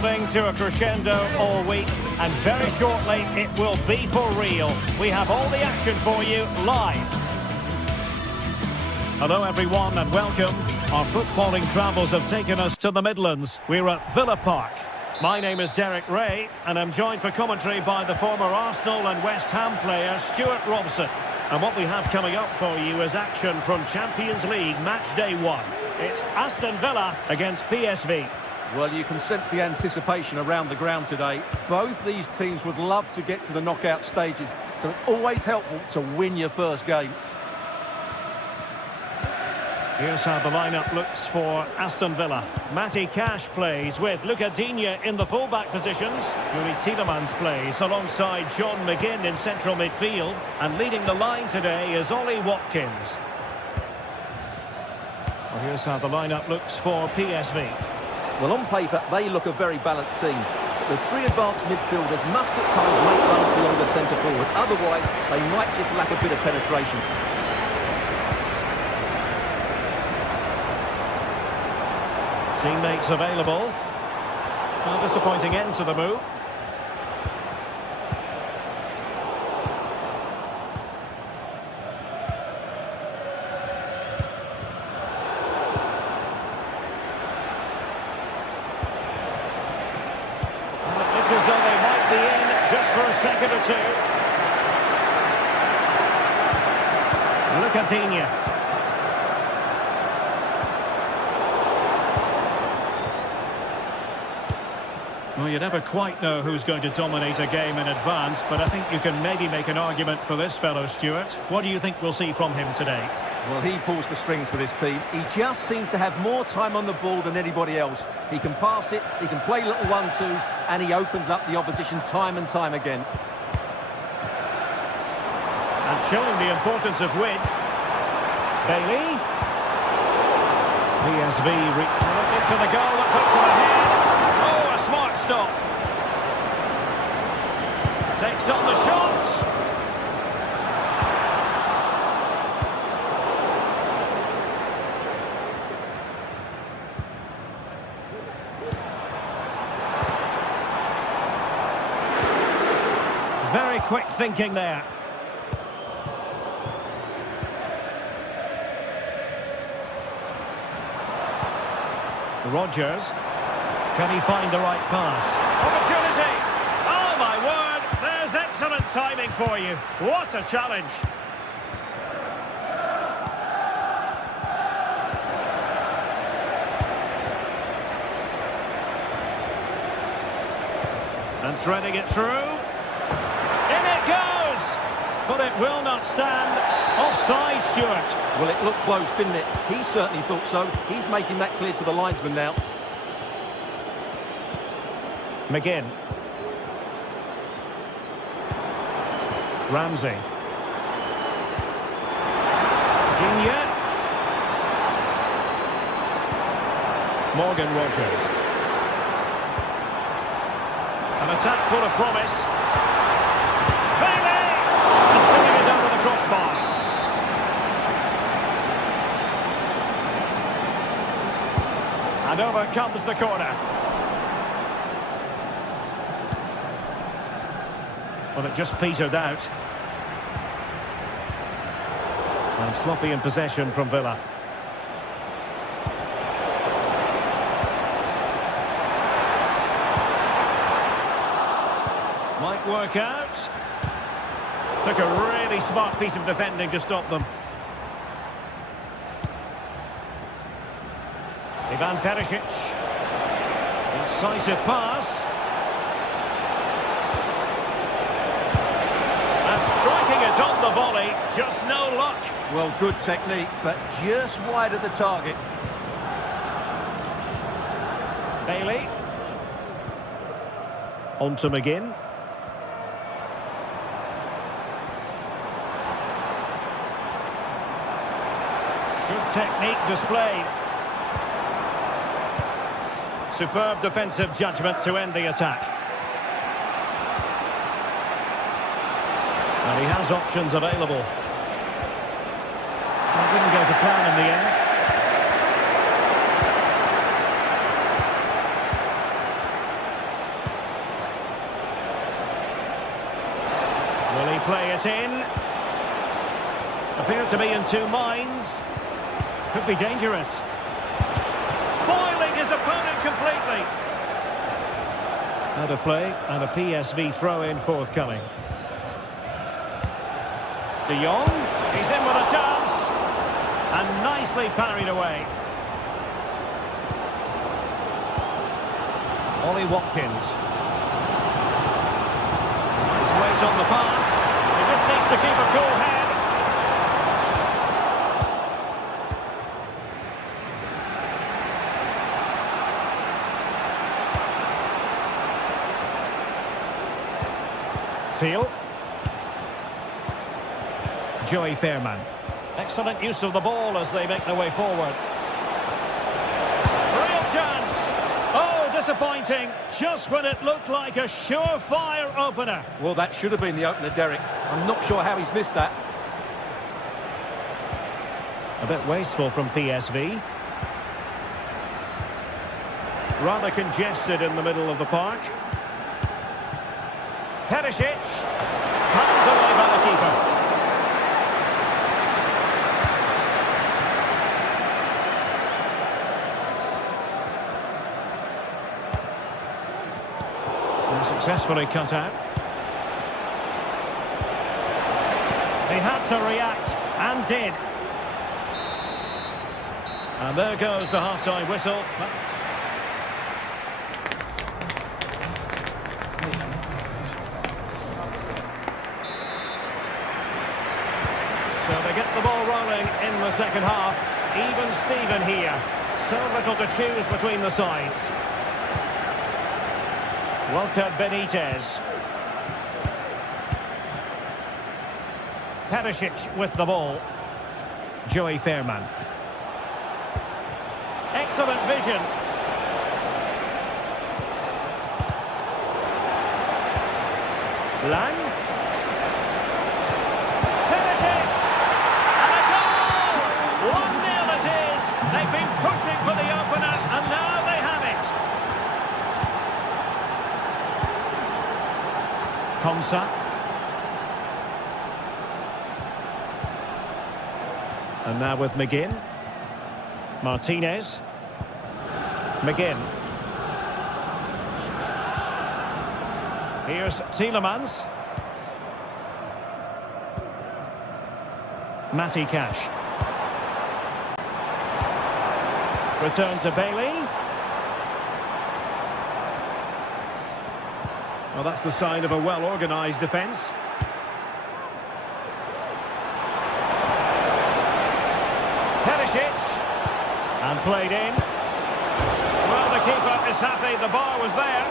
building to a crescendo all week, and very shortly it will be for real. We have all the action for you live. Hello everyone and welcome. Our footballing travels have taken us to the Midlands. We're at Villa Park. My name is Derek Ray, and I'm joined for commentary by the former Arsenal and West Ham player Stuart Robson. And what we have coming up for you is action from Champions League match day 1. It's Aston Villa against PSV. Well, you can sense the anticipation around the ground today. Both these teams would love to get to the knockout stages, so it's always helpful to win your first game. Here's how the lineup looks for Aston Villa. Matty Cash plays with Luca Digne in the fullback positions. Yuri Tielemans plays alongside John McGinn in central midfield. And leading the line today is Ollie Watkins. Well, here's how the lineup looks for PSV. Well, on paper, they look a very balanced team. But the three advanced midfielders must at times make runs beyond the centre forward. Otherwise, they might just lack a bit of penetration. Teammates available. A disappointing end to the move. And it looks as though they might be in just for a second or two. Luca Digne. Well, you never quite know who's going to dominate a game in advance, but I think you can maybe make an argument for this fellow, Stuart. What do you think we'll see from him today? Well, he pulls the strings for this team. He just seems to have more time on the ball than anybody else. He can pass it, he can play little 1-2s, and he opens up the opposition time and time again. And showing the importance of width. Bailey. PSV into the goal that puts them ahead. Oh, a smart stop. Takes on the shot. Very quick thinking there. Rodgers. Can he find the right pass? Opportunity! Oh, my word! There's excellent timing for you. What a challenge! And threading it through. In it goes! But it will not stand. Offside, Stuart. Well, it looked close, didn't it? He certainly thought so. He's making that clear to the linesman now. McGinn. Ramsey. Digne. Morgan Rogers. An attack full of promise. Bailey! And putting it under the crossbar. And over comes the corner. Well, it just petered out. And sloppy in possession from Villa. Might work out. Took a really smart piece of defending to stop them. Ivan Perisic. Incisive pass. And striking it on the volley. Just no luck. Well, good technique, but just wide of the target. Bailey. On to McGinn. Good technique displayed. Superb defensive judgment to end the attack. And he has options available. It didn't go to plan in the end. Will he play it in? Appear to be in two minds. Could be dangerous. Foiling his opponent completely. Out of play and a PSV throw-in forthcoming. De Jong, he's in with a chance. And nicely parried away. Ollie Watkins. His weight on the pass. He just needs to keep a cool head. Seal. Joey Fairman. Excellent use of the ball as they make their way forward. Real chance. Oh, disappointing. Just when it looked like a surefire opener. Well, that should have been the opener, Derek. I'm not sure how he's missed that. A bit wasteful from PSV. Rather congested in the middle of the park. Perisic. Hands away by the keeper. And successfully cut out. He had to react, and did. And there goes the half-time whistle. So they get the ball rolling in the second half. Even Steven here. So little to choose between the sides. Walter Benitez. Perisic with the ball. Joey Fairman. Excellent vision. Lang. Perisic! And a goal! 1-0 it is. They've been pushing for the opener, and now they have it. Konsa. And now with McGinn. Martinez. McGinn. Here's Tielemans. Matty Cash. Return to Bailey. Well, that's the sign of a well-organised defence. Perisic. And played in. Well, the keeper is happy. The bar was there.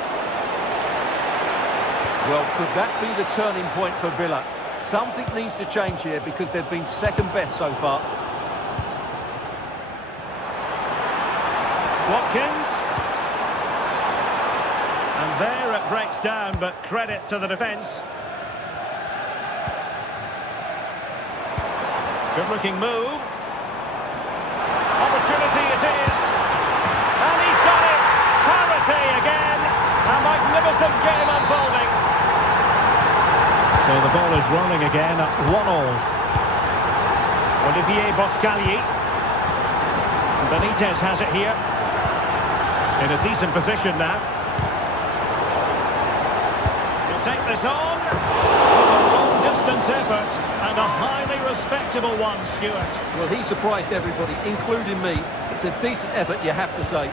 Well, could that be the turning point for Villa? Something needs to change here because they've been second best so far. Watkins. And there it breaks down, but credit to the defence. Good-looking move. Opportunity it is. And he's done it. Parity again. A magnificent game unfolding. So the ball is rolling again at 1-1. Olivier Boscagli. Benitez has it here. In a decent position now. He'll take this on. A long-distance effort. And a highly respectable one, Stuart. Well, he surprised everybody, including me. It's a decent effort, you have to say.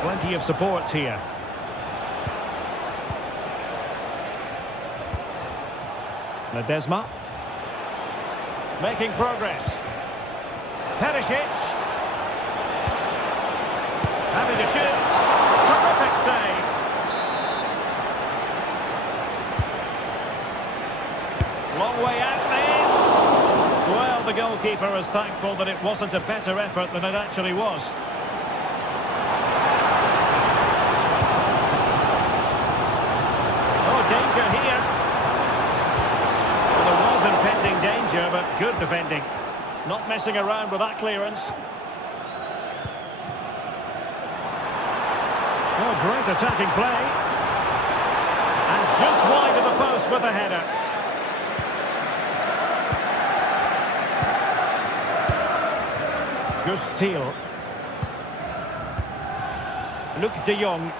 Plenty of support here. Ledesma. Making progress. Perisic. Having a shoot. Terrific save. Long way out this. Well, the goalkeeper is thankful that it wasn't a better effort than it actually was. Oh, danger here. Well, there was impending danger, but good defending. Not messing around with that clearance. Oh, great attacking play. And just wide of Ramos with a header. Gus Thiel. Luc de Jong.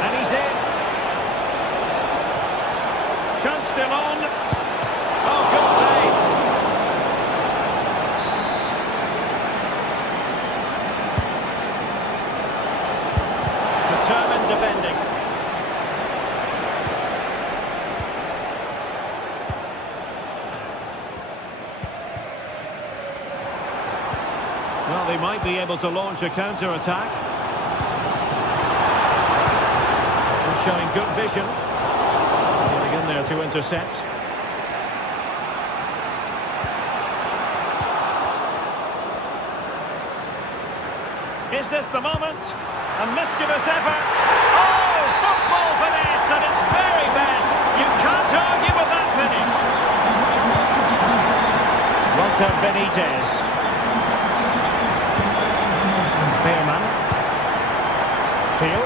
And he's in. Chance still on. Oh, good save. Determined defending. Well, they might be able to launch a counter-attack. Showing good vision. Getting in there to intercept. Is this the moment? A mischievous effort. Oh, football finish at its very best. You can't argue with that finish. Walter Benitez. Beerman. Thiel.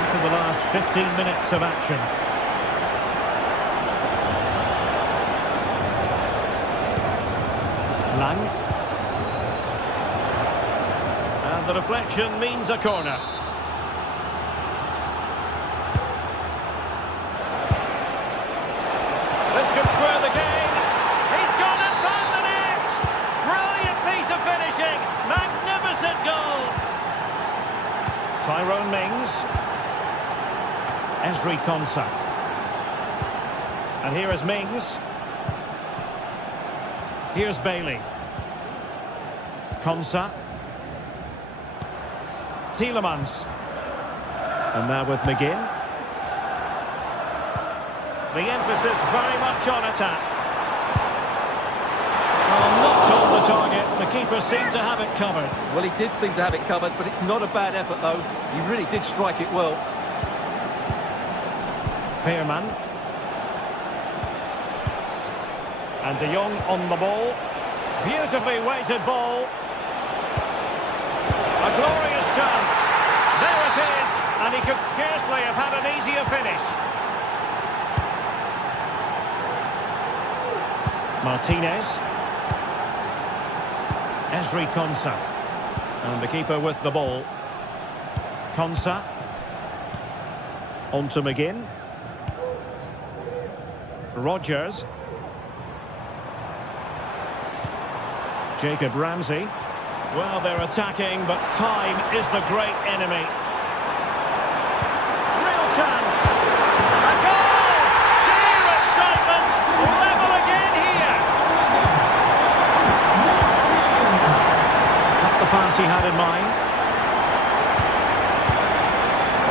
Into the last 15 minutes of action. Lang. And the deflection means a corner. This could square the game. He's gone and found the net. Brilliant piece of finishing. Magnificent goal. Tyrone Mings. Ezri Konsa. And here is Mings. Here's Bailey. Konsa. Tielemans. And now with McGinn. The emphasis very much on attack. Well, not on the target. The keeper seemed to have it covered. Well, he did seem to have it covered, but it's not a bad effort, though. He really did strike it well. Veerman. And De Jong on the ball. Beautifully weighted ball. A glorious chance. There it is. And he could scarcely have had an easier finish. Martinez. Ezri Konsa. And the keeper with the ball. Konsa. On to McGinn. Rodgers. Jacob Ramsey. Well, they're attacking, but time is the great enemy. Real chance. A goal! Sheer excitement! Level again here! Not the pass he had in mind.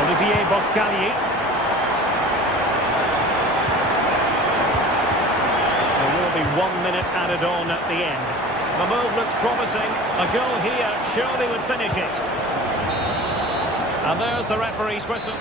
Olivier Boscagli. There will be 1 minute added on at the end. The move looks promising. A goal here surely would finish it. And there's the referee's whistle.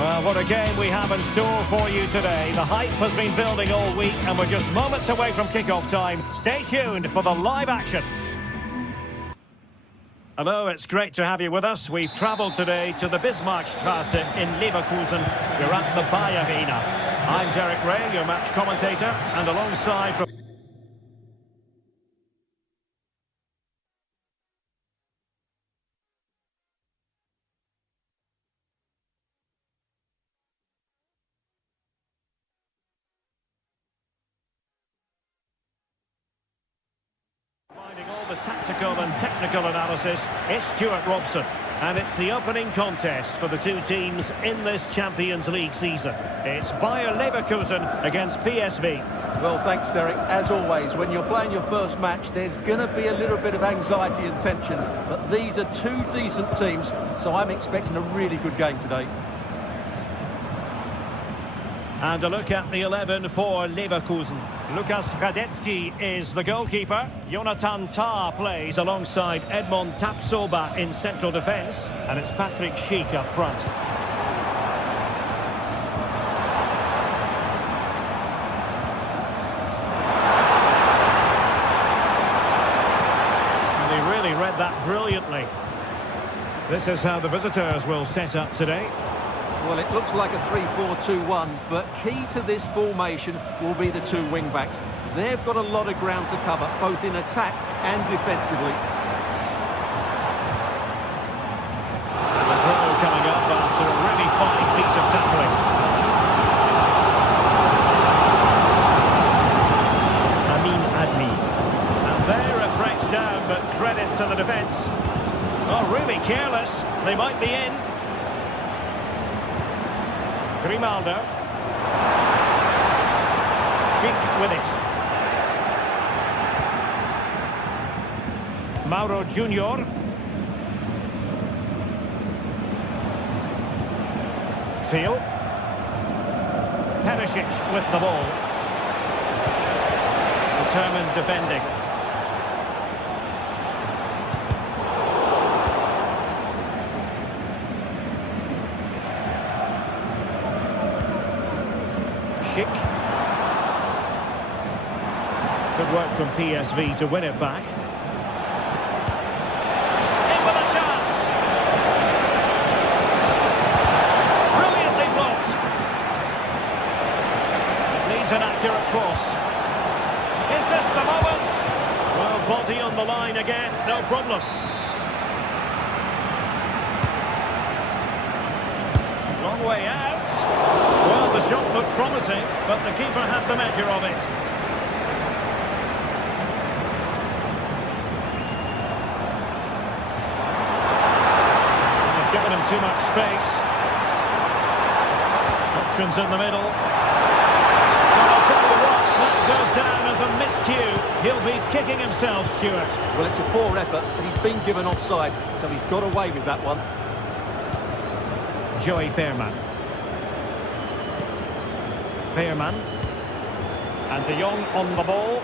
Well, what a game we have in store for you today. The hype has been building all week and we're just moments away from kickoff time. Stay tuned for the live action. Hello, it's great to have you with us. We've travelled today to the Bismarckstrasse in Leverkusen. We're at the Bayer Arena. I'm Derek Ray, your match commentator, and alongside... the tactical and technical analysis, it's Stuart Robson. And it's the opening contest for the two teams in this Champions League season. It's Bayer Leverkusen against PSV. Well, thanks, Derek. As always, when you're playing your first match, there's going to be a little bit of anxiety and tension. But these are two decent teams, so I'm expecting a really good game today. And a look at the 11 for Leverkusen. Lukas Radetzky is the goalkeeper. Jonathan Tah plays alongside Edmond Tapsoba in central defence. And it's Patrick Schick up front. And he really read that brilliantly. This is how the visitors will set up today. Well, it looks like a 3-4-2-1, but key to this formation will be the two wing-backs. They've got a lot of ground to cover, both in attack and defensively. The throw coming up after a really fine piece of tackling. Amin Adli. And there it breaks down, but credit to the defence. Oh, really careless. They might be in. Grimaldo. Schick with it. Mauro Junior. Teal. Perisic with the ball. Determined defending. Schick. Good work from PSV to win it back. In with a chance. Brilliantly blocked. Needs an accurate cross. Is this the moment? Well, body on the line again, no problem. Long way out. Well, the shot looked promising, but the keeper had the measure of it. They've given him too much space. Options in the middle. Well, I'll tell you what, that goes down as a miscue. He'll be kicking himself, Stuart. Well, it's a poor effort, but he's been given offside, so he's got away with that one. Joey Fairman. Fairman. And De Jong on the ball.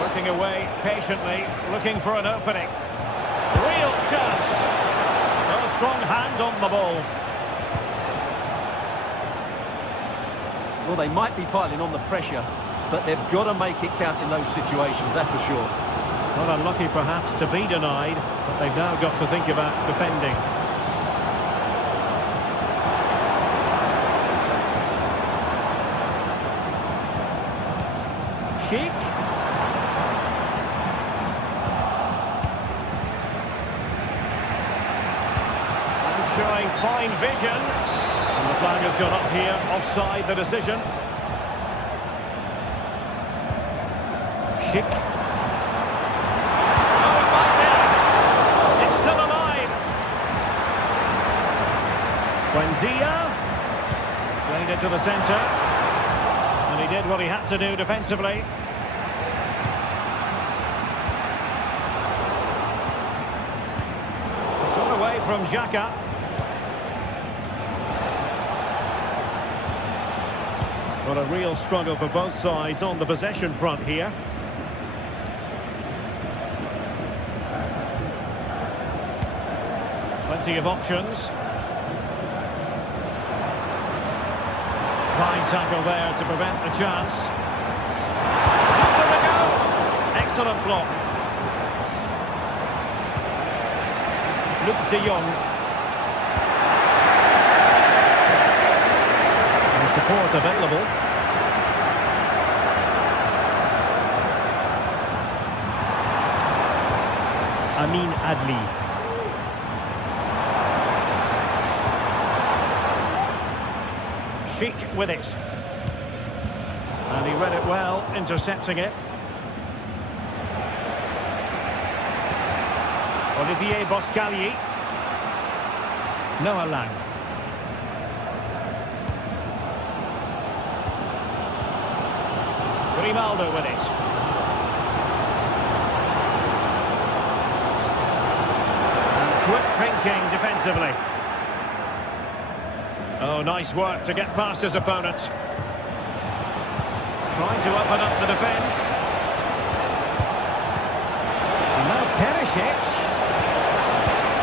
Working away patiently, looking for an opening. Real chance. A strong hand on the ball. Well, they might be piling on the pressure, but they've got to make it count in those situations, that's for sure. Well, unlucky perhaps to be denied, but they've now got to think about defending. Schick. And showing fine vision. And the flag has gone up here, offside the decision. Schick. Oh, it might be. It's still alive. Buendia. Played it to the centre. And he did what he had to do defensively. Got away from Xhaka. Well, a real struggle for both sides on the possession front here. Plenty of options. Fine tackle there to prevent the chance. There we go! Excellent block. Luke de Jong. And support available. Amin Adli. Sheik with it. And he read it well, intercepting it. Olivier Boscagli. Noah Lang. Grimaldo with it. And quick thinking defensively. Oh, nice work to get past his opponent. Trying to open up the defence. And now Perisic.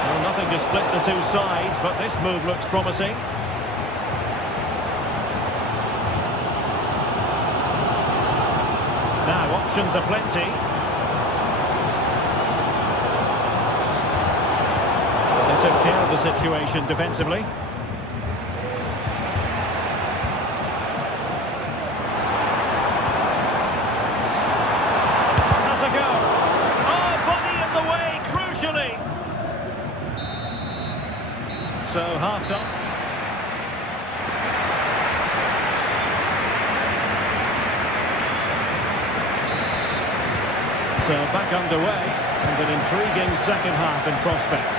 Well, nothing to split the two sides, but this move looks promising. Now, options are plenty. They took care of the situation defensively. So half time. So back underway and an intriguing second half in prospect.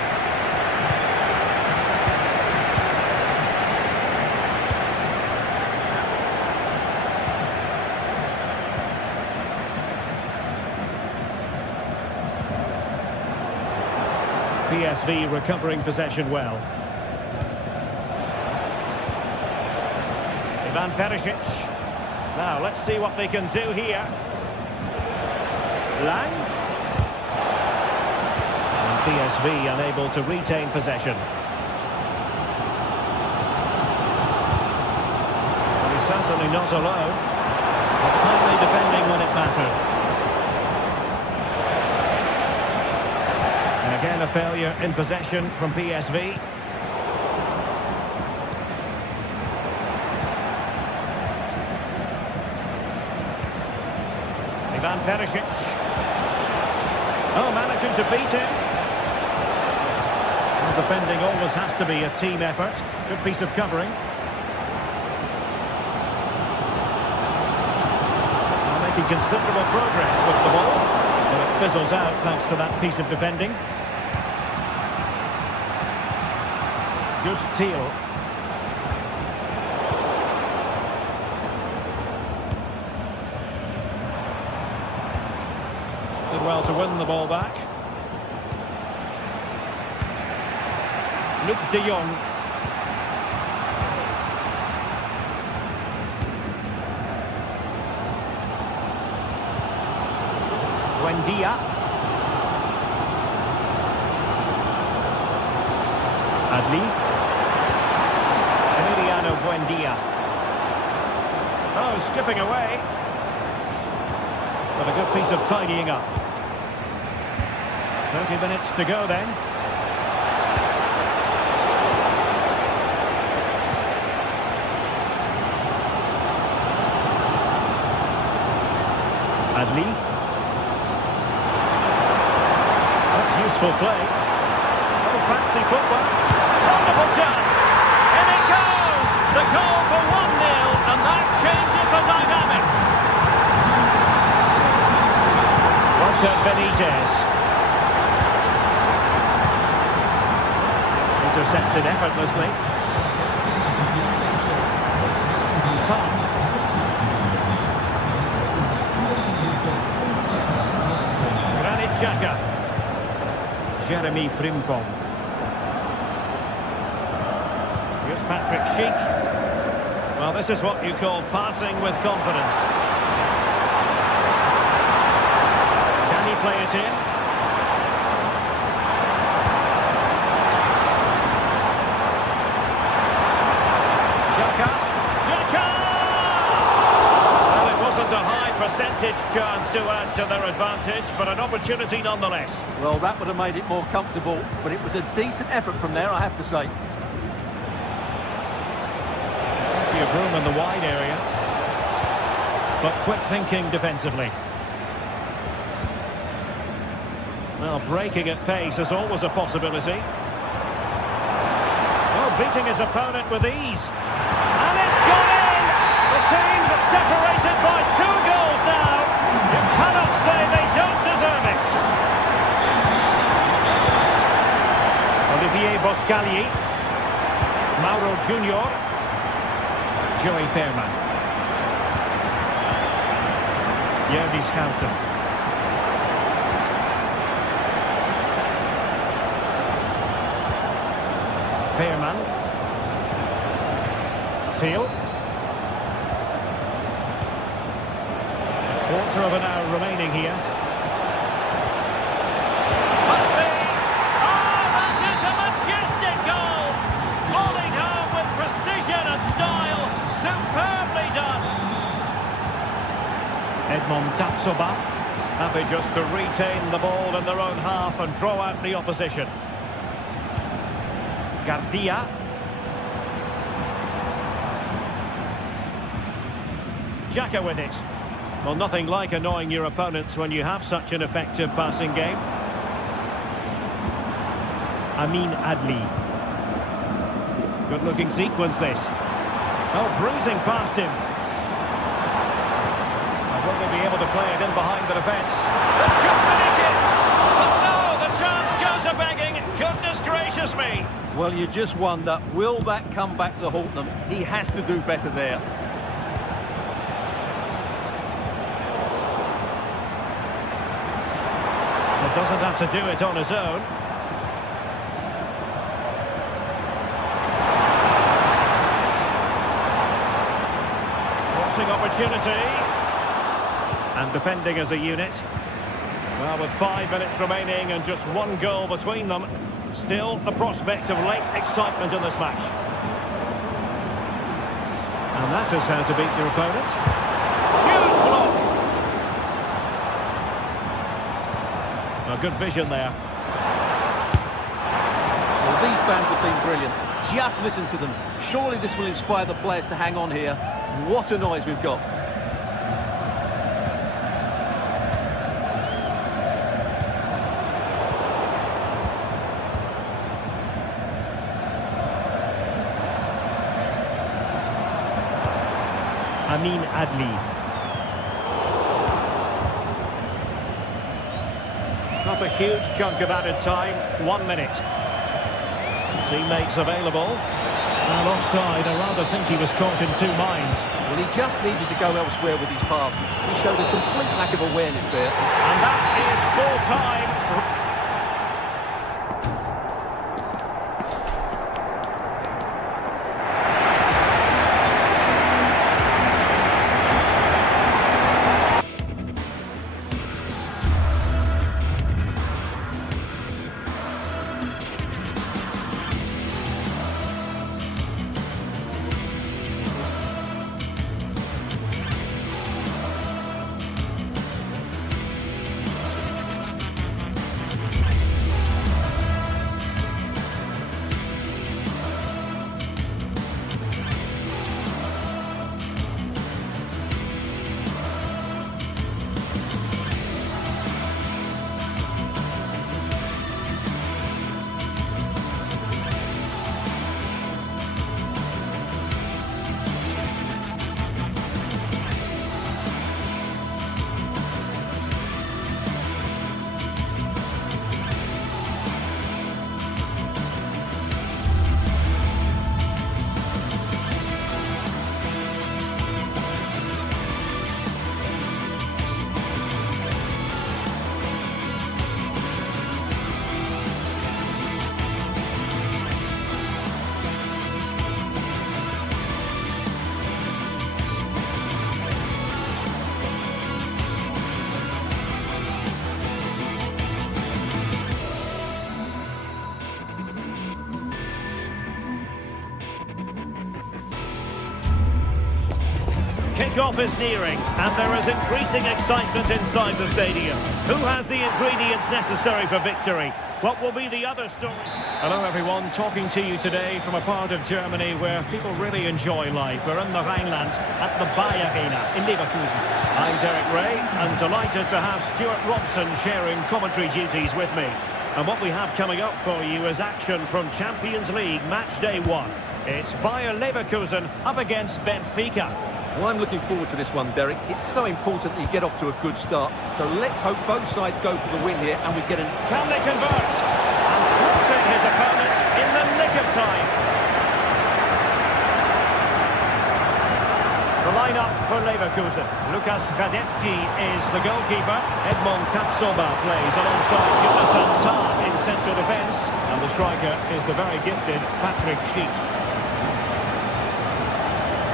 PSV recovering possession well. Ivan Perisic. Now, let's see what they can do here. Lang. And PSV unable to retain possession. Well, he's certainly not alone, but finally defending when it mattered. And again, a failure in possession from PSV. Ivan Perisic. Oh, managing to beat him. Well, defending always has to be a team effort. Good piece of covering. Well, making considerable progress with the ball, but it fizzles out thanks to that piece of defending. Good steal. Did well to win the ball back. Luke de Jong. Buendia. Adli. Emiliano Buendia. Oh, skipping away. But a good piece of tidying up. 30 minutes to go then. Adli. That's useful play. Oh, fancy footwork. Wonderful chance. In it goes. The goal for 1-0, and that changes the dynamic. Walter Benitez. Intercepted effortlessly. Tom. Granit Xhaka. Jeremy Frimpong. Here's Patrick Schick. Well, this is what you call passing with confidence. Can he play it in? to their advantage, but an opportunity nonetheless. Well, that would have made it more comfortable, but it was a decent effort from there, I have to say. Plenty of room in the wide area, but quick thinking defensively. Well, breaking at pace is always a possibility. Well, beating his opponent with ease. And it's gone in! The team's separated by 2 goals now. You cannot say they don't deserve it. Olivier Boscagli. Mauro Junior. Joey Fairman. Yerdy Scouten. Fairman. Teal. Quarter of an hour remaining here. Must be! Oh, that is a majestic goal! Rolling home with precision and style. Superbly done. Edmond Tapsoba. Happy just to retain the ball in their own half and draw out the opposition. Garcia. Xhaka with it. Well, nothing like annoying your opponents when you have such an effective passing game. Amin Adli. Good-looking sequence, this. Oh, breezing past him. Will they be able to play it in behind the defence? This could finish it! But no, the chance goes a-begging. Goodness gracious me! Well, you just wonder, will that come back to haunt them? He has to do better there. He doesn't have to do it on his own. Crossing opportunity. And defending as a unit. Well, with 5 minutes remaining and just 1 goal between them, still the prospect of late excitement in this match. And that is how to beat your opponent. Huge block! A good vision there. Well, these fans have been brilliant. Just listen to them. Surely this will inspire the players to hang on here. What a noise we've got. Amin Adli. Not a huge chunk of added time, 1 minute. Teammates available. And offside, I rather think he was caught in 2 minds. Well, he just needed to go elsewhere with his pass. He showed a complete lack of awareness there. And that is full time. Kick-off is nearing, and there is increasing excitement inside the stadium. Who has the ingredients necessary for victory? What will be the other story? Hello everyone, talking to you today from a part of Germany where people really enjoy life. We're in the Rhineland at the Bayer Arena in Leverkusen. I'm Derek Ray, and delighted to have Stuart Robson sharing commentary duties with me. And what we have coming up for you is action from Champions League match day 1. It's Bayer Leverkusen up against Benfica. Well, I'm looking forward to this one, Derek. It's so important that you get off to a good start. So let's hope both sides go for the win here and we get an... Can they convert? And thwarting his opponent in the nick of time. The line-up for Leverkusen. Lukas Radetzky is the goalkeeper. Edmond Tapsoba plays alongside Jonathan Tah in central defence. And the striker is the very gifted Patrick Schick.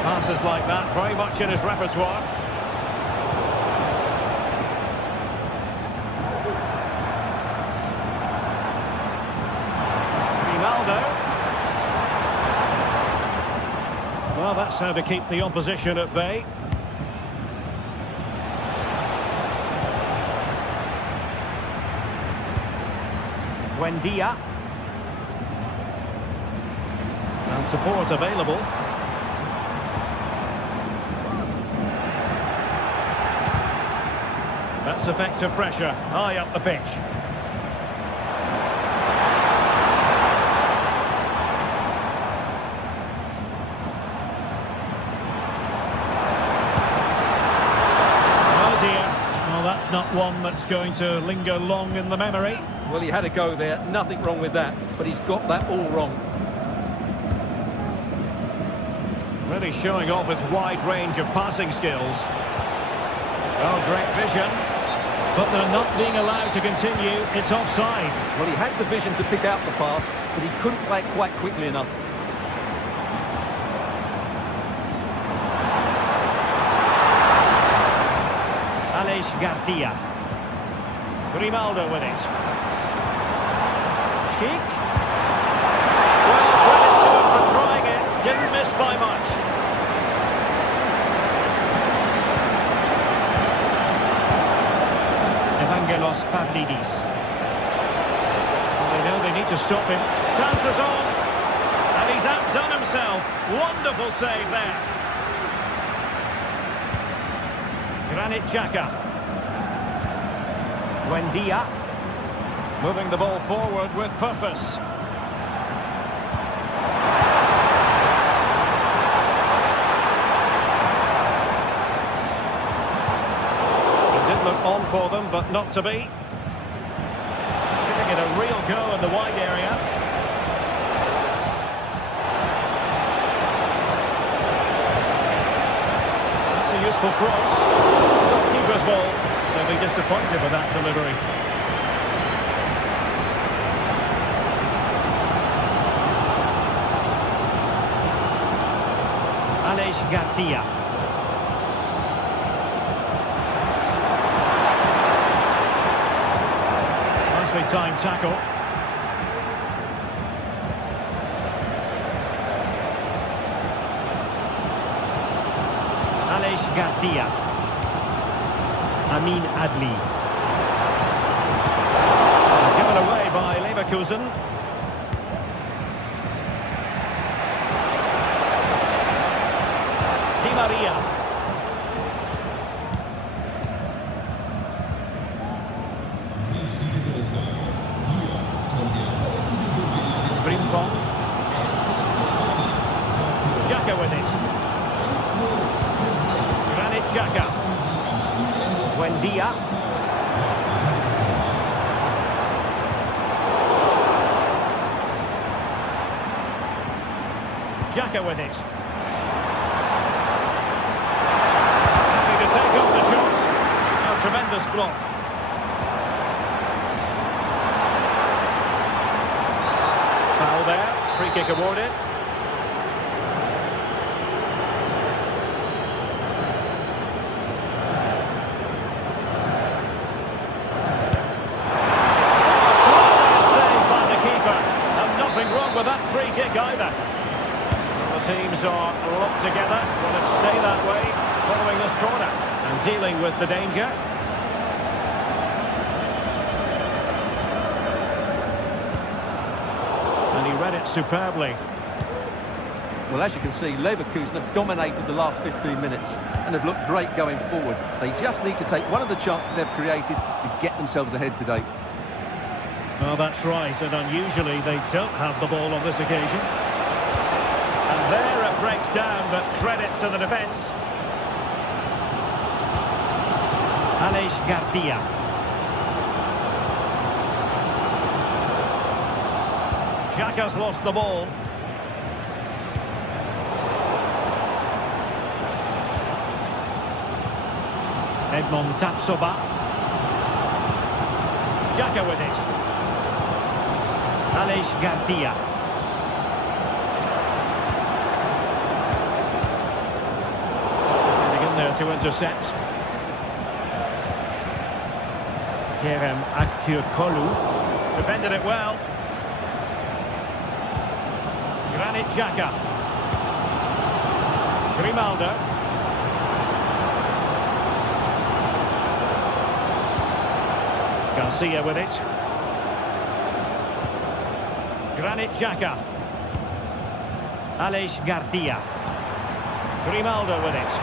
Passes like that, very much in his repertoire. Ronaldo. Well, that's how to keep the opposition at bay. Buendia. And support available. That's effective pressure, high up the pitch. Oh dear, well that's not one that's going to linger long in the memory. Well, he had a go there, nothing wrong with that, but he's got that all wrong. Really showing off his wide range of passing skills. Oh, great vision. But they're not being allowed to continue. It's offside. Well, he had the vision to pick out the pass, but he couldn't play it quite quickly enough. Alex Garcia. Grimaldo with it. Schick. Well, credit to him for trying it. Didn't miss by much. Evangelos Pavlidis. Well, they know they need to stop him. Chances on. And he's outdone himself. Wonderful save there. Granit Xhaka. Buendia. Moving the ball forward with purpose. On for them, but not to be. Giving it a real go in the wide area. That's a useful cross. Keeper's ball. They'll be disappointed with that delivery. Alex Garcia. Time tackle. Alex Garcia. Amin Adli. Given away by Leverkusen. Di Maria. Xhaka with it. Granit Xhaka. Buendia. Xhaka with it. Happy to take off the shot. A tremendous block. Foul there. Free kick awarded. Saved by the keeper. And nothing wrong with that free kick either. The teams are locked together. Will it stay that way following this corner? And dealing with the danger. And he read it superbly. Well, as you can see, Leverkusen have dominated the last 15 minutes and have looked great going forward. They just need to take one of the chances they've created to get themselves ahead today. Well, that's right, and unusually they don't have the ball on this occasion. And there it breaks down, but credit to the defence. Alex Garcia. Xhaka's lost the ball. Edmond Tapsoba. Xhaka with it. Alex Garcia. Getting in there to intercept. Kerem Aktürkoğlu. Defended it well. Granit Xhaka. Grimaldo. Garcia with it. Granit Xhaka. Alex Garcia. Grimaldo with it.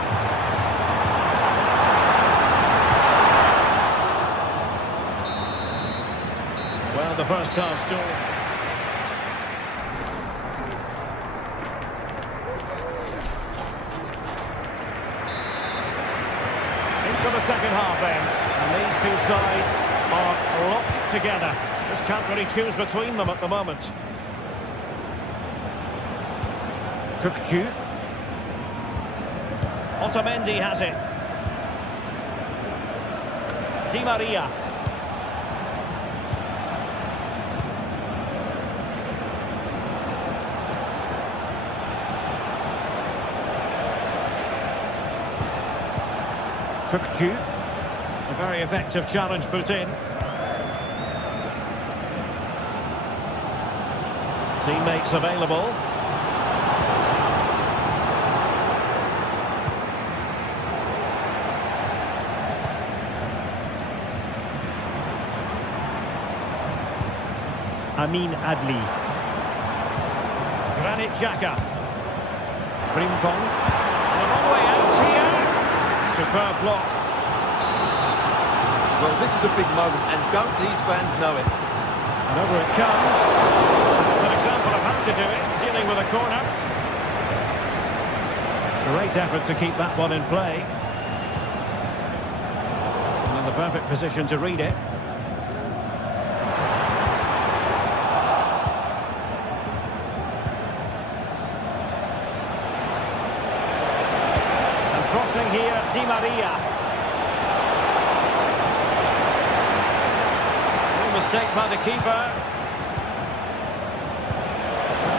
Well, the first half still. Into the second half then. And these two sides are locked together. Just can't really choose between them at the moment. Kukçu. Otamendi has it. Di Maria. Kukçu. A very effective challenge put in. Teammates available. Amin Adli. Granit Xhaka. Frimpong. And a long way out here. Superb block. Well, this is a big moment, and don't these fans know it? And over it comes. That's an example of how to do it, dealing with a corner. Great effort to keep that one in play. And in the perfect position to read it. And crossing here, Di Maria. Mistake by the keeper.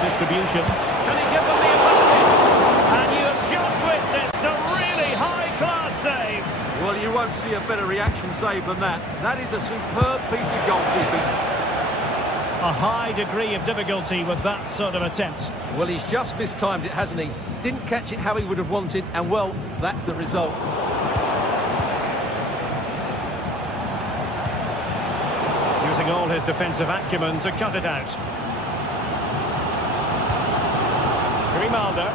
Distribution. Can he give them the advantage? And you have just witnessed a really high-class save. Well, you won't see a better reaction save than that. That is a superb piece of goalkeeping. A high degree of difficulty with that sort of attempt. Well, he's just mistimed it, hasn't he? Didn't catch it how he would have wanted, and well, that's the result. All his defensive acumen to cut it out. Grimaldo.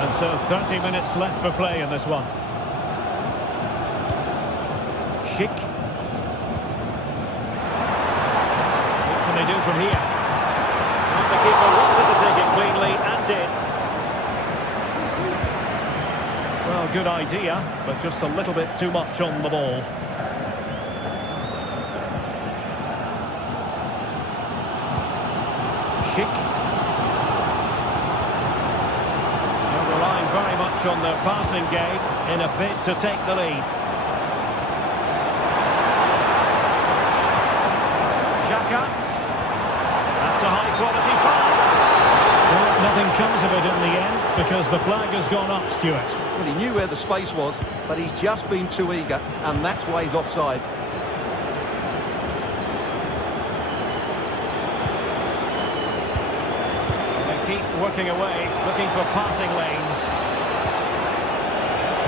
And so 30 minutes left for play in this one. Schick. What can they do from here? And the keeper wanted to take it cleanly and did. Well, good idea, but just a little bit too much on the ball. Schick. They're relying very much on their passing game in a bid to take the lead. Xhaka. That's a high-quality pass. Well, nothing comes of it in the end because the flag has gone up, Stuart. Well, he knew where the space was, but he's just been too eager, and that's why he's offside. keep working away, looking for passing lanes.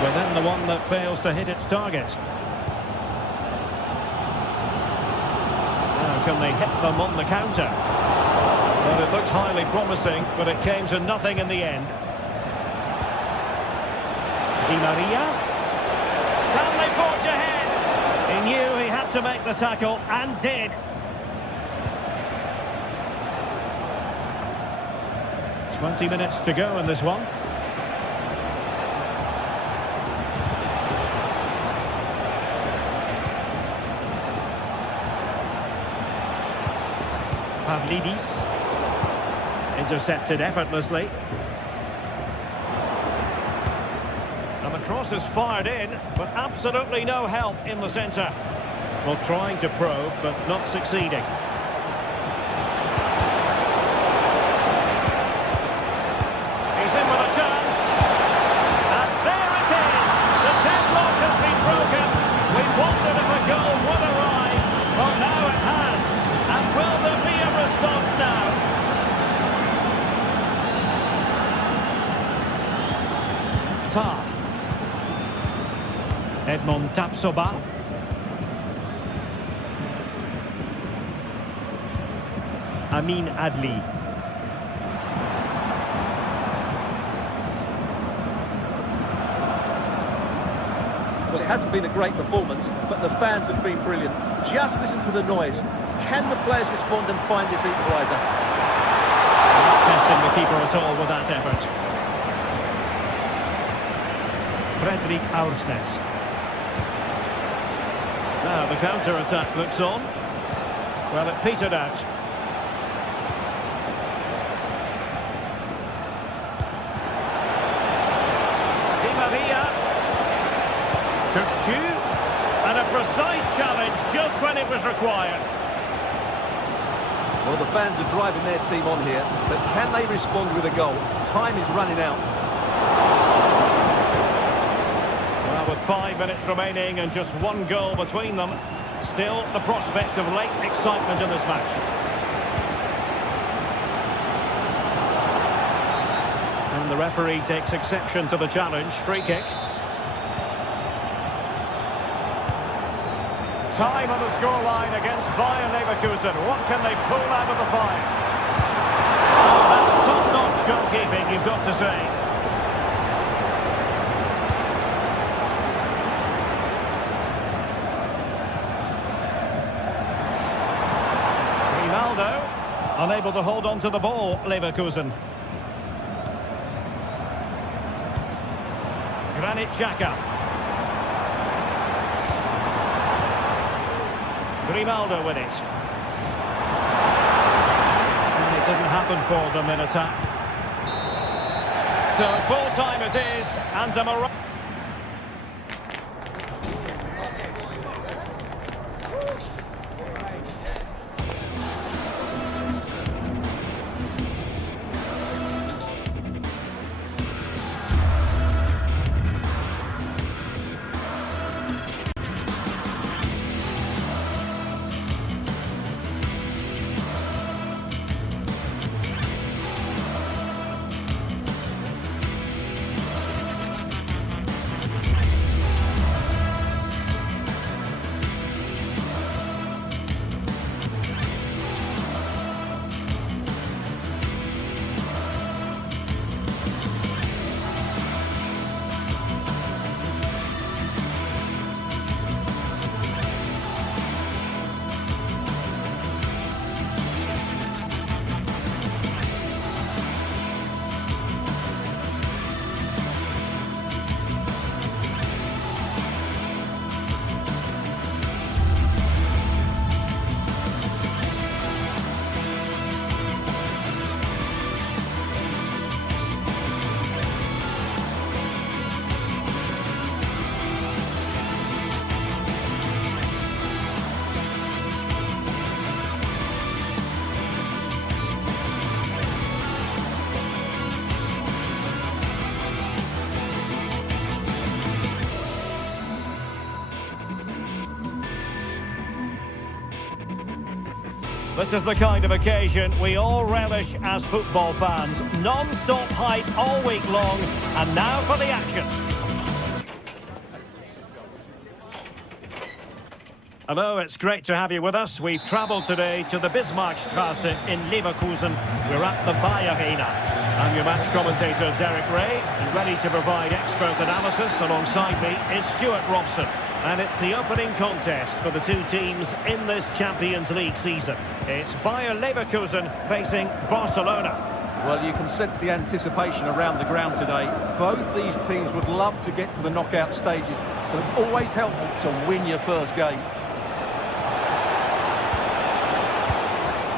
Within the one that fails to hit its target. Now can they hit them on the counter? Well, it looked highly promising, but it came to nothing in the end. Di Maria. Can they forge ahead? He knew he had to make the tackle, and did. "20 minutes to go in this one. Pavlidis. Intercepted effortlessly. And the cross is fired in, but absolutely no help in the centre. Well, trying to probe, but not succeeding. He's in with a chance. And there it is! The deadlock has been broken. We wondered if a goal would arrive. Well, now it has. And will there be a response now? Ta. Edmond Tapsoba. Amin Adli. Well, it hasn't been a great performance, but the fans have been brilliant. Just listen to the noise. Can the players respond and find this equaliser? Not testing the keeper at all with that effort. Fredrik Aursnes. Now the counter-attack looks on. Well, it petered out. Di Maria. Cooked and a precise challenge just when it was required. Well, the fans are driving their team on here, but can they respond with a goal? Time is running out. Well, with 5 minutes remaining and just one goal between them, still the prospect of late excitement in this match. And the referee takes exception to the challenge. Free kick. Time on the scoreline against Bayer Leverkusen. What can they pull out of the fire? Oh, that's top-notch goalkeeping, you've got to say. Ronaldo, unable to hold on to the ball, Leverkusen. Granit Xhaka. Grimaldo with it. And it didn't happen for them in attack. So full time it is, and a Morocco. This is the kind of occasion we all relish as football fans. Non-stop hype all week long. And now for the action. Hello, it's great to have you with us. We've travelled today to the Bismarckstrasse in Leverkusen. We're at the Villarreal. I'm your match commentator, Derek Ray, and ready to provide expert analysis alongside me is Stuart Robson. And it's the opening contest for the two teams in this Champions League season. It's Bayer Leverkusen facing Barcelona. Well, you can sense the anticipation around the ground today. Both these teams would love to get to the knockout stages, so it's always helpful to win your first game.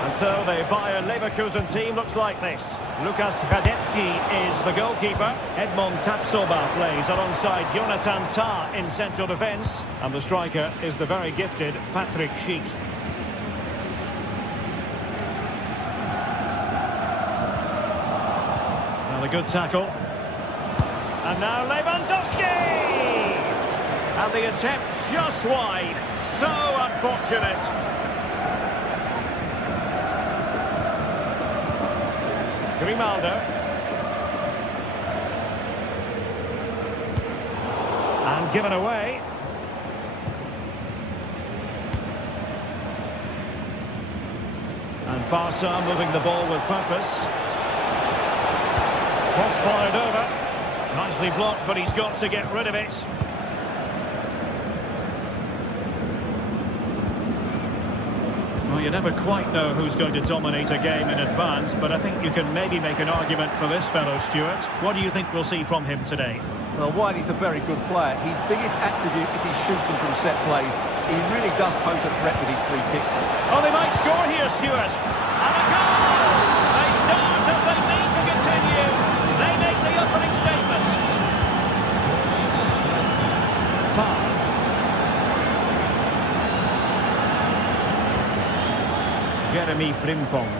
And so the Bayer Leverkusen team looks like this. Lukas Radetzky is the goalkeeper. Edmond Tapsoba plays alongside Jonathan Tah in central defence. And the striker is the very gifted Patrick Schick. Now the good tackle. And now Lewandowski! And the attempt just wide. So unfortunate. Grimaldo. And given away. And Barca moving the ball with purpose. Cross fired over. Nicely blocked, but he's got to get rid of it. Well, you never quite know who's going to dominate a game in advance, but I think you can maybe make an argument for this fellow, Stuart. What do you think we'll see from him today? Well, Wiley's a very good player. His biggest attribute is his shooting from set plays. He really does pose a threat with his free kicks. Oh, they might score here, Stuart. And a goal! They start as they need to continue. They make the opening statement. Tah. Jeremy Frimpong.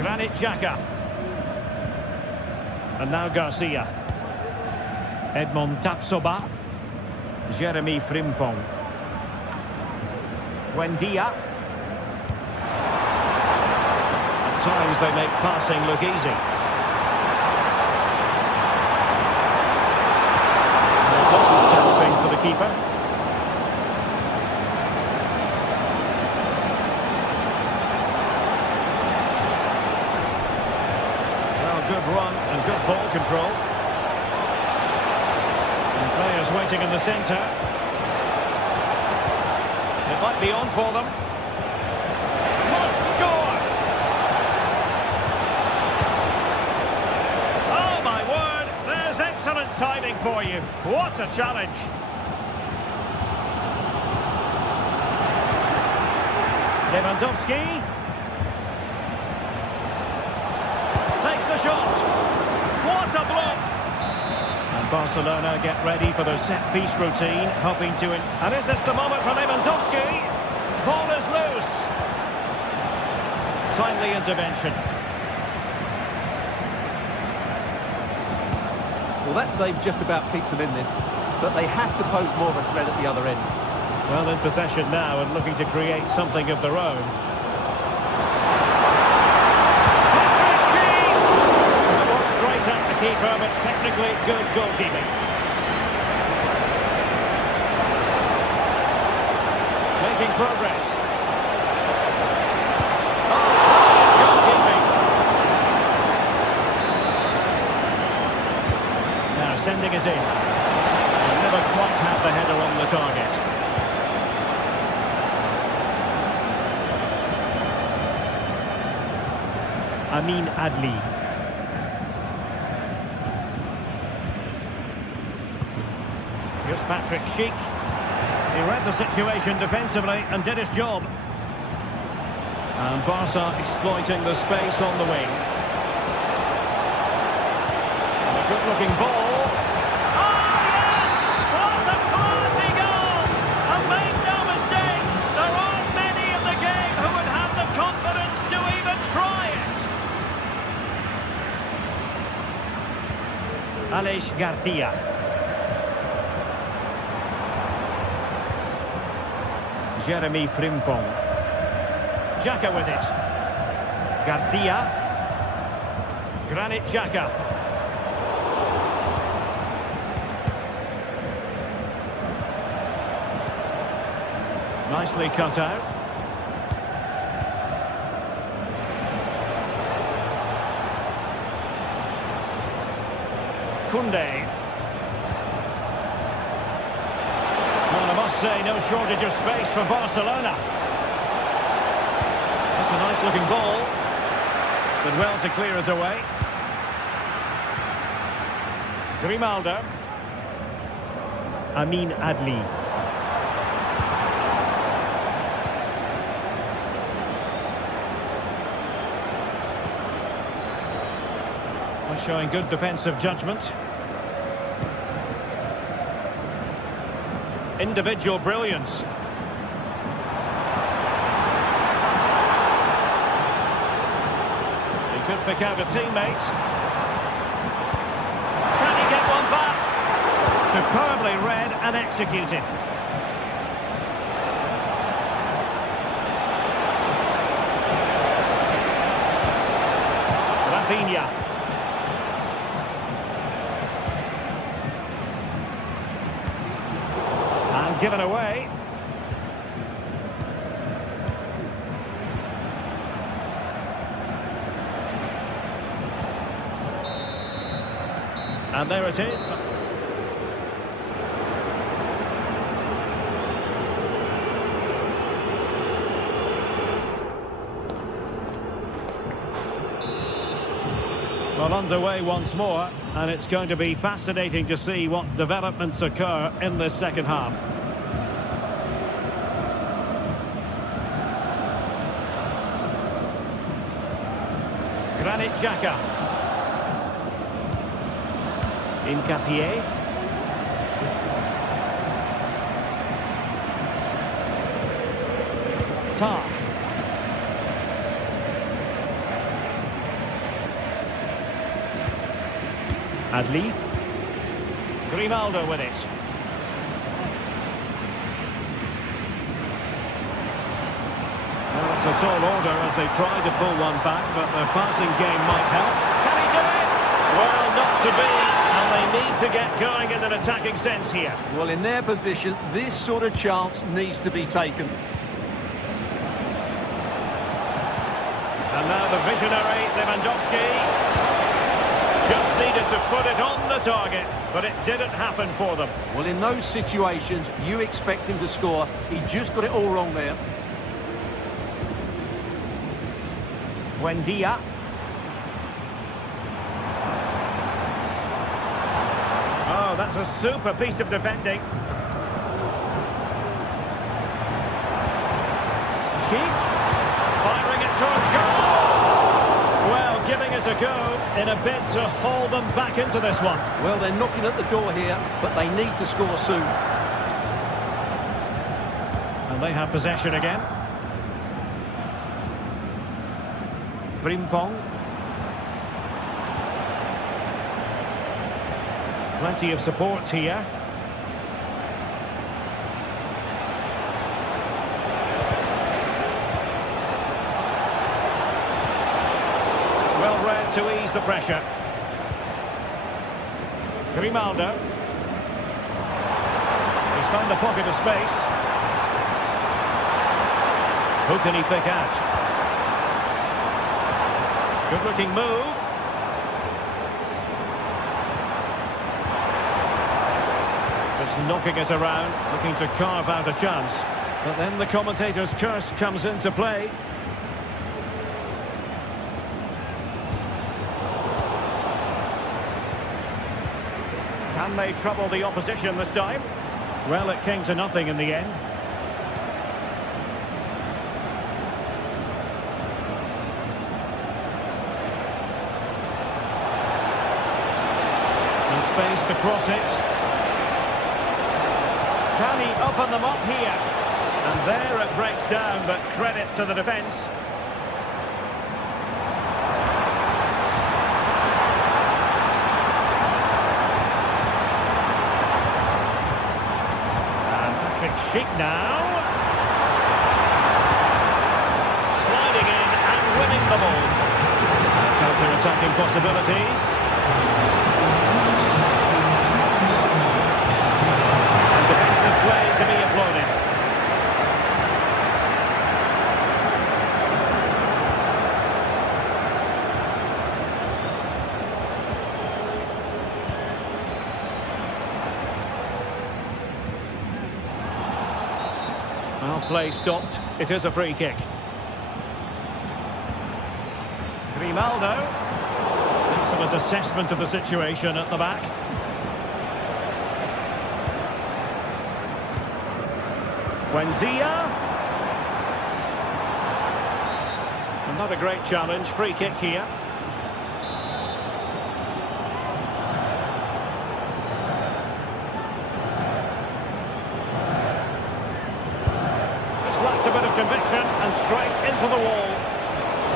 Granit Xhaka. And now Garcia. Edmond Tapsoba. Jeremy Frimpong. Buendia. At times they make passing look easy. Tapping for the keeper. Good run and good ball control. And players waiting in the centre. It might be on for them. Must score! Oh my word, there's excellent timing for you. What a challenge. Lewandowski. Takes the shot. What a block! And Barcelona get ready for their set-piece routine, hoping to... And is this the moment for Lewandowski? Ball is loose. Timely intervention. Well, that save just about keeps them in this, but they have to pose more of a threat at the other end. Well, in possession now and looking to create something of their own. Keeper, but technically good goalkeeping. Making progress. Goalkeeping. Now sending it in. They'll never quite have the header on the target. Amin Adli. Here's Patrick Schick. He read the situation defensively and did his job. And Barca exploiting the space on the wing. And a good-looking ball. Oh, yes! What a classy goal! And make no mistake, there aren't many in the game who would have the confidence to even try it. Aleix Garcia. Jeremy Frimpong. Xhaka with it. Garcia. Granit Xhaka. Nicely cut out. Koundé. Well, I must say, no shortage of space for Barcelona. That's a nice-looking ball. But well to clear it away. Grimaldo. Amin Adli. Showing good defensive judgment. Individual brilliance. He could pick out a teammate. Can he get one back? Superbly read and executed. Rafinha. Given away. And there it is. Well, underway once more, and it's going to be fascinating to see what developments occur in this second half. Granit Xhaka. Incapié. Tar. Adli. Grimaldo with it. It's a tall order as they try to pull one back, but their passing game might help. Can he do it? Well, not to be, and they need to get going in an attacking sense here. Well, in their position, this sort of chance needs to be taken. And now the visionary, Lewandowski. Just needed to put it on the target, but it didn't happen for them. Well, in those situations, you expect him to score. He just got it all wrong there. Buendia. Oh, that's a super piece of defending. Cheek. Firing it towards goal. Well, giving it a go in a bid to haul them back into this one. Well, they're knocking at the door here, but they need to score soon. And they have possession again. Frimpong. Plenty of support here. Well read to ease the pressure. Grimaldo. He's found a pocket of space. Who can he pick out? Good-looking move. Just knocking it around, looking to carve out a chance. But then the commentator's curse comes into play. Can they trouble the opposition this time? Well, it came to nothing in the end. Space to cross it. Can he open them up here? And there it breaks down, but credit to the defence. And Patrick Schick now. winning the ball. Counter-attacking possibilities. And defensive play to be applauded. Well, play stopped. It is a free kick. Grimaldo. Excellent assessment of the situation at the back. Buendia. Another great challenge. Free kick here. A bit of conviction and straight into the wall.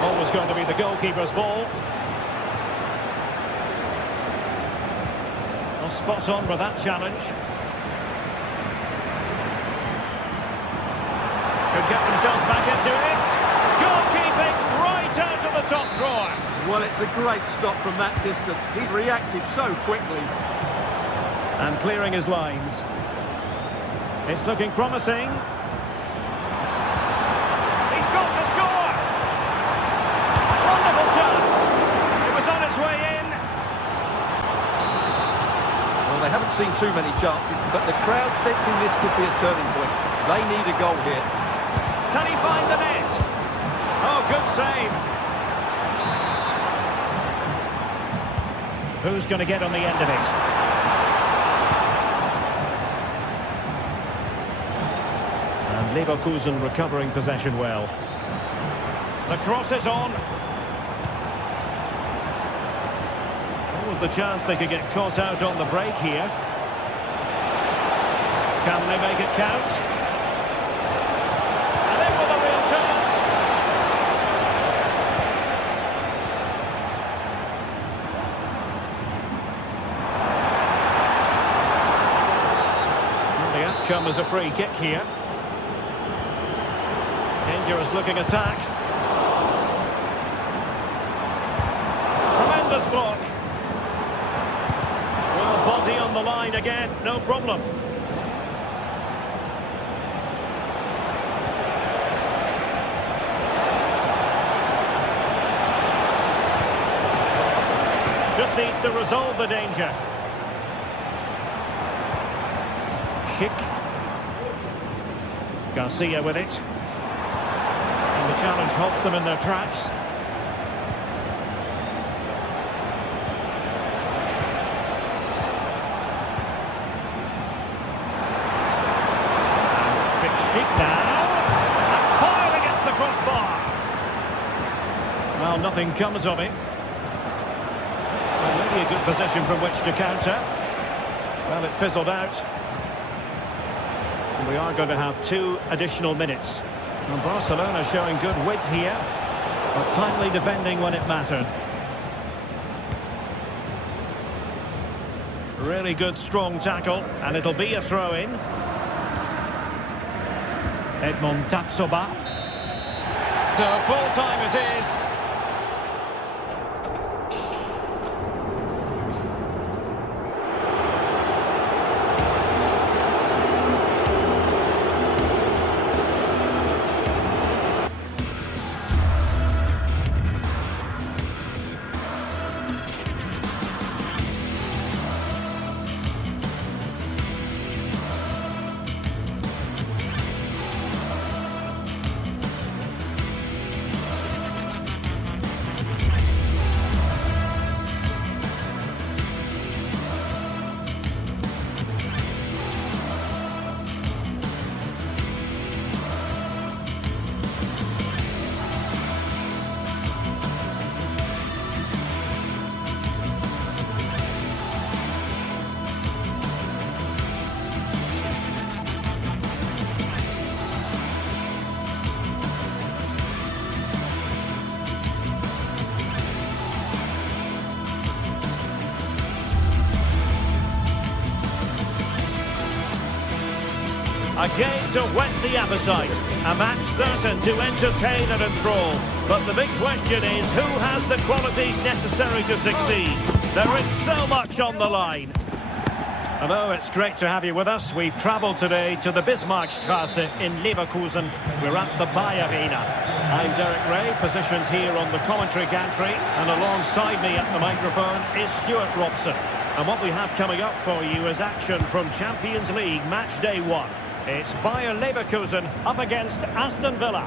Always going to be the goalkeeper's ball. Well, spot on for that challenge. Could get themselves back into it. Goalkeeping right out of the top drawer. Well, it's a great stop from that distance. He's reacted so quickly. And clearing his lines. It's looking promising. They haven't seen too many chances, but the crowd sensing this could be a turning point. They need a goal here. Can he find the net? Oh, good save. Who's going to get on the end of it? And Leverkusen recovering possession well. The cross is on. The chance they could get caught out on the break here. Can they make it count? And in with a real chance. Well, the outcome is a free kick here. Dangerous looking attack. Tremendous block. Body on the line again, no problem. Just needs to resolve the danger. Schick. Garcia with it. And the challenge halts them in their tracks. Well, nothing comes of it. Already a good position from which to counter. Well, it fizzled out. And we are going to have 2 additional minutes. And Barcelona showing good width here, but timely defending when it mattered. Really good, strong tackle, and it'll be a throw-in. Edmond Tatsoba. So full-time it is. A game to whet the appetite. A match certain to entertain and enthrall. But the big question is, who has the qualities necessary to succeed? There is so much on the line. Hello, it's great to have you with us. We've travelled today to the Bismarckstraße in Leverkusen. We're at the Villarreal. I'm Derek Ray, positioned here on the commentary gantry, and alongside me at the microphone is Stuart Robson. And what we have coming up for you is action from Champions League Match Day 1. It's Bayer Leverkusen up against Aston Villa.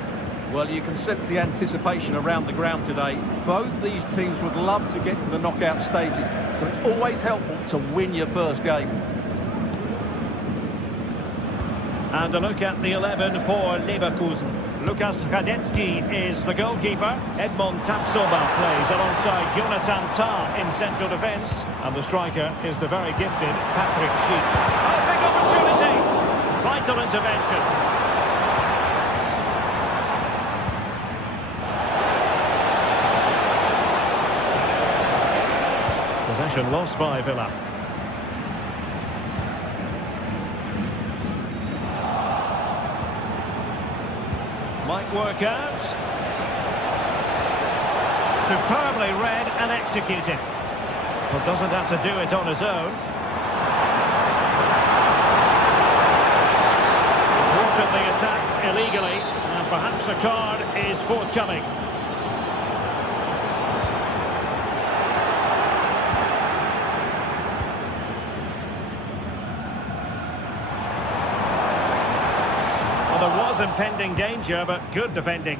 Well, you can sense the anticipation around the ground today. Both these teams would love to get to the knockout stages, so it's always helpful to win your first game. And a look at the 11 for Leverkusen. Lukas Radetzky is the goalkeeper. Edmond Tapsoba plays alongside Jonathan Tah in central defence. And the striker is the very gifted Patrick Schick. Oh, big opportunity! Vital intervention. Possession lost by Villa. Might work out. Superbly read and executed. But doesn't have to do it on his own. Thwarted the attack illegally, and perhaps a card is forthcoming. There was impending danger, but good defending.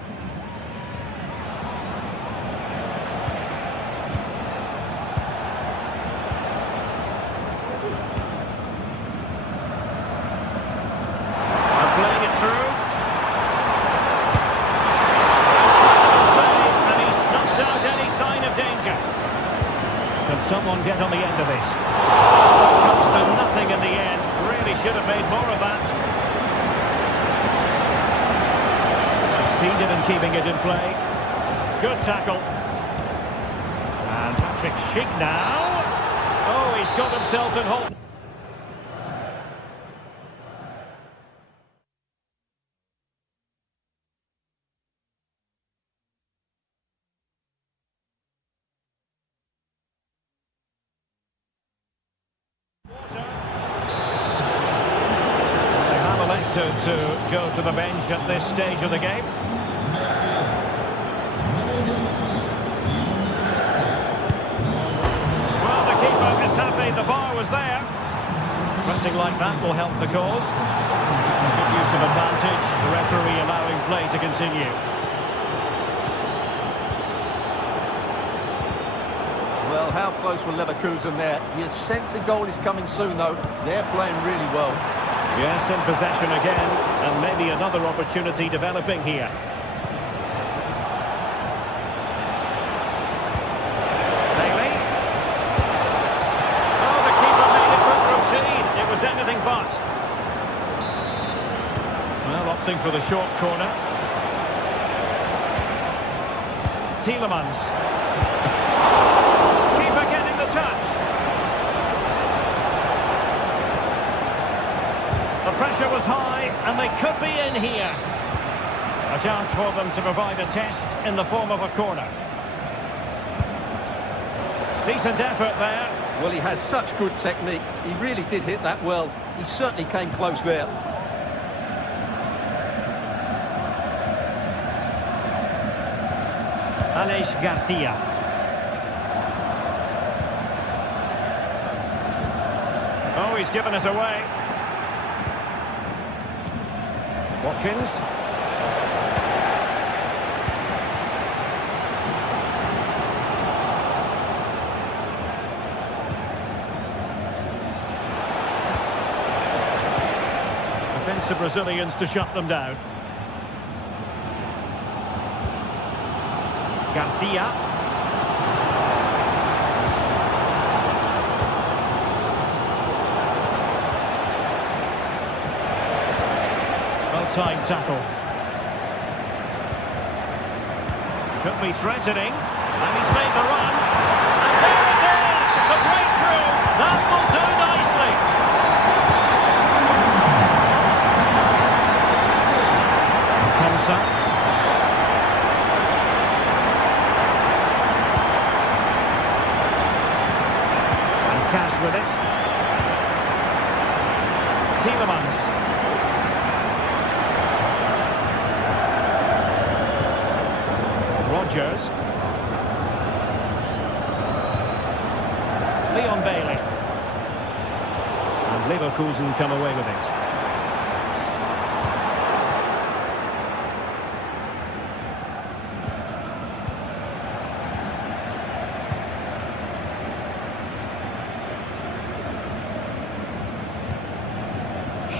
And playing it through. Save, and he snuffed out any sign of danger. Can someone get on the end of this? Comes to nothing in the end. Really should have made more of that. Succeeded in keeping it in play. Good tackle. And Patrick Schick now. Oh, he's got himself in hold. They have elected to go to the bench at this stage of the game. The bar was there. Resting like that will help the cause. Good use of advantage. The referee allowing play to continue. Well, how close were Leverkusen there? You sense a goal is coming soon, though. They're playing really well. Yes, in possession again. And maybe another opportunity developing here. Anything but. Well, opting for the short corner. Tielemans. Keeper getting the touch. The pressure was high, and they could be in here. A chance for them to provide a test in the form of a corner. Decent effort there. Well, he has such good technique. He really did hit that well. He certainly came close there. Alex Garcia. Oh, he's given us away. Watkins. The Brazilians to shut them down. Garcia. Well-timed tackle. Could be threatening. And he's made the run. And there it is! The breakthrough! That will do nicely. Konsa. And Cash with it. Tielemans. Rodgers. Leon Bailey. And Leverkusen come away with it.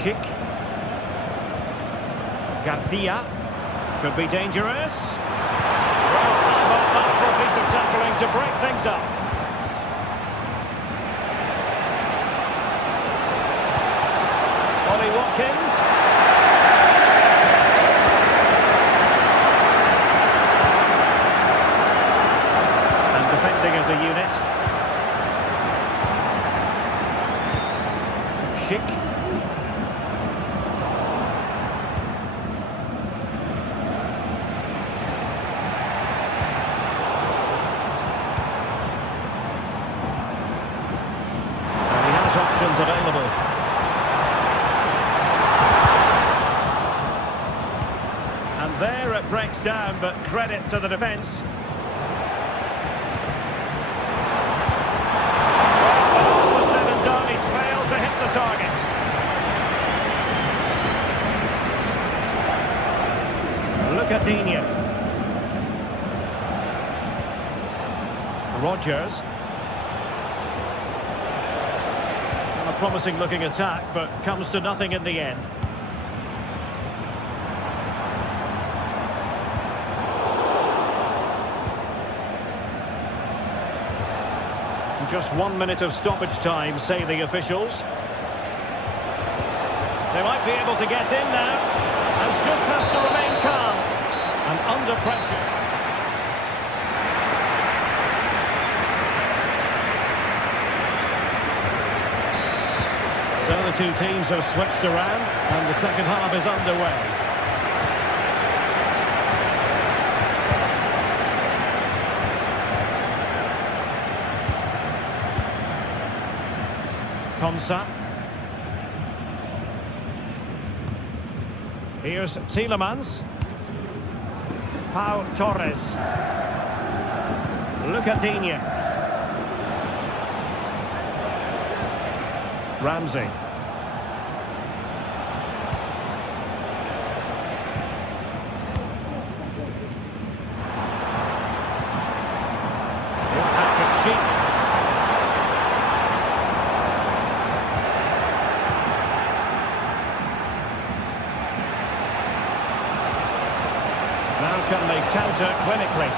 Schick. Garcia. Could be dangerous. Well, how about that for a piece of tackling to break things up? Ollie Watkins. And defending as a unit. Schick. Available. And there it breaks down, but credit to the defence. Oh, the seven Derby's failed to hit the target. Lucadinho. Rodgers. A promising looking attack, but comes to nothing in the end. Just 1 minute of stoppage time, say the officials. They might be able to get in now, and just has to remain calm and under pressure. So the two teams have switched around and the second half is underway. Konsa. Here's Tielemans. Pau Torres. Lucadinho. Ramsey. Now can they counter clinically?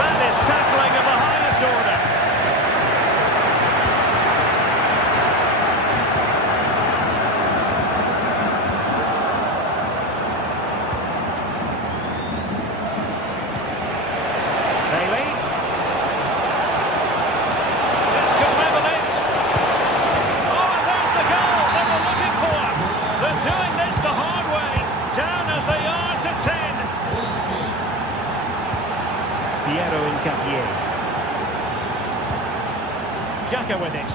That is tackling of the highest order. Bailey. This could level it. Oh, and there's the goal they were looking for. They're doing this the hard way, down as they are to 10. Piero Incapié. Xhaka with it.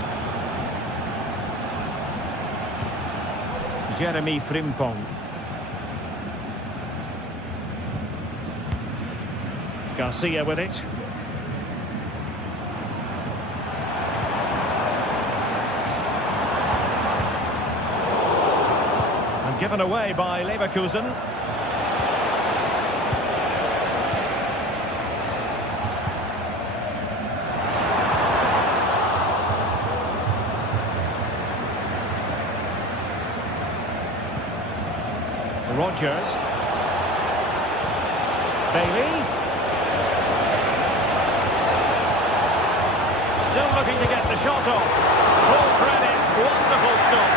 Jeremy Frimpong. Garcia with it. Given away by Leverkusen. Rodgers. Bailey. Still looking to get the shot off. Full credit. Wonderful stop.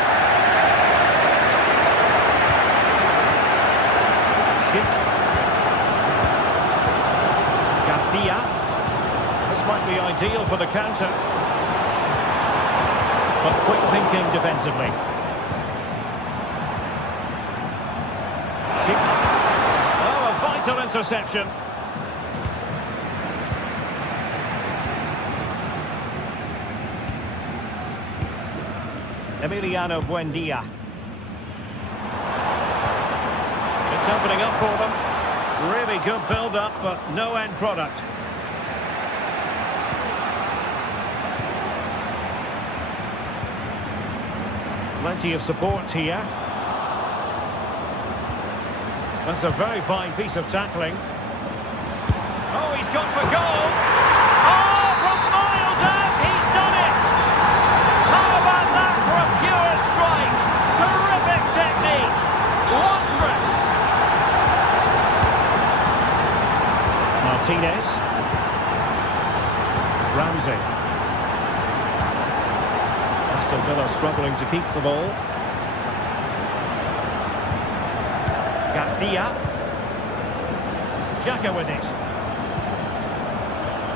Garcia. This might be ideal for the counter. But quick thinking defensively. interception. Emiliano Buendia. It's opening up for them. Really good build-up, but no end product. Plenty of support here. That's a very fine piece of tackling. Oh, he's gone for goal. Oh, from miles out, he's done it. How about that for a pure strike? Terrific technique. Wondrous. Martinez. Ramsey. Aston Villa struggling to keep the ball. Garcia. Xhaka with it.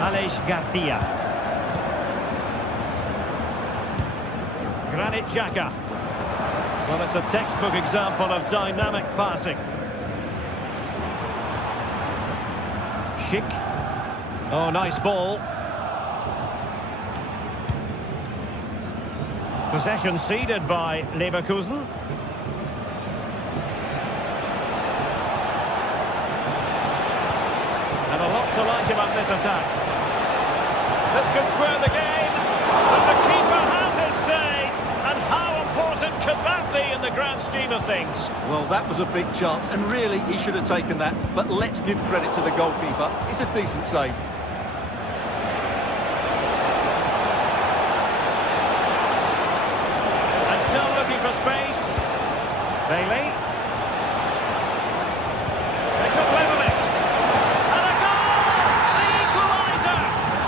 Aleix Garcia. Granit Xhaka. Well, it's a textbook example of dynamic passing. Schick. Oh, nice ball. Possession ceded by Leverkusen. And a lot to like about this attack. This could square the game. And the keeper has his say. And how important could that be in the grand scheme of things? Well, that was a big chance, and really he should have taken that. But let's give credit to the goalkeeper. It's a decent save. And still looking for space. Bailey. They could level it. And a goal! The equaliser!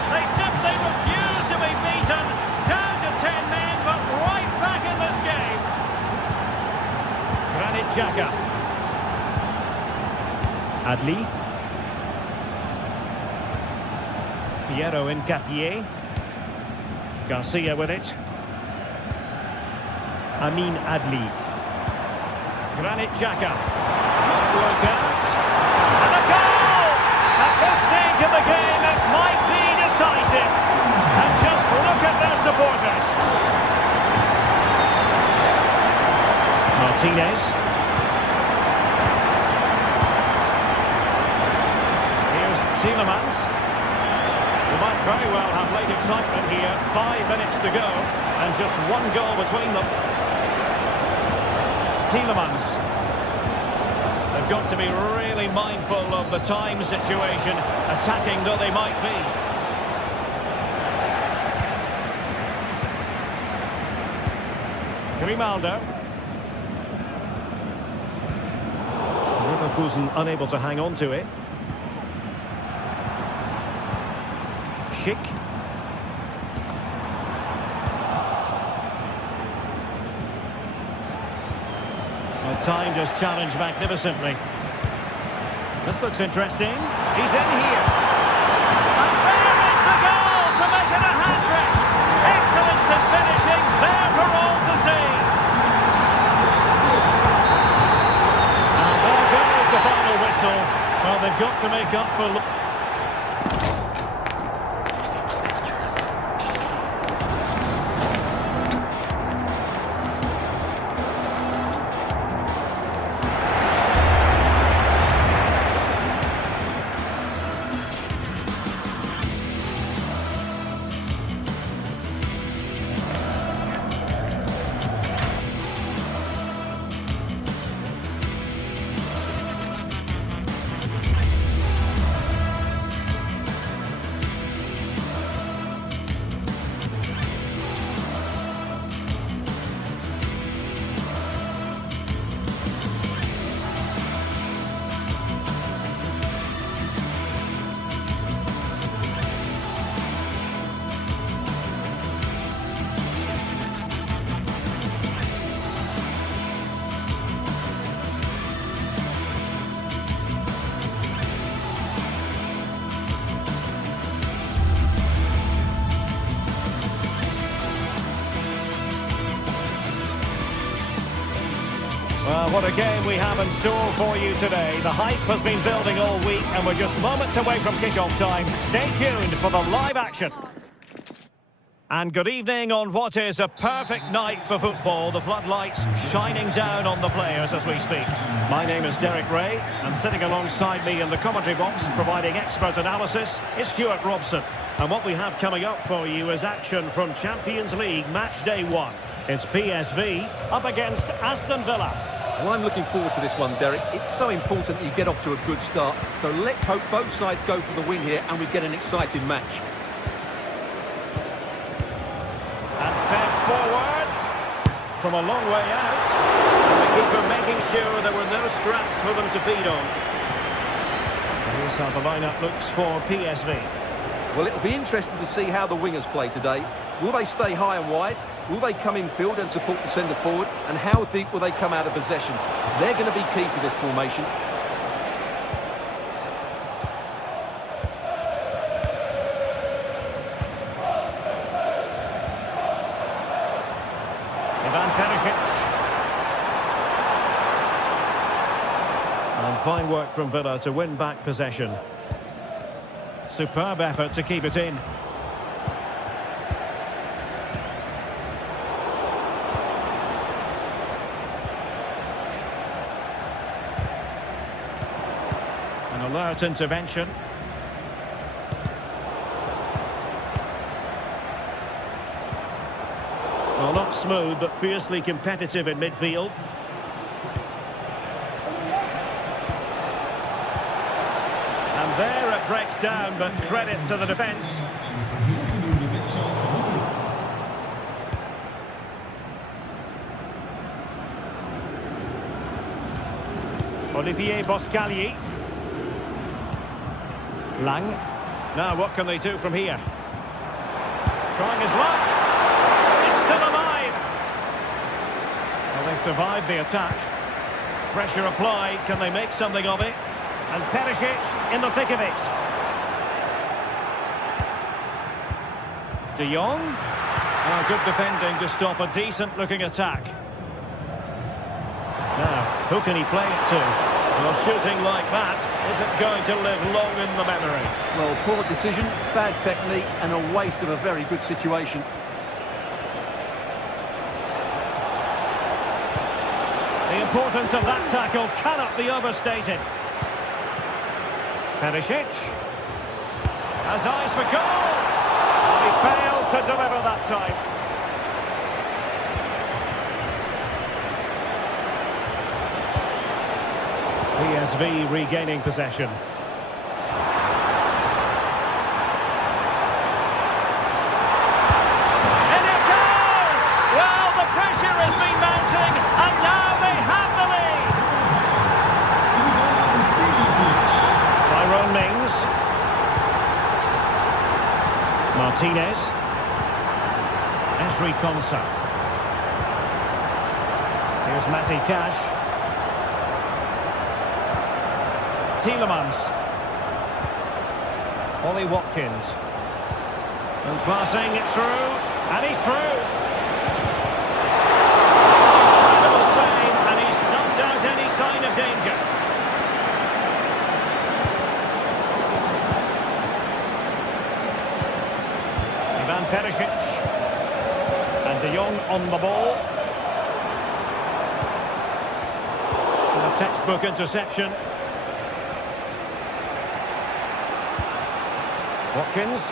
They simply refuse to be beaten. Down to 10 men, but right back in this game. Granit Xhaka. Adli. Piero Nketiah. Garcia with it. Amin Adli. Granit Xhaka. Good work out. And a goal! At this stage of the game, it might be decisive. And just look at their supporters. Martinez. Here's Tielemans. We might very well have late excitement here. 5 minutes to go. And just one goal between them. Tielemans. They've got to be really mindful of the time situation, attacking though they might be. Grimaldo. Leverkusen unable to hang on to it. Schick. Timed his challenge magnificently. This looks interesting. He's in here. And there is the goal to make it a hat-trick. Excellence in finishing, there for all to see. And there goes the final whistle. Well, they've got to make up for... Well, what a game we have in store for you today. The hype has been building all week and we're just moments away from kick-off time. Stay tuned for the live action. And good evening on what is a perfect night for football. The floodlights shining down on the players as we speak. My name is Derek Ray, and sitting alongside me in the commentary box, providing expert analysis, is Stuart Robson. And what we have coming up for you is action from Champions League match day 1. It's PSV up against Aston Villa. Well, I'm looking forward to this one, Derek. It's so important that you get off to a good start. So let's hope both sides go for the win here and we get an exciting match. And fed forwards from a long way out. And the keeper making sure there were no scraps for them to feed on. Here's how the lineup looks for PSV. Well, it'll be interesting to see how the wingers play today. Will they stay high and wide? Will they come in field and support the centre forward? And how deep will they come out of possession? They're going to be key to this formation. And fine work from Villa to win back possession. Superb effort to keep it in. An alert intervention. Well, not smooth, but fiercely competitive in midfield. And there it breaks down, but credit to the defence. Olivier Boscagli. Lang. Now what can they do from here? Trying his luck. It's still alive. Well, they survived the attack. Pressure applied. Can they make something of it? And Perisic in the thick of it. De Jong. Oh, good defending to stop a decent-looking attack. Now, who can he play it to? Well, shooting like that isn't going to live long in the memory. Well, poor decision, bad technique, and a waste of a very good situation. The importance of that tackle cannot be overstated. Perisic has eyes for goal. He failed to deliver that time. PSV regaining possession. And it goes! Well, the pressure has been mounting, and now they have the lead. Tyrone Mings. Martinez. Esri Konsa. Here's Matty Cash. Tielemans. Ollie Watkins. And passing it through. And he's through. Incredible save, and he snuffed out any sign of danger. Ivan Perisic. And De Jong on the ball. And a textbook interception. Watkins.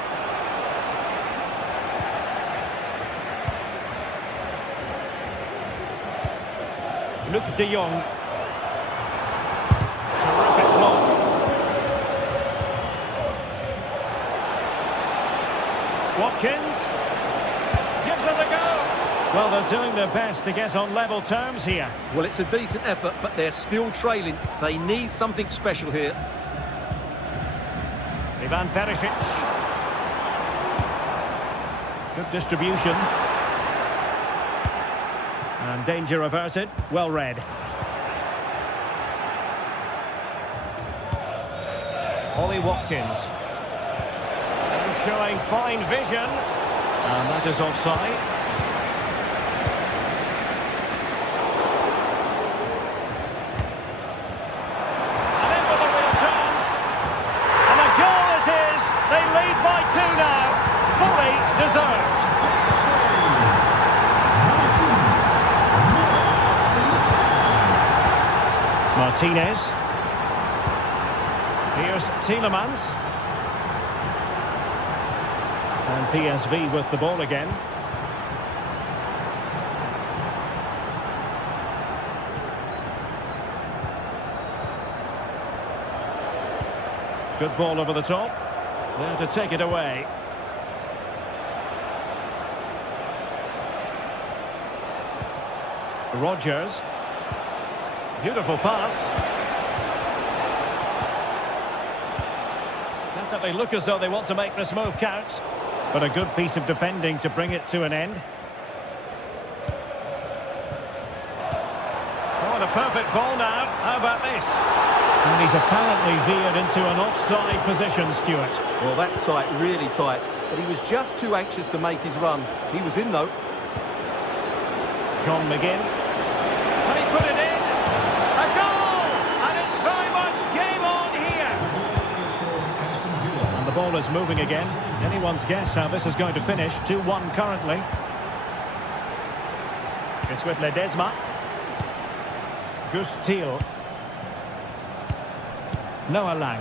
Luc de Jong. Terrific block. Watkins. Gives it a go. Well, they're doing their best to get on level terms here. Well, it's a decent effort, but they're still trailing. They need something special here. Ivan Perisic. Good distribution. And danger averted. Well read. Ollie Watkins. And showing fine vision. And that is offside. Martinez. Here's Tielemans. And PSV with the ball again. Good ball over the top. There to take it away. Rodgers. Beautiful pass. Definitely look as though they want to make this move count. But a good piece of defending to bring it to an end. Oh, and a perfect ball now. How about this? And he's apparently veered into an offside position, Stuart. Well, that's tight, really tight. But he was just too anxious to make his run. He was in, though. John McGinn. And he put it in. A goal! And it's very much game on here. And the ball is moving again. Anyone's guess how this is going to finish. 2-1 currently. It's with Ledesma. Gus Thiel. Noah Lang.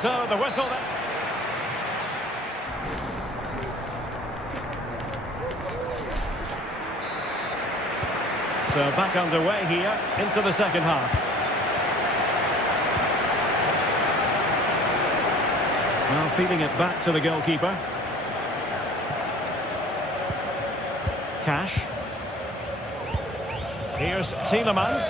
So the whistle then. So back underway here into the second half. Now feeding it back to the goalkeeper. Cash. Here's Tielemans.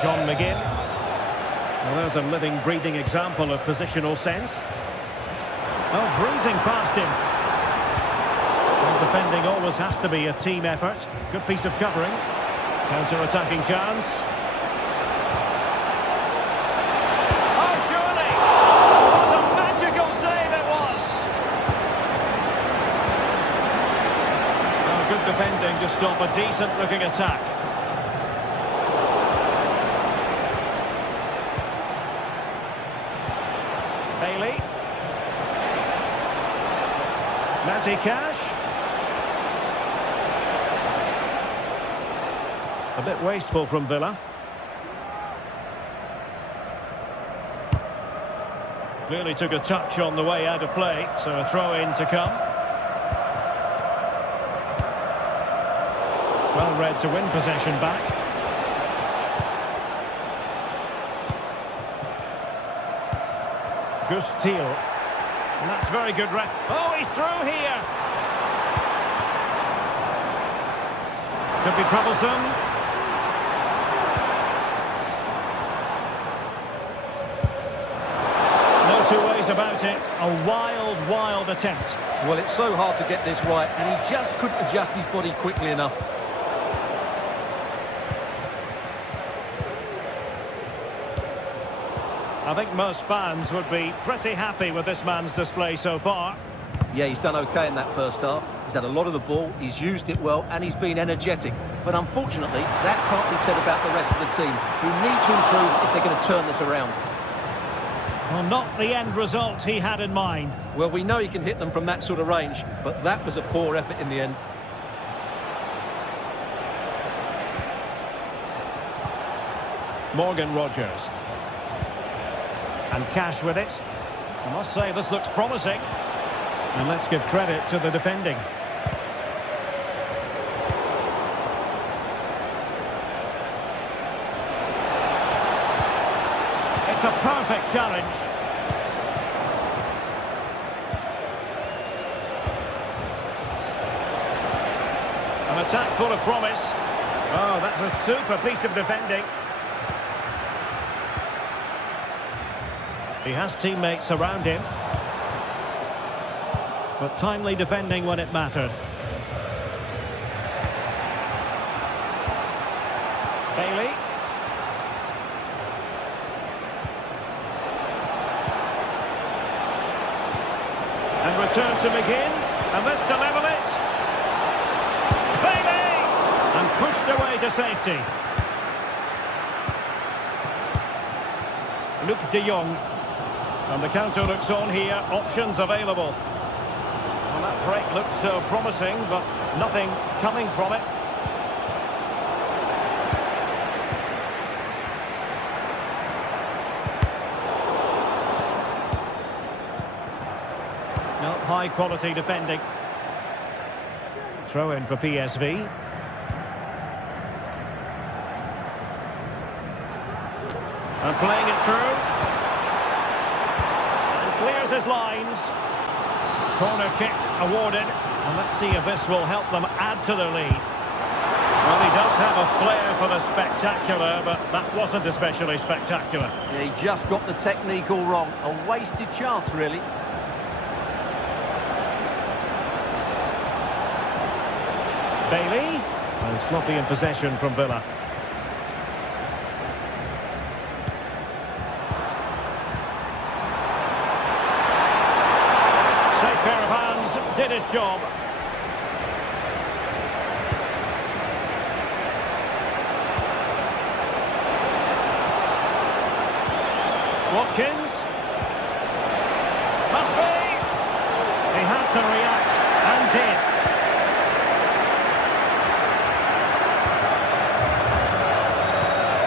John McGinn. Well, there's a living, breathing example of positional sense. Oh, breezing past him. Well, defending always has to be a team effort. Good piece of covering. Counter-attacking chance. Oh, surely! What a magical save it was! Oh, good defending to stop a decent-looking attack. Bailey. Matty Cash. A bit wasteful from Villa. Clearly took a touch on the way out of play, so a throw-in to come. Well read to win possession back. Gus Thiel. And that's very good. Oh, he's through here. Could be troublesome. No two ways about it. A wild, wild attempt. Well, it's so hard to get this right, and he just couldn't adjust his body quickly enough. I think most fans would be pretty happy with this man's display so far. Yeah, he's done okay in that first half. He's had a lot of the ball, he's used it well, and he's been energetic. But unfortunately, that can't be said about the rest of the team, who need to improve if they're going to turn this around. Well, not the end result he had in mind. Well, we know he can hit them from that sort of range, but that was a poor effort in the end. Morgan Rodgers. And Cash with it. I must say this looks promising. And let's give credit to the defending. It's a perfect challenge. An attack full of promise. Oh, that's a super piece of defending. He has teammates around him. But timely defending when it mattered. Bailey. And return to McGinn. And this to level it. Bailey! And pushed away to safety. Luke de Jong. And the counter looks on here. Options available. Well, that break looked so promising, but nothing coming from it. No, high quality defending. Throw in for PSV. And playing it through. And clears his lines. Corner kick awarded. And let's see if this will help them add to their lead. Well, he does have a flair for the spectacular, but that wasn't especially spectacular. Yeah, he just got the technique all wrong. A wasted chance, really. Bailey. And sloppy in possession from Villa. Safe pair of hands. Did his job. Watkins. Must be. He had to react and did.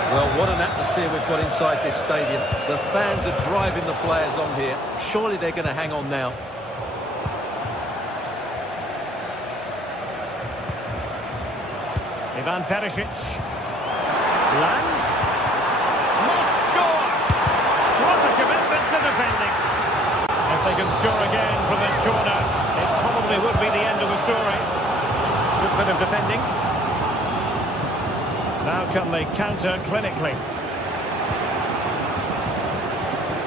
Well, what an atmosphere we've got inside this stadium. The fans are driving the players on here. Surely they're going to hang on now. Ivan Perisic. Lang. Must score! What a commitment to defending. If they can score again from this corner, it probably would be the end of the story. Good bit of defending. Now can they counter clinically?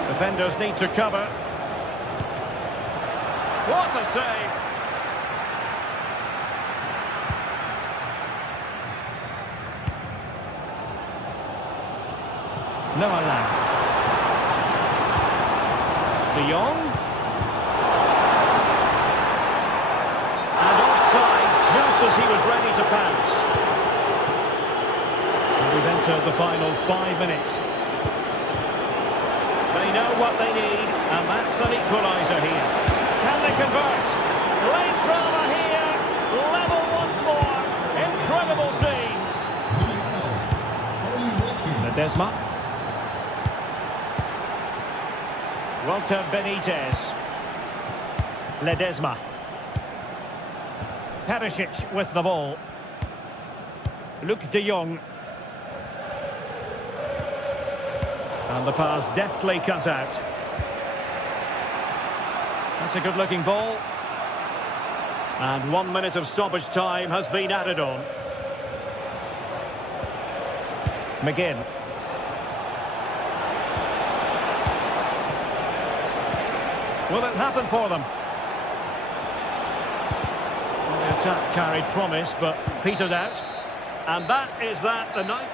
Defenders need to cover. What a save! Noah Lang. De Jong. And offside just as he was ready to pounce. We've entered the final 5 minutes. They know what they need, and that's an equaliser here. Can they convert? Late drama here. Level once more. Incredible scenes. Ledesma. Walter Benitez. Ledesma. Perisic with the ball. Luke de Jong. And the pass deftly cut out. That's a good-looking ball. And 1 minute of stoppage time has been added on. McGinn. Will it happen for them? Well, the attack carried promise, but petered out. And that is that, the ninth.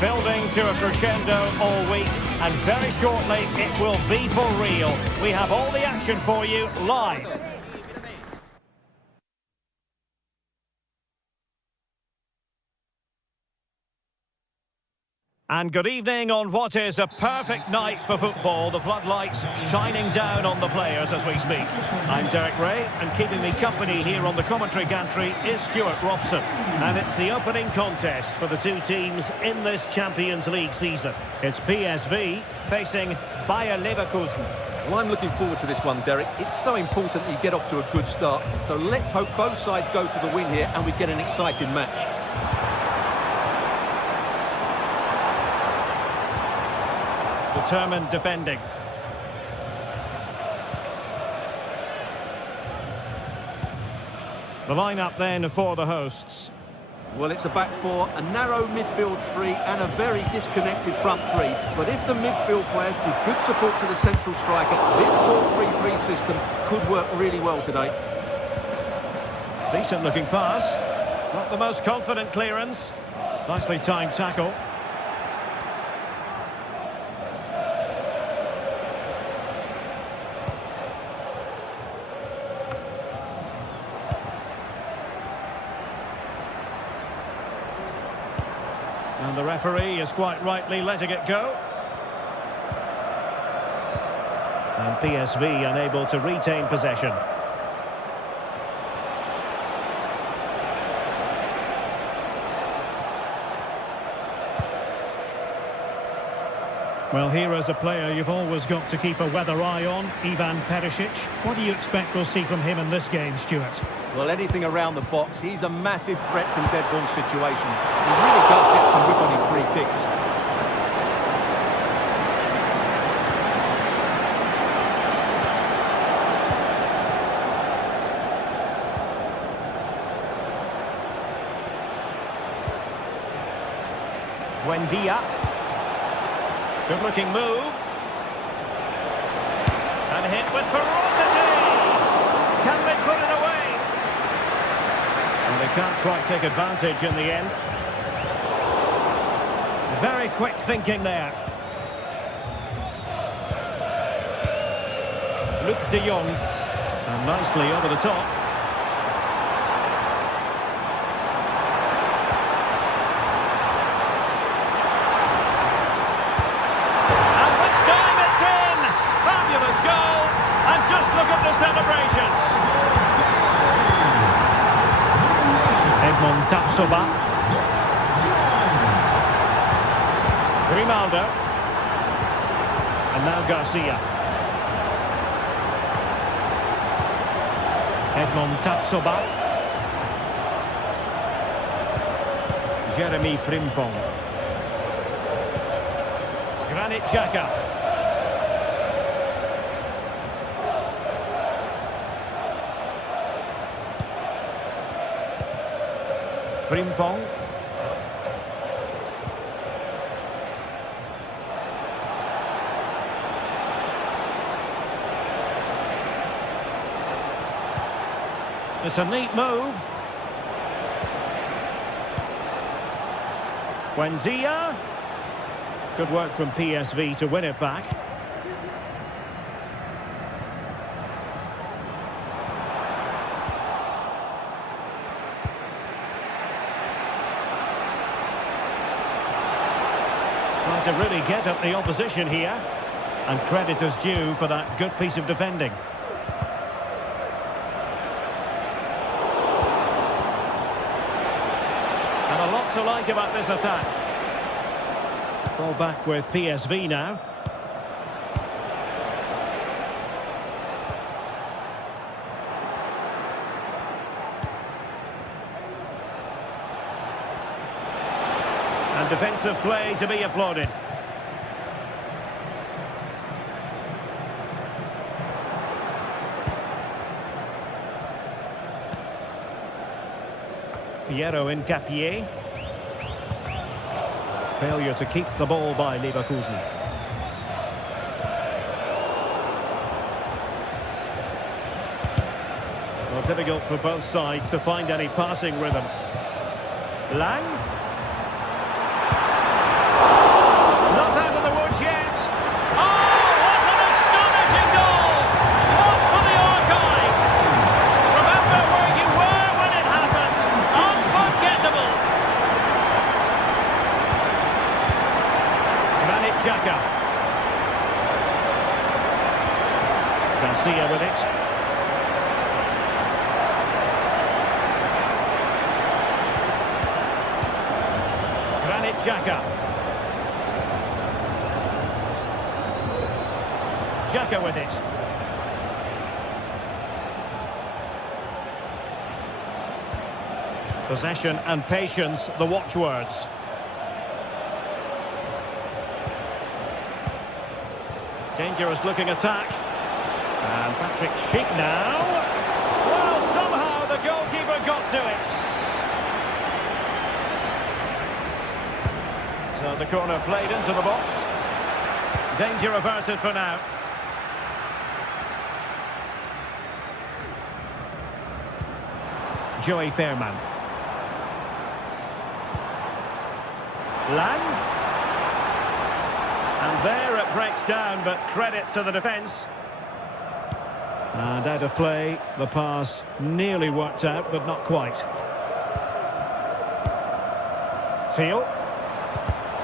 Building to a crescendo all week, and very shortly it will be for real. We have all the action for you live. And good evening on what is a perfect night for football. The floodlights shining down on the players as we speak. I'm Derek Ray, and keeping me company here on the commentary gantry is Stuart Robson. And it's the opening contest for the two teams in this Champions League season. It's PSV facing Bayer Leverkusen. Well, I'm looking forward to this one, Derek. It's so important that you get off to a good start. So let's hope both sides go for the win here and we get an exciting match. Determined defending. The lineup then for the hosts. Well, it's a back four, a narrow midfield three and a very disconnected front three. But if the midfield players give good support to the central striker, this 4-3-3 system could work really well today. Decent looking pass. Not the most confident clearance. Nicely timed tackle. And the referee is quite rightly letting it go. And PSV unable to retain possession. Well, here as a player, you've always got to keep a weather eye on. Ivan Perisic. What do you expect we'll see from him in this game, Stuart? Well, anything around the box. He's a massive threat from dead ball situations. He really does get some whip on his free kicks. Buendia. Good looking move. And hit with ferocity. Can they put it away? And they can't quite take advantage in the end. Very quick thinking there. Luc de Jong. And nicely over the top. And which time it's in! Fabulous goal! And just look at the celebrations. Edmond Tapsoba. Grimaldo. And now Garcia. Edmond Tapsoba. Jeremy Frimpong. Granit Xhaka. Frimpong. It's a neat move. Buendia. Good work from PSV to win it back. Trying to really get at the opposition here. And credit is due for that good piece of defending. And a lot to like about this attack. Ball back with PSV now. And defensive play to be applauded. Piero Incapié. Failure to keep the ball by Leverkusen. Well, difficult for both sides to find any passing rhythm. Lang. Not out of the woods yet. Oh, what an astonishing goal! One for the archives. Remember where you were when it happened. Unforgettable. Xhaka. Garcia with it. Xhaka. Xhaka with it. Possession and patience, the watchwords. Dangerous looking attack. And Patrick Schick now. Well, somehow the goalkeeper got to it. So the corner played into the box. Danger averted for now. Joey Fairman. Lang. And there it breaks down, but credit to the defence. And out of play, the pass nearly worked out, but not quite. Seal.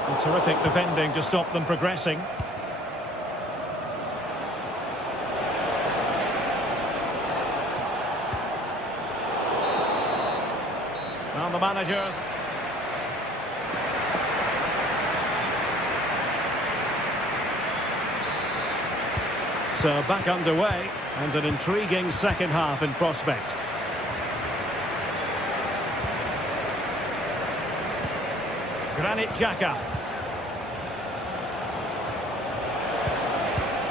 And terrific defending to stop them progressing. Well, the manager. So back underway, and an intriguing second half in prospect. Granit Xhaka.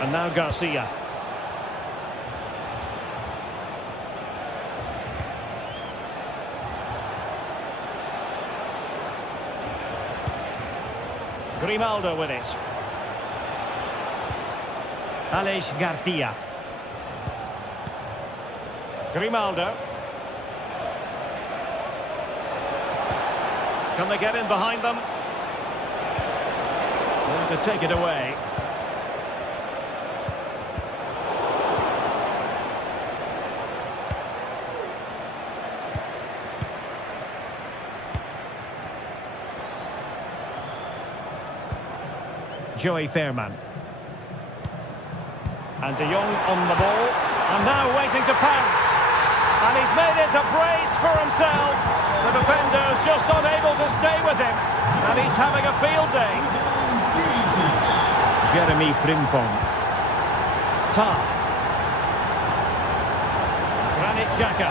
And now Garcia. Grimaldo with it. Aleix Garcia. Grimaldo. Can they get in behind them? They're to take it away. Joey Fairman. And De Jong on the ball. And now waiting to pounce. And he's made it a brace for himself. The defender's just unable to stay with him. And he's having a field day. Jeremy Frimpong. Tar. Granit Xhaka.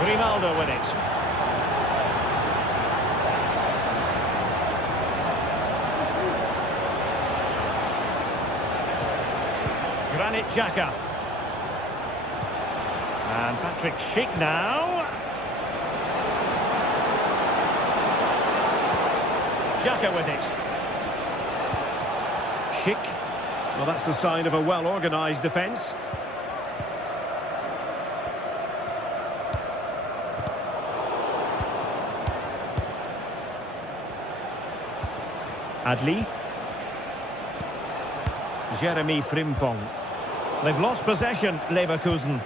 Grimaldo with it. Granit Xhaka. And Patrick Schick now. Xhaka with it. Schick. Well, that's the sign of a well-organised defence. Adli. Jeremy Frimpong. They've lost possession, Leverkusen.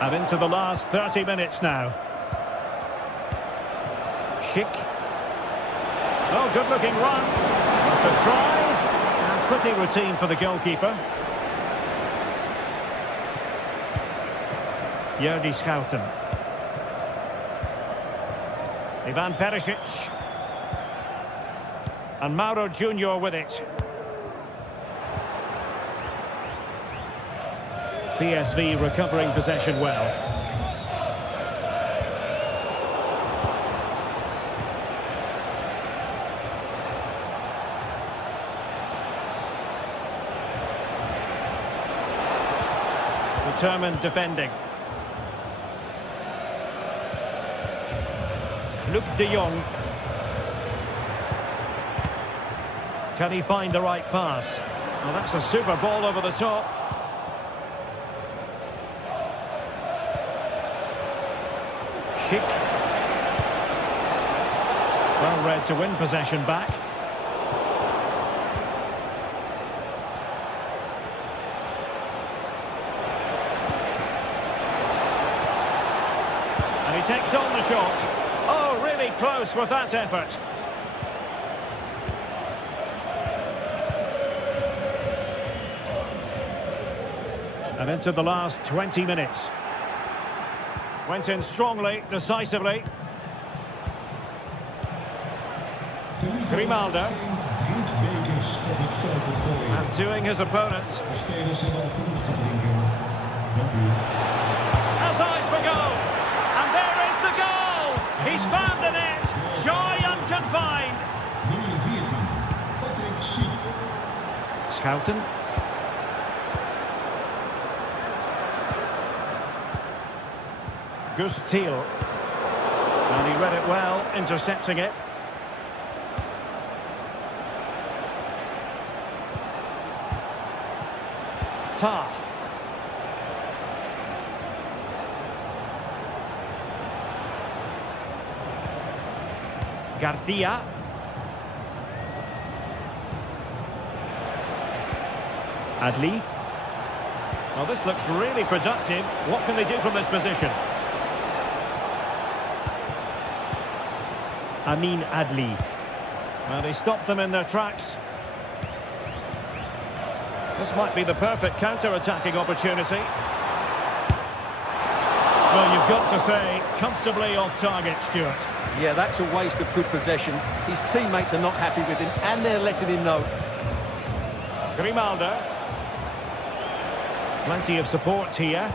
And into the last 30 minutes now. Schick. Oh, good-looking run. After try. And pretty routine for the goalkeeper. Jordi Schouten. Ivan Perisic. And Mauro Junior with it. PSV recovering possession well. Determined defending. Luc de Jong. Can he find the right pass? Well, that's a super ball over the top. Schick. Well read to win possession back. And he takes on the shot. Oh, really close with that effort. And into the last 20 minutes. Went in strongly, decisively. Grimaldo. And doing his opponent. Has eyes for goal. And there is the goal. He's found the net. Joy unconfined. Schouten. Gus Thiel. And he read it well, intercepting it. Tar. Garcia. Adli. Well, this looks really productive. What can they do from this position? Amin Adli. Well, they stopped them in their tracks. This might be the perfect counter-attacking opportunity. Well, you've got to say, comfortably off target, Stuart. Yeah, that's a waste of good possession. His teammates are not happy with him, and they're letting him know. Grimaldo. Plenty of support here.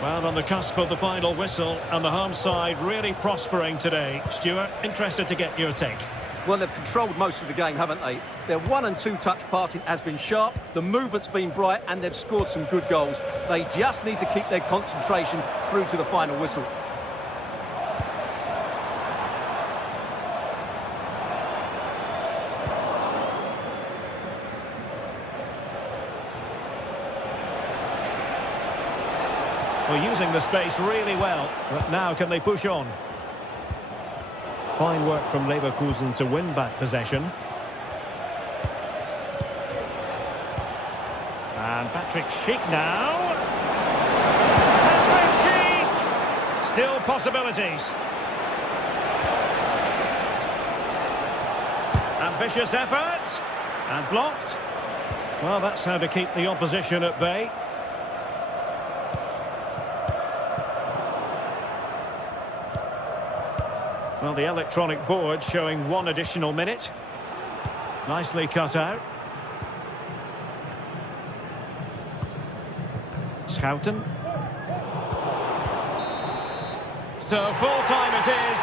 Well, on the cusp of the final whistle, and the home side really prospering today. Stuart, interested to get your take. Well, they've controlled most of the game, haven't they? Their 1- and 2-touch passing has been sharp, the movement's been bright, and they've scored some good goals. They just need to keep their concentration through to the final whistle. Well, using the space really well, but now can they push on? Fine work from Leverkusen to win back possession. And Patrick Schick now. Patrick Schick! Still possibilities. Ambitious effort. And blocked. Well, that's how to keep the opposition at bay. Well, the electronic board showing 1 additional minute. Nicely cut out. Schouten. So full time it is.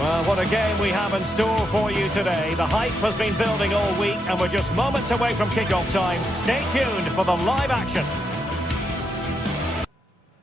Well, what a game we have in store for you today. The hype has been building all week and we're just moments away from kick-off time. Stay tuned for the live action.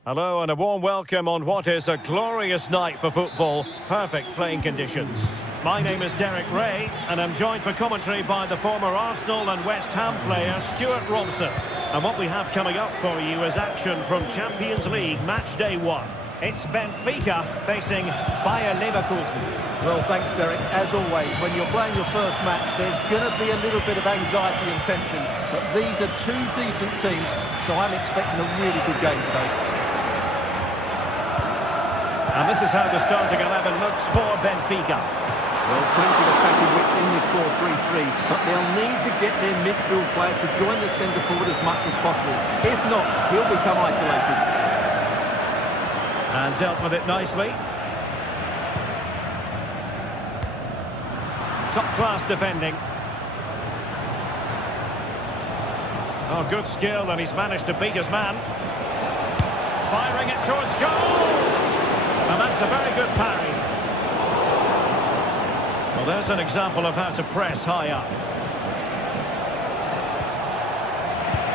Hello and a warm welcome on what is a glorious night for football. Perfect playing conditions. My name is Derek Ray and I'm joined for commentary by the former Arsenal and West Ham player Stuart Robson. And what we have coming up for you is action from Champions League match day 1. It's Benfica facing Bayer Leverkusen. Well, thanks, Derek. As always, when you're playing your first match, there's going to be a little bit of anxiety and tension. But these are two decent teams, so I'm expecting a really good game today. And this is how the starting 11 looks for Benfica. Well, plenty of attacking width in this 4-3-3, but they'll need to get their midfield players to join the centre forward as much as possible. If not, he'll become isolated. And dealt with it nicely. Top-class defending. Oh, good skill, and he's managed to beat his man. Firing it towards goal! And that's a very good parry. Well, there's an example of how to press high up.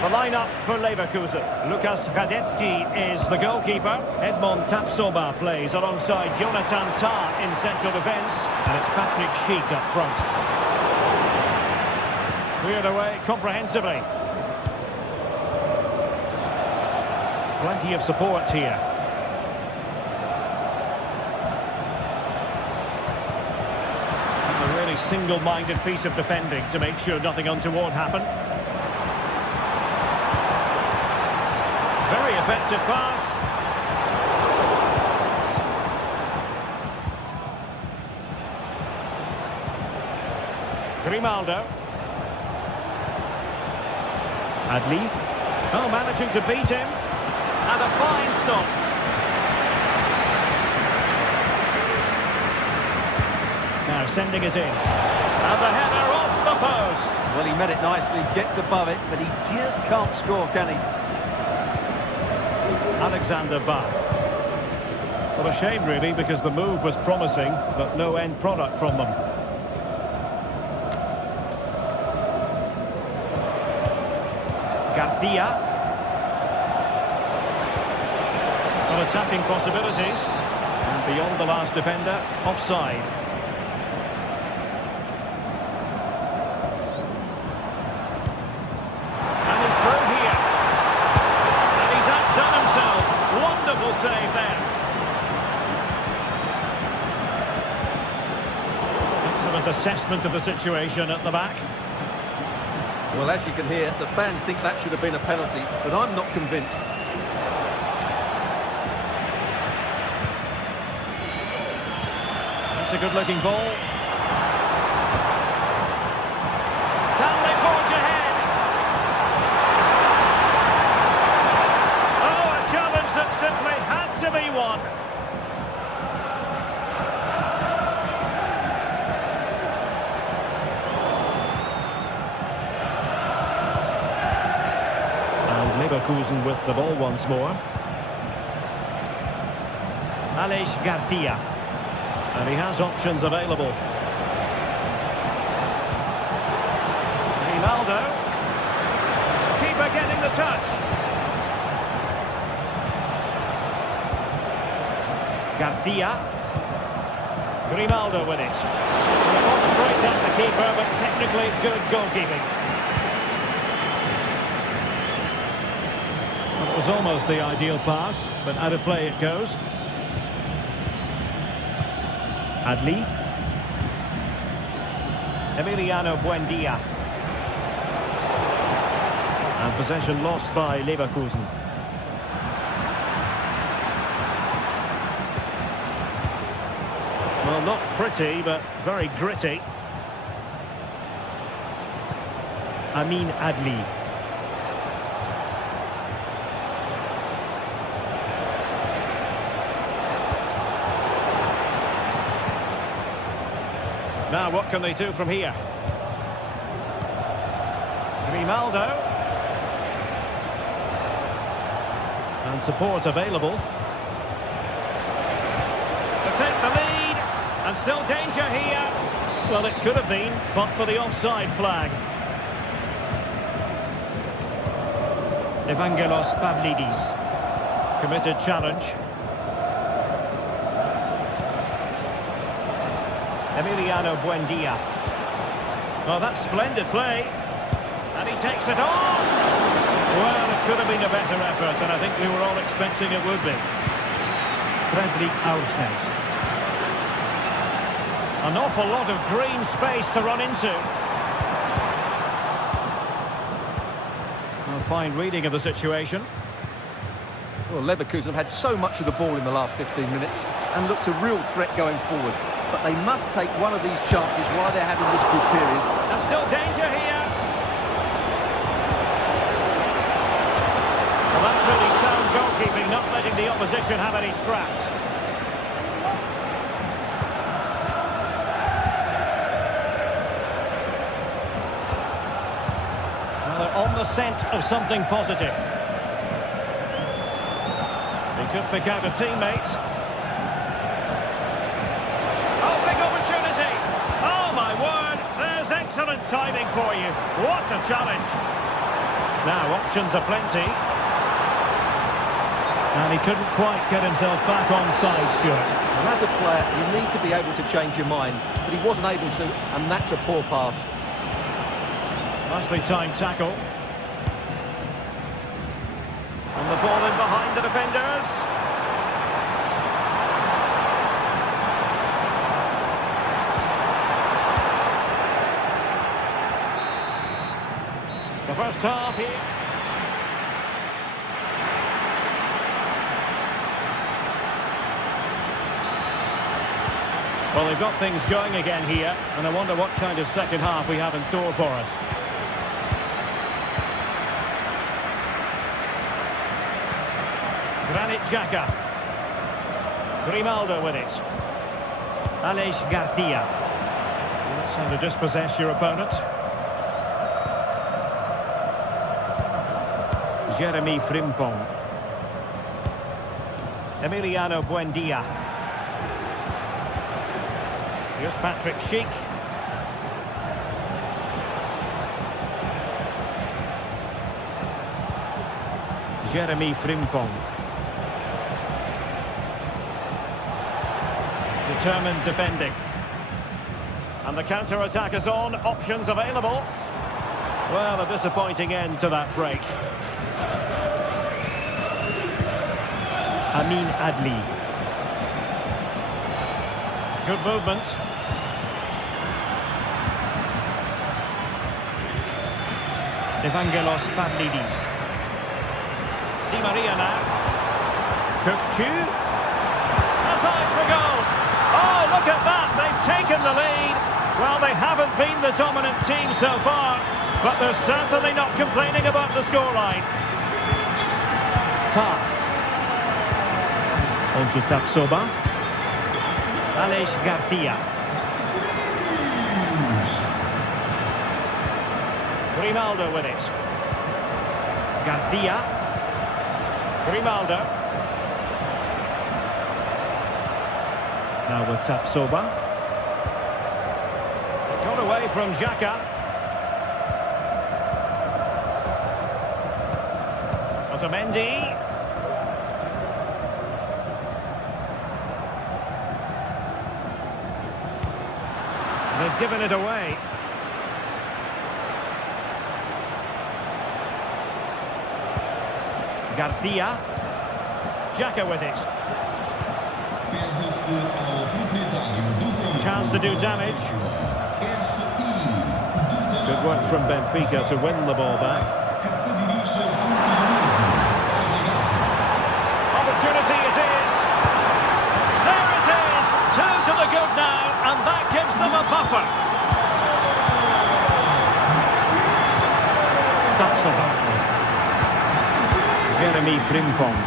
The lineup for Leverkusen. Lukas Radetzky is the goalkeeper. Edmond Tapsoba plays alongside Jonathan Tah in central defence. And it's Patrick Schick up front. Cleared away comprehensively. Plenty of support here. A really single-minded piece of defending to make sure nothing untoward happened. Very effective pass. Grimaldo. Adli. Oh, managing to beat him. And a fine stop. Now sending it in. And the header off the post. Well, he met it nicely, gets above it, but he just can't score, can he? Alexander Bach. Well, a shame really, because the move was promising, but no end product from them. Garcia. Some attacking possibilities. And beyond the last defender, offside. Save there. Excellent assessment of the situation at the back. Well, as you can hear, the fans think that should have been a penalty, but I'm not convinced. That's a good-looking ball. Can they forge ahead? Oh, a challenge that simply had to be won. And Leverkusen with the ball once more. Alex Garcia. And he has options available. Ronaldo. Keeper getting the touch. Garcia. Grimaldo with it. Not straight at the keeper, but technically good goalkeeping. Well, it was almost the ideal pass, but out of play it goes. Adli. Emiliano Buendia. And possession lost by Leverkusen. Well, not pretty, but very gritty. Amin Adli. Now, what can they do from here? Grimaldo. And support available. To take the lead. And still danger here. Well, it could have been, but for the offside flag. Evangelos Pavlidis. Committed challenge. Emiliano Buendia. Oh, that's splendid play. And he takes it on. Well, it could have been a better effort, and I think we were all expecting it would be. An awful lot of green space to run into. A fine reading of the situation. Well, Leverkusen have had so much of the ball in the last 15 minutes and looked a real threat going forward. But they must take one of these chances while they're having this good period. There's still danger here. Well, that's really sound goalkeeping, not letting the opposition have any scraps. Well, they're on the scent of something positive. He could pick out a teammate. Oh, big opportunity. Oh, my word. There's excellent timing for you. What a challenge. Now, options are plenty. And he couldn't quite get himself back on side, Stuart. And as a player, you need to be able to change your mind. But he wasn't able to, and that's a poor pass. Nicely timed tackle. And the ball in behind the defenders. The first half here. Well, they've got things going again here, and I wonder what kind of second half we have in store for us. Granit Xhaka. Grimaldo with it. Alex Garcia. That's how to dispossess your opponent. Jeremy Frimpong. Emiliano Buendia. Here's Patrick Schick. Jeremy Frimpong. Determined defending. And the counter-attack is on. Options available. Well, a disappointing end to that break. Amin Adli. Good movement. Evangelos Pavlidis. Di Maria now. Kökçü. That's eyes for goal. Oh, look at that. They've taken the lead. Well, they haven't been the dominant team so far, but they're certainly not complaining about the scoreline. Ta. On to Tapsoba. Alex Garcia. Grimaldo with it. Garcia. Grimaldo. Now with Tapsoba. Got away from Xhaka. Otamendi. They've given it away. Garcia. Xhaka with it. Chance to do damage. Good work from Benfica to win the ball back. Opportunity it is. There it is. 2 to the good now, and that gives them a buffer. That's a buffer. Jeremy Frimpong.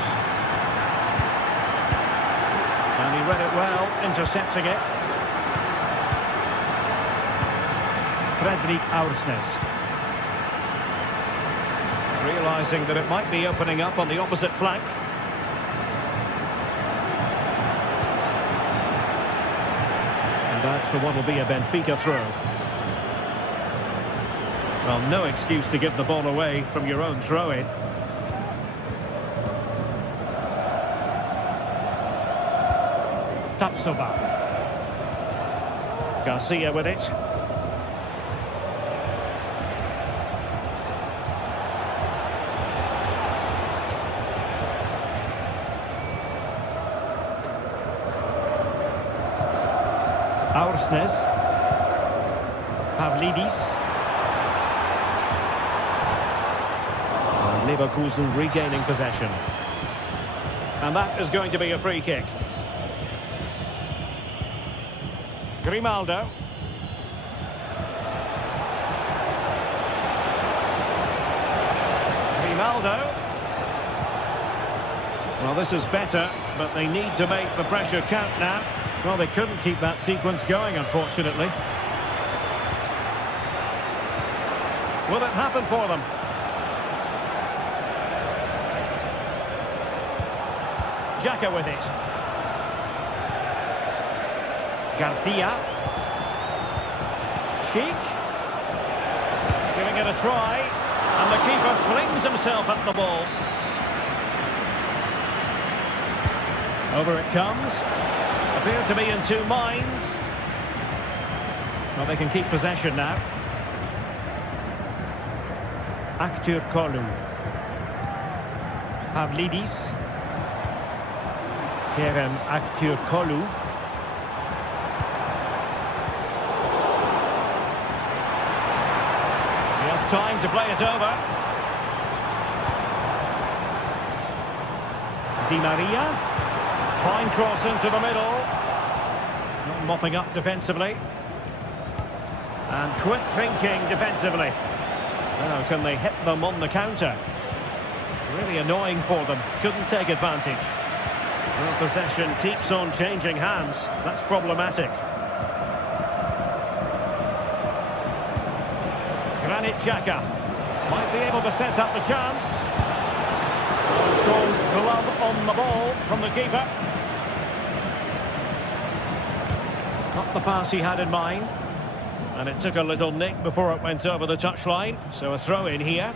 And he read it well, intercepting it. Fredrik Aursnes. Realising that it might be opening up on the opposite flank. And that's for what will be a Benfica throw. Well, no excuse to give the ball away from your own throw-in. Tapsoba. Garcia with it. Aursnes. Pavlidis. And Leverkusen regaining possession. And that is going to be a free kick. Grimaldo. Grimaldo. Well, this is better, but they need to make the pressure count now. Well, they couldn't keep that sequence going, unfortunately. Will it happen for them? Xhaka with it. Garcia. Cheek. Giving it a try. And the keeper flings himself at the ball. Over it comes. Appear to be in two minds. Well, they can keep possession now. Aktür Kolu. Pavlidis. Kerem Aktür Kolu. He has time to play it over. Di Maria. Fine cross into the middle. Not mopping up defensively. And quick thinking defensively. Now, can they hit them on the counter? Really annoying for them. Couldn't take advantage. Well, possession keeps on changing hands. That's problematic. Granit Xhaka might be able to set up the chance. A strong glove on the ball from the keeper. Not the pass he had in mind. And it took a little nick before it went over the touchline. So a throw in here.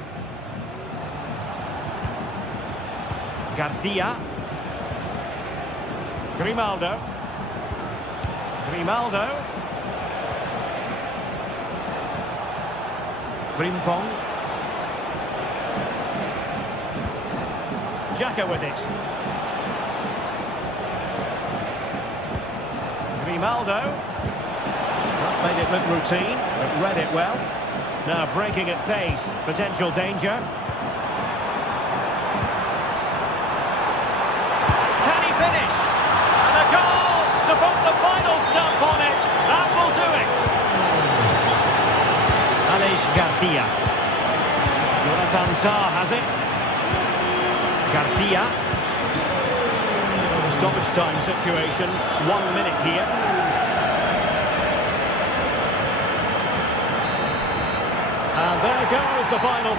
Garcia. Grimaldo. Grimaldo. Frimpong. Xhaka with it. Grimaldo. That made it look routine, but read it well. Now breaking at pace. Potential danger. Can he finish? And a goal to put the final stamp on it. That will do it. Aleix Garcia. Jonathan Tah has it. Garcia. Stoppage time situation. 1 minute here. And there goes the final.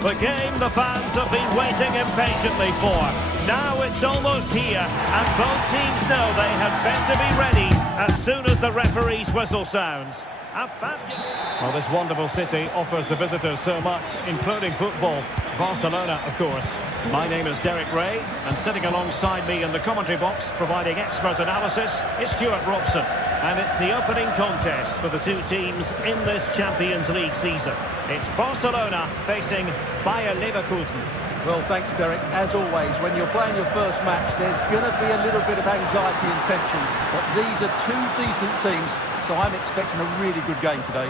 The game the fans have been waiting impatiently for. Now it's almost here, and both teams know they had better be ready as soon as the referee's whistle sounds. Well, this wonderful city offers the visitors so much, including football. Barcelona, of course. My name is Derek Ray, and sitting alongside me in the commentary box, providing expert analysis, is Stuart Robson. And it's the opening contest for the two teams in this Champions League season. It's Barcelona facing Bayer Leverkusen. Well, thanks, Derek. As always, when you're playing your first match, there's going to be a little bit of anxiety and tension. But these are two decent teams, so I'm expecting a really good game today.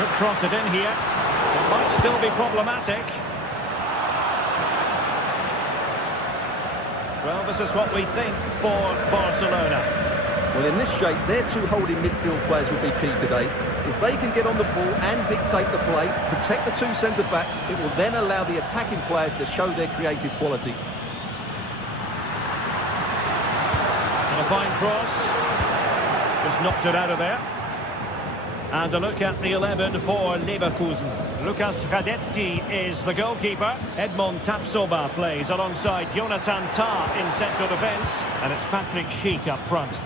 Could cross it in here. It might still be problematic. Well, this is what we think for Barcelona. Well, in this shape, their two holding midfield players will be key today. If they can get on the ball and dictate the play, protect the two centre-backs, it will then allow the attacking players to show their creative quality. And a fine cross. Just knocked it out of there. And a look at the 11 for Leverkusen. Lukas Radetzky is the goalkeeper. Edmond Tapsoba plays alongside Jonathan Tah in central defence. And it's Patrick Schick up front.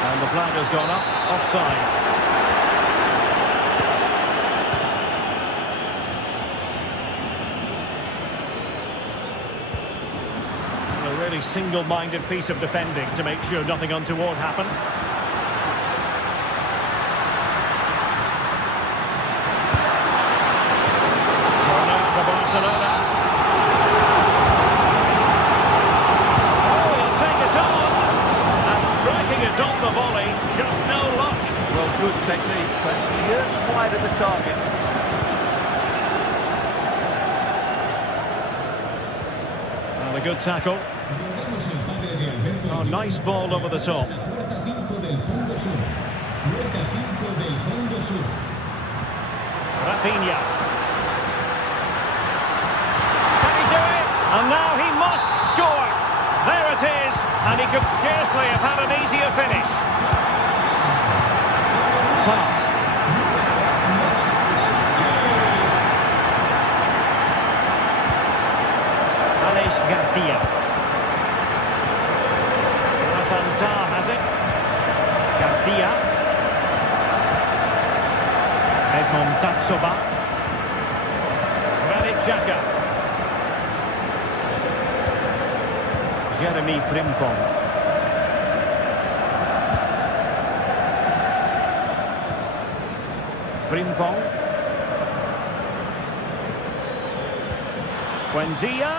And the flag has gone up, offside. A really single-minded piece of defending to make sure nothing untoward happened. Corner for Barcelona. Oh, he'll take it on. And striking it off the volley, just no luck. Well, good technique, but just wide of the target. Well, a good tackle. Oh, nice ball over the top. Rafinha. Can he do it? And now he must score. There it is. And he could scarcely have had an easier finish. Alex Garcia. Tah has it. Garcia. Edmond Tapsoba. Granit Xhaka. Jeremy Frimpong. Frimpong. Buendia.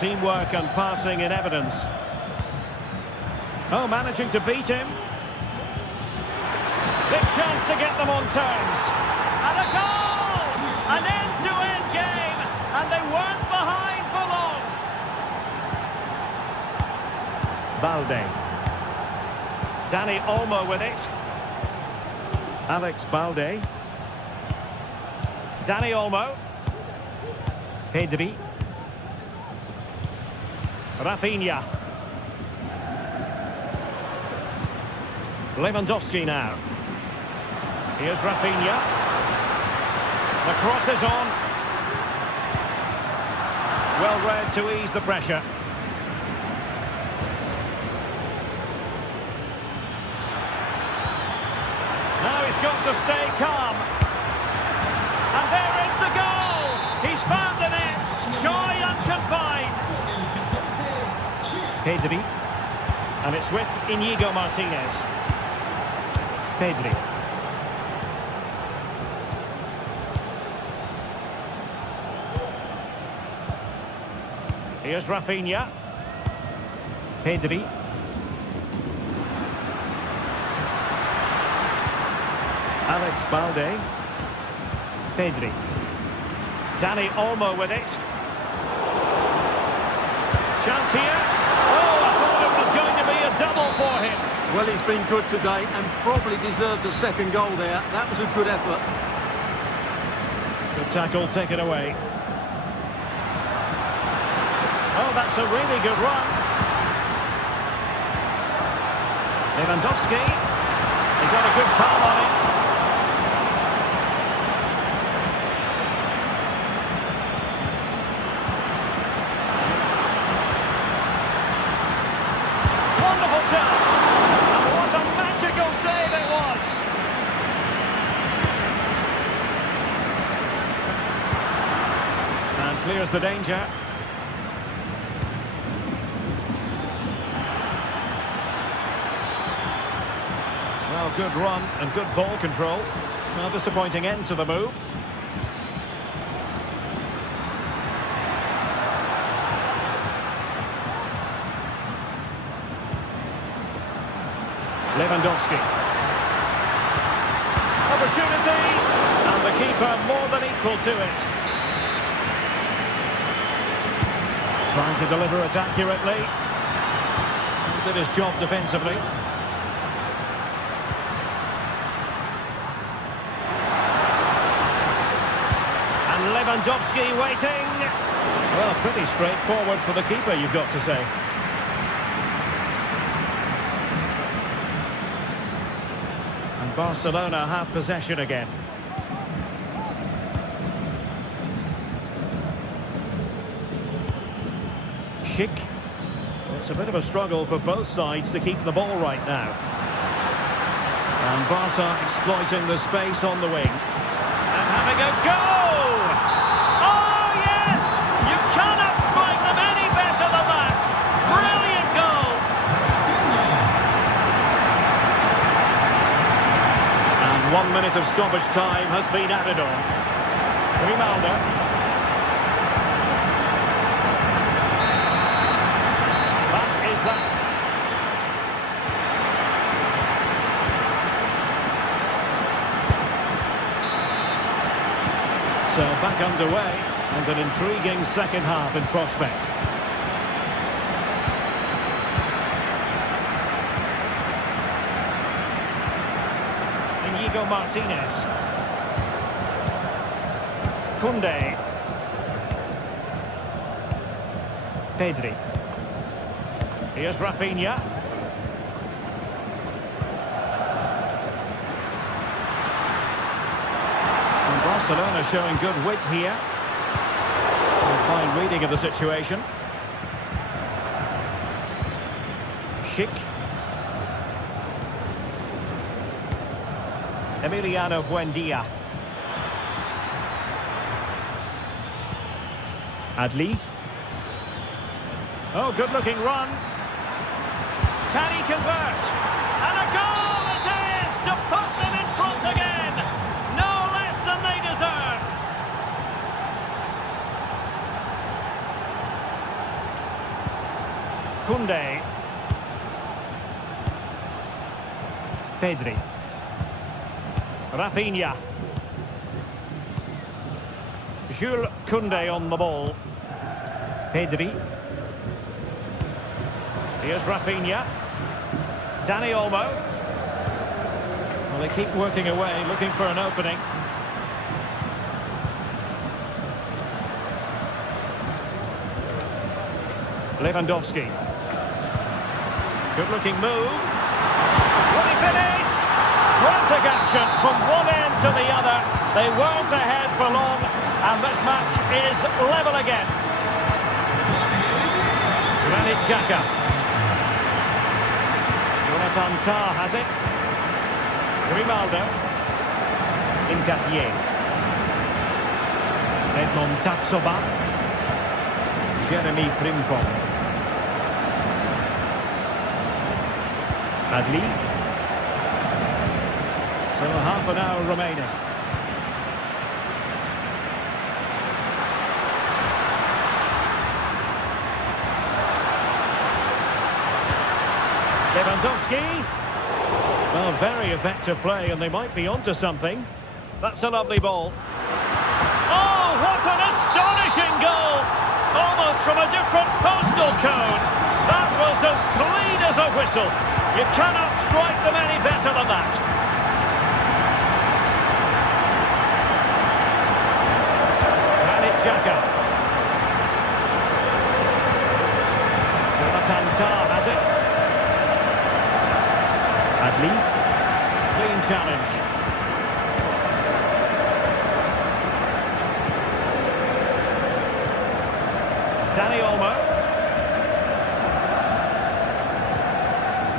Teamwork and passing in evidence. Oh, managing to beat him. Big chance to get them on terms. And a goal! An end-to-end game, and they weren't behind for long. Balde. Dani Olmo with it. Alex Balde. Dani Olmo. Pedri. Rafinha. Lewandowski now. Here's Rafinha. The cross is on. Well read to ease the pressure. Now he's got to stay calm. And there is the goal. He's found the net. Joy unconfined. Pedri. And it's with Inigo Martinez. Pedri. Here's Rafinha. Pedri. Alex Balde. Pedri. Dani Olmo with it. Chance here. Oh, I thought it was going to be a double for him. Well, he's been good today and probably deserves a second goal there. That was a good effort. Good tackle, take it away. Oh, that's a really good run. Lewandowski. He got a good palm on it. Wonderful chance. And what a magical save it was. And clears the danger. Well, good run and good ball control. Well, disappointing end to the move. Lewandowski. Opportunity. And the keeper more than equal to it. Trying to deliver it accurately. Did his job defensively. And Lewandowski waiting. Well, pretty straightforward for the keeper, you've got to say. Barcelona have possession again. Schick. It's a bit of a struggle for both sides to keep the ball right now. And Barca exploiting the space on the wing. And having a go! Oh, yes! You cannot strike them any better than that! Brilliant goal! 1 minute of stoppage time has been added on. Grimaldo. That is that. So back underway and an intriguing second half in prospect. Martinez. Koundé. Pedri. Here's Rafinha. And Barcelona showing good wit here. A fine reading of the situation. Schick. Emiliano Buendia. Adli. Oh, good-looking run. Can he convert? And a goal it is to put them in front again. No less than they deserve. Koundé. Pedri. Rafinha. Jules Koundé on the ball. Pedri. Here's Rafinha. Dani Olmo. Well, they keep working away, looking for an opening. Lewandowski. Good-looking move. Will he finish? Frantic action from one end to the other. They weren't ahead for long, and this match is level again. Granit Xhaka. Jonathan Tah has it. Grimaldo. Incapié. Edmond Tapsoba. Jeremy Frimpong. Adli. So half an hour remaining. Lewandowski. Well, very effective play, and they might be onto something. That's a lovely ball. Oh, what an astonishing goal! Almost from a different postal code. That was as clean as a whistle. You cannot strike them any better than that. Granit Xhaka. Jonathan Tah has it. Adli. Clean challenge. Dani Olmo.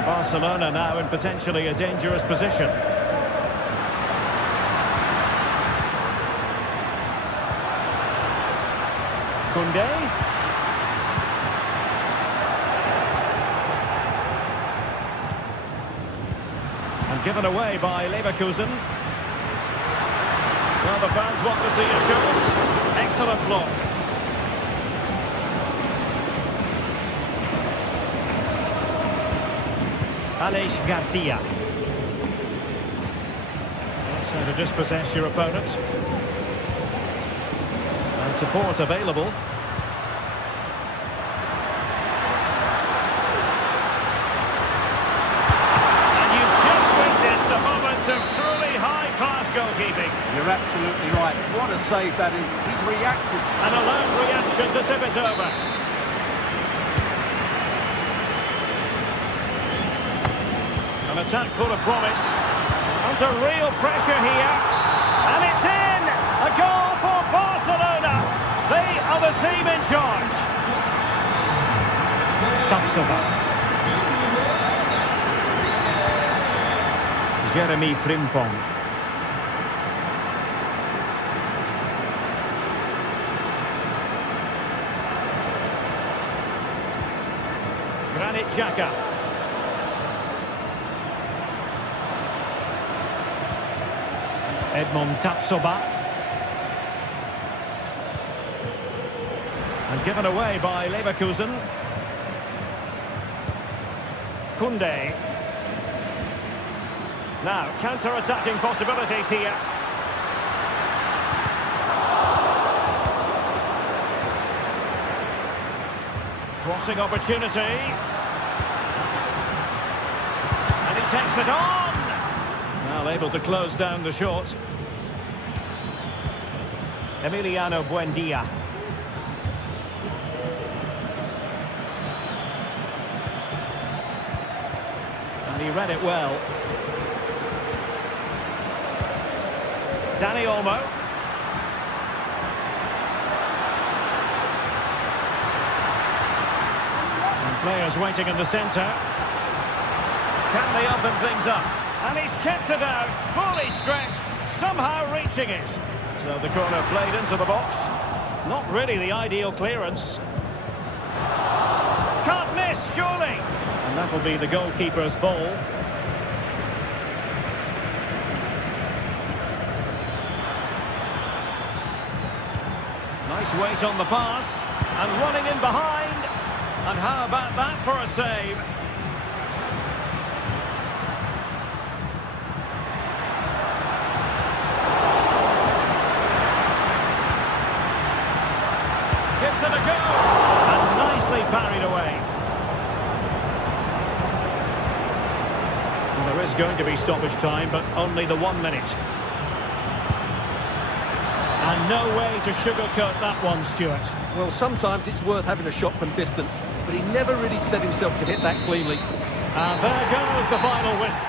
Barcelona now in potentially a dangerous position. Koundé. And given away by Leverkusen. Well, the fans want to see a shot. Excellent block. Alex Garcia. That's how to dispossess your opponent. And support available. And you've just witnessed a moment of truly high-class goalkeeping. You're absolutely right. What a save that is. He's reacted. And a lone reaction to tip it over. An attack full of promise. Under real pressure here. And it's in! A goal for Barcelona. They are the team in charge. Jeremy Frimpong. Granit Xhaka. Edmond Tapsoba. And given away by Leverkusen. Koundé. Now, counter-attacking possibilities here. Crossing opportunity. And he takes it on. Well, able to close down the shot. Emiliano Buendia. And he read it well. Dani Olmo. And players waiting in the centre. Can they open things up? And he's kept it out, fully stretched, somehow reaching it. So the corner played into the box. Not really the ideal clearance. Can't miss, surely. And that'll be the goalkeeper's ball. Nice weight on the pass. And running in behind. And how about that for a save? Gives it a go. And nicely parried away. Well, there is going to be stoppage time, but only the 1 minute. And no way to sugarcoat that one, Stuart. Well, sometimes it's worth having a shot from distance, but he never really set himself to hit that cleanly. And there goes the final whistle.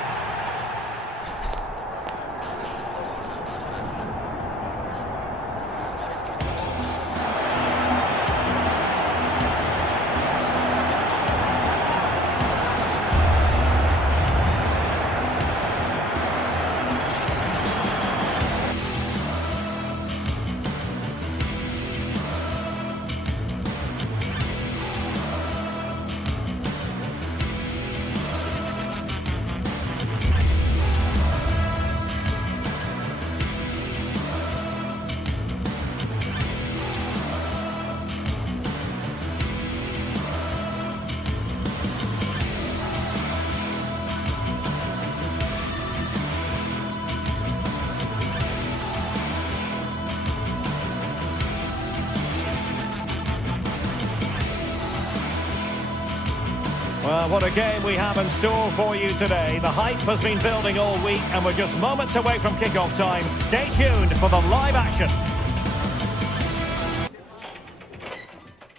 Well, what a game we have in store for you today. The hype has been building all week and we're just moments away from kick-off time. Stay tuned for the live action.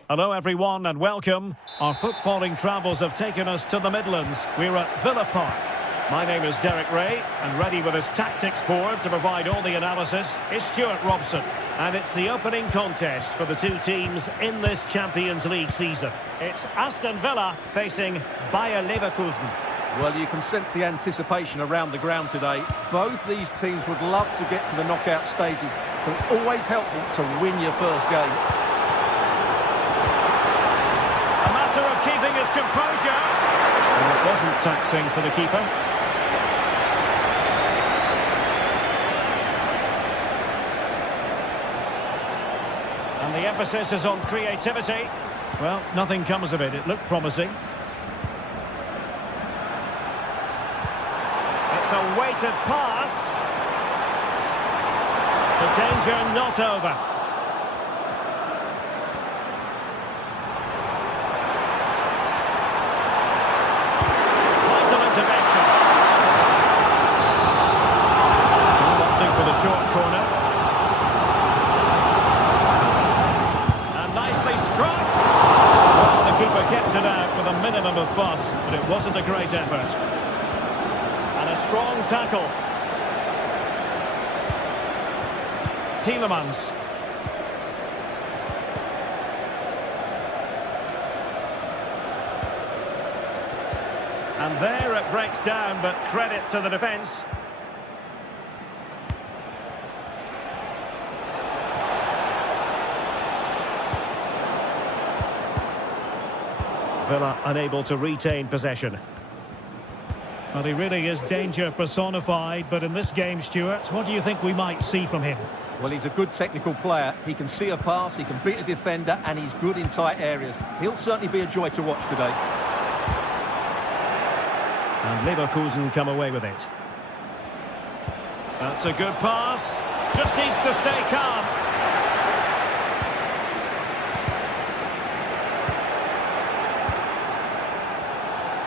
Hello everyone and welcome. Our footballing travels have taken us to the Midlands. We're at Villa Park. My name is Derek Ray and ready with his tactics board to provide all the analysis is Stuart Robson. And it's the opening contest for the two teams in this Champions League season. It's Aston Villa facing Bayer Leverkusen. Well, you can sense the anticipation around the ground today. Both these teams would love to get to the knockout stages, so it's always helpful to win your first game. A matter of keeping his composure. And it wasn't taxing for the keeper. And the emphasis is on creativity. Well, nothing comes of it. It looked promising. It's a weighted pass. The danger not over. Vital intervention. Opting for the short corner. And nicely struck. Well, the keeper kept it out with a minimum of fuss, but it wasn't a great effort. Strong tackle. Tielemans. And there it breaks down, but credit to the defence. Villa unable to retain possession. Well, he really is danger personified, but in this game, Stuart, what do you think we might see from him? Well, he's a good technical player. He can see a pass, he can beat a defender, and he's good in tight areas. He'll certainly be a joy to watch today. And Leverkusen come away with it. That's a good pass. Just needs to stay calm.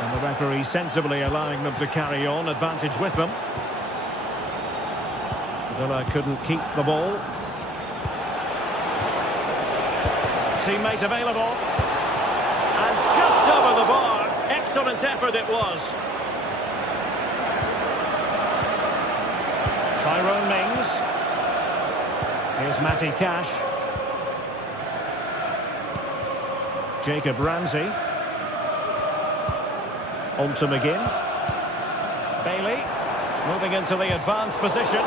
And the referee sensibly allowing them to carry on, advantage with them. Villa couldn't keep the ball. Teammate available. And just over the bar. Excellent effort it was. Tyrone Mings. Here's Matty Cash. Jacob Ramsey. On to McGinn. Bailey moving into the advanced position.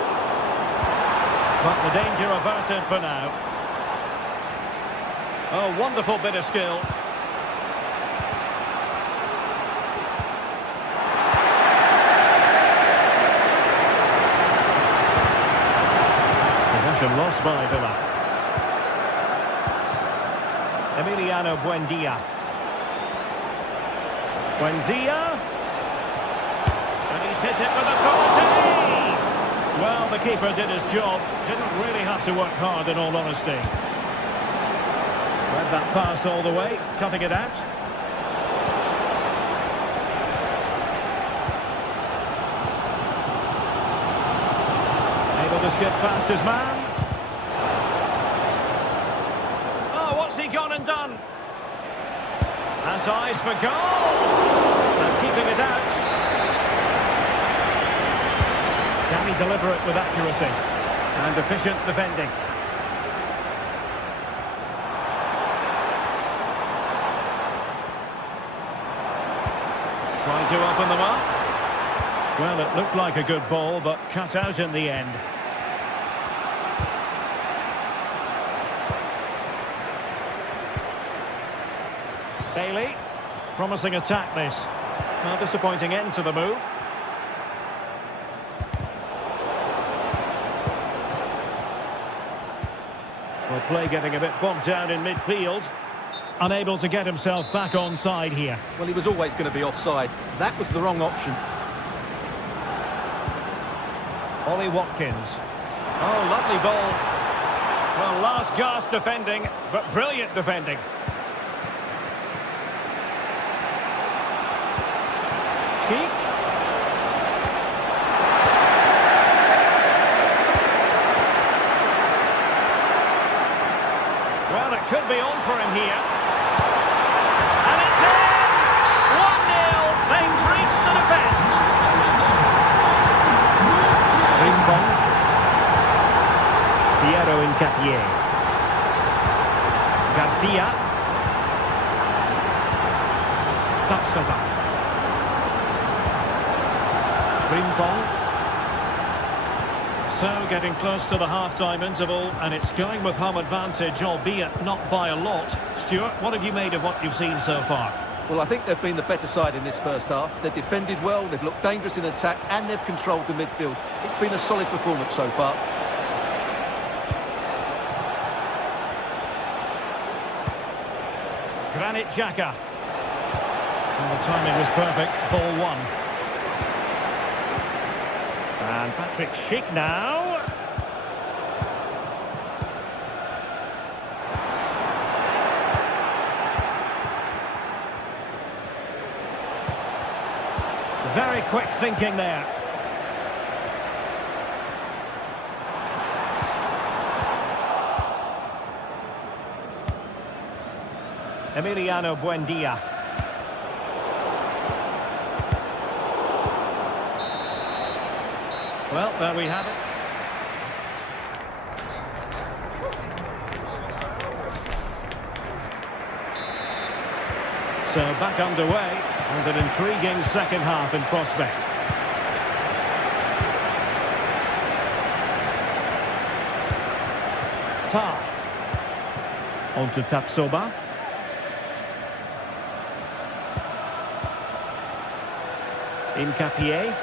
But the danger averted for now. Oh, wonderful bit of skill. Possession lost by Villa. Emiliano Buendia. Buendia. And he's hit it with authority. Well, the keeper did his job. Didn't really have to work hard, in all honesty. Read that pass all the way, cutting it out. Able to skip past his man. Oh, what's he gone and done? Has eyes for goal. And keeping it out. Can he deliver it with accuracy? And efficient defending. Trying to open them up. Well, it looked like a good ball, but cut out in the end. Bailey, promising attack this. Well, disappointing end to the move. Well, play getting a bit bogged down in midfield. Unable to get himself back on side here. Well, he was always going to be offside. That was the wrong option. Ollie Watkins. Oh, lovely ball. Well, last gasp defending, but brilliant defending. Cheek. Well, it could be on for him here. And it's in! 1-0. They've breached the defence. Rimbon. Piero Incapié. Garcia. Tapsoba. Frimpong. So, getting close to the half-time interval, and it's going with home advantage, albeit not by a lot. Stuart, what have you made of what you've seen so far? Well, I think they've been the better side in this first half. They've defended well, they've looked dangerous in attack, and they've controlled the midfield. It's been a solid performance so far. Granit Xhaka. And the timing was perfect. Ball one. And Patrick Schick now. Very quick thinking there. Emiliano Buendia. Well, there we have it. So back underway, and an intriguing second half in prospect. Tar. On to Tapsoba. In Capier.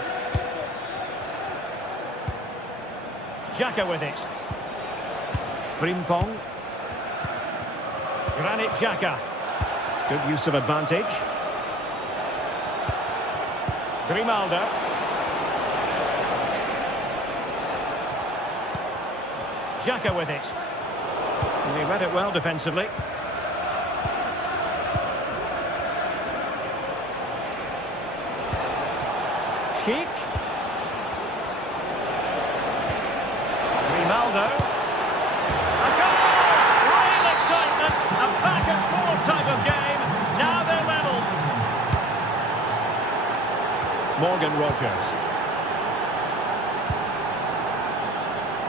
Xhaka with it. Frimpong. Granit Xhaka. Good use of advantage. Grimaldo. Xhaka with it. And he read it well defensively. Schick. Grimaldo. A goal! Real excitement. A back and forth type of game. Now they're level. Morgan Rogers.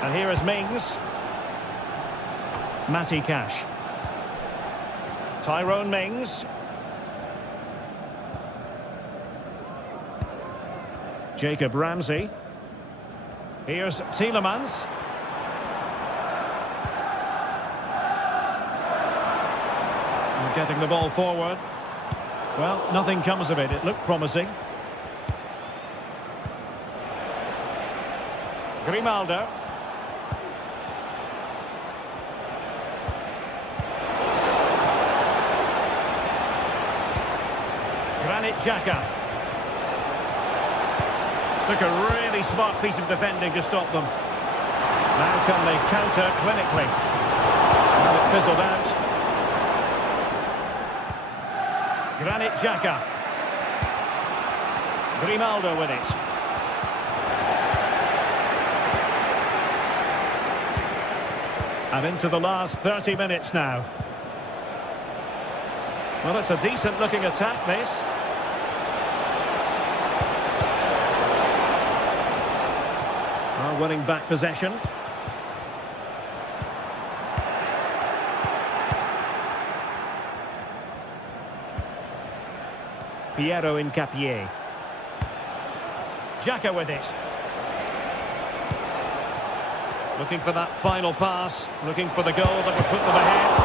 And here is Mings. Matty Cash. Tyrone Mings. Jacob Ramsey. Here's Tielemans. And getting the ball forward. Well, nothing comes of it. It looked promising. Grimaldo. Granit Xhaka. Took a really smart piece of defending to stop them. Now can they counter clinically? And it fizzled out. Granit Xhaka. Grimaldo with it. And into the last 30 minutes now. Well, it's a decent looking attack, this. Winning back possession. Piero in Capier. Xhaka with it. Looking for that final pass. Looking for the goal that would put them ahead.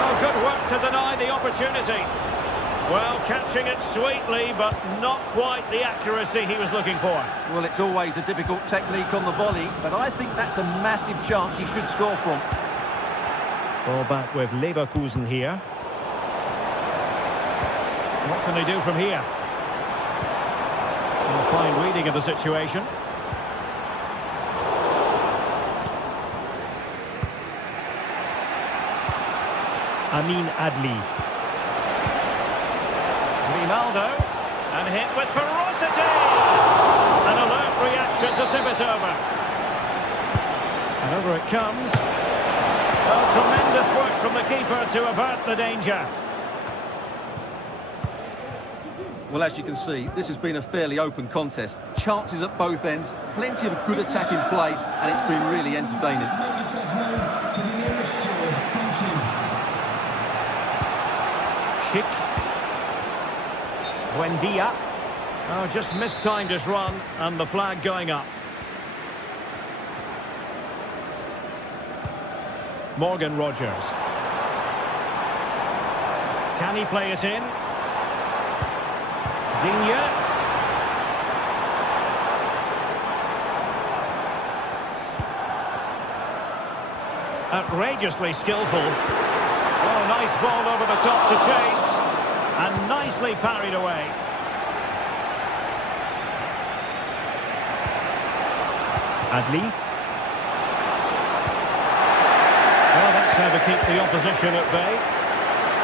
Oh, good work to deny the opportunity. Well, catching it sweetly, but not quite the accuracy he was looking for. Well, it's always a difficult technique on the volley, but I think that's a massive chance he should score from. Ball back with Leverkusen here. What can they do from here? A fine reading of the situation. Amin Adli. Grimaldo, and hit with ferocity! An alert reaction to tip it over. And over it comes. Oh, tremendous work from the keeper to avert the danger. Well, as you can see, this has been a fairly open contest. Chances at both ends, plenty of good attacking play, and it's been really entertaining. Schick. Buendia. Oh, just mistimed his run, and the flag going up. Morgan Rogers. Can he play it in? Digne. Outrageously skillful. Oh, nice ball over the top to chase. And nicely parried away. Adli. Well, that's how to keep the opposition at bay.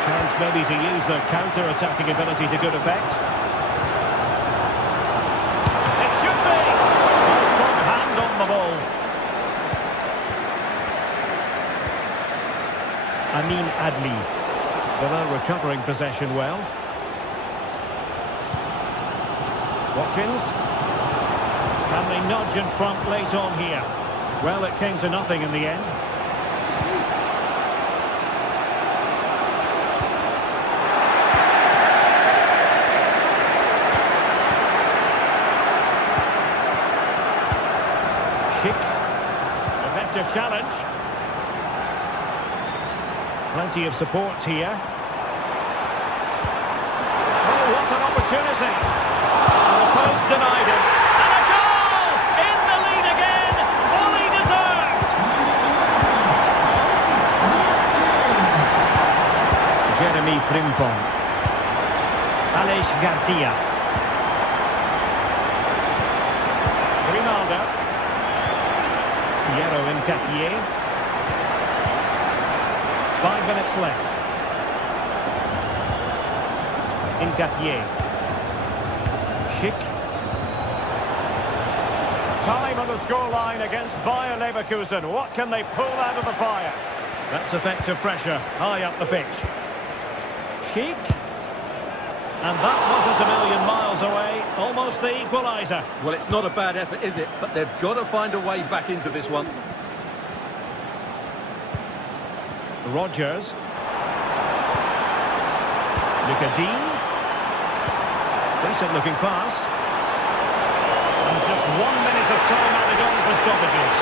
Chance maybe to use their counter-attacking ability to good effect. It should be! Strong hand on the ball. Amin Adli. Villa recovering possession well. Watkins. Can they nudge in front late on here? Well, it came to nothing in the end. Schick. Effective challenge. Plenty of support here. Oh, what an opportunity. And the post denied him. And a goal! In the lead again! Fully deserved! Jeremy Frimpong. Aleix Garcia. Grimaldo. Piero Nketiah. 5 minutes left. Nketiah. Schick. Time on the scoreline against Bayer Leverkusen. What can they pull out of the fire? That's effective pressure high up the pitch. Schick. And that wasn't a million miles away. Almost the equaliser. Well, it's not a bad effort, is it? But they've got to find a way back into this one. Rogers. Lucadine. Decent looking pass. And just 1 minute of time added on for stoppages.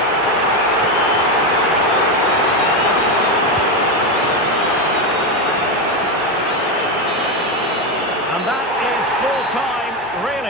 And that is full time, really.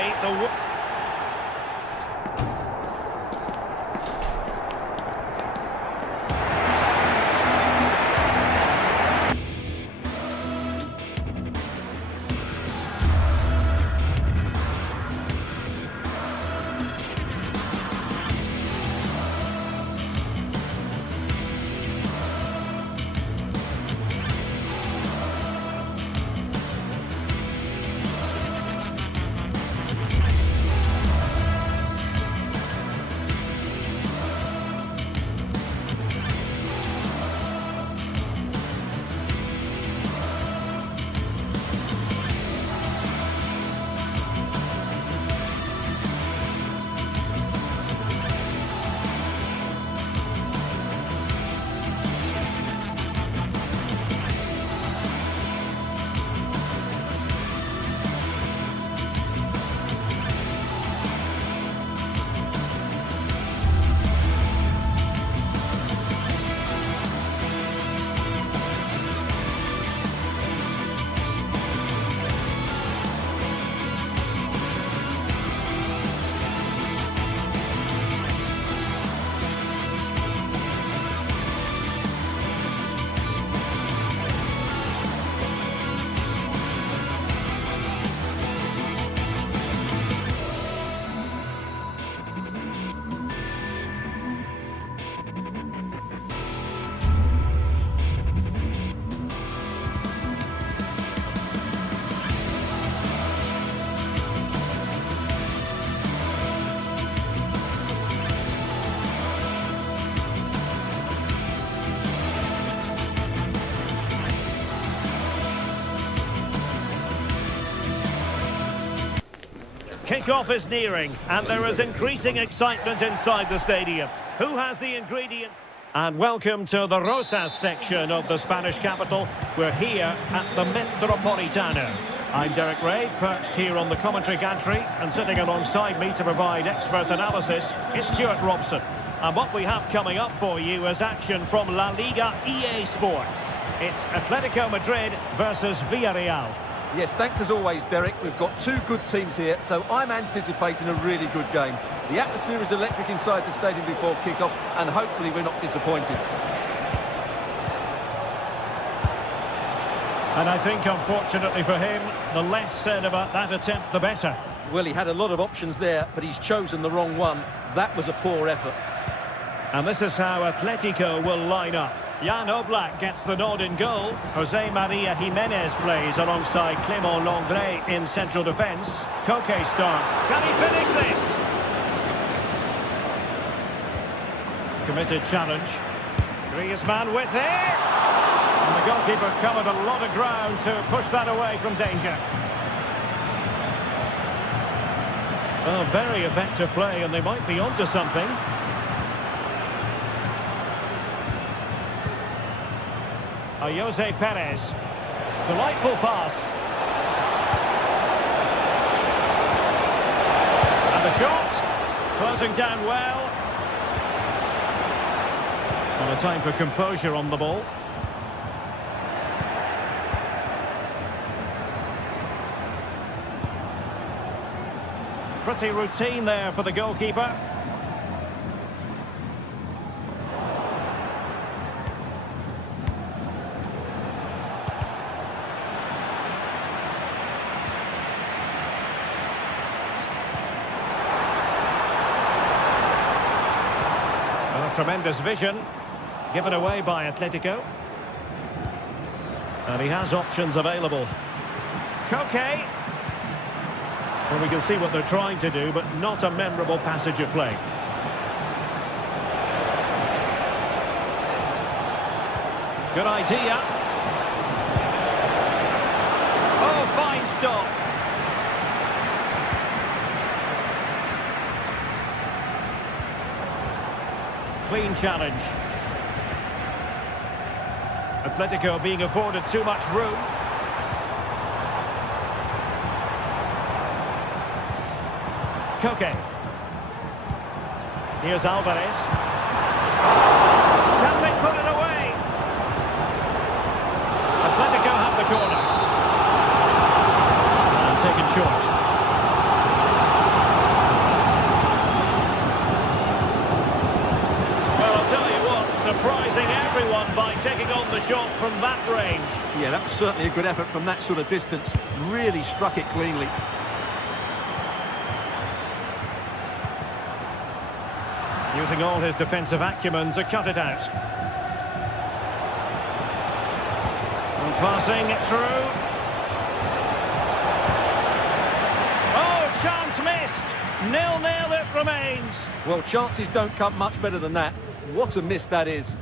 Kick-off is nearing, and there is increasing excitement inside the stadium. Who has the ingredients? And welcome to the Rosas section of the Spanish capital. We're here at the Metropolitano. I'm Derek Ray, perched here on the commentary gantry, and sitting alongside me to provide expert analysis is Stuart Robson. And what we have coming up for you is action from La Liga EA Sports. It's Atletico Madrid versus Villarreal. Yes, thanks as always, Derek. We've got two good teams here, so I'm anticipating a really good game. The atmosphere is electric inside the stadium before kick-off, and hopefully we're not disappointed. And I think, unfortunately for him, the less said about that attempt, the better. Well, he had a lot of options there, but he's chosen the wrong one. That was a poor effort. And this is how Atletico will line up. Jan Oblak gets the nod in goal. Jose Maria Jimenez plays alongside Clément Lenglet in central defence. Koke starts. Can he finish this? Committed challenge. Griezmann with it! And the goalkeeper covered a lot of ground to push that away from danger. Well, very effective play, and they might be onto something. Jose Perez. Delightful pass. And the shot. Closing down well. And a time for composure on the ball. Pretty routine there for the goalkeeper. Tremendous vision given away by Atletico. And he has options available. Koke. Well, we can see what they're trying to do, but not a memorable passage of play. Good idea. Oh, fine stop. Clean challenge. Atletico being afforded too much room. Koke. Here's Alvarez. Can they put it away? Atletico have the corner. And taken short. Surprising everyone by taking on the shot from that range. Yeah, that was certainly a good effort from that sort of distance. Really struck it cleanly. Using all his defensive acumen to cut it out. And passing it through. Oh, chance missed. 0-0 it remains. Well, chances don't come much better than that. What a miss that is.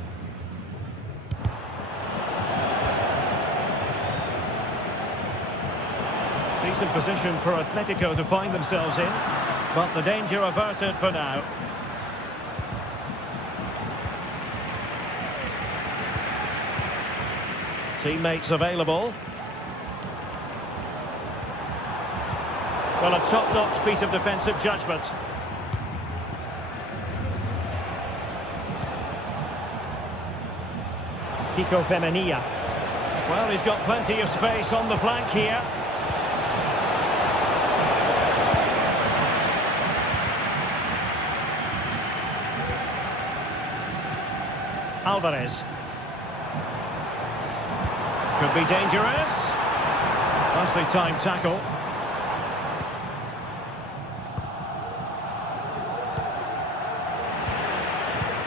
Decent position for Atletico to find themselves in, but the danger averted for now. Teammates available. Well, a top-notch piece of defensive judgment. Kiko Femenia. Well, he's got plenty of space on the flank here. Alvarez. Could be dangerous. Nicely timed tackle.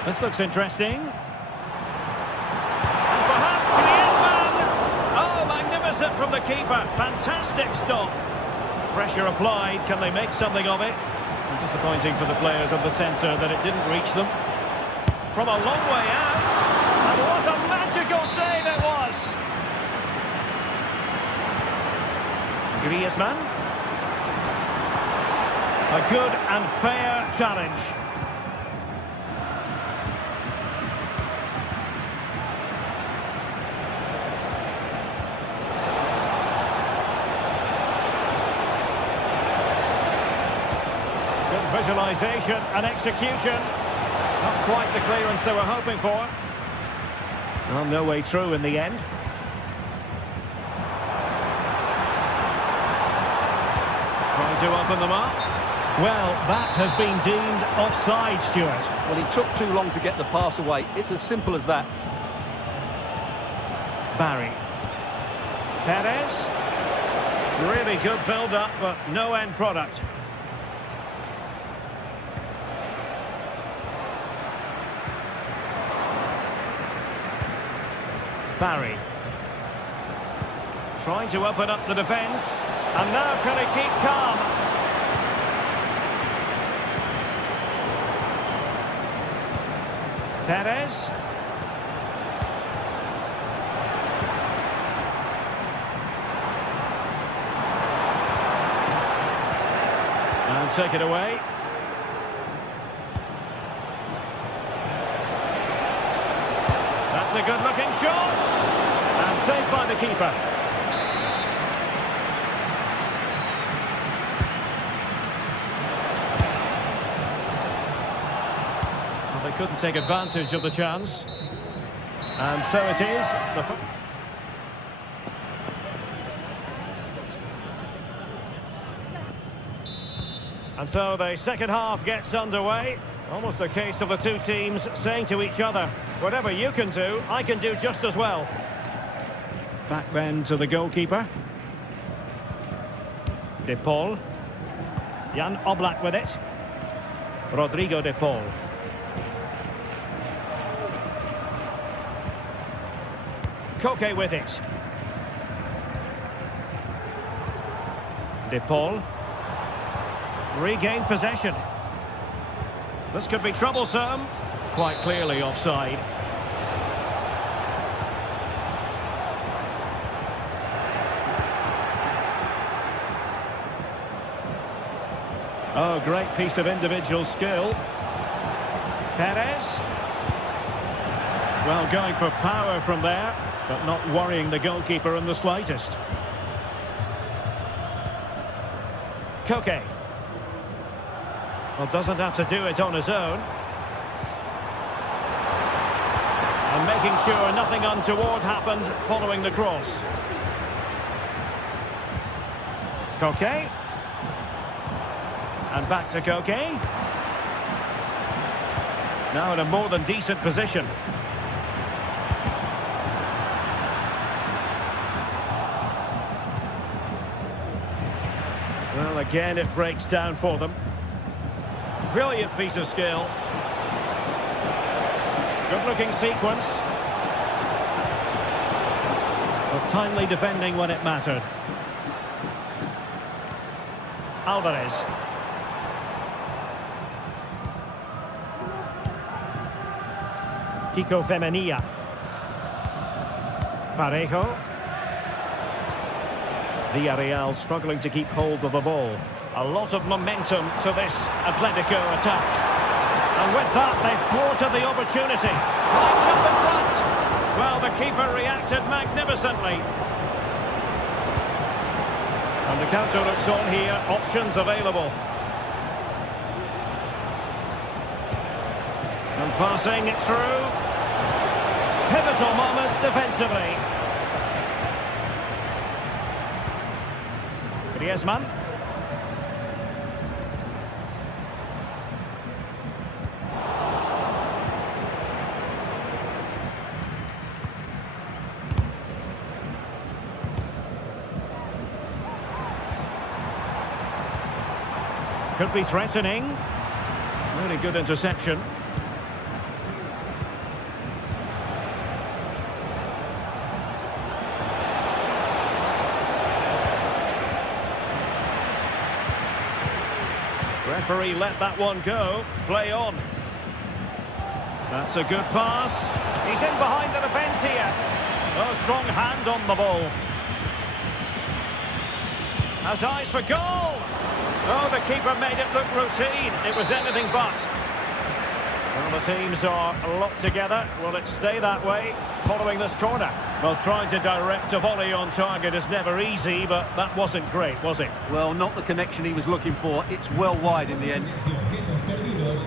This looks interesting. From the keeper, fantastic stop. Pressure applied, can they make something of it? Disappointing for the players of the centre that it didn't reach them. From a long way out, and what a magical save it was! Griezmann. A good and fair challenge. Visualisation and execution. Not quite the clearance they were hoping for. Well, no way through in the end. Trying to open them up. Well, that has been deemed offside, Stuart. Well, he took too long to get the pass away. It's as simple as that. Barry. Perez. Really good build-up, but no end product. Barry. Trying to open up the defence. And now can he keep calm? Perez. And take it away. That's a good-looking shot. And saved by the keeper. Well, they couldn't take advantage of the chance. And so it is. And so the second half gets underway. Almost a case of the two teams saying to each other, whatever you can do, I can do just as well. Back then to the goalkeeper. De Paul. Jan Oblak with it. Rodrigo De Paul. Koke with it. De Paul. Regained possession. This could be troublesome. Quite clearly offside. Oh, great piece of individual skill. Perez. Well, going for power from there, but not worrying the goalkeeper in the slightest. Koke. Well, doesn't have to do it on his own. And making sure nothing untoward happened following the cross. Koke. And back to Koke. Now in a more than decent position. Well, again, it breaks down for them. Brilliant piece of skill. Good-looking sequence. But timely defending when it mattered. Alvarez. Kiko Femenia. Parejo. Villarreal struggling to keep hold of the ball. A lot of momentum to this Atletico attack. And with that, they've thwarted the opportunity. Right up in front. Well, the keeper reacted magnificently. And the counter looks on here. Options available. And passing it through. Pivotal moment defensively. Griezmann. Could be threatening. Really good interception. Referee let that one go. Play on. That's a good pass. He's in behind the defence here. Oh, strong hand on the ball. Has eyes for goal. Oh, the keeper made it look routine. It was anything but. Well, the teams are locked together. Will it stay that way following this corner? Well, trying to direct a volley on target is never easy, but that wasn't great, was it? Well, not the connection he was looking for. It's well wide in the end. minutos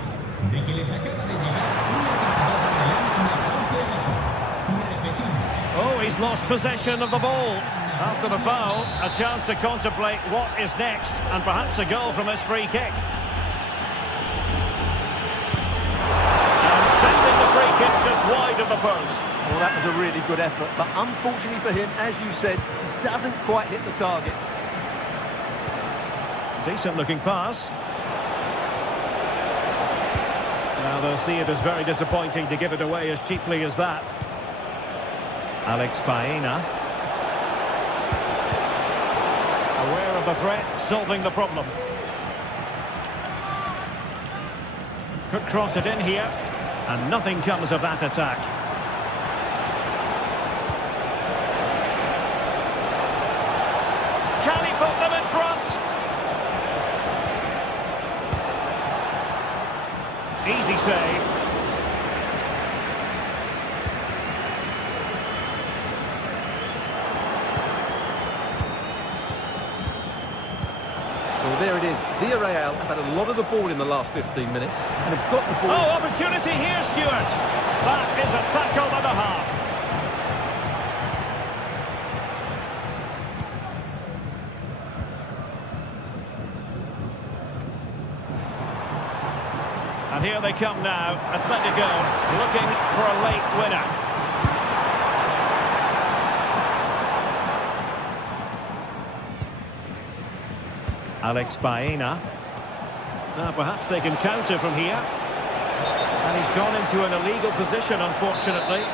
de que les acaba de llegar una patada de la parte baja. Repetimos. Oh, he's lost possession of the ball. After the foul, a chance to contemplate what is next, and perhaps a goal from this free kick. And sending the free kick just wide of the post. Well, that was a really good effort, but unfortunately for him, as you said, he doesn't quite hit the target. Decent looking pass. Now they'll see it as very disappointing to give it away as cheaply as that. Alex Baena. Aware of the threat, solving the problem. Could cross it in here, and nothing comes of that attack. Can he put them in front? Easy save. Well, there it is. Villarreal have had a lot of the ball in the last 15 minutes and have got the ball. Oh, opportunity here, Stuart. That is a tackle and a half. And here they come now. Atletico looking for a late winner. Alex Baena. Now perhaps they can counter from here. And he's gone into an illegal position, unfortunately.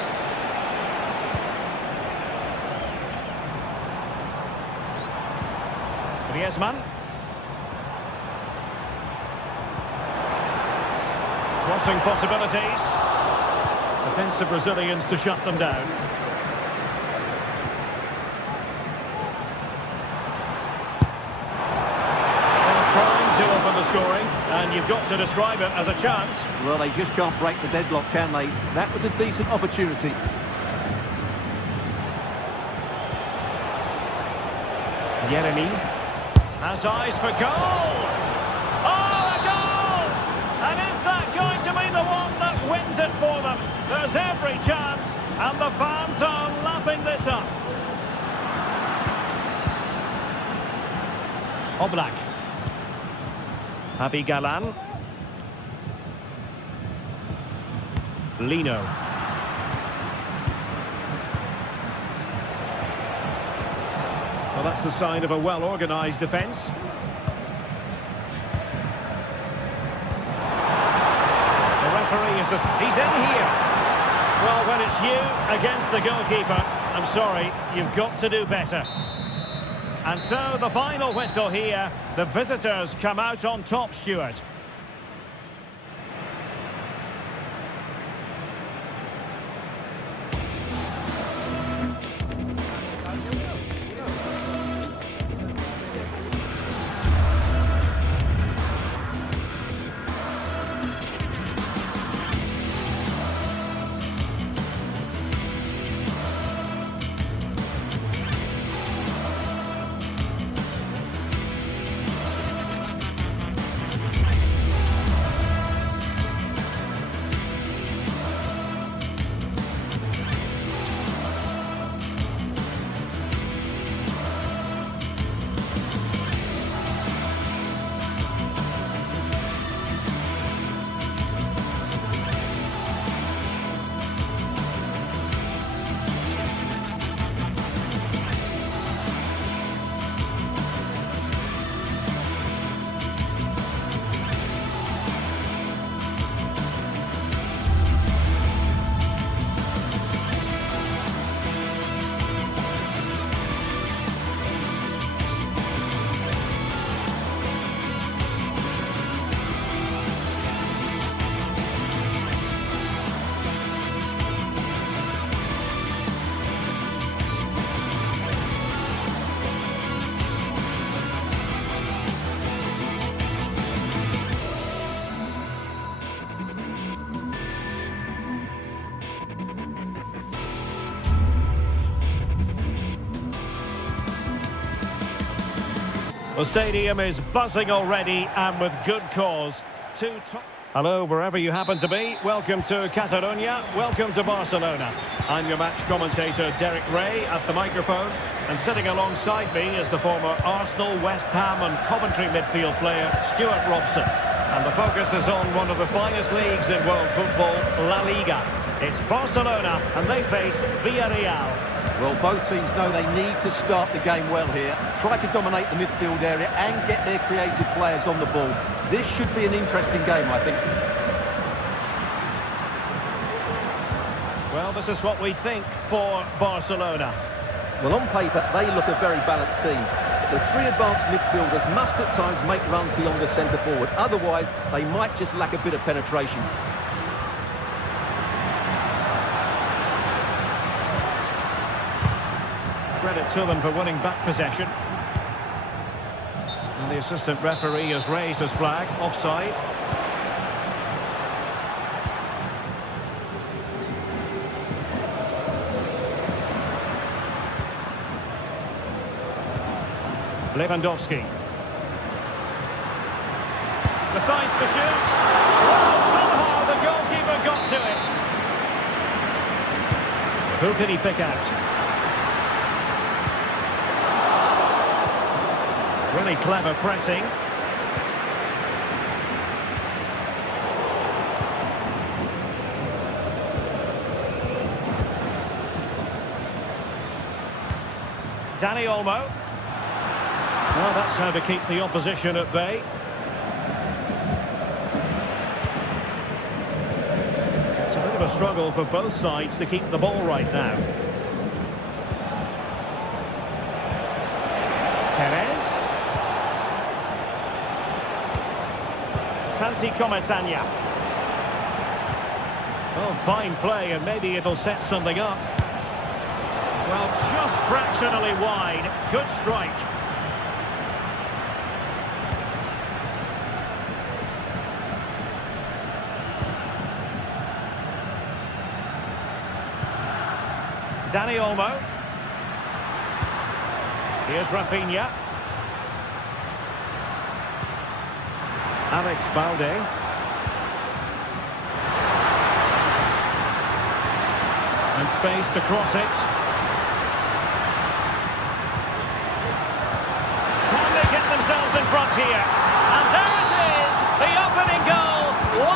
Griezmann. Crossing possibilities. Defensive Brazilians to shut them down. Trying to open the scoring, and you've got to describe it as a chance. Well, they just can't break the deadlock, can they? That was a decent opportunity. Yeremy has eyes for goal. Oh, a goal! And is that going to be the one that wins it for them? There's every chance, and the fans are lapping this up. Oblak. Javi Galan. Lino. Well, that's the sign of a well-organised defence. The referee is just... He's in here. Well, when it's you against the goalkeeper, I'm sorry, you've got to do better. And so the final whistle here. The visitors come out on top, Stuart. The stadium is buzzing already, and with good cause. Two top... Hello, wherever you happen to be. Welcome to Catalonia. Welcome to Barcelona. I'm your match commentator, Derek Ray, at the microphone. And sitting alongside me is the former Arsenal, West Ham and Coventry midfield player, Stuart Robson. And the focus is on one of the finest leagues in world football, La Liga. It's Barcelona, and they face Villarreal. Well, both teams know they need to start the game well here. Try to dominate the midfield area and get their creative players on the ball. This should be an interesting game, I think. Well, this is what we think for Barcelona. Well, on paper, they look a very balanced team. The three advanced midfielders must at times make runs beyond the centre-forward. Otherwise, they might just lack a bit of penetration. Credit to them for winning back possession. And the assistant referee has raised his flag. Offside. Lewandowski. Decides to shoot. Well, somehow the goalkeeper got to it. Who can he pick out? Really clever pressing. Dani Olmo. Well, that's how to keep the opposition at bay. It's a bit of a struggle for both sides to keep the ball right now. Perez. Santi Comesaña. Oh, fine play, and maybe it'll set something up. Well, just fractionally wide. Good strike. Dani Olmo. Here's Rafinha. Alex Balde. And space to cross it. Can they get themselves in front here? And there it is! The opening goal! 1-0,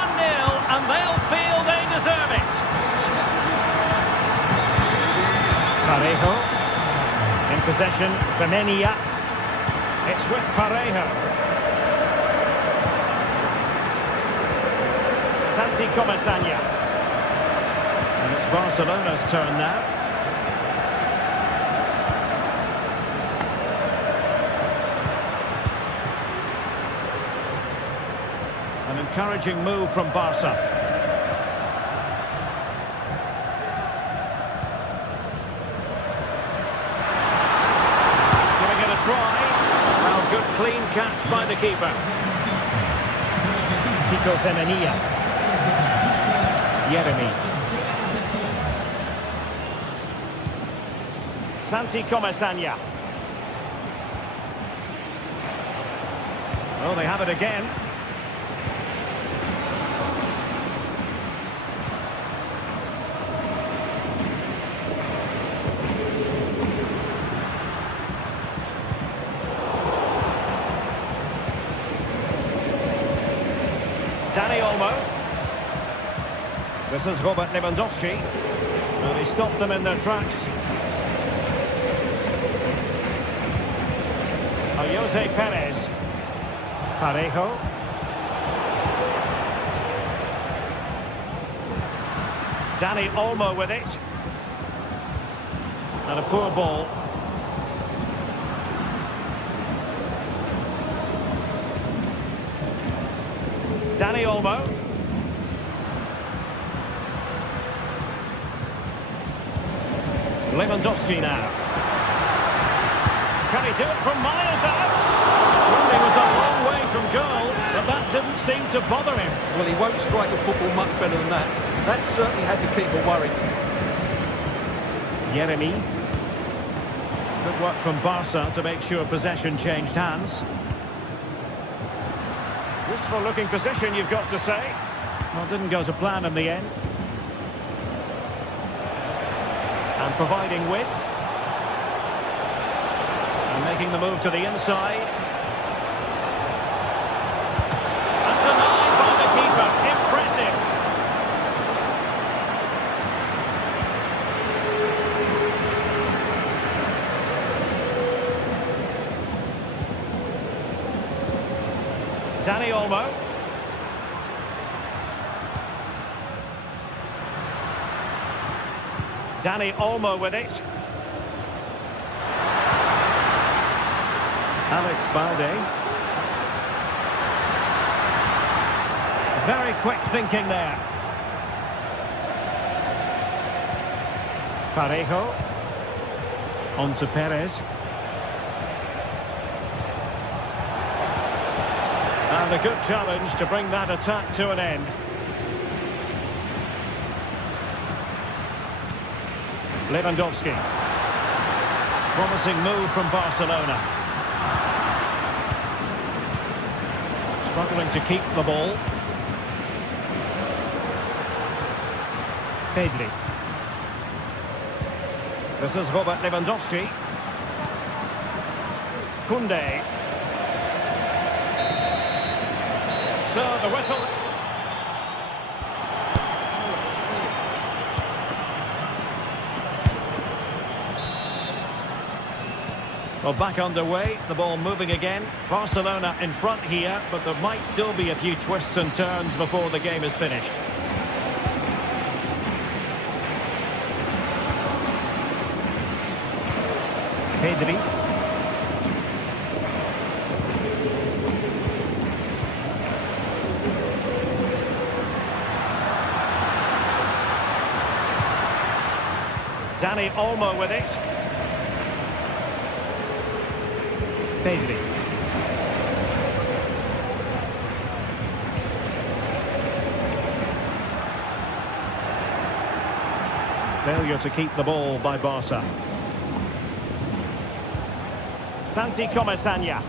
and they'll feel they deserve it. Parejo. In possession, Benenia. It's with Parejo. Santi Comesaña. And it's Barcelona's turn now. An encouraging move from Barca. Giving it a try. Well, good clean catch by the keeper. Kiko Benenia. Yeremy. Santi Comesaña. Oh, they have it again. Dani Olmo. This is Robert Lewandowski. And he stopped them in their tracks. Jose Perez. Parejo. Dani Olmo with it. And a poor ball. Dani Olmo. Lewandowski now. Can he do it from miles out? Well, he was a long way from goal, but that didn't seem to bother him. Well, he won't strike the football much better than that. That certainly had the keeper worried. Yeremy. Good work from Barca to make sure possession changed hands. Useful looking position, you've got to say. Well, didn't go to plan in the end. And providing width. And making the move to the inside. And denied by the keeper. Impressive. Dani Olmo. Dani Olmo with it. Alex Balde. Very quick thinking there. Parejo. On to Perez. And a good challenge to bring that attack to an end. Lewandowski. Promising move from Barcelona. Struggling to keep the ball. Pedri. This is Robert Lewandowski. Koundé. So the whistle. Well, back underway, the ball moving again. Barcelona in front here, but there might still be a few twists and turns before the game is finished. Pedri. Dani Olmo with it. Pedri. Failure to keep the ball by Barca. Santi Comesaña.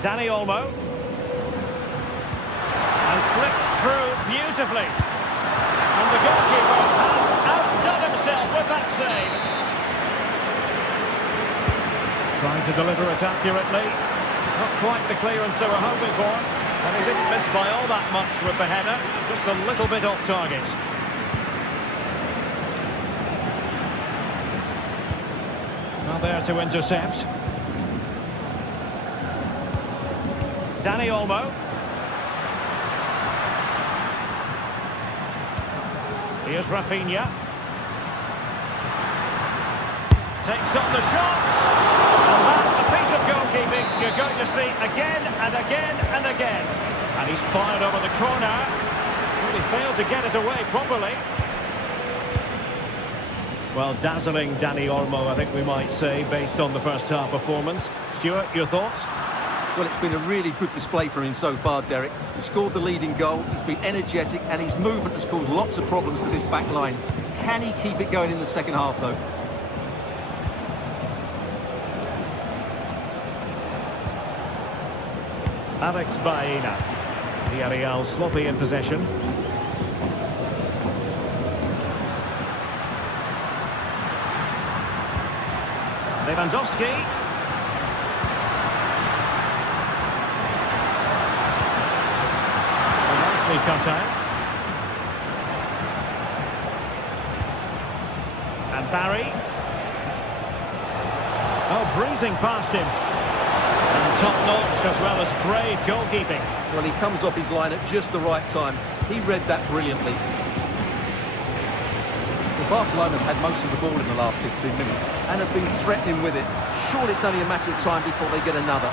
Dani Olmo. And slipped through beautifully. And the goalkeeper has outdone himself with that save. Trying to deliver it accurately. Not quite the clearance they were hoping for. And he didn't miss by all that much with the header. Just a little bit off target. Now there to intercept. Dani Olmo. Here's Rafinha. Takes on the shots. And that, a piece of goalkeeping you're going to see again and again and again. And he's fired over the corner. Well, he failed to get it away properly. Well, dazzling Dani Olmo, I think we might say, based on the first half performance. Stuart, your thoughts? Well, it's been a really good display from him so far, Derek. He scored the leading goal, he's been energetic, and his movement has caused lots of problems to this back line. Can he keep it going in the second half, though? Alex Baena. Villarreal sloppy in possession. Lewandowski. Nicely cut out. And Barry. Oh, breezing past him. And top-notch as well as brave goalkeeping. Well, he comes off his line at just the right time. He read that brilliantly. Well, Barcelona have had most of the ball in the last 15 minutes and have been threatening with it. Surely it's only a matter of time before they get another.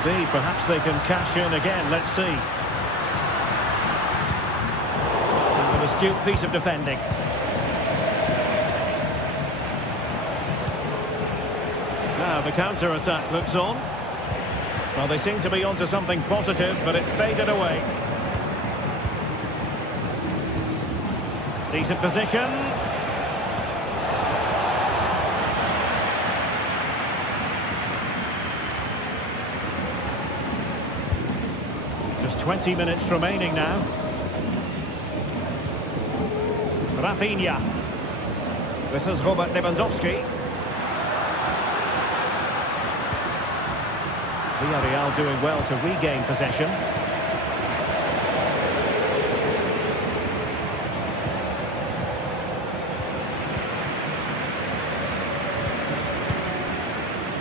Indeed, perhaps they can cash in again. Let's see. An astute piece of defending. Now the counter-attack looks on. Well, they seem to be onto something positive, but it faded away. Decent position. Just 20 minutes remaining now. Rafinha. This is Robert Lewandowski. Villarreal doing well to regain possession.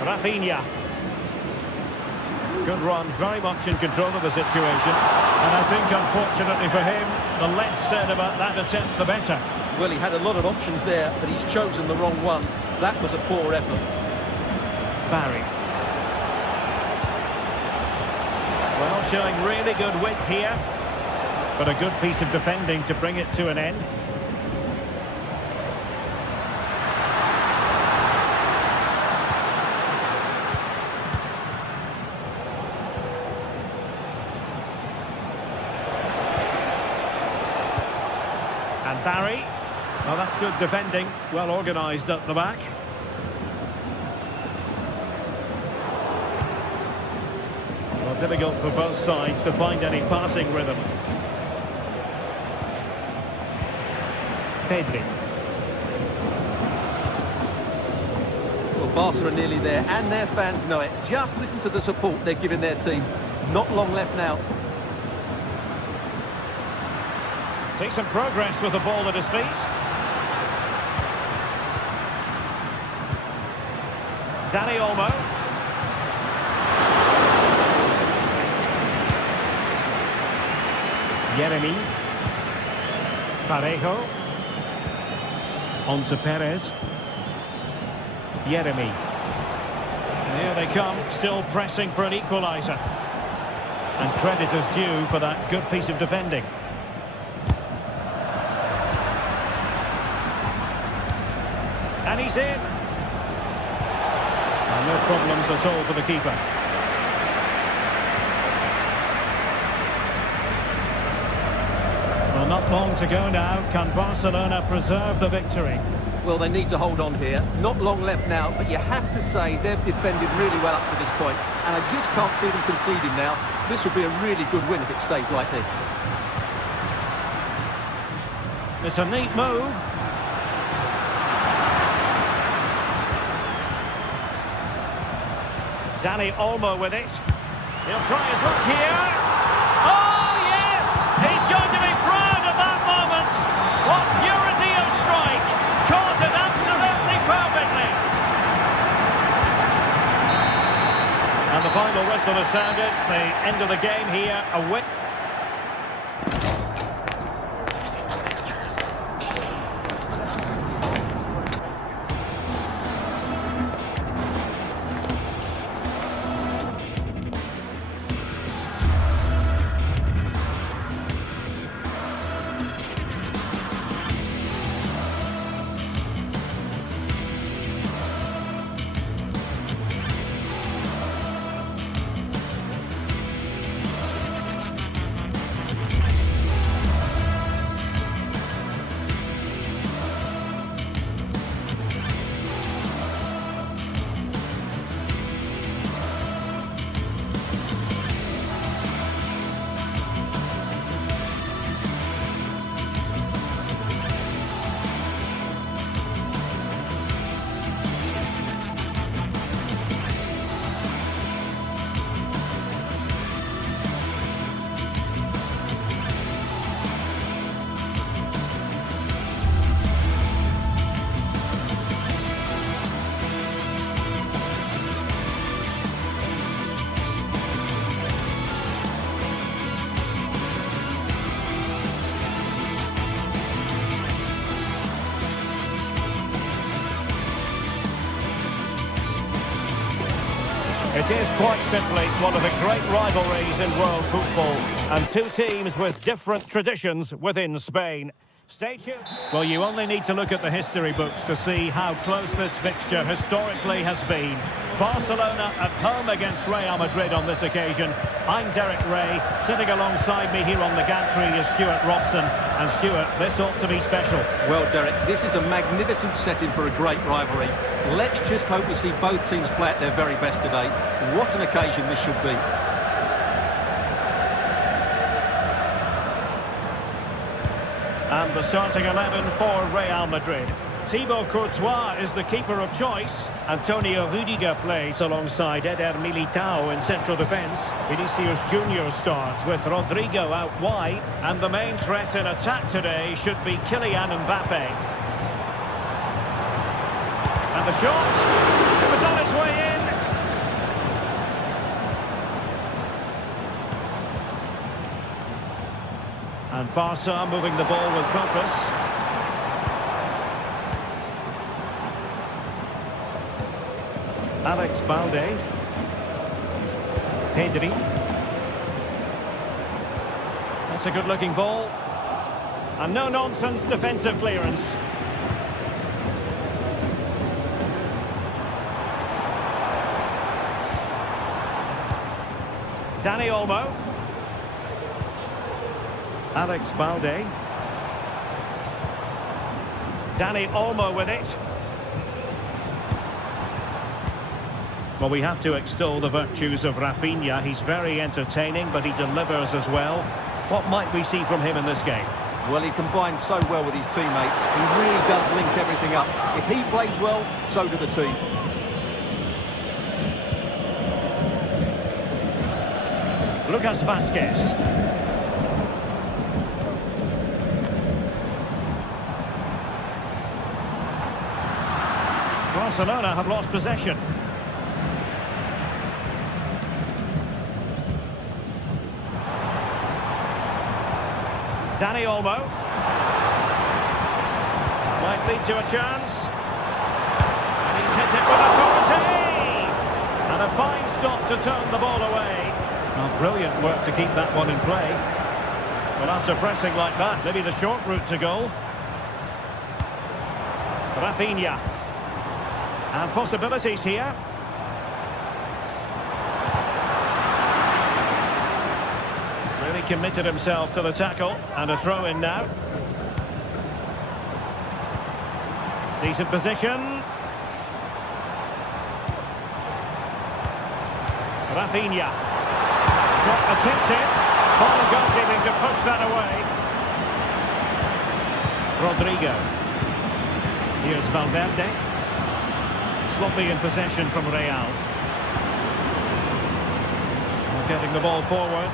Rafinha. Good run, very much in control of the situation. And I think, unfortunately for him, the less said about that attempt, the better. Well, he had a lot of options there, but he's chosen the wrong one. That was a poor effort. Barry. Well, showing really good width here, but a good piece of defending to bring it to an end. And Barry. Well, that's good defending, well organised at the back. Well, difficult for both sides to find any passing rhythm. Pedri. Well, Barca are nearly there, and their fans know it. Just listen to the support they're giving their team. Not long left now. Decent progress with the ball at his feet. Dani Olmo. Yeremi. Parejo. On to Perez. Yeremi. And here they come, still pressing for an equaliser. And credit is due for that good piece of defending. And he's in. And no problems at all for the keeper. Well, not long to go now. Can Barcelona preserve the victory? Well, they need to hold on here. Not long left now, but you have to say they've defended really well up to this point, and I just can't see them conceding now. This will be a really good win if it stays like this. It's a neat move. Dani Olmo with it. He'll try his luck here. Oh, yes! He's going to be proud of that moment. What purity of strike. Caught it absolutely perfectly. And the final whistle has sounded. The end of the game here. A win. It is quite simply one of the great rivalries in world football, and two teams with different traditions within Spain. Stay tuned. Well, you only need to look at the history books to see how close this fixture historically has been. Barcelona at home against Real Madrid on this occasion. I'm Derek Ray. Sitting alongside me here on the gantry is Stuart Robson. And Stuart, this ought to be special. Well, Derek, this is a magnificent setting for a great rivalry. Let's just hope we see both teams play at their very best today. What an occasion this should be. And the starting 11 for Real Madrid. Thibaut Courtois is the keeper of choice. Antonio Rudiger plays alongside Eder Militao in central defence. Vinicius Junior starts with Rodrigo out wide. And the main threat in attack today should be Kylian Mbappe. And the shot, it was on its way in. And Barca moving the ball with purpose. Alex Balde. Pedri. That's a good-looking ball. And no-nonsense defensive clearance. Dani Olmo. Alex Balde. Dani Olmo with it. Well, we have to extol the virtues of Rafinha. He's very entertaining, but he delivers as well. What might we see from him in this game? Well, he combines so well with his teammates. He really does link everything up. If he plays well, so do the team. Lucas Vazquez. Barcelona have lost possession. Dani Olmo. Might lead to a chance. And he's hit it with authority. And a fine stop to turn the ball away. Well, brilliant work to keep that one in play. Well, after pressing like that, maybe the short route to goal. Rafinha. And possibilities here. Really committed himself to the tackle. And a throw in now. Decent position. Rafinha. Shot attempted. Ball goalkeeping to push that away. Rodrigo. Here's Valverde. Sloppy in possession from Real. Getting the ball forward.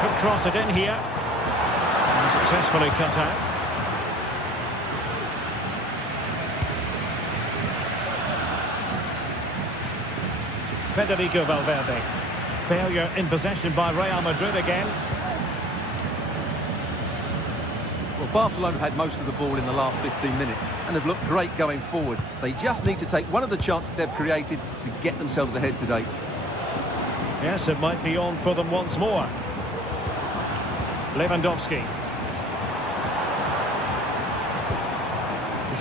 Could cross it in here. And successfully cut out. Federico Valverde. Failure in possession by Real Madrid again. Well, Barcelona had most of the ball in the last 15 minutes and have looked great going forward. They just need to take one of the chances they've created to get themselves ahead today. Yes, it might be on for them once more. Lewandowski.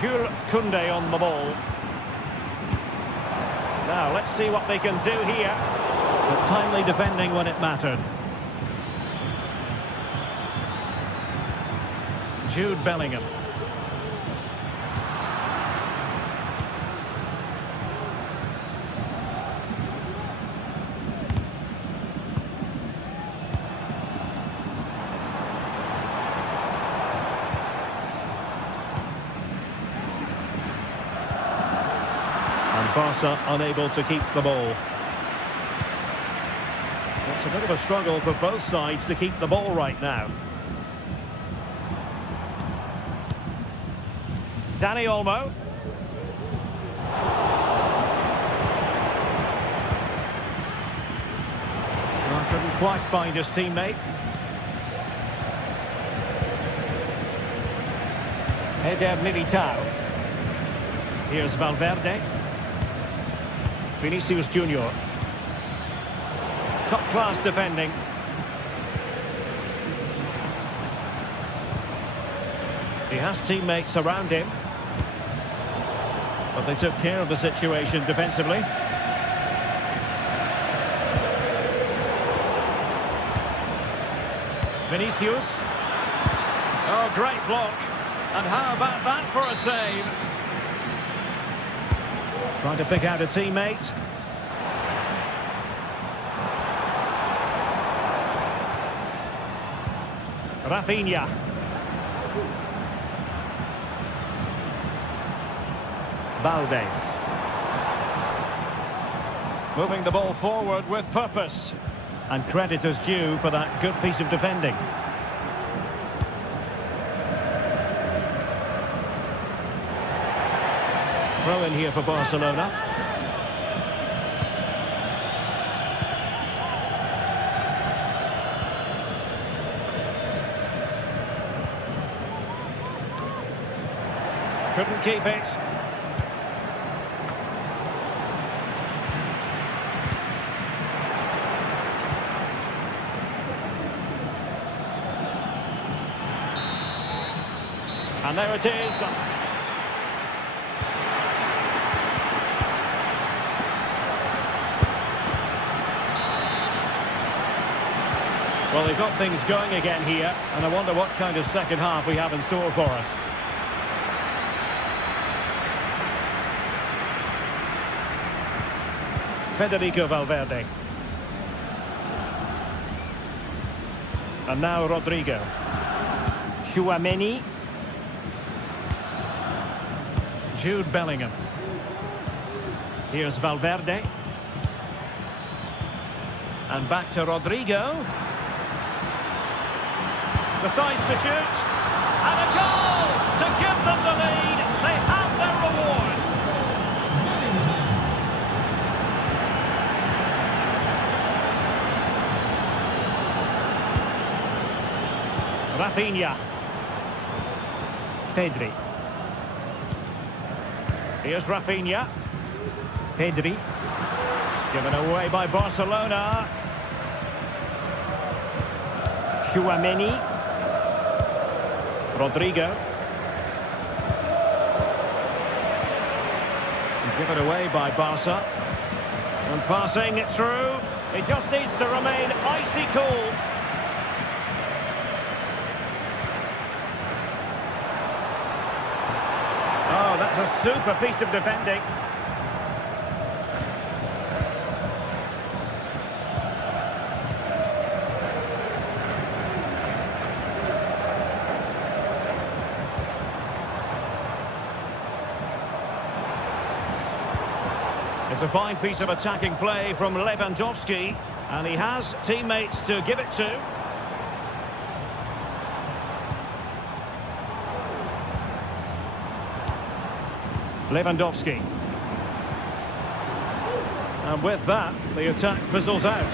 Jules Koundé on the ball. Now, let's see what they can do here. But timely defending when it mattered. Jude Bellingham. And Barca unable to keep the ball. It's a bit of a struggle for both sides to keep the ball right now. Dani Olmo. Well, couldn't quite find his teammate. Eder Militao. Here's Valverde. Vinicius Junior. Top-class defending. He has teammates around him, but they took care of the situation defensively. Vinicius. Oh, great block. And how about that for a save? Trying to pick out a teammate. Rafinha. Balde. Moving the ball forward with purpose. And credit is due for that good piece of defending. Throw in here for Barcelona. Couldn't keep it. And there it is. Well, they've got things going again here, and I wonder what kind of second half we have in store for us. Federico Valverde. And now Rodrigo. Tchouaméni. Jude Bellingham. Here's Valverde. And back to Rodrigo. Decides to shoot. And a goal to give them the lead. They have their reward. Rafinha. Pedri. Here's Rafinha. Pedri. Given away by Barcelona. Tchouaméni. Rodrigo. Given away by Barca. And passing it through. It just needs to remain icy cool. Oh, that's a super piece of defending. It's a fine piece of attacking play from Lewandowski, and he has teammates to give it to. Lewandowski. And with that, the attack fizzles out.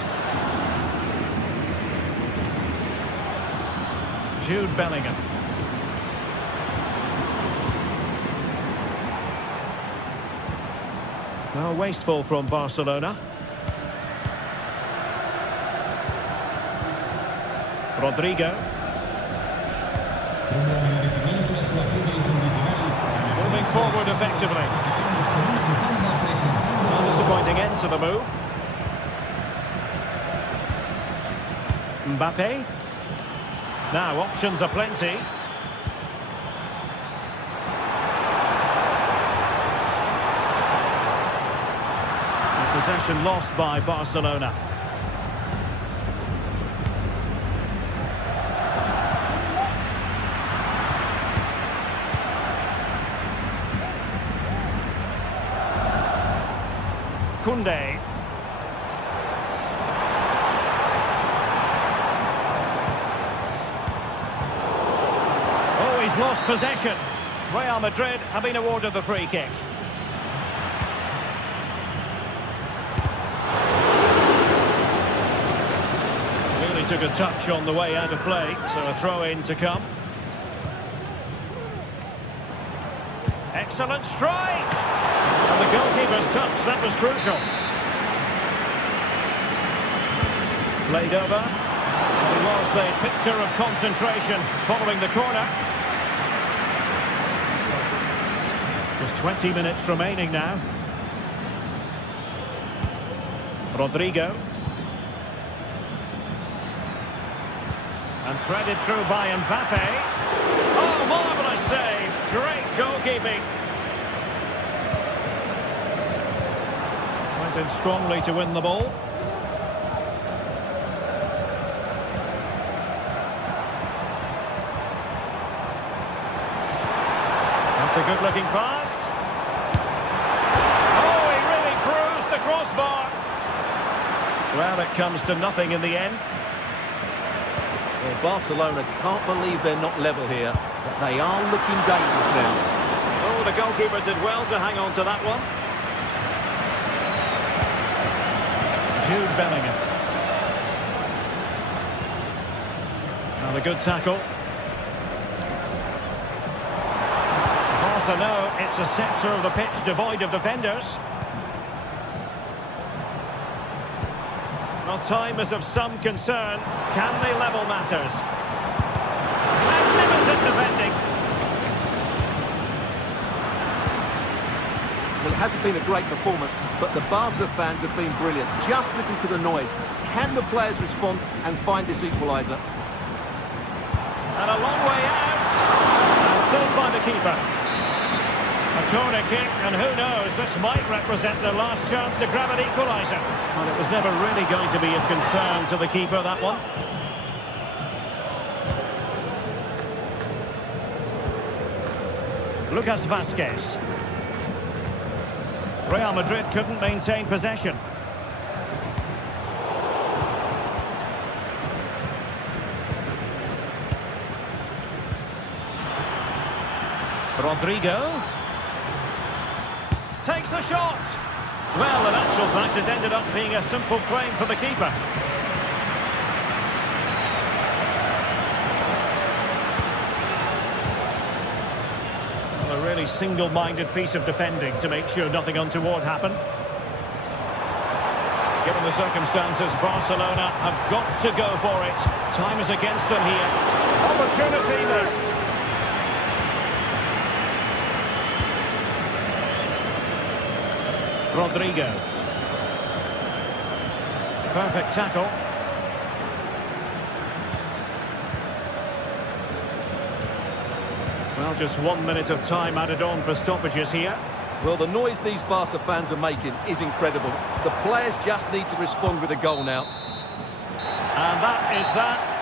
Jude Bellingham. Now wasteful from Barcelona. Rodrigo. Moving forward effectively. Disappointing end to the move. Mbappe. Now options are plenty. Possession lost by Barcelona. Koundé. Oh, he's lost possession. Real Madrid have been awarded the free kick. Took a touch on the way out of play, so a throw-in to come. Excellent strike! And the goalkeeper's touch, that was crucial. Played over. It was a picture of concentration following the corner. 20 minutes remaining now. Rodrigo. And threaded through by Mbappe. Oh, marvellous save. Great goalkeeping. Went in strongly to win the ball. That's a good-looking pass. Oh, he really bruised the crossbar. Well, it comes to nothing in the end. Well, Barcelona can't believe they're not level here, but they are looking dangerous now. Oh, the goalkeeper did well to hang on to that one. Jude Bellingham. And a good tackle. Barca know it's a sector of the pitch devoid of defenders. Well, time is of some concern. Can they level matters? Magnificent defending. Well, it hasn't been a great performance, but the Barca fans have been brilliant. Just listen to the noise. Can the players respond and find this equaliser? And a long way out. And saved by the keeper. A corner kick, and who knows, this might represent their last chance to grab an equaliser. Well, it was never really going to be of concern to the keeper, that one. Lucas Vazquez. Real Madrid couldn't maintain possession. Rodrigo. Takes the shot. Well, in actual fact, it ended up being a simple claim for the keeper. Well, a really single-minded piece of defending to make sure nothing untoward happened. Given the circumstances, Barcelona have got to go for it. Time is against them here. Opportunity missed. Rodrigo. Perfect tackle. Well, just 1 minute of time added on for stoppages here. Well, the noise these Barca fans are making is incredible. The players just need to respond with a goal now. And that is that.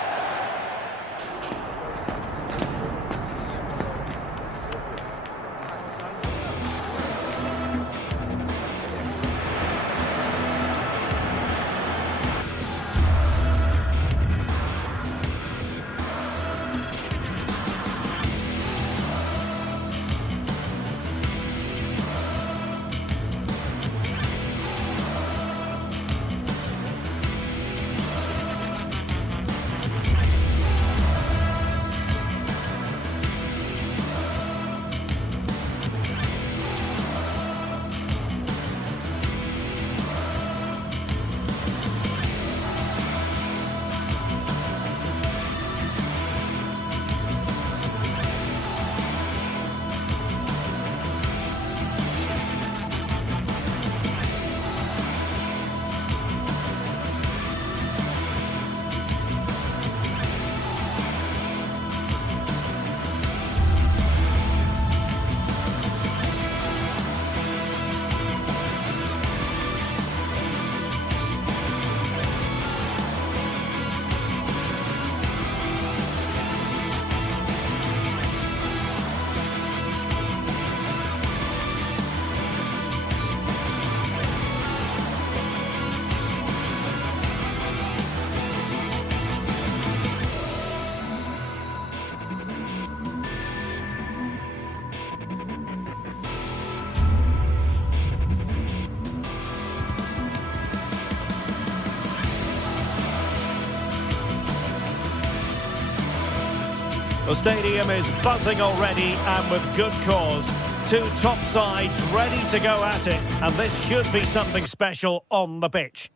The stadium is buzzing already, and with good cause. Two top sides ready to go at it, and this should be something special on the pitch.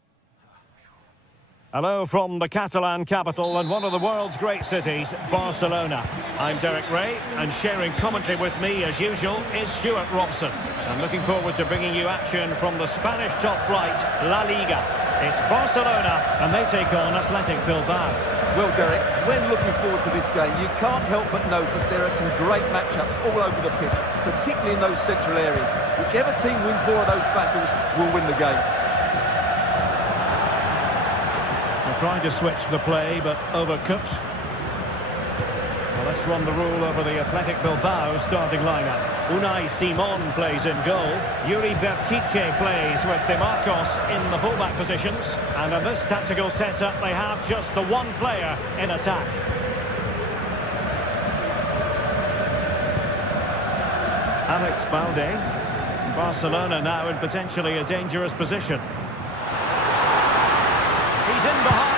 Hello from the Catalan capital and one of the world's great cities, Barcelona. I'm Derek Ray, and sharing commentary with me, as usual, is Stuart Robson. I'm looking forward to bringing you action from the Spanish top flight, La Liga. It's Barcelona, and they take on Athletic Bilbao. Well, Derek, when looking forward to this game, you can't help but notice there are some great matchups all over the pitch, particularly in those central areas. Whichever team wins more of those battles will win the game. Trying to switch the play, but overcooked. Well, let's run the rule over the Athletic Bilbao starting lineup. Unai Simon plays in goal. Yuri Bertice plays with De Marcos in the fullback positions. And in this tactical setup, they have just the one player in attack. Alex Balde. Barcelona now in potentially a dangerous position. He's in behind.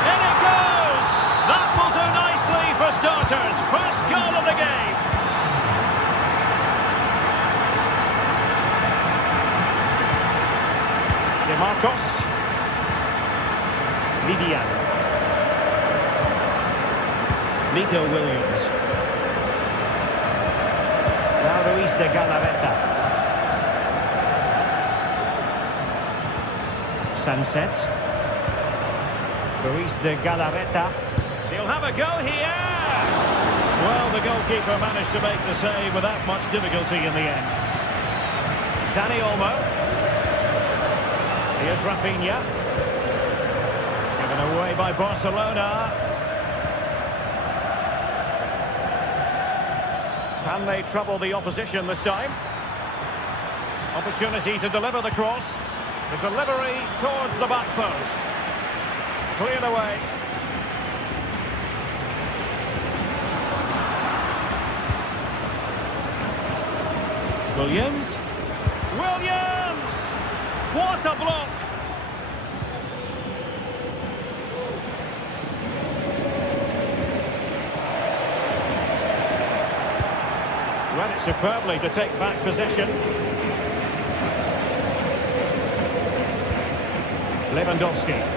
In it goes! That will do nicely for starters. First goal of the game. De Marcos. Vivian. Nico Williams. Now Ruiz de Galarreta. Sunset. Ruiz de Galarreta. He'll have a go here. Well, the goalkeeper managed to make the save without much difficulty in the end. Dani Olmo. Here's Rafinha. Given away by Barcelona. Can they trouble the opposition this time? Opportunity to deliver the cross. The delivery towards the back post. Cleared away. Williams. Williams! What a block! Read it superbly to take back possession. Lewandowski.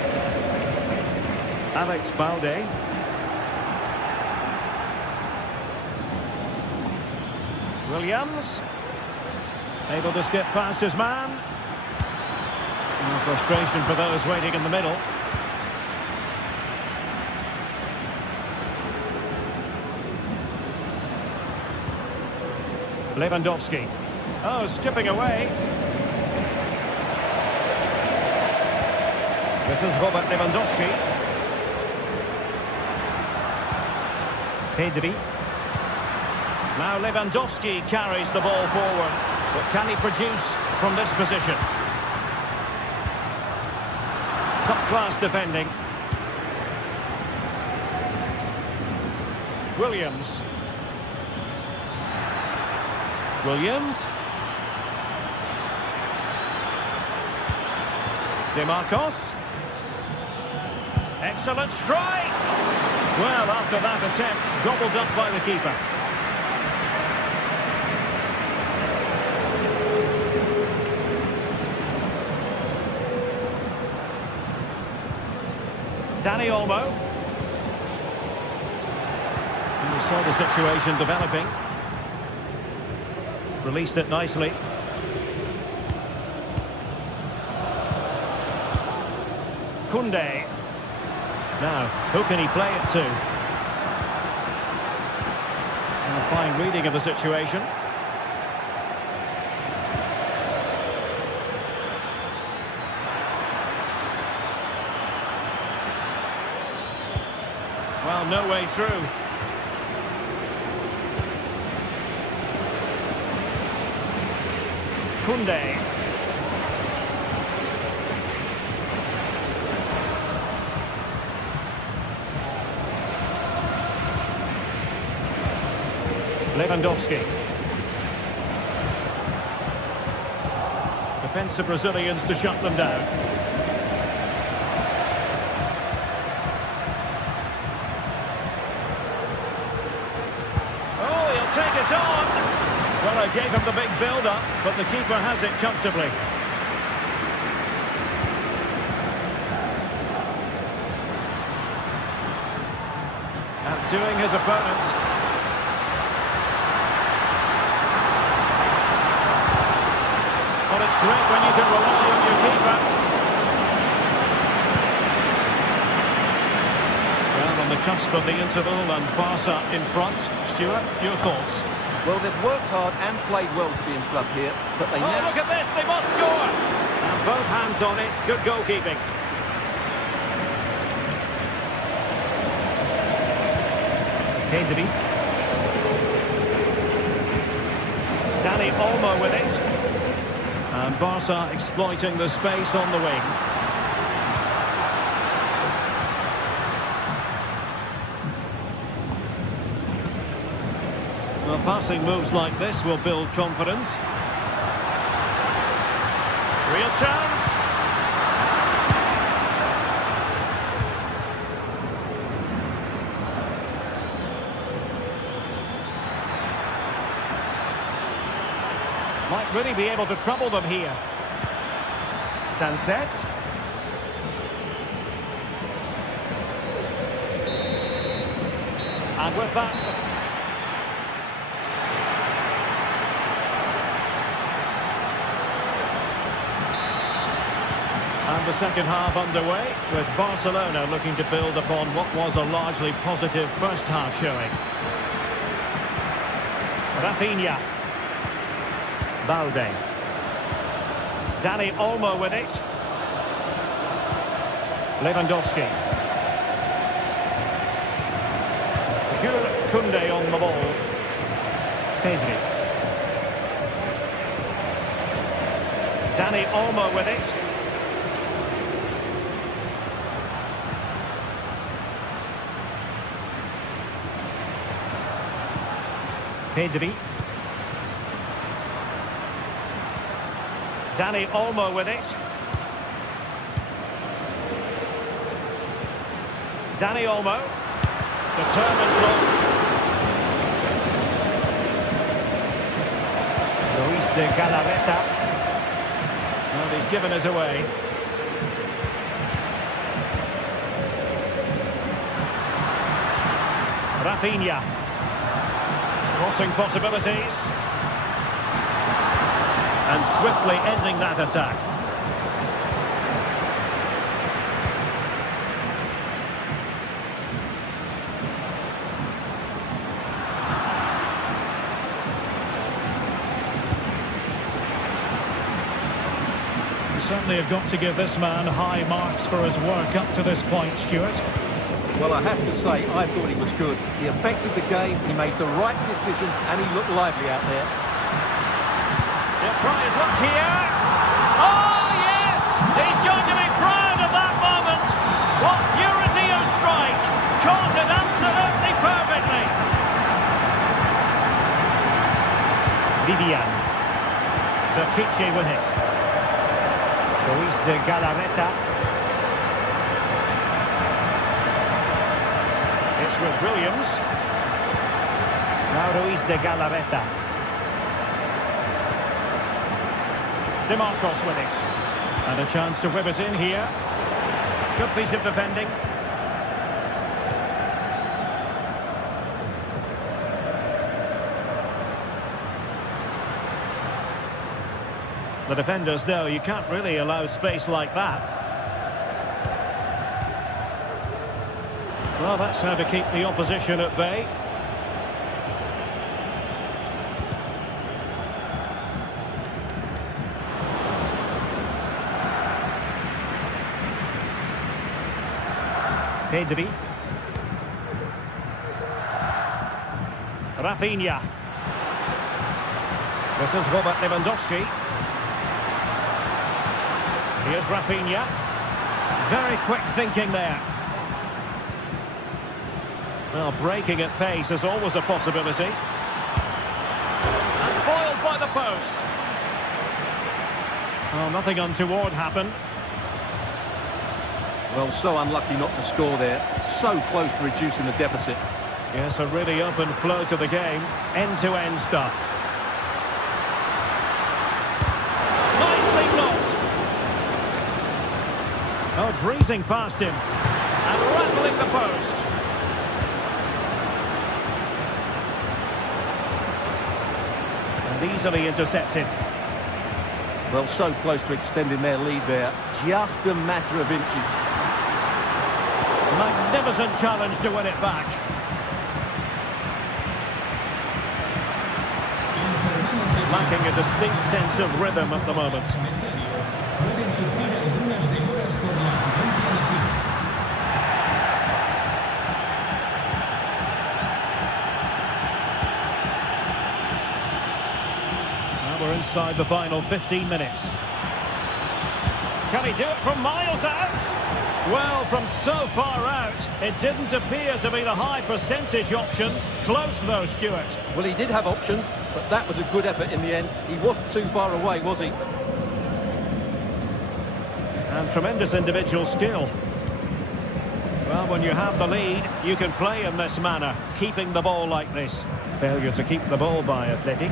Alex Balde. Williams. Able to skip past his man. And frustration for those waiting in the middle. Lewandowski. Oh, skipping away. This is Robert Lewandowski. Pedri. Now Lewandowski carries the ball forward. But can he produce from this position? Top-class defending. Williams. Williams. De Marcos. Excellent strike. Well, after that attempt, gobbled up by the keeper. Dani Olmo. And we saw the situation developing. Released it nicely. Koundé. Now, who can he play it to? And a fine reading of the situation. Well, no way through. Koundé. Lewandowski. Defensive Brazilians to shut them down. Oh, he'll take it on. Well, I gave him the big build-up, but the keeper has it comfortably. pursuing his opponent. Well, it's great when you can rely on your keeper. Well, on the cusp of the interval and Barca in front. Stuart, your thoughts? Well, they've worked hard and played well to be in front here, but they now... look at this, they must score! And both hands on it, good goalkeeping. Pedri. Dani Olmo with it. And Barca exploiting the space on the wing. Well, passing moves like this will build confidence. Real chance. Might really be able to trouble them here. Sunset. And with that... And the second half underway, with Barcelona looking to build upon what was a largely positive first half showing. Rafinha. Balde. Dani Olmo with it. Lewandowski. Jules Koundé on the ball. Pedri. Dani Olmo with it. Pedri. Dani Olmo with it. Dani Olmo. Determined block. Luis de Galarreta. Well, he's given us away. Rafinha. Crossing possibilities. And swiftly ending that attack. You certainly have got to give this man high marks for his work up to this point, Stuart. Well, I have to say, I thought he was good. He affected the game, he made the right decisions, and he looked lively out there. He'll try his luck here. Oh, yes! He's going to be proud of that moment. What purity of strike. Caught it absolutely perfectly. Vivian. Vertice with it. Luis de Galarreta. It's with Williams. Now Luis de Galarreta. DeMarcos with it. And a chance to whip it in here. Good piece of defending. The defenders know you can't really allow space like that. Well, that's how to keep the opposition at bay. Pedri. Rafinha. This is Robert Lewandowski. Here's Rafinha. Very quick thinking there. Well, breaking at pace is always a possibility. And foiled by the post. Oh, nothing untoward happened. Well, so unlucky not to score there. So close to reducing the deficit. Yes, a really open flow to the game. End-to-end stuff. Nicely knocked. Oh, breezing past him. And rattling the post. and easily intercepted. Well, so close to extending their lead there. Just a matter of inches. Magnificent challenge to win it back. Lacking a distinct sense of rhythm at the moment. Pueden sufrir algunas demoras por la afluencia masiva. Now we're inside the final 15 minutes. Can he do it from miles out? Well, from so far out, it didn't appear to be the high percentage option. Close though, Stuart. Well, he did have options, but that was a good effort in the end. He wasn't too far away, was he? And tremendous individual skill. Well, when you have the lead, you can play in this manner, keeping the ball like this. Failure to keep the ball by Athletic.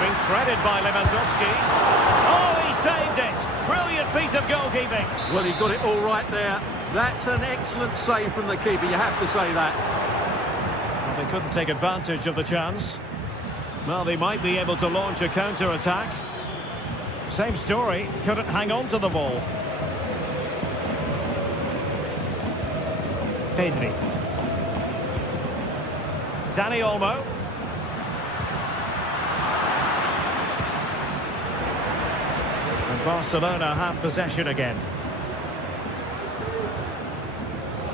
Being threaded by Lewandowski. Oh, he saved it. Brilliant piece of goalkeeping. Well, he got it all right there. That's an excellent save from the keeper, you have to say that. Well, they couldn't take advantage of the chance. Well, they might be able to launch a counter-attack. Same story, couldn't hang on to the ball. Pedri. Dani Olmo. And Barcelona have possession again.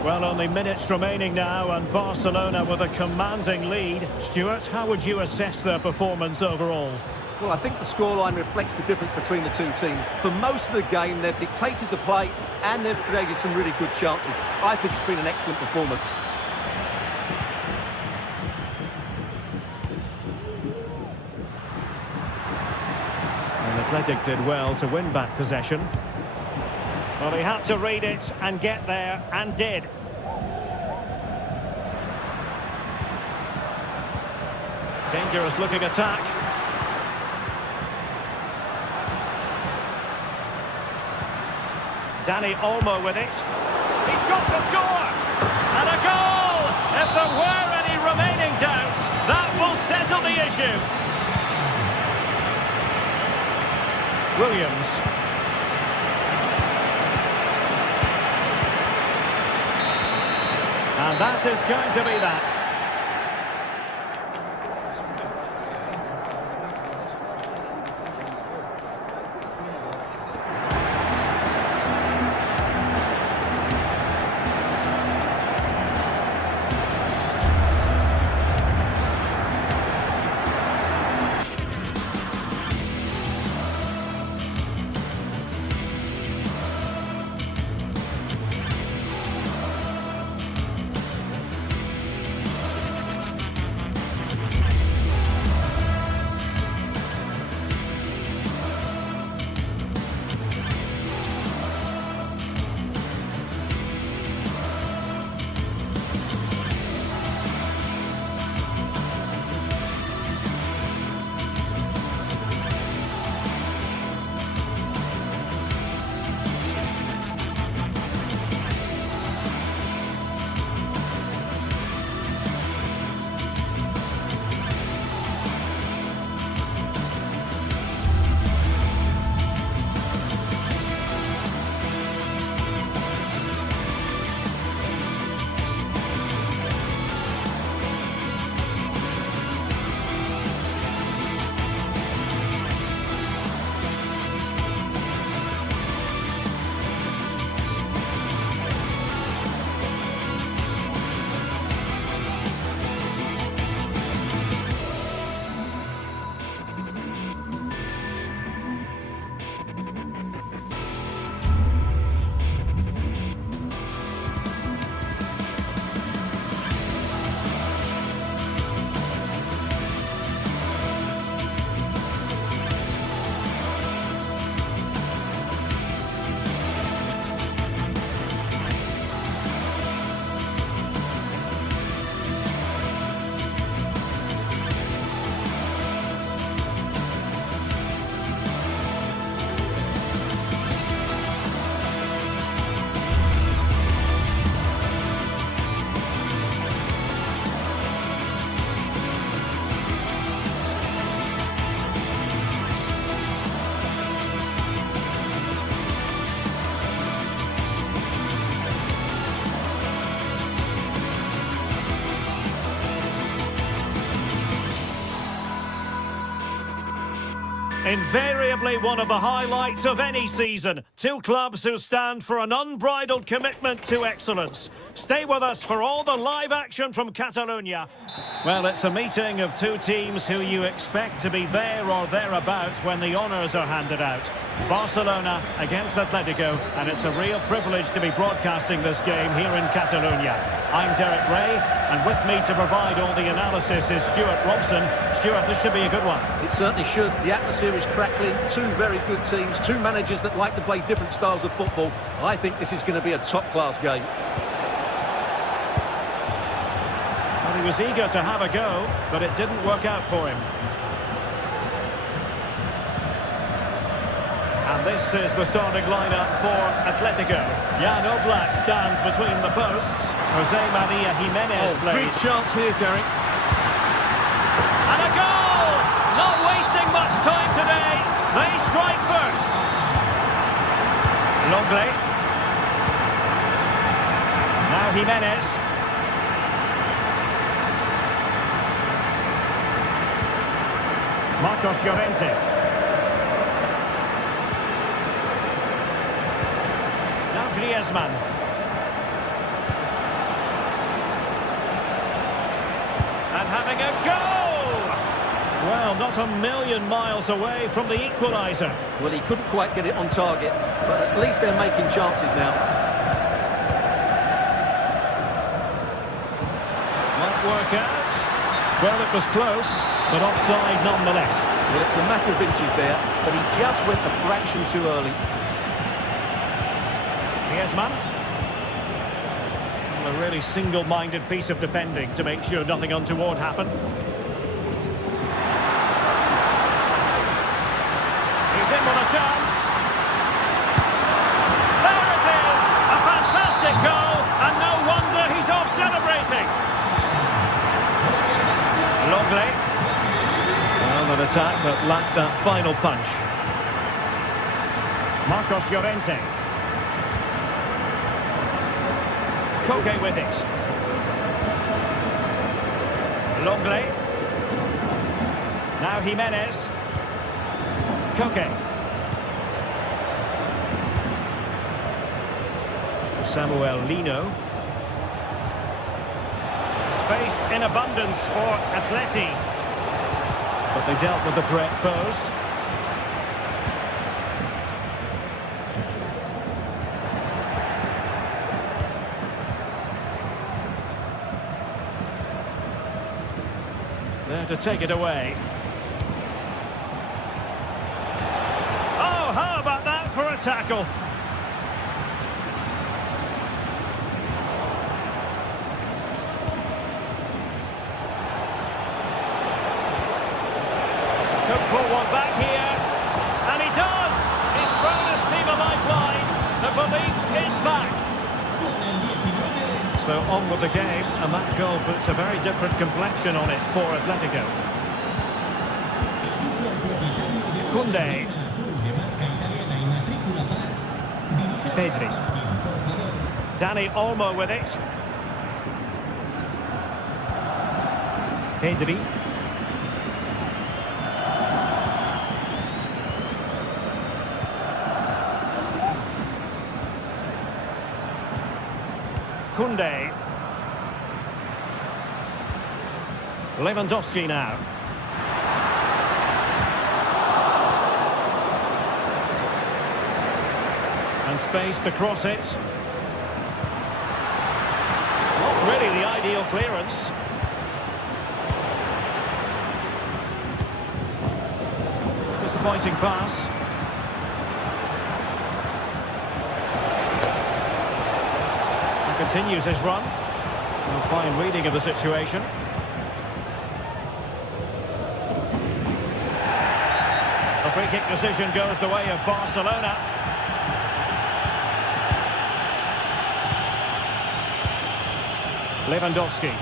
Well, only minutes remaining now, and Barcelona with a commanding lead. Stuart, how would you assess their performance overall? Well, I think the scoreline reflects the difference between the two teams. For most of the game, they've dictated the play and they've created some really good chances. I think it's been an excellent performance. And Athletic did well to win back possession. Well, he had to read it and get there, and did. Dangerous looking attack. Dani Olmo with it. He's got to score! And a goal! If there were any remaining doubts, that will settle the issue. Williams. And that is going to be that. Invariably one of the highlights of any season. Two clubs who stand for an unbridled commitment to excellence. Stay with us for all the live action from Catalonia. Well, it's a meeting of two teams who you expect to be there or thereabouts when the honours are handed out. Barcelona against Atletico, and it's a real privilege to be broadcasting this game here in Catalonia. I'm Derek Ray, and with me to provide all the analysis is Stuart Robson. Stuart, this should be a good one. It certainly should. The atmosphere is crackling. Two very good teams, two managers that like to play different styles of football. I think this is going to be a top-class game. Well, he was eager to have a go, but it didn't work out for him. And this is the starting lineup for Atletico. Jan Oblak stands between the posts. Jose Maria Jimenez plays. Big chance here, Derek. And a goal! Not wasting much time today. They strike first. Longley. Now Jimenez. Marcos Llorente. Griezmann. And having a go! Well, not a million miles away from the equaliser. Well, he couldn't quite get it on target, but at least they're making chances now. Won't work out. Well, it was close, but offside nonetheless. Well, it's a matter of inches there, but he just went a fraction too early. Griezmann. A really single-minded piece of defending to make sure nothing untoward happened. He's in with a chance. There it is! A fantastic goal, and no wonder he's off celebrating. Longley. Well, an attack that lacked that final punch. Marcos Llorente. Koke with it. Longley. Now Jimenez. Koke. Samuel Lino. Space in abundance for Atleti. But they dealt with the threat posed. There to take it away. Oh, how about that for a tackle? Took forward back here, and he does! He's thrown his team a lifeline. The belief is back. So on with the game, and that goal puts a very different complexion on it for Atletico. Koundé. Pedri. Dani Olmo with it. Pedri. Koundé. Lewandowski now. And space to cross it. Not really the ideal clearance. Disappointing pass. Continues his run. A fine reading of the situation. The free kick decision goes the way of Barcelona. Lewandowski.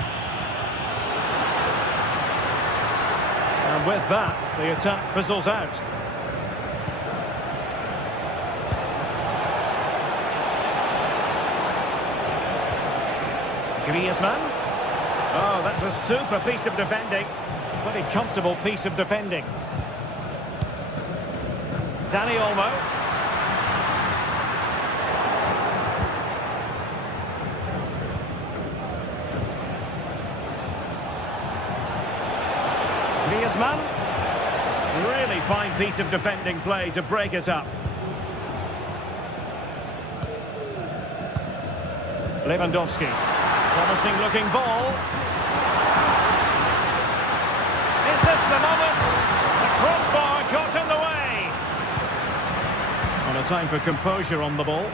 And with that, the attack fizzles out. Griezmann. Oh, that's a super piece of defending. Pretty comfortable piece of defending. Dani Olmo. Griezmann. Really fine piece of defending play to break it up. Lewandowski. Promising looking ball. Is this the moment? The crossbar got in the way. And a time for composure on the ball.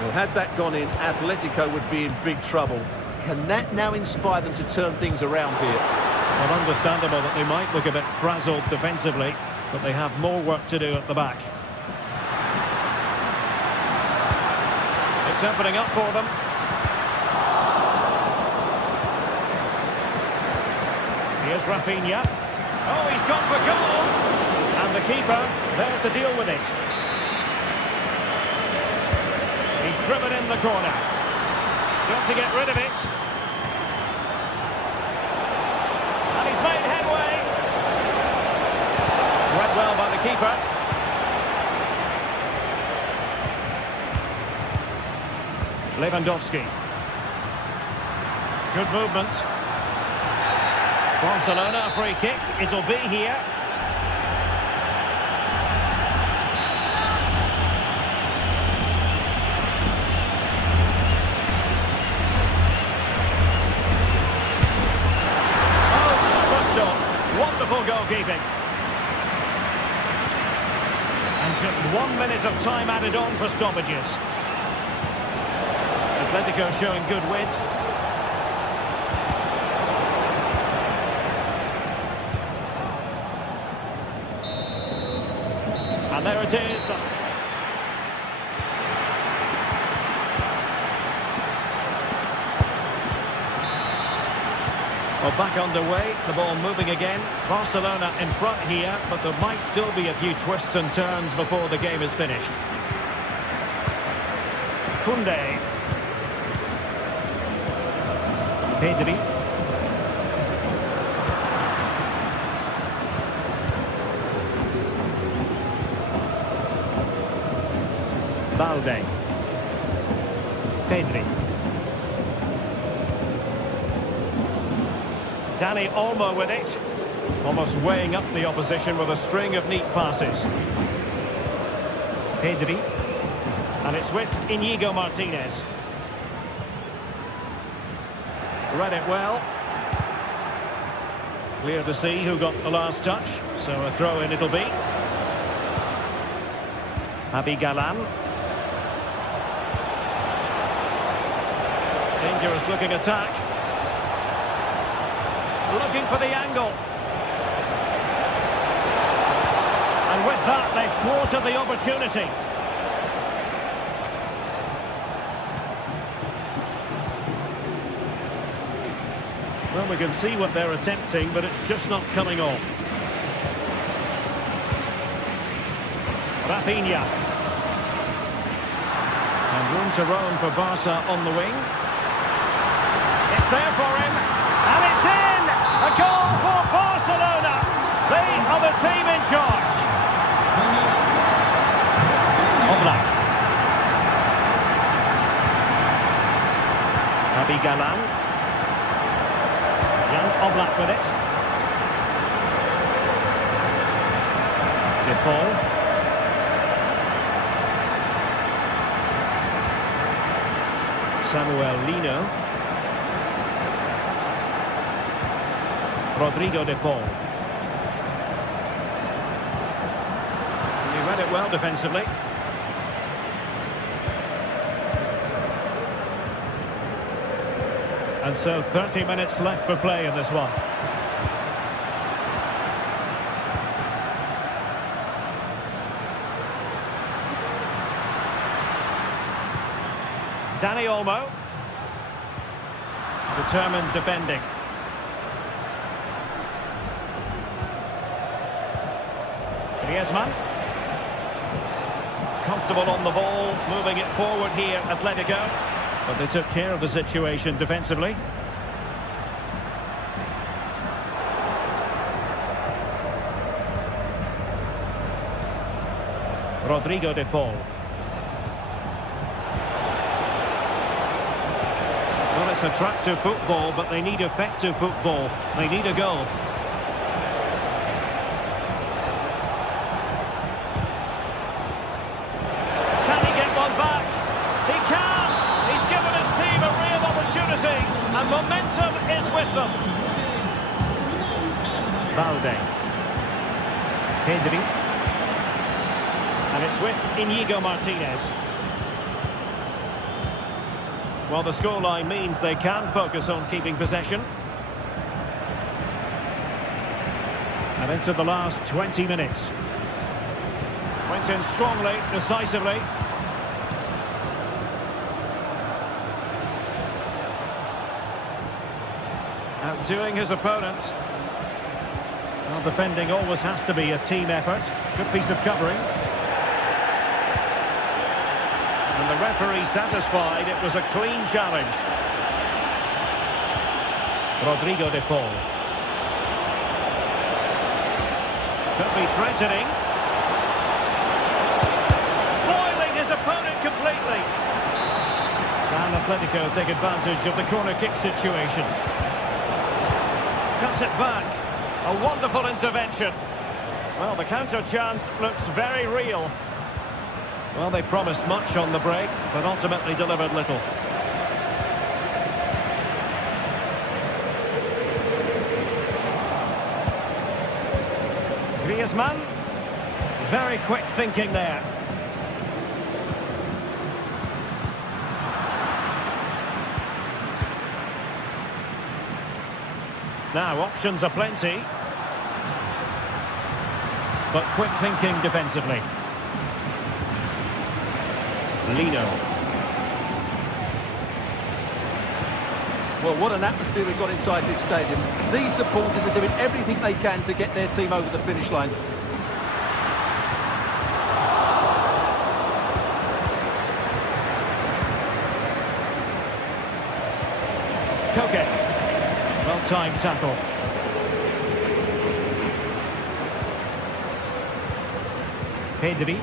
Well, had that gone in, Atletico would be in big trouble. Can that now inspire them to turn things around here? Well, understandable that they might look a bit frazzled defensively, but they have more work to do at the back. It's opening up for them. Here's Rafinha. Oh, he's gone for goal! And the keeper there to deal with it. He's driven in the corner. Got to get rid of it. And he's made headway. Read well by the keeper. Lewandowski. Good movement. Barcelona, a free kick. It'll be here. Wonderful goalkeeping. And just 1 minute of time added on for stoppages. Atletico showing good width. And there it is. Well, back underway, the ball moving again. Barcelona in front here, but there might still be a few twists and turns before the game is finished. Koundé. Pedri. Balde. Pedri. Dani Olmo with it. Almost weighing up the opposition with a string of neat passes. Pedri. And it's with Íñigo Martínez. Read it well. Clear to see who got the last touch. So a throw in it'll be. Javi Galán. Dangerous looking attack. Looking for the angle. And with that, they've thwarted the opportunity. Well, we can see what they're attempting, but it's just not coming off. Rafinha. And room to roam for Barca on the wing. It's there for him. And it's in! A goal for Barcelona! They are the team in charge. Oblak. Javi Galán. Young Oblak with it. De Paul. Samuel Lino. Rodrigo de Paul. He read it well defensively. And so 30 minutes left for play in this one. Dani Olmo. Determined defending. Griezmann. Comfortable on the ball, moving it forward here, Atletico. But they took care of the situation defensively. Rodrigo de Paul. Well, it's attractive football, but they need effective football. They need a goal. Can he get one back? He can! He's given his team a real opportunity, and momentum is with them. Valde. Pedri. And it's with Inigo Martinez. Well, the scoreline means they can focus on keeping possession. And into the last 20 minutes. Went in strongly, decisively. Outdoing his opponent. Well, defending always has to be a team effort. Good piece of covering. And the referee satisfied it was a clean challenge. Rodrigo de Paul. Could be threatening. Foiling his opponent completely. And Atletico take advantage of the corner kick situation. Cuts it back. A wonderful intervention. Well, the counter chance looks very real. Well, they promised much on the break, but ultimately delivered little. Griezmann. Very quick thinking there. Now, options are plenty. But quick thinking defensively. Lino. Well, what an atmosphere we've got inside this stadium. These supporters are doing everything they can to get their team over the finish line. Koke. Well-timed tackle. Pedri.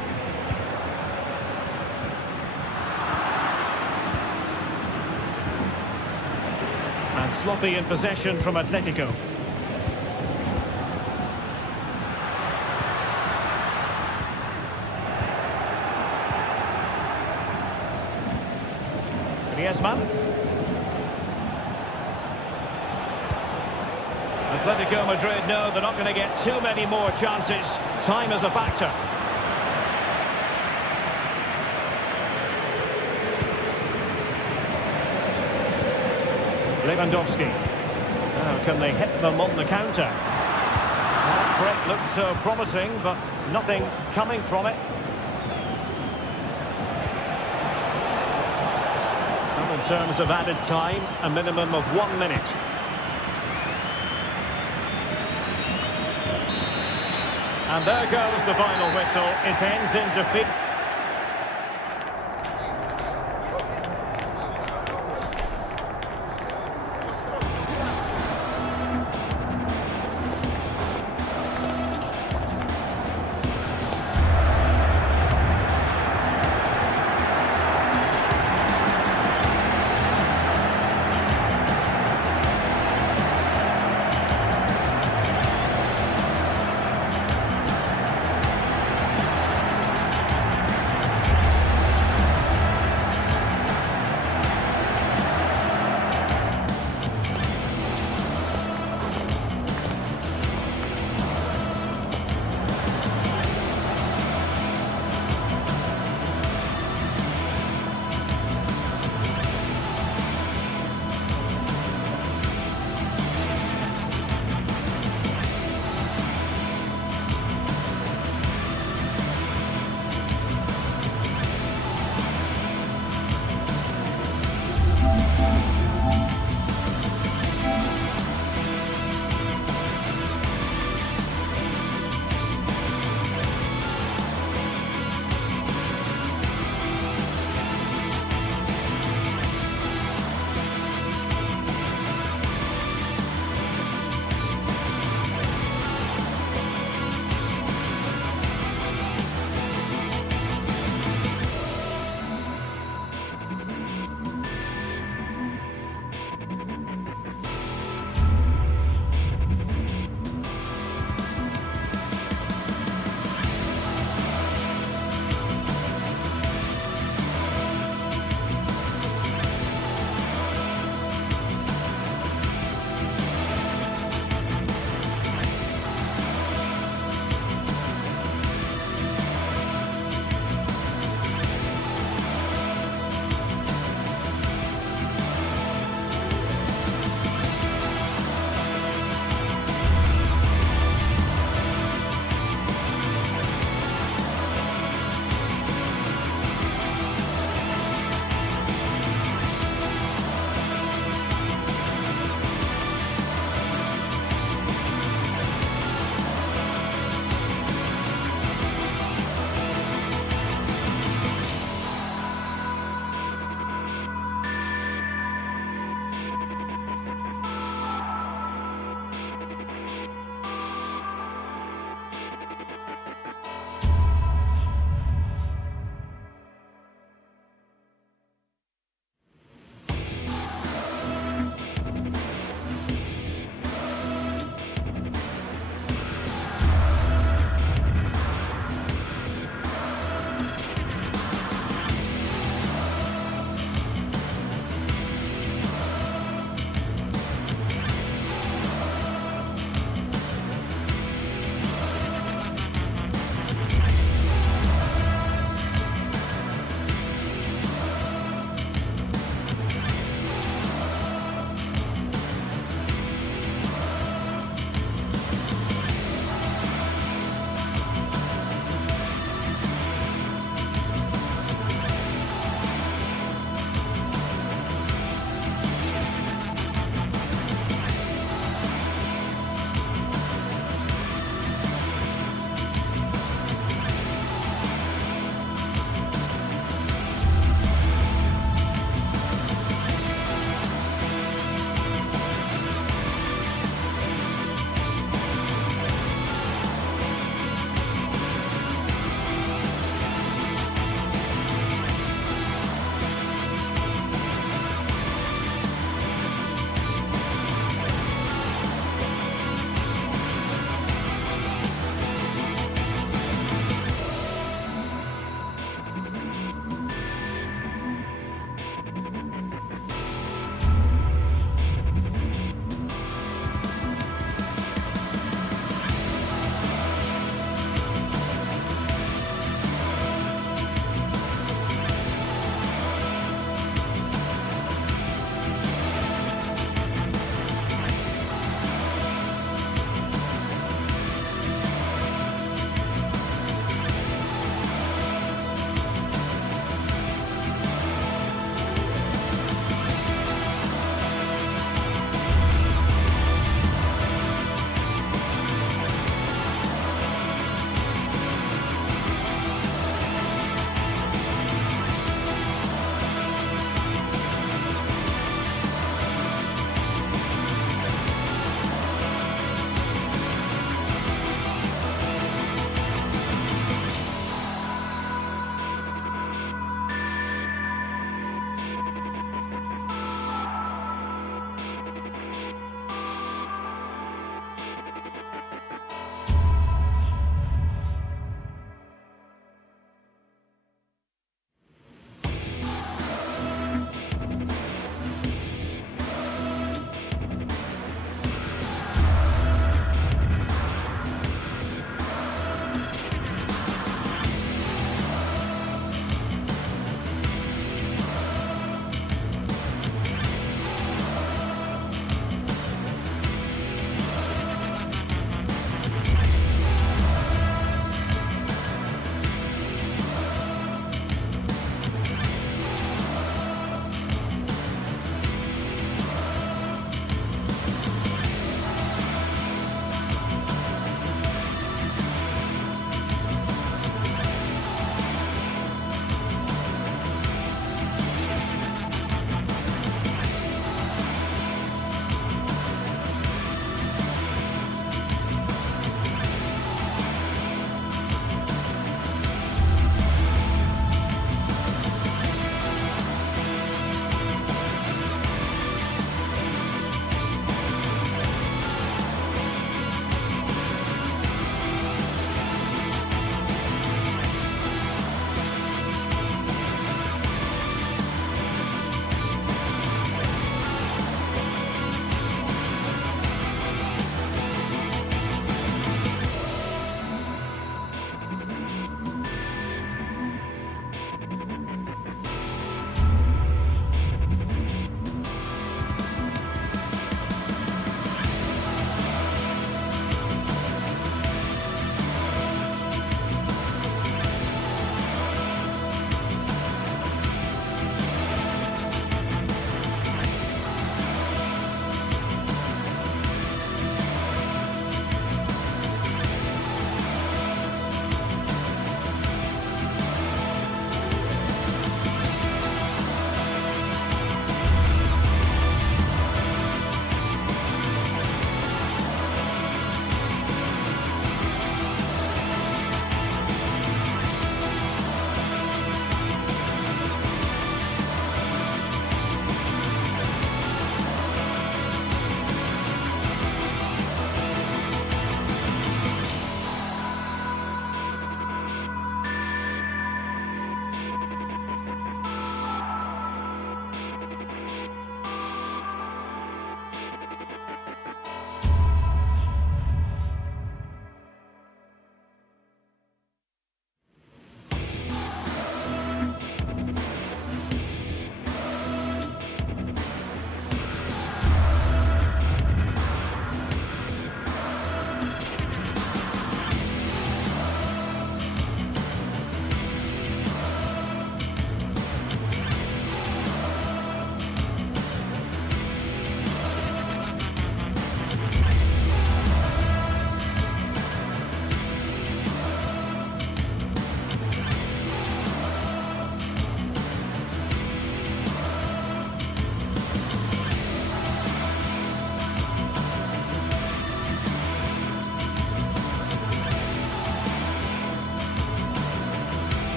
And sloppy in possession from Atletico. Griezmann. Atletico Madrid know they're not going to get too many more chances. Time is a factor. Lewandowski. Now, can they hit them on the counter? That break looked so promising, but nothing coming from it. And in terms of added time, a minimum of 1 minute. And there goes the final whistle. It ends in defeat.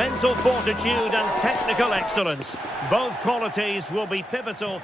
mental fortitude and technical excellence. Both qualities will be pivotal.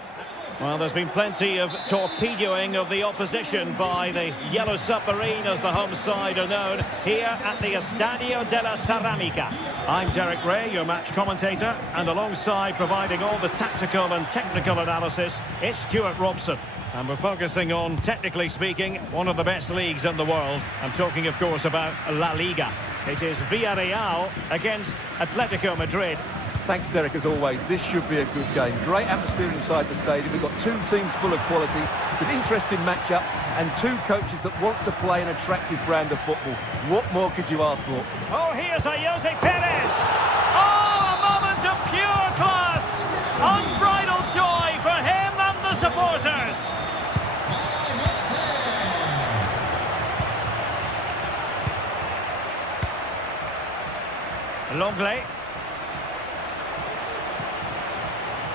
Well, there's been plenty of torpedoing of the opposition by the Yellow Submarine, as the home side are known, here at the Estadio de la Ceramica. I'm Derek Ray, your match commentator, and alongside providing all the tactical and technical analysis, it's Stuart Robson. And we're focusing on, technically speaking, one of the best leagues in the world. I'm talking, of course, about La Liga. It is Villarreal against Atletico Madrid. Thanks, Derek, as always. This should be a good game. Great atmosphere inside the stadium. We've got two teams full of quality, some interesting matchups, and two coaches that want to play an attractive brand of football. What more could you ask for? Oh, here's a Jose Perez. Oh, a moment of pure class. Unbridled joy for him and the supporters. Longley.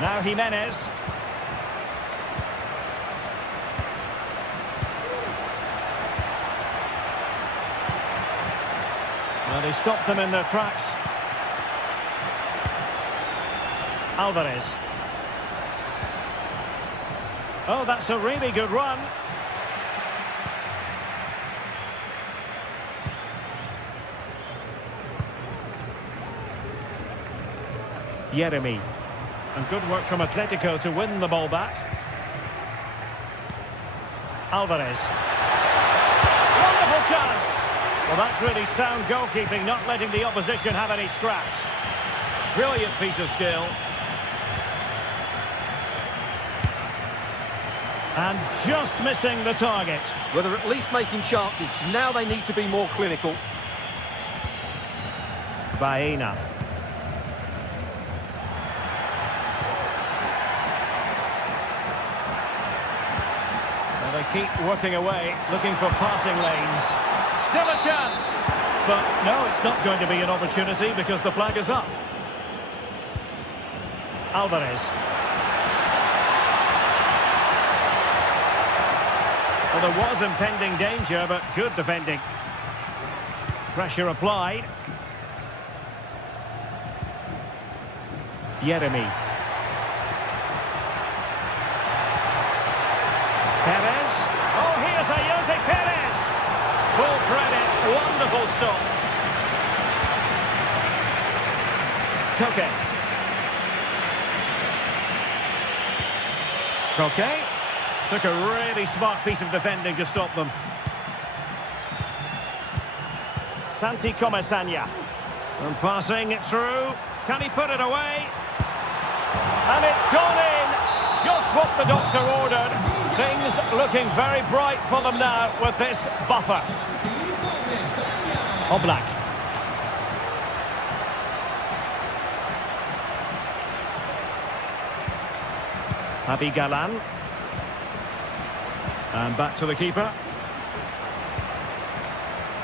Now Jimenez. Well, they stopped them in their tracks. Alvarez. Oh, that's a really good run. Yeremy. And good work from Atletico to win the ball back. Alvarez. Wonderful chance. Well, that's really sound goalkeeping, not letting the opposition have any scraps. Brilliant piece of skill. And just missing the target. Well, they're at least making chances. Now they need to be more clinical. Baena. They keep working away, looking for passing lanes. Still a chance. But no, it's not going to be an opportunity because the flag is up. Alvarez. Well, there was impending danger, but good defending. Pressure applied. Yeremy. Perez. Oh, here's a Jose Perez. Full credit. Wonderful stop. Koke. Koke. Took a really smart piece of defending to stop them. Santi Comesaña. And passing it through. Can he put it away? And it's gone in. Just what the doctor ordered. Things looking very bright for them now with this buffer. Oblak. Galan. And back to the keeper.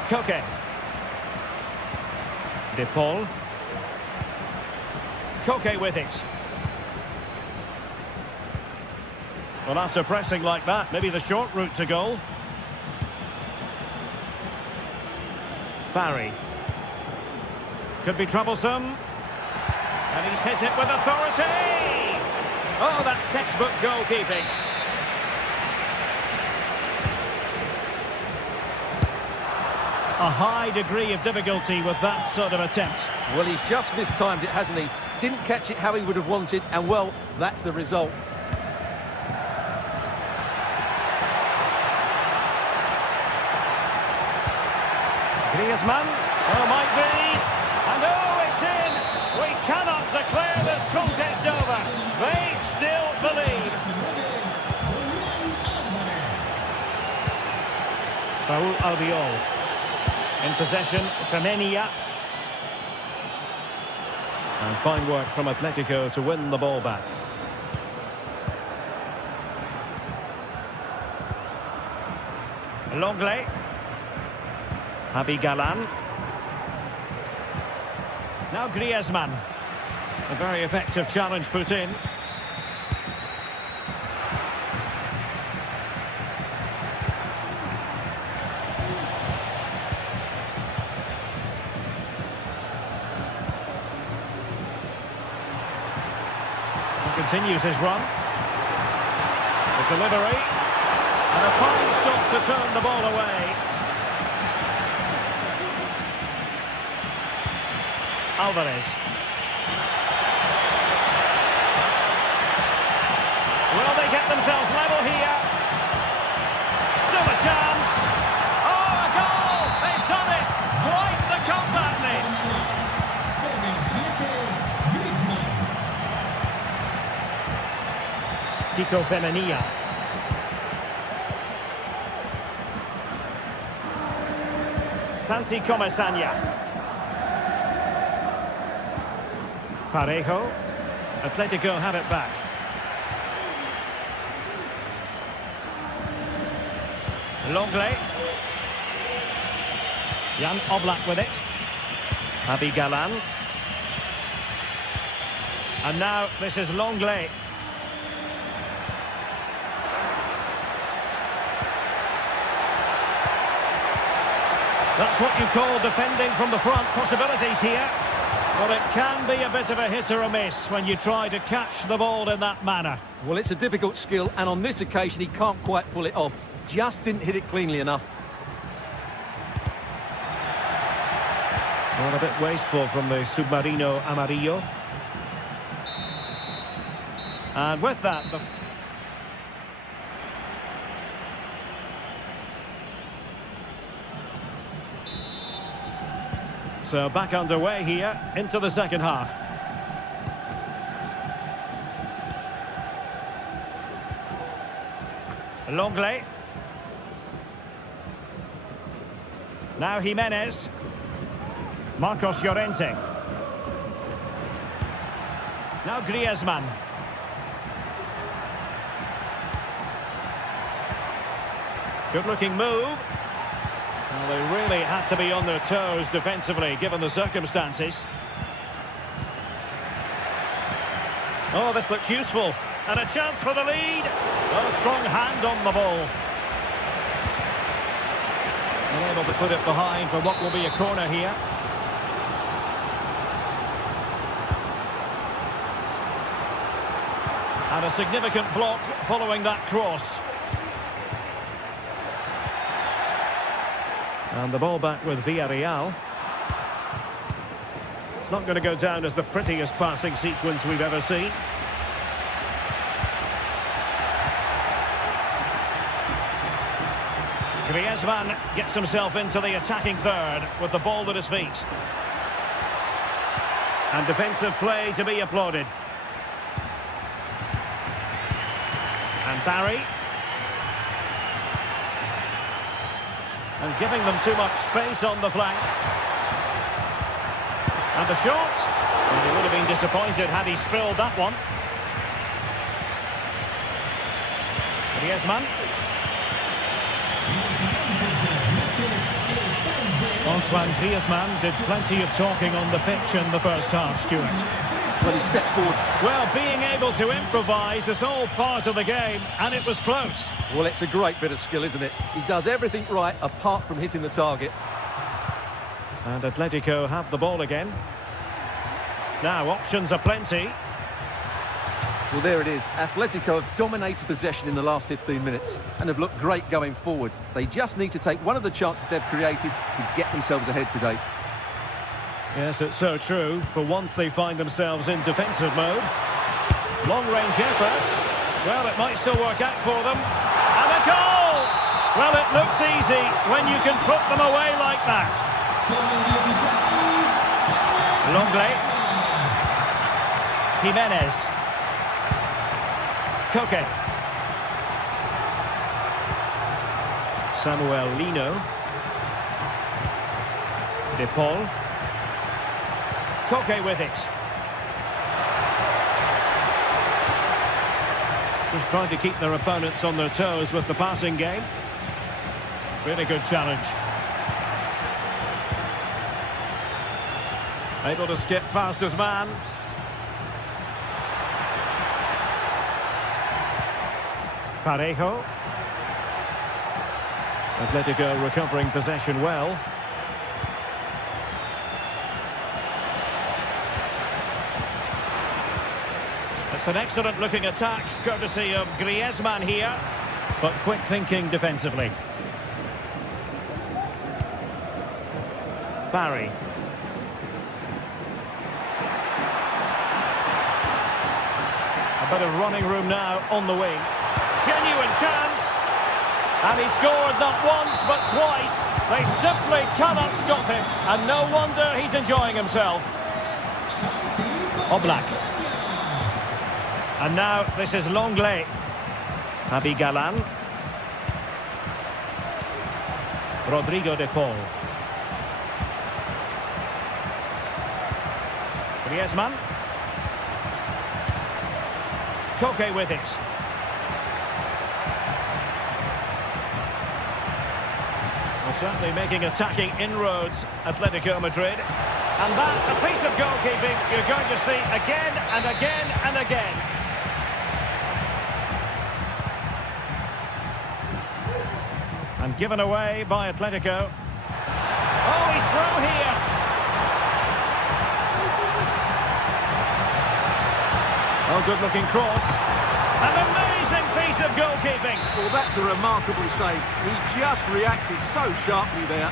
Koke. De Paul. Koke with it. Well, after pressing like that, maybe the short route to goal. Barry. Could be troublesome. And he's hit it with authority. Oh, that's textbook goalkeeping. A high degree of difficulty with that sort of attempt. Well, he's just mistimed it, hasn't he? Didn't catch it how he would have wanted, and well, that's the result. Griezmann, oh, might be, and oh, it's in! We cannot declare this contest over. They still believe. Raúl Albiol, in possession, Femenia. And fine work from Atletico to win the ball back. Longley. Galan. Now Griezmann. A very effective challenge put in. Continues his run. The delivery. And a fine stop to turn the ball away. Alvarez. Will they get themselves level here? Still a chance. Oh, a goal! They've done it! Quite the comeback, this! Kiko Femenia. Santi Comesaña. Parejo. Atletico have it back. Longley. Jan Oblak with it. Javi Galan. And now this is Longley. That's what you call defending from the front. Possibilities here. Well, it can be a bit of a hit or a miss when you try to catch the ball in that manner. Well, it's a difficult skill, and on this occasion he can't quite pull it off. Just didn't hit it cleanly enough. Well, a bit wasteful from the Submarino Amarillo. And with that, so back underway here into the second half. Longley. Now Jimenez. Marcos Llorente. Now Griezmann. Good-looking move. Well, they really had to be on their toes defensively, given the circumstances. Oh, this looks useful. And a chance for the lead. Oh, a strong hand on the ball. Unable to put it behind for what will be a corner here. And a significant block following that cross. And the ball back with Villarreal. It's not going to go down as the prettiest passing sequence we've ever seen. Griezmann gets himself into the attacking third with the ball at his feet. And defensive play to be applauded. And Barry. And giving them too much space on the flank. And the shot. And he would have been disappointed had he spilled that one. Griezmann. Antoine Griezmann did plenty of talking on the pitch in the first half, Stuart. But he stepped forward. Well, being able to improvise is all part of the game, and it was close. Well, it's a great bit of skill, isn't it? He does everything right apart from hitting the target. And Atletico have the ball again. Now, options are plenty. Well, there it is. Atletico have dominated possession in the last 15 minutes and have looked great going forward. They just need to take one of the chances they've created to get themselves ahead today. Yes, it's so true. For once they find themselves in defensive mode. Long-range effort. Well, it might still work out for them. And a goal! Well, it looks easy when you can put them away like that. Longley. Jimenez. Koke. Samuel Lino. De Paul. Koke with it. Just trying to keep their opponents on their toes with the passing game. Really good challenge. Able to skip past his man. Parejo. Atletico recovering possession well. It's an excellent looking attack, courtesy of Griezmann here. But quick thinking defensively. Barry. A bit of running room now on the wing. Genuine chance. And he scored not once but twice. They simply cannot stop him. And no wonder he's enjoying himself. Oblak. And now this is Longley. Abigalan. Rodrigo de Paul. Griezmann. Koke with it. Well, certainly making attacking inroads, Atletico Madrid. And that, a piece of goalkeeping you're going to see again and again and again. And given away by Atletico. Oh, he's through here. Oh, good-looking cross. An amazing piece of goalkeeping. Well, that's a remarkable save. He just reacted so sharply there.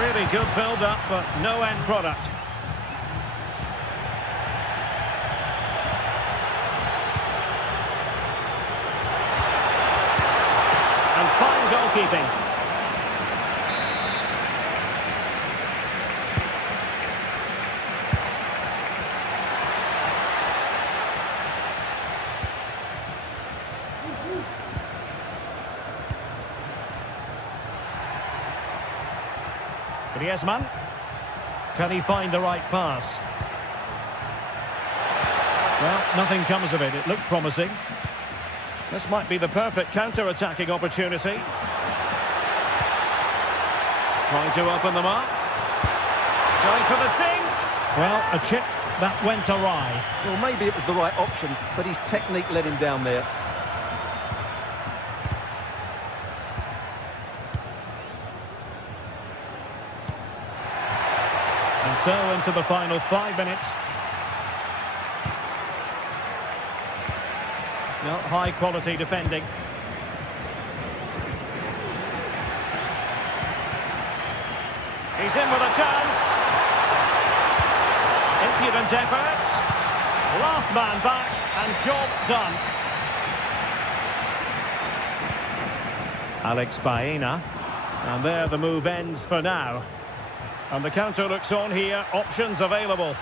Really good build-up, but no end product. And fine goalkeeping. Griezmann. Can he find the right pass? Well, nothing comes of it. It looked promising. This might be the perfect counter-attacking opportunity. Trying to open them up. Going for the dink. Well, a chip that went awry. Well, maybe it was the right option, but his technique let him down there. And so into the final 5 minutes. No, high-quality defending. He's in with a chance. Impudent efforts. Last man back and job done. Alex Baena. And there the move ends for now. And the counter looks on here. Options available.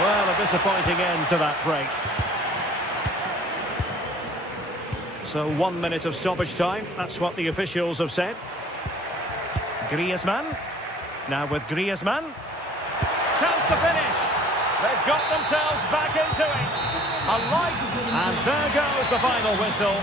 Well, a disappointing end to that break. So 1 minute of stoppage time. That's what the officials have said. Griezmann. Now with Griezmann. Chance to finish. They've got themselves back into it. A light. And there goes the final whistle.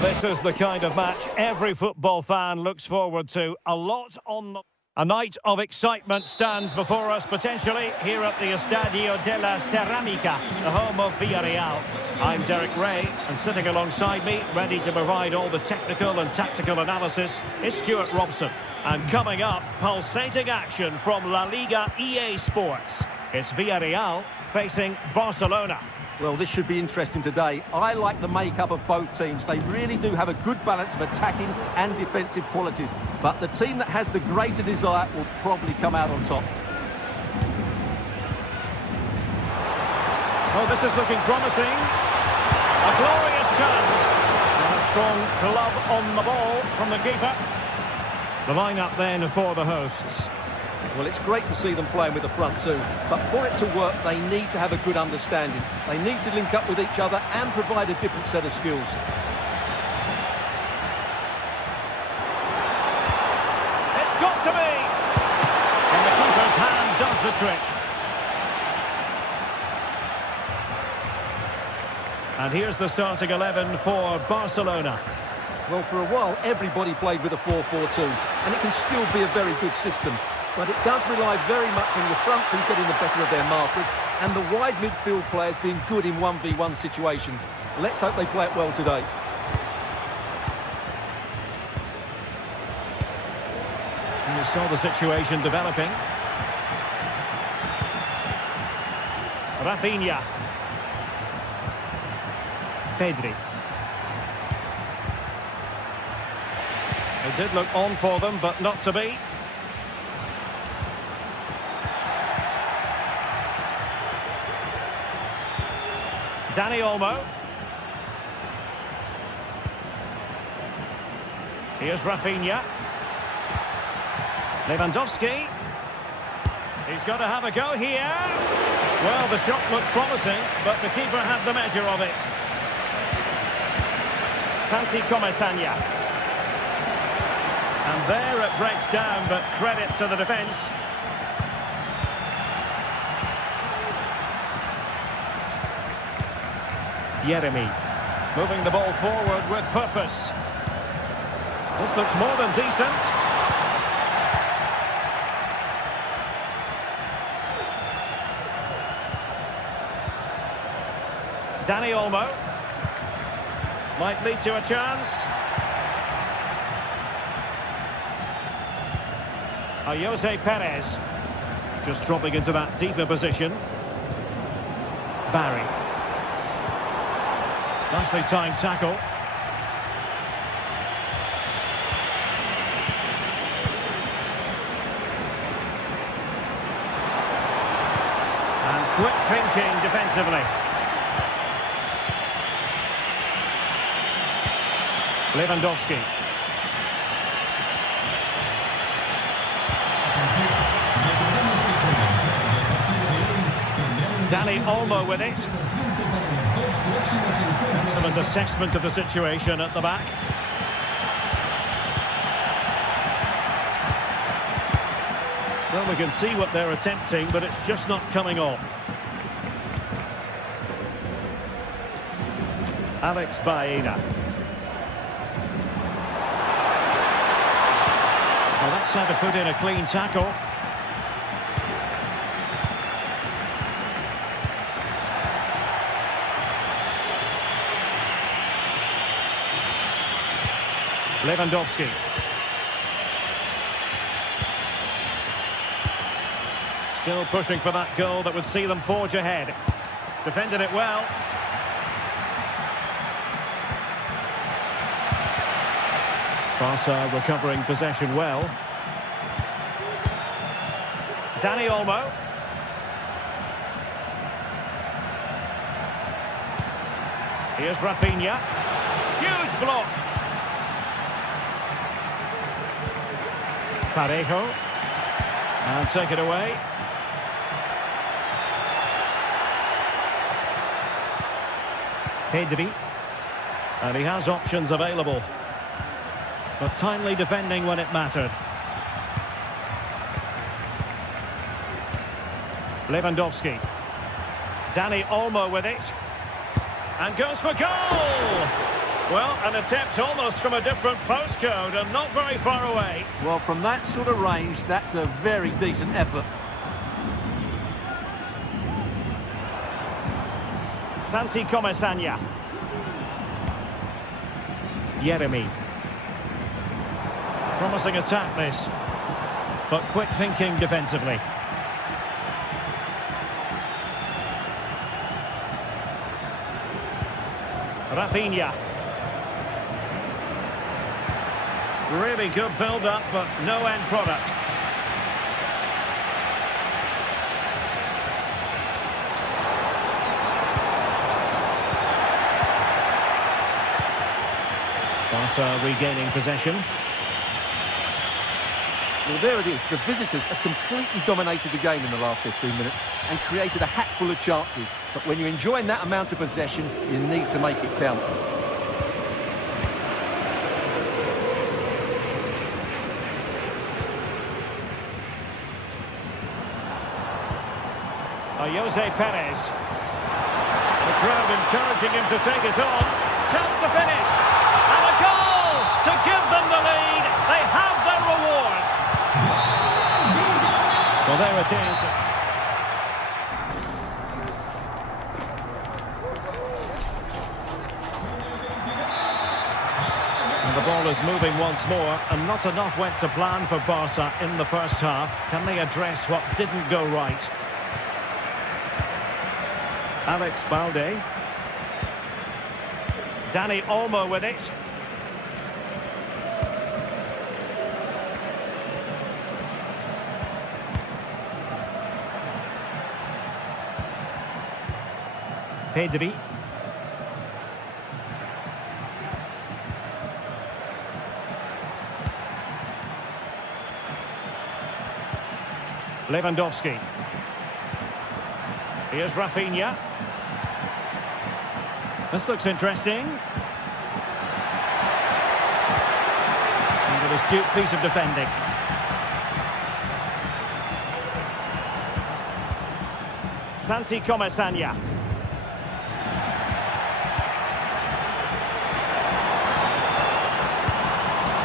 Well, this is the kind of match every football fan looks forward to. A lot on the... A night of excitement stands before us, potentially, here at the Estadio de la Cerámica, the home of Villarreal. I'm Derek Ray, and sitting alongside me, ready to provide all the technical and tactical analysis, is Stuart Robson. And coming up, pulsating action from La Liga EA Sports. It's Villarreal facing Barcelona. Well, this should be interesting today. I like the makeup of both teams. They really do have a good balance of attacking and defensive qualities. But the team that has the greater desire will probably come out on top. Oh, this is looking promising. A glorious chance. And a strong glove on the ball from the keeper. The line-up then for the hosts. Well, it's great to see them playing with the front two, but for it to work, they need to have a good understanding. They need to link up with each other and provide a different set of skills. It's got to be! And the keeper's hand does the trick. And here's the starting 11 for Barcelona. Well, for a while, everybody played with a 4-4-2, and it can still be a very good system. But it does rely very much on the front two getting the better of their markers and the wide midfield players being good in 1v1 situations. Let's hope they play it well today. And you saw the situation developing. Rafinha. Pedri. It did look on for them, but not to be. Dani Olmo. Here's Rafinha. Lewandowski. He's got to have a go here. Well, the shot looked promising, but the keeper had the measure of it. Santi Comesaña. And there it breaks down, but credit to the defence. Yeremy, moving the ball forward with purpose. This looks more than decent. Dani Olmo. Might lead to a chance. Jose Perez. Just dropping into that deeper position. Barry. Nicely timed tackle. And quick thinking defensively. Lewandowski. Dani Olmo with it. Excellent assessment of the situation at the back. Well, we can see what they're attempting, but it's just not coming off. Alex Baena. Well, that's how to put in a clean tackle. Lewandowski. Still pushing for that goal that would see them forge ahead. Defended it well. Barca recovering possession well. Dani Olmo. Here's Rafinha. Huge block. Parejo. And take it away. Pedri. And he has options available. But timely defending when it mattered. Lewandowski. Dani Olmo with it. And goes for goal! Well, an attempt almost from a different postcode and not very far away. Well, from that sort of range, that's a very decent effort. Santi Comesaña. Yeremi. Promising attack, this. But quick thinking defensively. Rafinha. Really good build-up, but no end product. Barca regaining possession. Well, there it is. The visitors have completely dominated the game in the last 15 minutes and created a hatful of chances. But when you're enjoying that amount of possession, you need to make it count. Jose Perez. The crowd encouraging him to take it on. Chance to finish. And a goal to give them the lead. They have their reward. Well, there it is. And the ball is moving once more, and not enough went to plan for Barca in the first half. Can they address what didn't go right? Alex Balde. Dani Olmo with it. Pedri. Lewandowski. Here's Rafinha. This looks interesting. And an astute piece of defending. Santi Comesaña.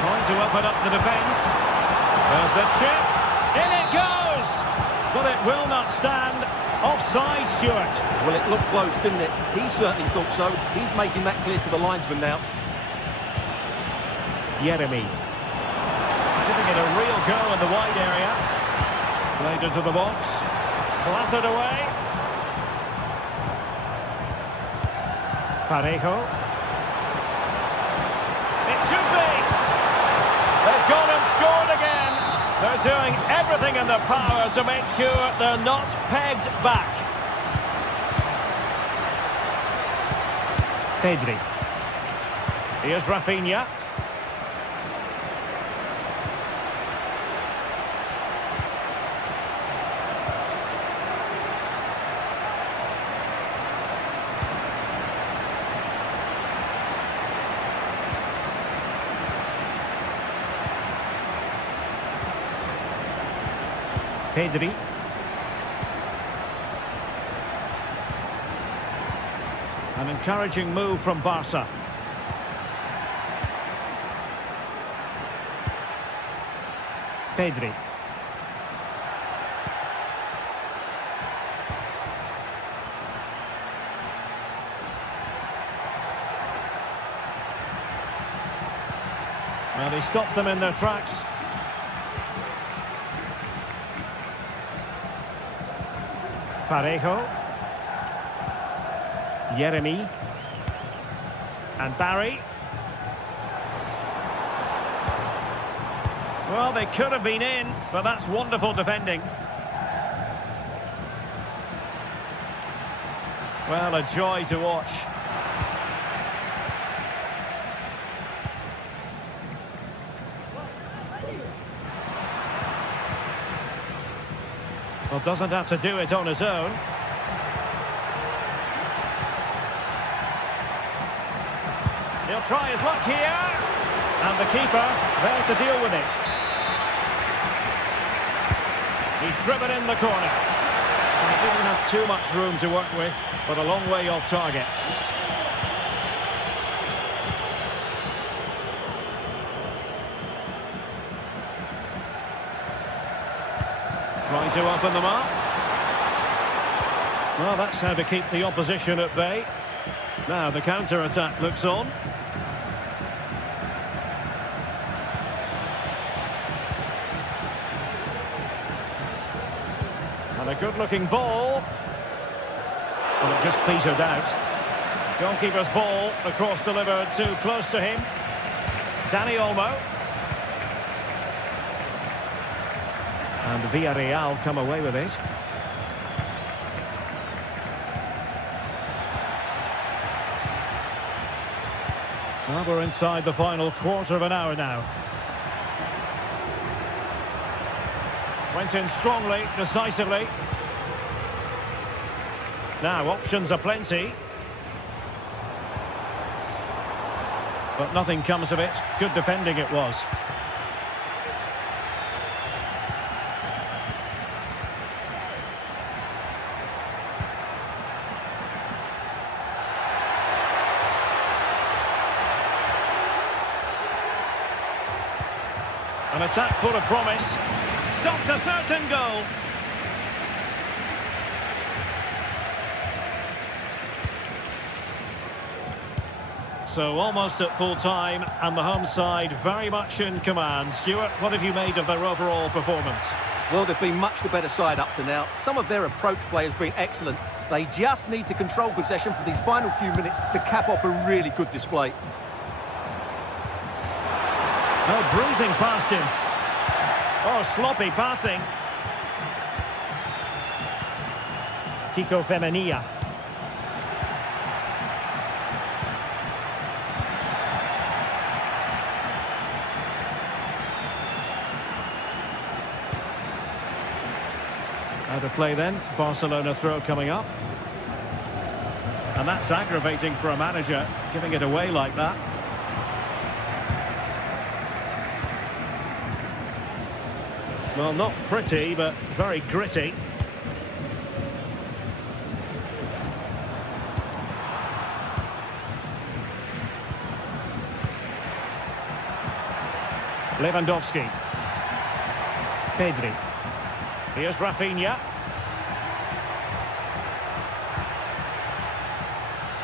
Trying to open up the defence. There's the chip. In it goes! But it will not stand. Offside, Stuart. Well, it looked close, didn't it? He certainly thought so. He's making that clear to the linesman now. Yeremi. Giving it a real go in the wide area. Played into the box. Blasted away. Parejo. It should be. They've gone and scored again. They're doing everything in their power to make sure they're not pegged back. Pedri. Here's Rafinha. Pedri. An encouraging move from Barca. Pedri. Well, he stopped them in their tracks. Parejo. Yeremi. And Barry. Well, they could have been in, but that's wonderful defending. Well, a joy to watch. Well, doesn't have to do it on his own. He'll try his luck here. And the keeper there to deal with it. He's driven in the corner. And he didn't have too much room to work with, but a long way off target. Trying to open them up. Well, that's how to keep the opposition at bay. Now the counter-attack looks on. And a good-looking ball. And it just petered out. Goalkeeper's ball, the cross delivered too close to him. Dani Olmo. And Villarreal come away with it. Well, we're inside the final quarter of an hour now. Went in strongly, decisively. Now, options are plenty. But nothing comes of it. Good defending it was. An attack full of promise. Stopped a certain goal. So almost at full time, and the home side very much in command. Stuart, what have you made of their overall performance? Well, they've been much the better side up to now. Some of their approach play has been excellent. They just need to control possession for these final few minutes to cap off a really good display. Oh, bruising past him. Oh, sloppy passing. Kiko Femenia. Out of play then. Barcelona throw coming up. And that's aggravating for a manager, giving it away like that. Well, not pretty, but very gritty. Lewandowski. Pedri. Here's Rafinha.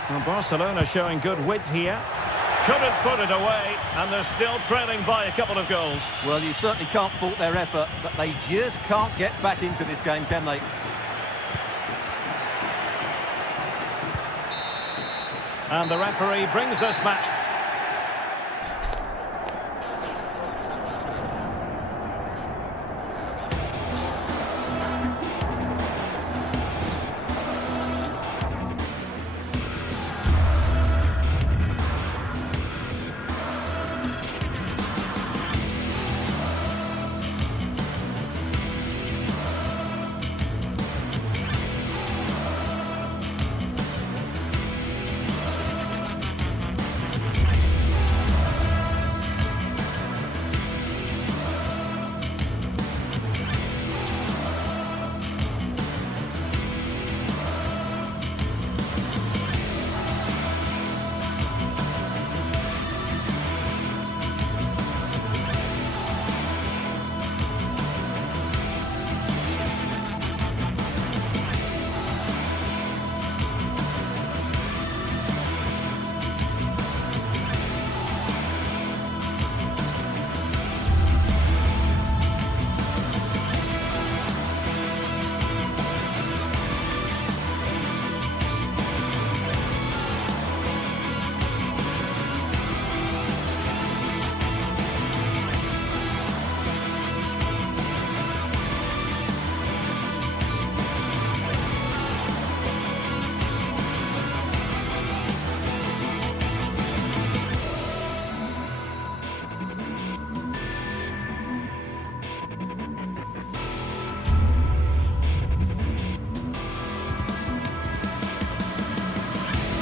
Well, Barcelona showing good width here. Couldn't put it away, and they're still trailing by a couple of goals. Well, you certainly can't fault their effort, but they just can't get back into this game, can they? And the referee brings us match.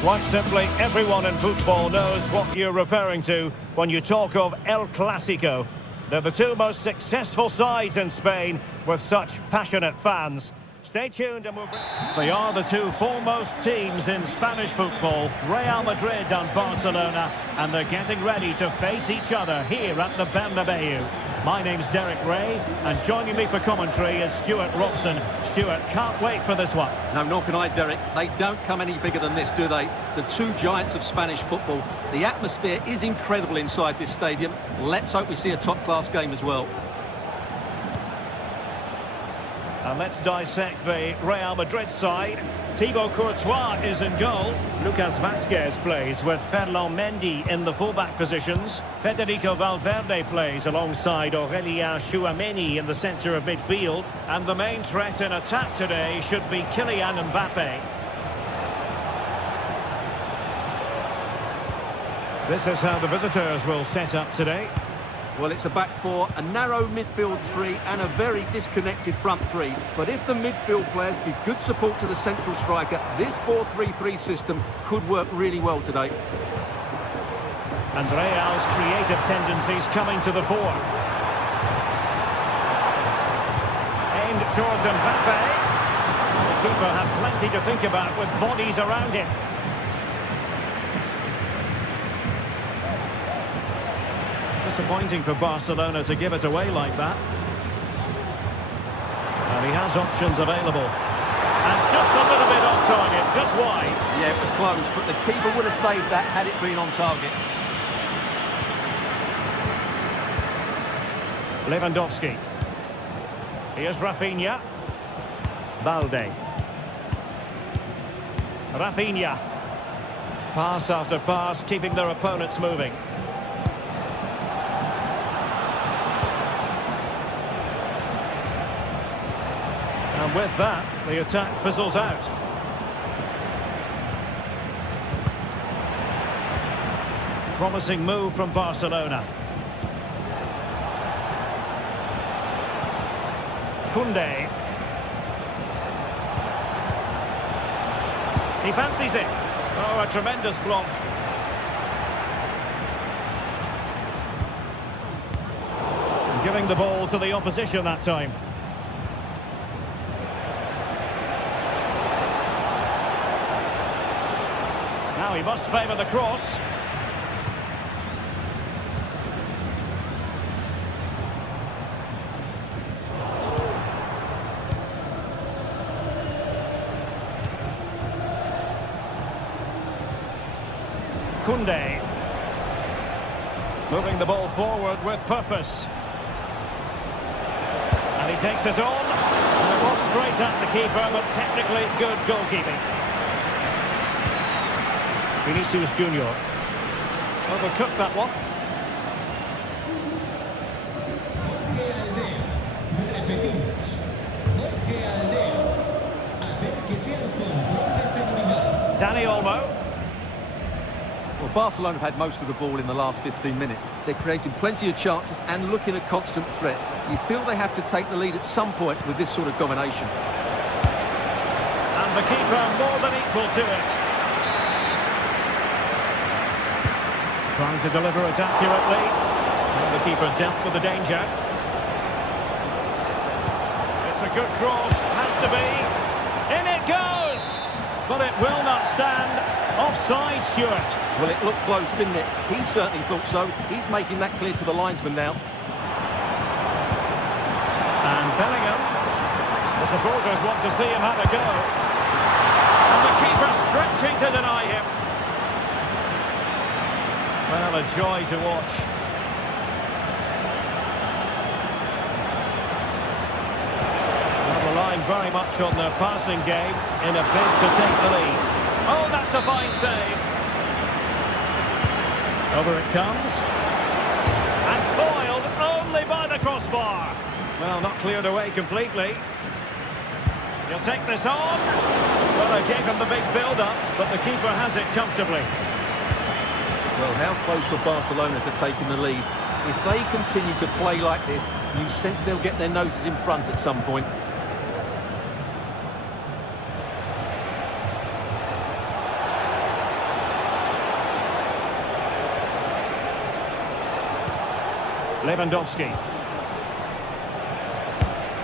Quite simply, everyone in football knows what you're referring to when you talk of El Clásico. They're the two most successful sides in Spain with such passionate fans. Stay tuned and we'll bring... They are the two foremost teams in Spanish football, Real Madrid and Barcelona, and they're getting ready to face each other here at the Bernabeu. My name's Derek Ray, and joining me for commentary is Stuart Robson. Stuart, can't wait for this one. No, nor can I, Derek. They don't come any bigger than this, do they? The two giants of Spanish football. The atmosphere is incredible inside this stadium. Let's hope we see a top-class game as well. And let's dissect the Real Madrid side. Thibaut Courtois is in goal. Lucas Vazquez plays with Ferland Mendy in the fullback positions. Federico Valverde plays alongside Aurélien Tchouameni in the centre of midfield. And the main threat in attack today should be Kylian Mbappe. This is how the visitors will set up today. Well, it's a back four, a narrow midfield three and a very disconnected front three. But if the midfield players give good support to the central striker, this 4-3-3 system could work really well today. And Real's creative tendencies coming to the fore. Aimed towards Mbappe. The keeper had plenty to think about with bodies around him. Disappointing for Barcelona to give it away like that. And he has options available. And just a little bit off target, just wide. Yeah, it was close, but the keeper would have saved that had it been on target. Lewandowski. Here's Rafinha. Balde. Rafinha. Pass after pass, keeping their opponents moving. And with that, the attack fizzles out. Promising move from Barcelona. Koundé. He fancies it. Oh, a tremendous block. Giving the ball to the opposition that time. Now he must favour the cross. Koundé. Moving the ball forward with purpose. And he takes it on. And it was straight at the keeper, but technically good goalkeeping. Vinicius Junior. Overcooked that one. Dani Olmo. Well, Barcelona have had most of the ball in the last 15 minutes. They're creating plenty of chances and looking a constant threat. You feel they have to take the lead at some point with this sort of combination. And the keeper more than equal to it. Trying to deliver it accurately. And the keeper dealt with the danger. It's a good cross. Has to be. In it goes! But it will not stand. Offside, Stuart. Well, it looked close, didn't it? He certainly thought so. He's making that clear to the linesman now. And Bellingham. The supporters want to see him have a go. And the keeper stretching to deny him. Well, a joy to watch. Well, relying very much on their passing game in a bid to take the lead. Oh, that's a fine save. Over it comes. And foiled only by the crossbar. Well, not cleared away completely. He'll take this on. Well, they gave him the big build-up, but the keeper has it comfortably. Well, how close for Barcelona to taking the lead? If they continue to play like this, you sense they'll get their noses in front at some point. Lewandowski.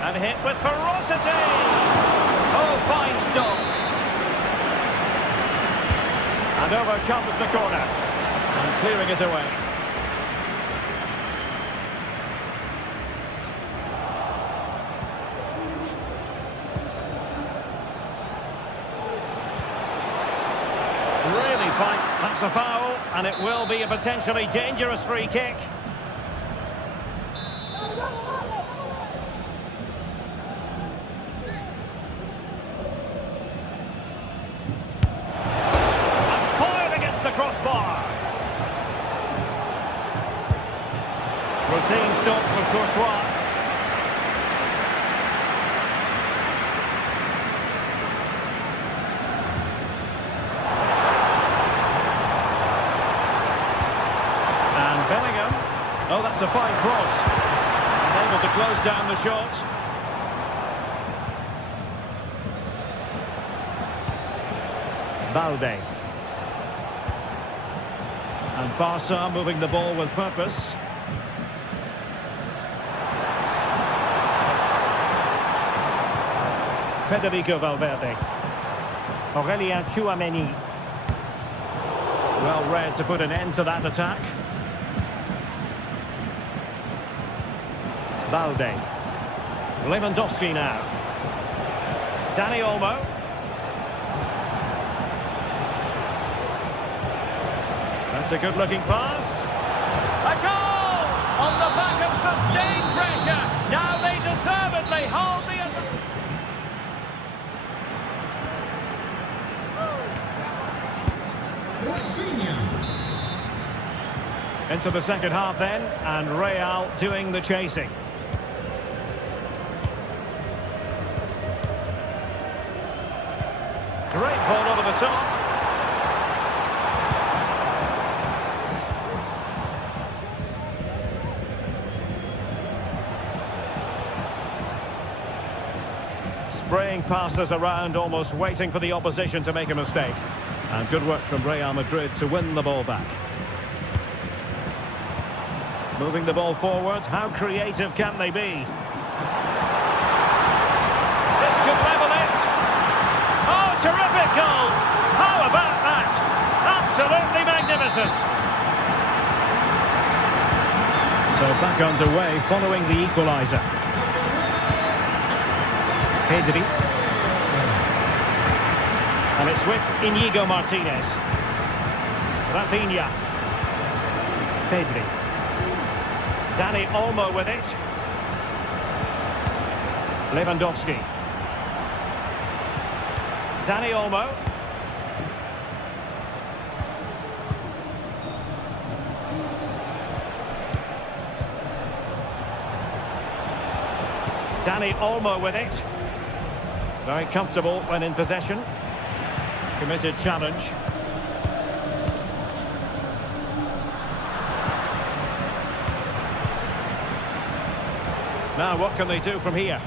And hit with ferocity! Oh, fine stop. And over comes the corner. And clearing it away. That's a foul, and it will be a potentially dangerous free kick. And fired against the crossbar. Routine stop for Courtois. Oh, that's a fine cross. And able to close down the shot. Balde. And Barca moving the ball with purpose. Federico Valverde. Aurelien Tchouameni. Well read to put an end to that attack. Balde. Lewandowski now. Dani Olmo. That's a good-looking pass. A goal! On the back of sustained pressure. Now they deservedly hold the... Into the second half then, and Real doing the chasing. Great ball over the top. Spraying passes around, almost waiting for the opposition to make a mistake. And good work from Real Madrid to win the ball back. Moving the ball forward, how creative can they be? This could level it. Oh, terrific goal! How about that? Absolutely magnificent. So back underway following the equaliser. Pedri. And it's with Íñigo Martínez. Rafinha. Pedri. Dani Olmo with it. Lewandowski. Dani Olmo. Dani Olmo with it. Very comfortable when in possession. Committed challenge. Now, what can they do from here?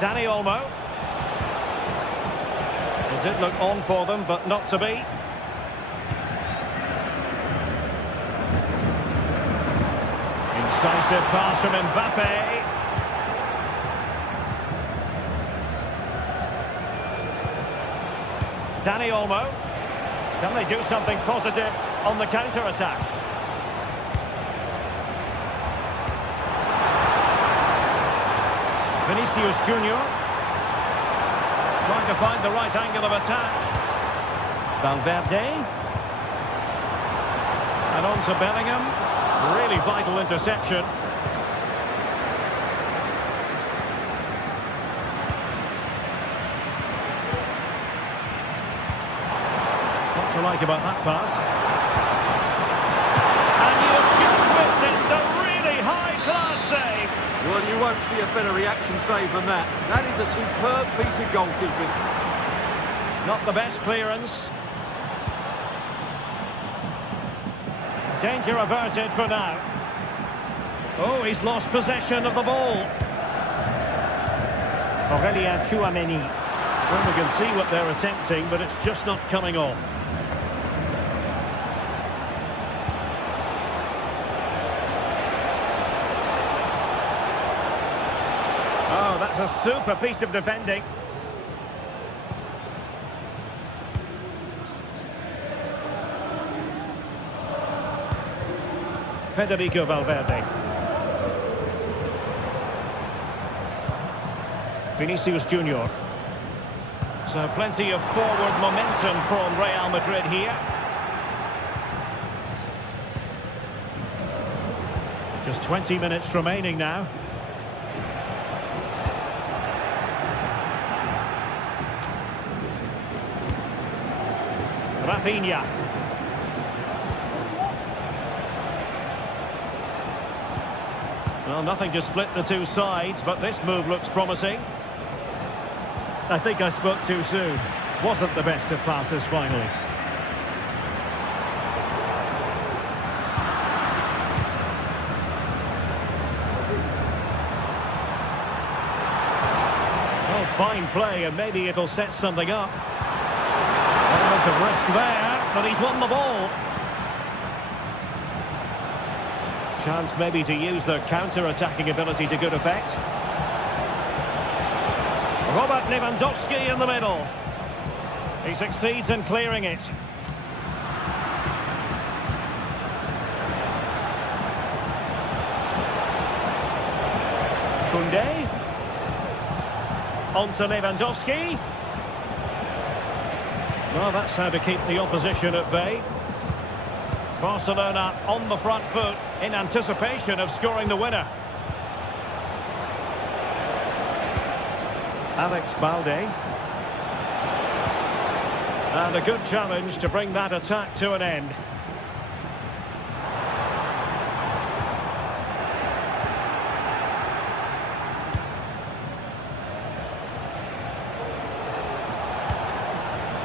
Dani Olmo. It did look on for them, but not to be. Incisive pass from Mbappe. Dani Olmo. Can they do something positive on the counter-attack? Vinicius Junior. Trying to find the right angle of attack. Valverde. And on to Bellingham. Really vital interception. What to like about that pass? And you have just witnessed a really high-class save. Well, you won't see a better reaction save than that. That is a superb piece of goalkeeping. Not the best clearance. Danger averted for now. Oh, he's lost possession of the ball. Aurelien Tchouameni. Well, we can see what they're attempting, but it's just not coming off. Oh, that's a super piece of defending. Federico Valverde. Vinicius Junior. So plenty of forward momentum from Real Madrid here. Just 20 minutes remaining now. Rafinha. Well, nothing to split the two sides, but this move looks promising. I think I spoke too soon. Wasn't the best of passes finally. Oh, fine play, and maybe it'll set something up. Element of risk there, but he's won the ball. Chance maybe to use their counter-attacking ability to good effect. Robert Lewandowski in the middle. He succeeds in clearing it. Koundé. On to Lewandowski. Well, that's how to keep the opposition at bay. Barcelona on the front foot in anticipation of scoring the winner. Alex Balde. And a good challenge to bring that attack to an end.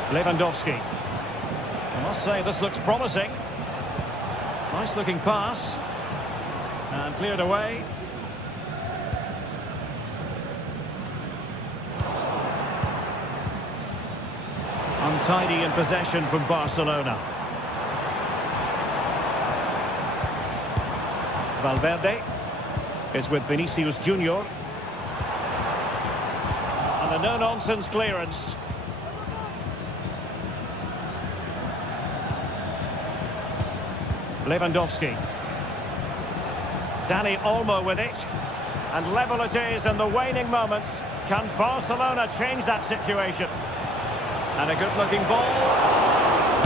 Lewandowski. I must say this looks promising. Nice looking pass. And cleared away. Untidy in possession from Barcelona. Valverde is with Vinicius Junior. And a no-nonsense clearance. Lewandowski. Dani Olmo with it. And level it is in the waning moments. Can Barcelona change that situation? And a good-looking ball.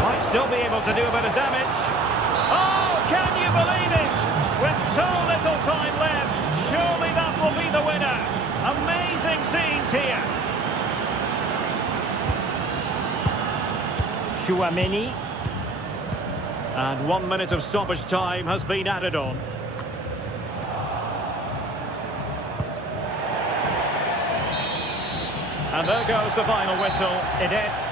Might still be able to do a bit of damage. Oh, can you believe it? With so little time left, surely that will be the winner. Amazing scenes here. Tchouaméni. And 1 minute of stoppage time has been added on. And there goes the final whistle. It ends.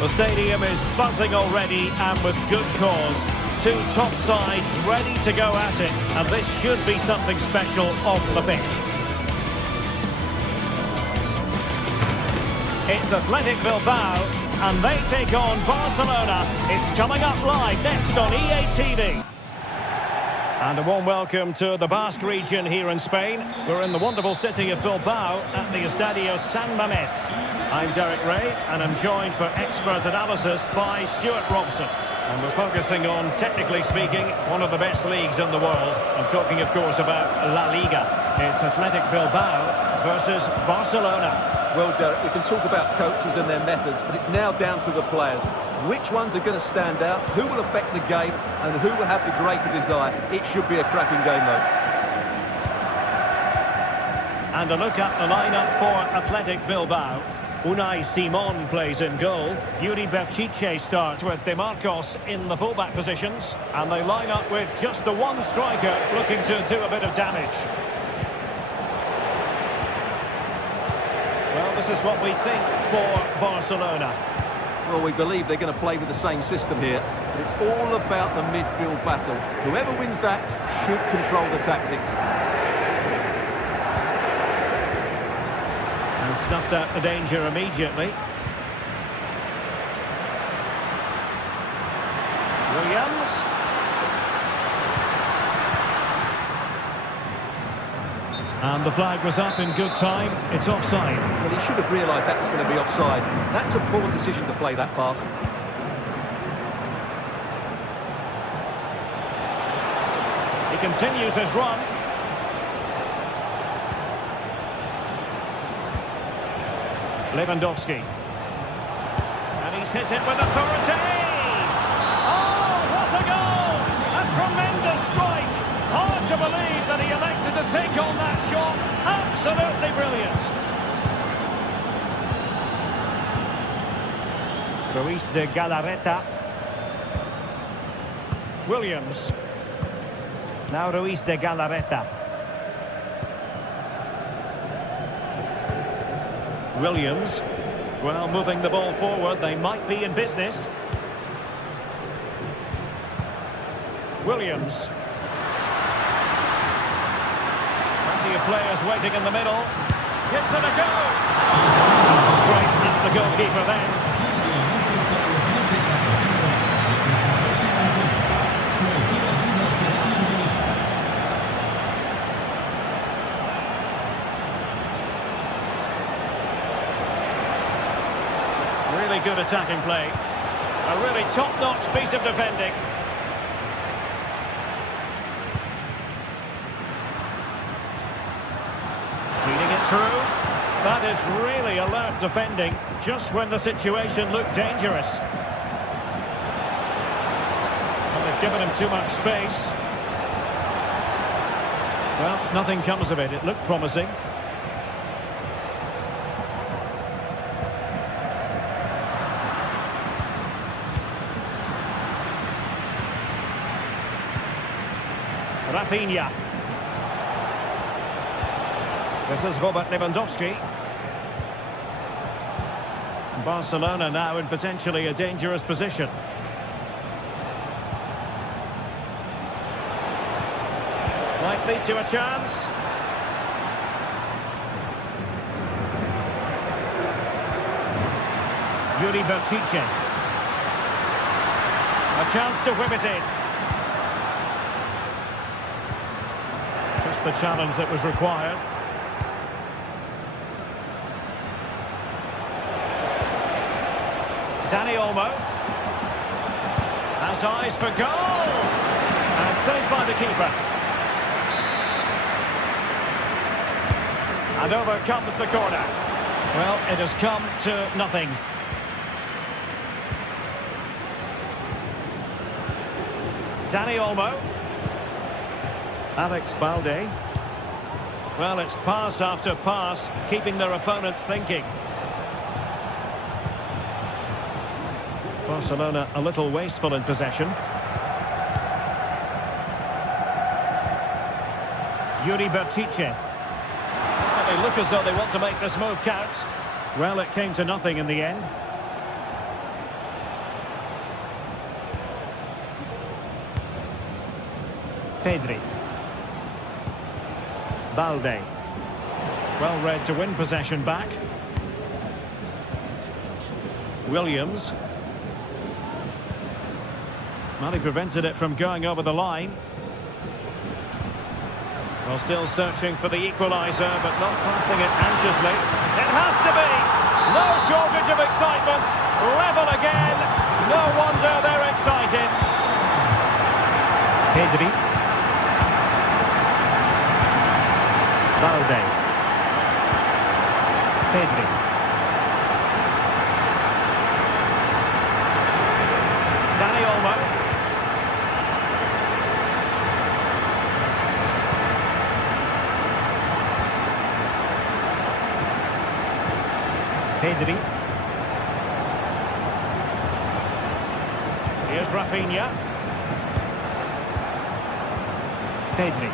The stadium is buzzing already, and with good cause. Two top sides ready to go at it, and this should be something special on the pitch. It's Athletic Bilbao, and they take on Barcelona. It's coming up live next on EA TV. And a warm welcome to the Basque region here in Spain. We're in the wonderful city of Bilbao at the Estadio San Mamés. I'm Derek Ray, and I'm joined for expert analysis by Stuart Robson. And we're focusing on, technically speaking, one of the best leagues in the world. I'm talking, of course, about La Liga. It's Athletic Bilbao versus Barcelona. Well, Derek, we can talk about coaches and their methods, but it's now down to the players. Which ones are going to stand out? Who will affect the game? And who will have the greater desire? It should be a cracking game, though. And a look at the lineup for Athletic Bilbao. Unai Simon plays in goal. Yuri Berchiche starts with De Marcos in the fullback positions. And they line up with just the one striker looking to do a bit of damage. Well, this is what we think for Barcelona. Well, we believe they're going to play with the same system here. But it's all about the midfield battle. Whoever wins that should control the tactics. And snuffed out the danger immediately. Williams. And the flag was up in good time. It's offside. Well, he should have realised that was going to be offside. That's a poor decision to play that pass. He continues his run. Lewandowski. And he's hit it with authority. Oh, what a goal! A tremendous strike. Hard to believe that he elected to take on that shot. Absolutely brilliant. Ruiz de Galarreta. Williams. Now Ruiz de Galarreta. Williams. Well, moving the ball forward, they might be in business. Williams. Plenty of players waiting in the middle. Gives it a go. Great at the goalkeeper then. Really good attacking play. A really top-notch piece of defending. Feeding it through. That is really alert defending, just when the situation looked dangerous. Well, they've given him too much space. Well, nothing comes of it. It looked promising. Rafinha. This is Robert Lewandowski. Barcelona now in potentially a dangerous position. Might lead to a chance. Yuri Berchiche. A chance to whip it in. Just the challenge that was required. Dani Olmo has eyes for goal, and saved by the keeper. And over comes the corner. Well, it has come to nothing. Dani Olmo. Alex Balde. Well, it's pass after pass, keeping their opponents thinking. Barcelona a little wasteful in possession. Yuri Berchiche. They look as though they want to make this move count. Well, it came to nothing in the end. Pedri. Balde. Well read to win possession back. Williams. Well, he prevented it from going over the line. Well, still searching for the equaliser, but not passing it anxiously. It has to be! No shortage of excitement. Level again. No wonder they're excited. Pedri. Balde. Pedri. Pedri. Here's Rafinha. Pedri.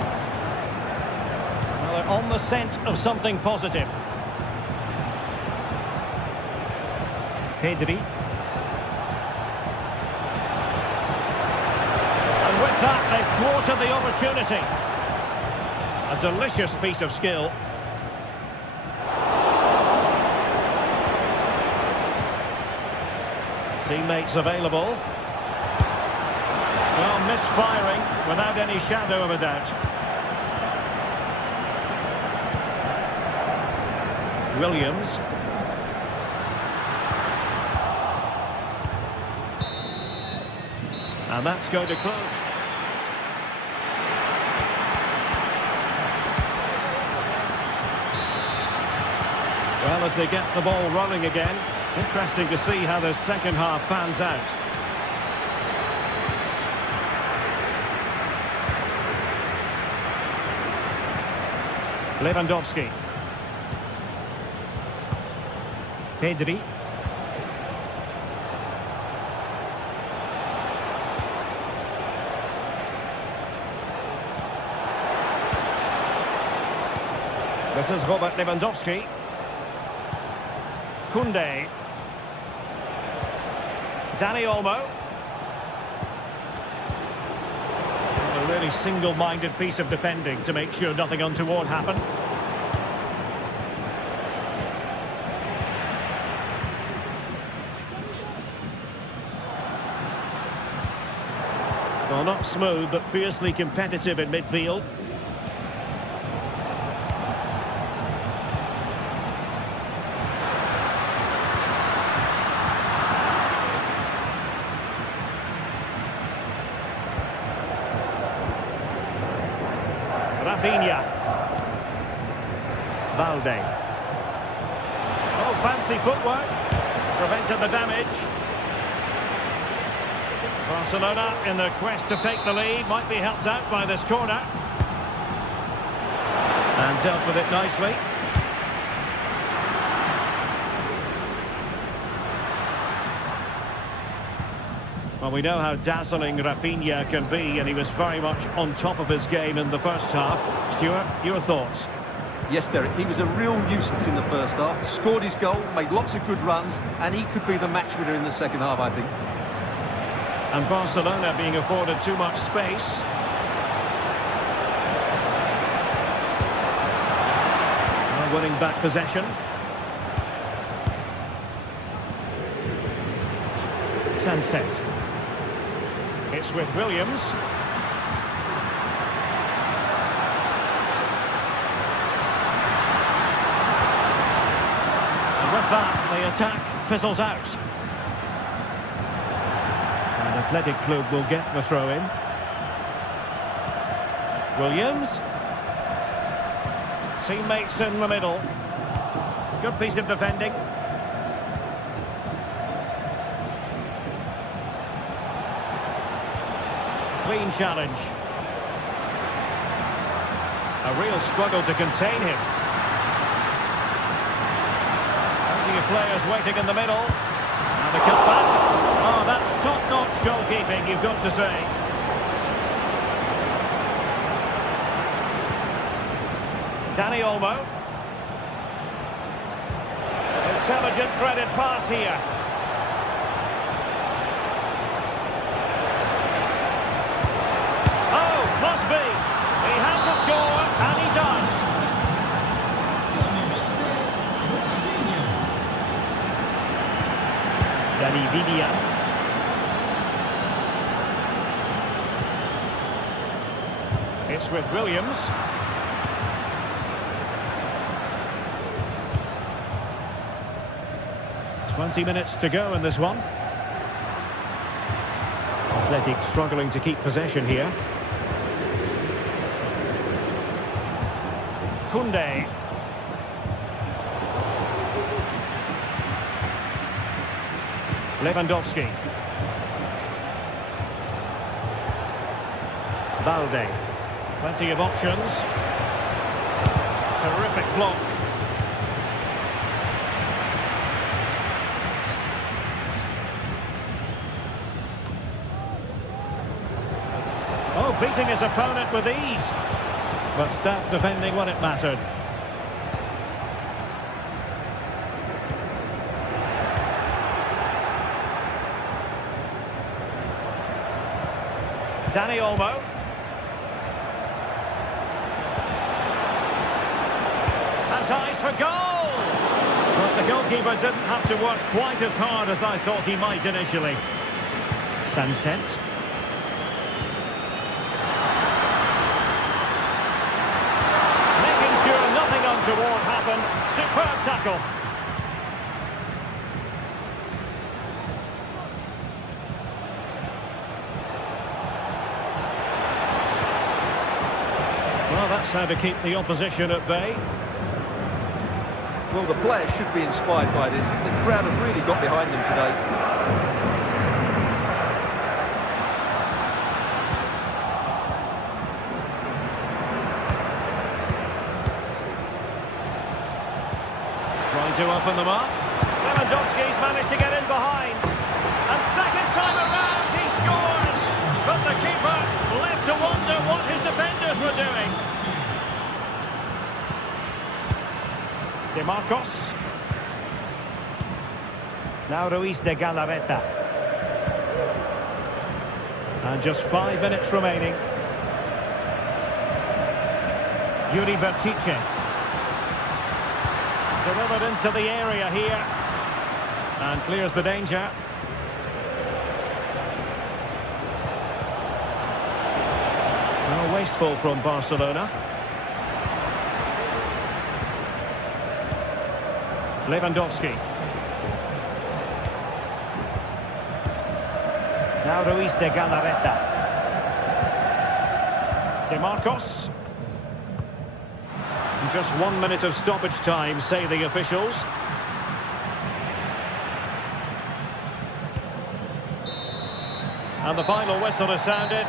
Well, they're on the scent of something positive. Pedri. And with that, they've thwarted the opportunity. A delicious piece of skill. Teammates available. Well, misfiring without any shadow of a doubt. Williams. And that's going to close. Well, as they get the ball rolling again, interesting to see how the second half pans out. Lewandowski. Pedri. This is Robert Lewandowski. Koundé. Dani Olmo. A really single-minded piece of defending to make sure nothing untoward happened. Well, not smooth, but fiercely competitive in midfield. Rafinha. Valde. Oh, fancy footwork. Prevented the damage. Barcelona, in their quest to take the lead, might be helped out by this corner. And dealt with it nicely. Well, we know how dazzling Rafinha can be, and he was very much on top of his game in the first half. Stuart, your thoughts? Yes, Derek, he was a real nuisance in the first half. Scored his goal, made lots of good runs, and he could be the match winner in the second half, I think. And Barcelona being afforded too much space. Well, winning back possession. Sunset. It's with Williams. And with that, the attack fizzles out. And Athletic Club will get the throw-in. Williams. Teammates in the middle. Good piece of defending. Clean challenge. A real struggle to contain him. Plenty of players waiting in the middle. And the cutback. Oh, that's top-notch goalkeeping, you've got to say. Dani Olmo. Intelligent threaded pass here. Must be. He had to score, and he does. Dani Vidia. It's with Williams. "20 minutes to go in this one. Athletic struggling to keep possession here. Koundé. Lewandowski. Valde. Plenty of options. Terrific block. beating his opponent with ease. But stout defending when it mattered. Dani Olmo. Has eyes for goal! But the goalkeeper didn't have to work quite as hard as I thought he might initially. Sunset. Making sure nothing untoward happened. Superb tackle. Well, that's how to keep the opposition at bay. Well, the players should be inspired by this. The crowd have really got behind them today. Trying to open them up. Lewandowski's managed to get in behind. And second time around, he scores. But the keeper left to wonder what his defenders were doing. De Marcos. Now Ruiz de Galarreta. And just 5 minutes remaining. Yuri Bertice. Delivered into the area here. And clears the danger. Well, wasteful from Barcelona. Lewandowski. Now Ruiz de Galarreta. De Marcos. Just 1 minute of stoppage time, say the officials. And the final whistle is sounded.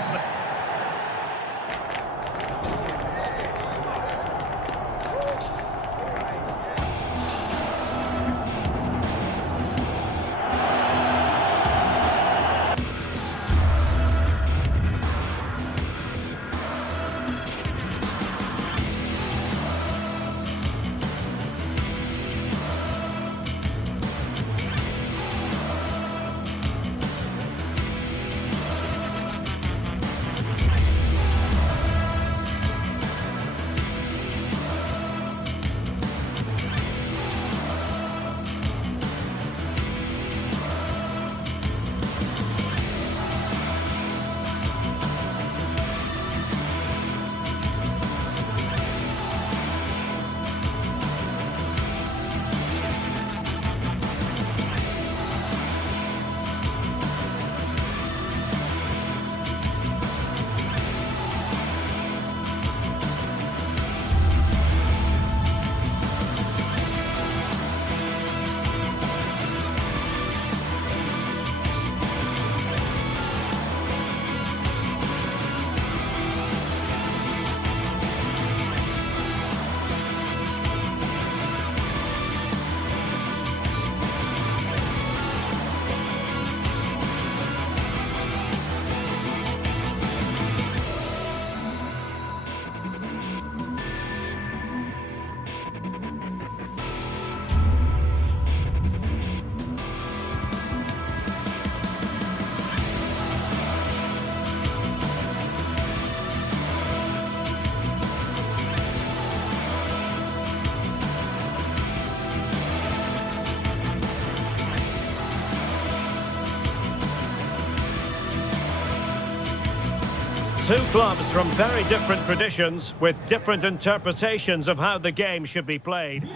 Two clubs from very different traditions with different interpretations of how the game should be played.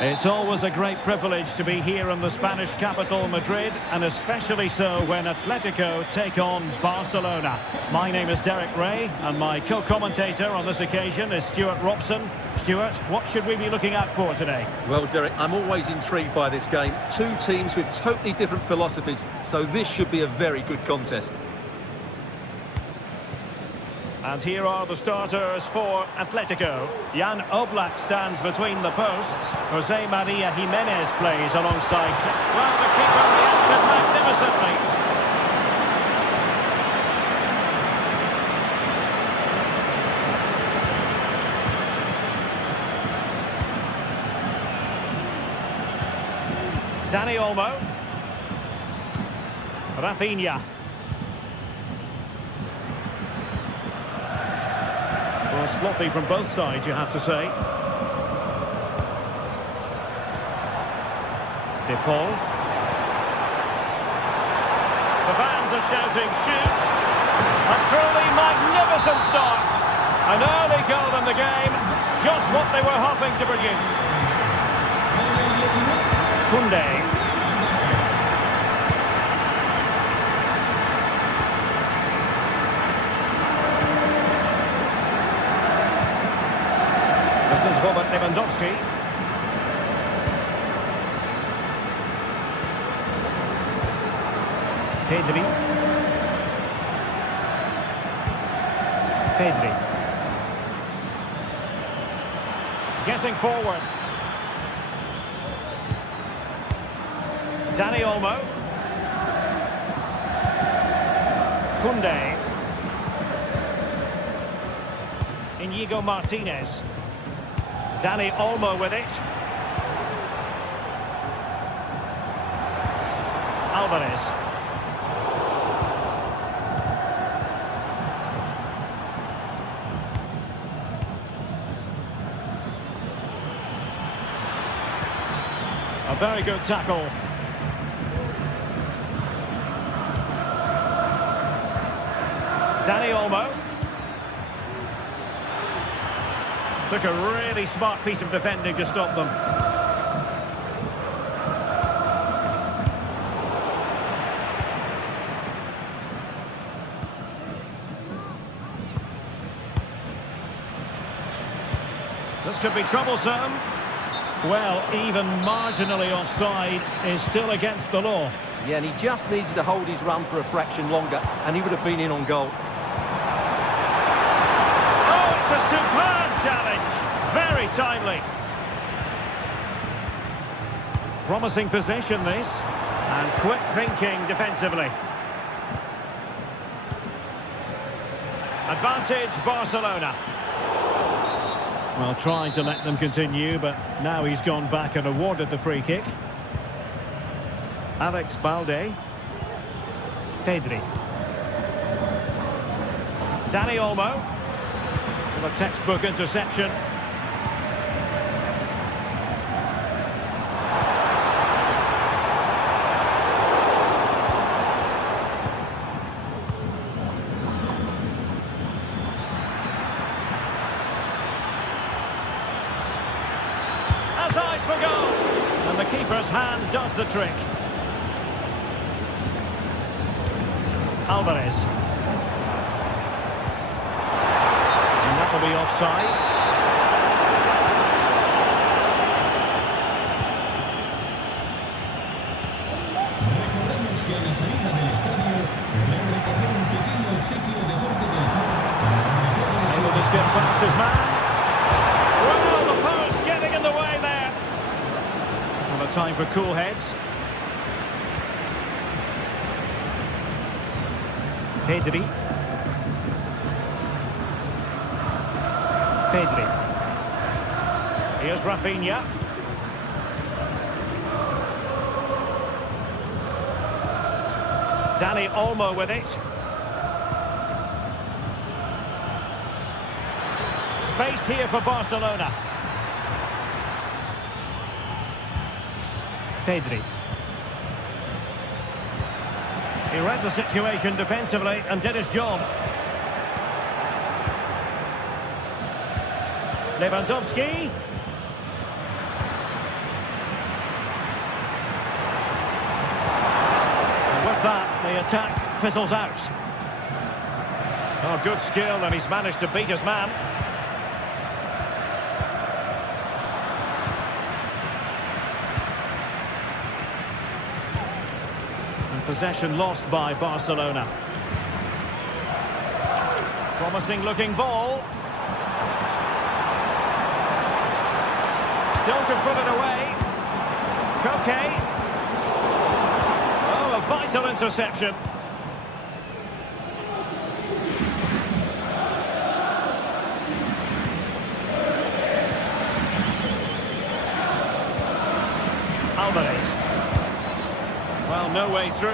It's always a great privilege to be here in the Spanish capital, Madrid, and especially so when Atletico take on Barcelona. My name is Derek Ray, and my co-commentator on this occasion is Stuart Robson. Stuart, what should we be looking out for today? Well, Derek, I'm always intrigued by this game. Two teams with totally different philosophies, so this should be a very good contest. And here are the starters for Atletico. Jan Oblak stands between the posts. Jose Maria Jimenez plays alongside. Well, the keeper reacted magnificently. Dani Olmo. Rafinha. Well, sloppy from both sides, you have to say. De Paul. The fans are shouting, shoot! A truly magnificent start. An early goal in the game, just what they were hoping to produce. Koundé. This is Robert Lewandowski. Pedri. Getting forward. Dani Olmo. Koundé. Inigo Martinez. Dani Olmo with it. Alvarez. A very good tackle. Dani Olmo. Took a really smart piece of defending to stop them. This could be troublesome. Well, even marginally offside is still against the law. Yeah, and he just needs to hold his run for a fraction longer, and he would have been in on goal. Oh, it's a superb challenge. Very timely. Promising possession, this. And quick thinking defensively. Advantage, Barcelona. Well, trying to let them continue, but now he's gone back and awarded the free kick. Alex Balde. Pedri. Dani Olmo. With a textbook interception. Has eyes for goal. And the keeper's hand does the trick. Alvarez. And that will be offside. Recordamos que a la salida del estadio podrán recorrer un pequeño obsequio de corte del club. Able to skip past his man. Well, the post getting in the way there. Well, a time for cool heads. Pedri. Pedri. Here's Rafinha. Dani Olmo with it. Space here for Barcelona. Pedri. He read the situation defensively and did his job. Lewandowski. And with that, the attack fizzles out. Oh, good skill, and he's managed to beat his man. Possession lost by Barcelona. Promising looking ball. Still can put it away. Koke. Oh, a vital interception. Alvarez. Well, no way through.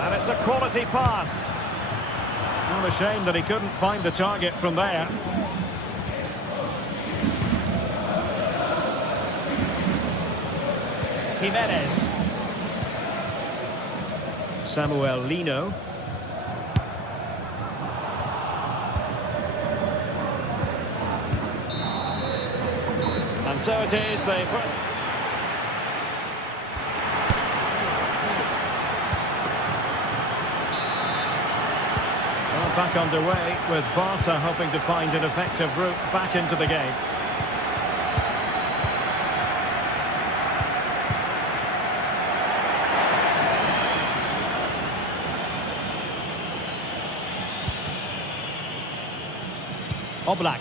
And it's a quality pass. Well, a shame that he couldn't find the target from there. Jimenez. Samuel Lino. And so it is, they put... Well, back underway with Barca hoping to find an effective route back into the game. Oblak.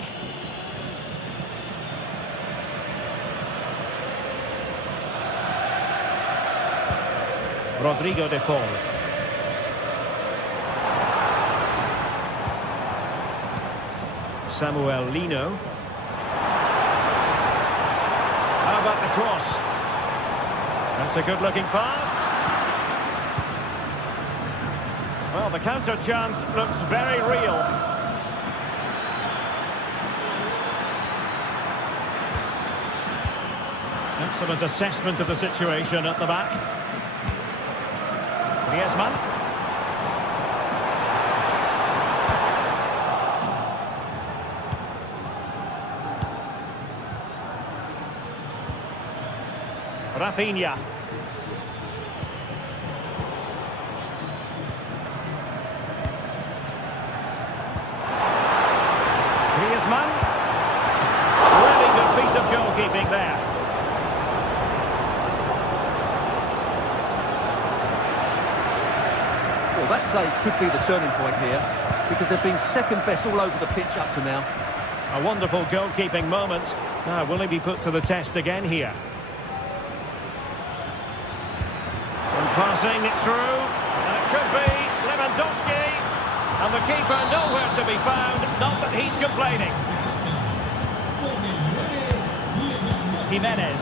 Rodrigo de Paul. Samuel Lino. How about the cross? That's a good-looking pass. Well, the counter chance looks very real. Excellent assessment of the situation at the back. Griezmann. Rafinha. Griezmann. Really good piece of goalkeeping there. Well, that save could be the turning point here, because they've been second best all over the pitch up to now. A wonderful goalkeeping moment. Now, will he be put to the test again here? And passing it through, and it could be Lewandowski. And the keeper nowhere to be found, not that he's complaining. Jimenez.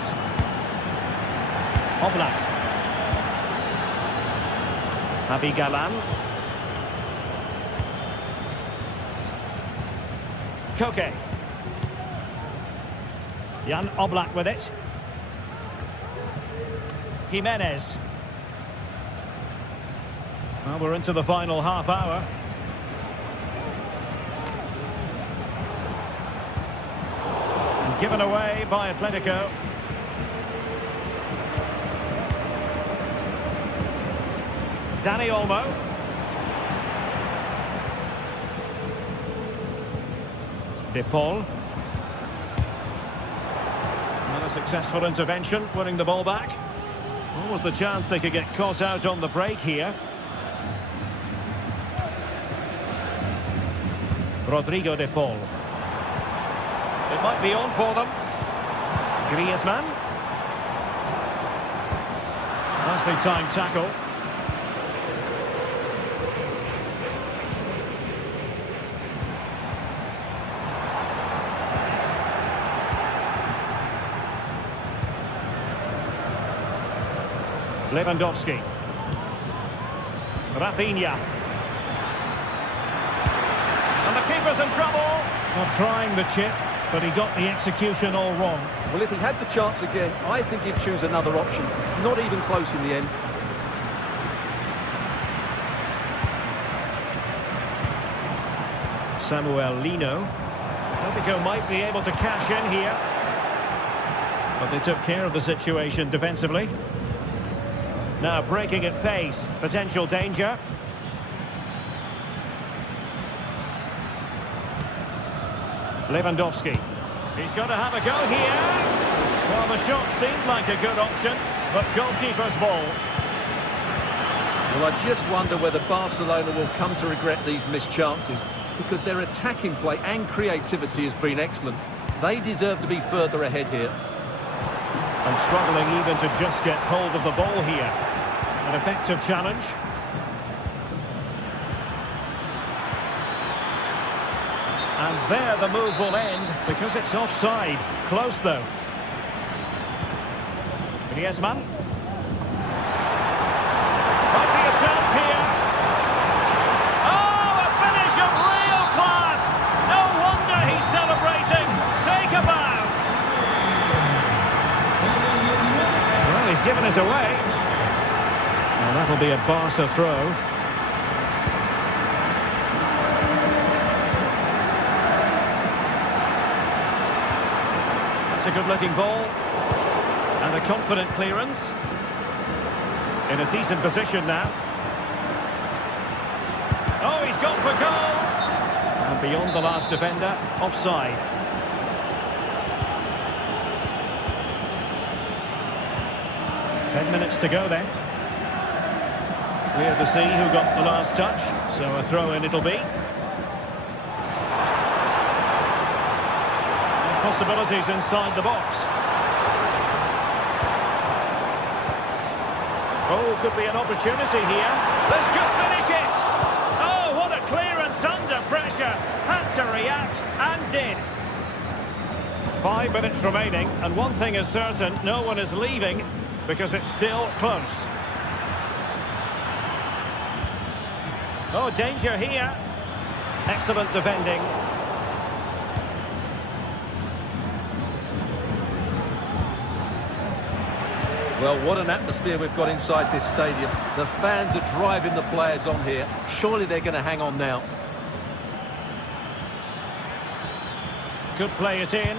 Oblak. Javi Galan. Koke. Jan Oblak with it. Jimenez. Well, we're into the final half hour. And given away by Atletico. Dani Olmo. De Paul. Another successful intervention, winning the ball back. What was the chance they could get caught out on the break here? Rodrigo de Paul. It might be on for them. Griezmann. Nicely timed tackle. Lewandowski. Rafinha. And the keeper's in trouble. Well, trying the chip, but he got the execution all wrong. Well, if he had the chance again, I think he'd choose another option. Not even close in the end. Samuel Lino. Atletico might be able to cash in here. But they took care of the situation defensively. Now breaking at pace, potential danger. Lewandowski. He's going to have a go here. Well, the shot seemed like a good option, but goalkeeper's ball. Well, I just wonder whether Barcelona will come to regret these missed chances, because their attacking play and creativity has been excellent. They deserve to be further ahead here. And struggling even to just get hold of the ball here. An effective challenge. And there the move will end because it's offside. Close though. Griezmann. Might be a chance here. Oh, a finish of real class. No wonder he's celebrating. Take a bow. Well, he's given us away. Well, that'll be a Barca throw. That's a good-looking ball. And a confident clearance. In a decent position now. Oh, he's gone for goal. And beyond the last defender, offside. Ten minutes to go then. Clear to see who got the last touch. So a throw-in it'll be. And possibilities inside the box. Oh, could be an opportunity here. This could finish it. Oh, what a clearance under pressure. Had to react and did. 5 minutes remaining, and one thing is certain, no one is leaving because it's still close. Oh, danger here. Excellent defending. Well, what an atmosphere we've got inside this stadium. The fans are driving the players on here. Surely they're going to hang on now. Could play it in.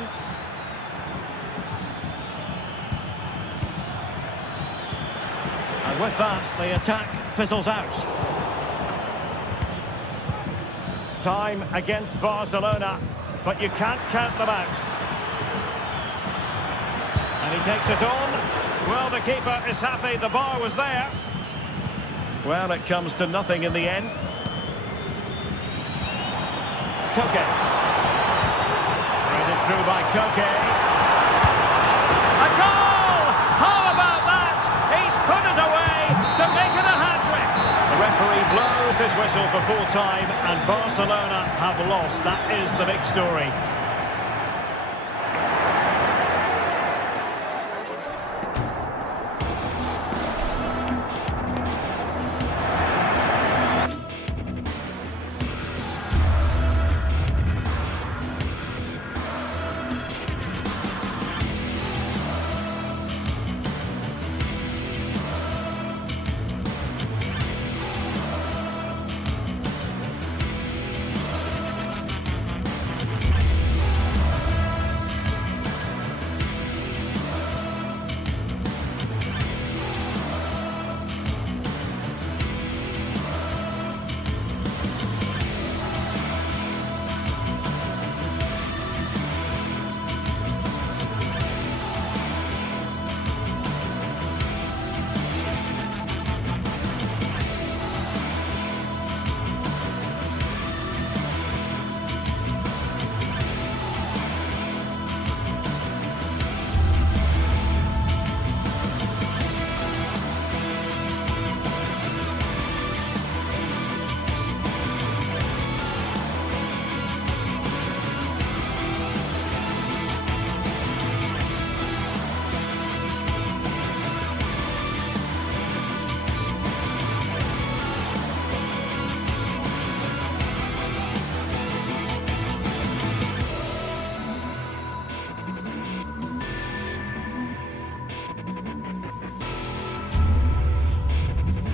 And with that, the attack fizzles out. Time against Barcelona, but you can't count them out. And he takes it on. Well, the keeper is happy the bar was there. Well, it comes to nothing in the end. Koke. Threaded through by Koke. A goal! How about that? He's put it away to make it a hat-trick. The referee blows his whistle for full time, and Barcelona have lost. That is the big story.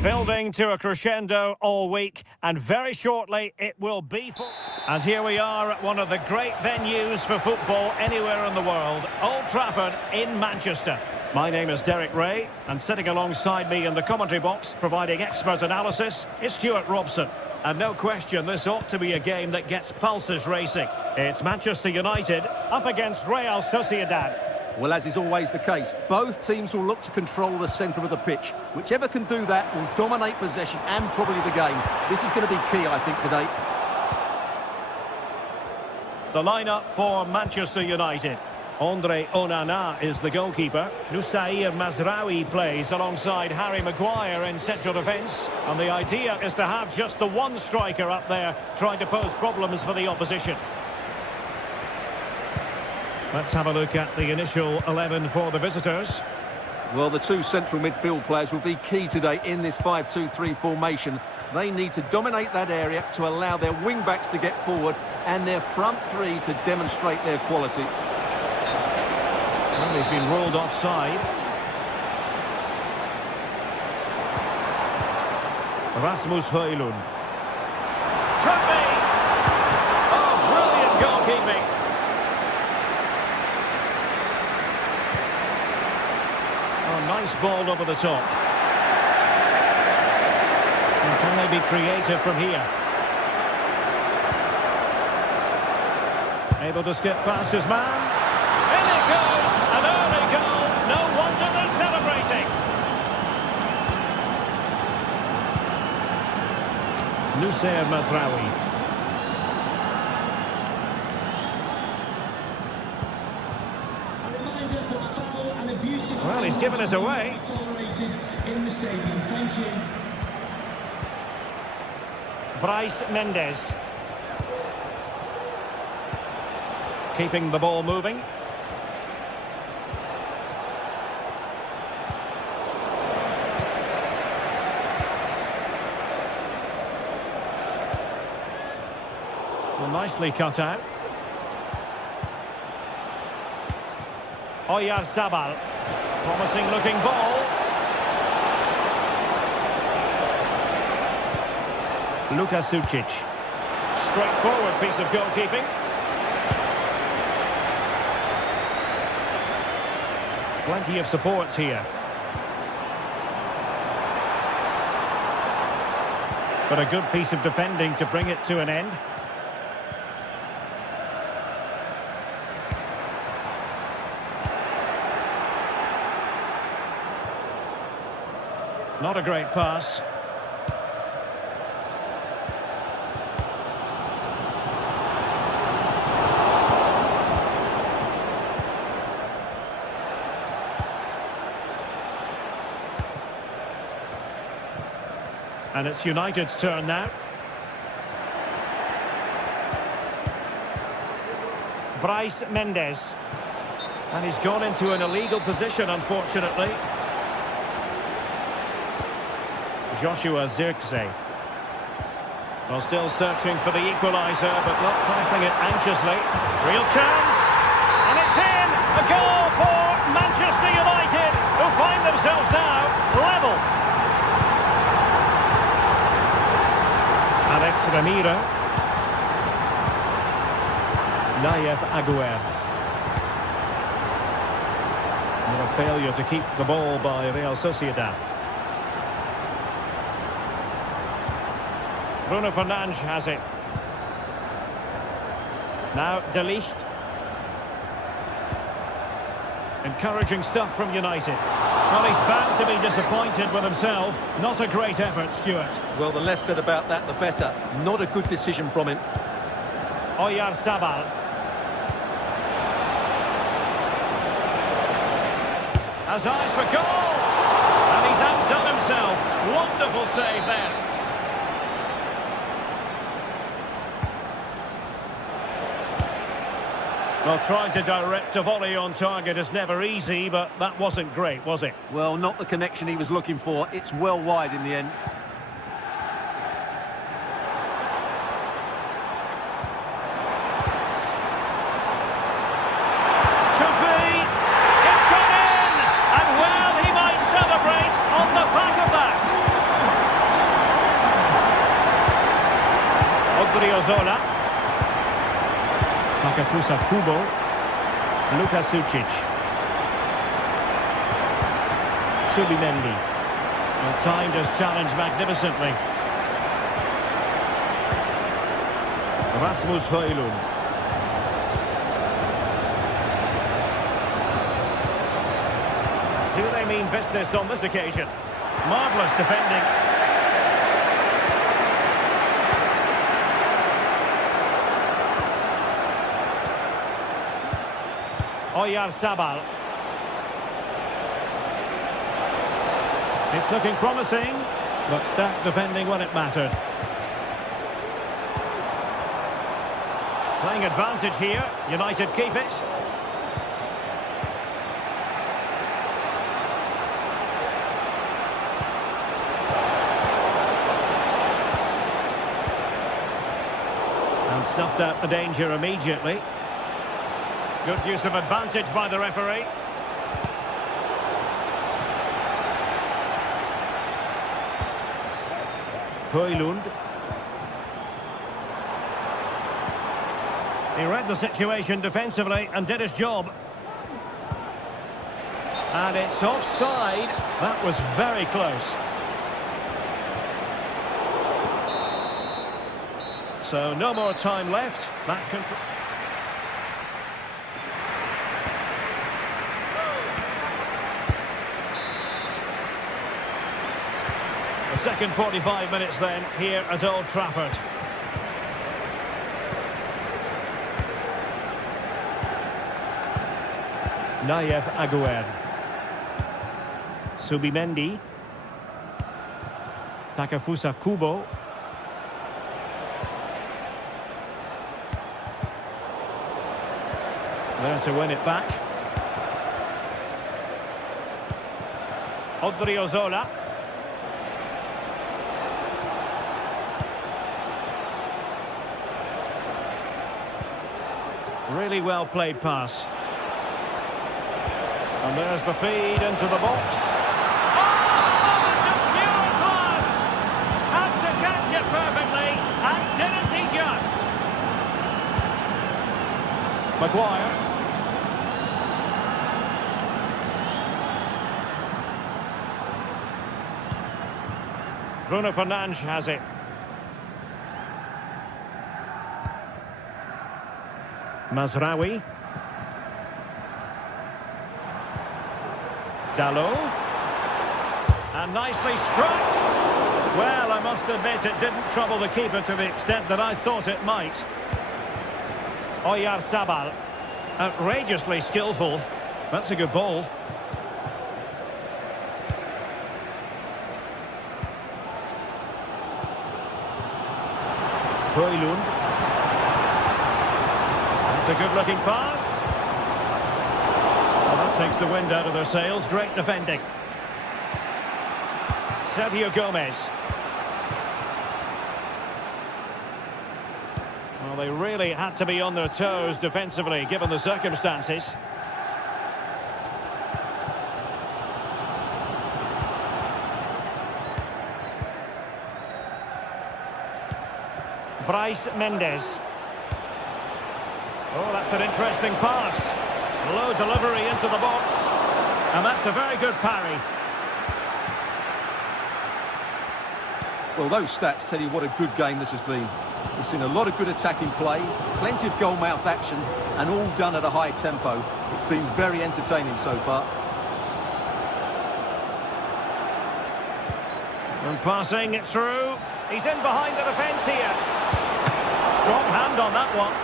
Building to a crescendo all week, and very shortly it will be full. And here we are at one of the great venues for football anywhere in the world, Old Trafford in Manchester. My name is Derek Ray, and sitting alongside me in the commentary box, providing expert analysis, is Stuart Robson. And no question, this ought to be a game that gets pulses racing. It's Manchester United up against Real Sociedad. Well, as is always the case, both teams will look to control the centre of the pitch. Whichever can do that will dominate possession and probably the game. This is going to be key, I think, today. The lineup for Manchester United. Andre Onana is the goalkeeper. Nusair Mazraoui plays alongside Harry Maguire in central defence. And the idea is to have just the one striker up there trying to pose problems for the opposition. Let's have a look at the initial 11 for the visitors. Well, the two central midfield players will be key today in this 5-2-3 formation. They need to dominate that area to allow their wing-backs to get forward and their front three to demonstrate their quality. Well, he's been ruled offside. Rasmus Højlund. Could be! Oh, brilliant goalkeeping. Oh, nice ball over the top. And can they be creative from here? Able to skip past his man. In it goes! An early goal. No wonder they're celebrating. Nusayr Mazraoui. Well, he's given us away. In the stadium. Thank you. Bryce Mendes. Keeping the ball moving. Well, nicely cut out. Oyarzabal. Promising looking ball. Luka Sucic. Straightforward piece of goalkeeping. Plenty of support here. But a good piece of defending to bring it to an end. Not a great pass. And it's United's turn now. Bryce Mendes. And he's gone into an illegal position, unfortunately. Joshua Zirkzee. Well, still searching for the equaliser, but not passing it anxiously. Real chance. And it's in! A goal for Manchester United, who find themselves now level. Alex Ramiro. Nayef Aguer. And a failure to keep the ball by Real Sociedad. Bruno Fernandes has it. Now De Ligt. Encouraging stuff from United. Well, he's bound to be disappointed with himself. Not a great effort, Stuart. Well, the less said about that, the better. Not a good decision from him. Oyarzabal. Has eyes for goal. And he's outdone himself. Wonderful save there. Well, trying to direct a volley on target is never easy, but that wasn't great, was it? Well, not the connection he was looking for. It's well wide in the end. Could be! It's gone in! And well, he might celebrate on the back of that. Odriozola. Takefusa Kubo. Luka Sucic. Subimendi. Well, timed his challenge magnificently. Rasmus Højlund. Do they mean business on this occasion? Marvellous defending. Oyarzabal. It's looking promising, but stacked defending when it mattered. Playing advantage here. United keep it. And snuffed out the danger immediately. Good use of advantage by the referee. Højlund. He read the situation defensively and did his job. And it's offside. That was very close. So no more time left. That can... The second 45 minutes then here at Old Trafford. Nayev Aguerd. Subimendi. Takafusa Kubo. There to win it back. Odriozola. Really well played pass. And there's the feed into the box. Oh, it's a pure class! Had to catch it perfectly, and didn't he just? Maguire. Bruno Fernandes has it. Mazraoui. Dalot. And nicely struck. Well, I must admit it didn't trouble the keeper to the extent that I thought it might. Oyarzabal. Outrageously skillful. That's a good ball. Højlund. That's a good-looking pass. Well, that takes the wind out of their sails. Great defending. Sergio Gomez. Well, they really had to be on their toes defensively, given the circumstances. Bryce Mendes. Oh, that's an interesting pass. Low delivery into the box. And that's a very good parry. Well, those stats tell you what a good game this has been. We've seen a lot of good attacking play, plenty of goal-mouth action, and all done at a high tempo. It's been very entertaining so far. And passing it through. He's in behind the defence here. Strong hand on that one.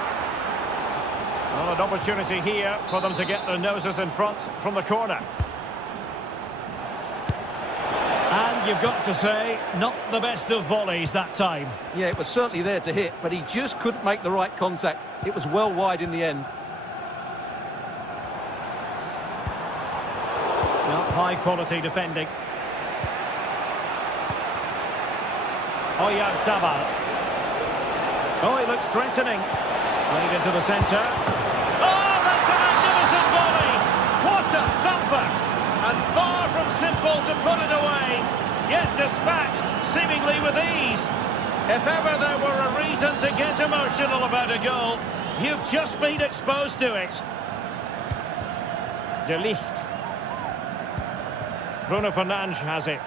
Well, an opportunity here for them to get their noses in front from the corner. And you've got to say, not the best of volleys that time. Yeah, it was certainly there to hit, but he just couldn't make the right contact. It was well wide in the end. Well, high quality defending. Oyarzabal. Oh, he looks threatening. Played into the centre. Oh, that's a magnificent volley! What a thumper! And far from simple to put it away, yet dispatched seemingly with ease. If ever there were a reason to get emotional about a goal, you've just been exposed to it. De Ligt. Bruno Fernandes has it.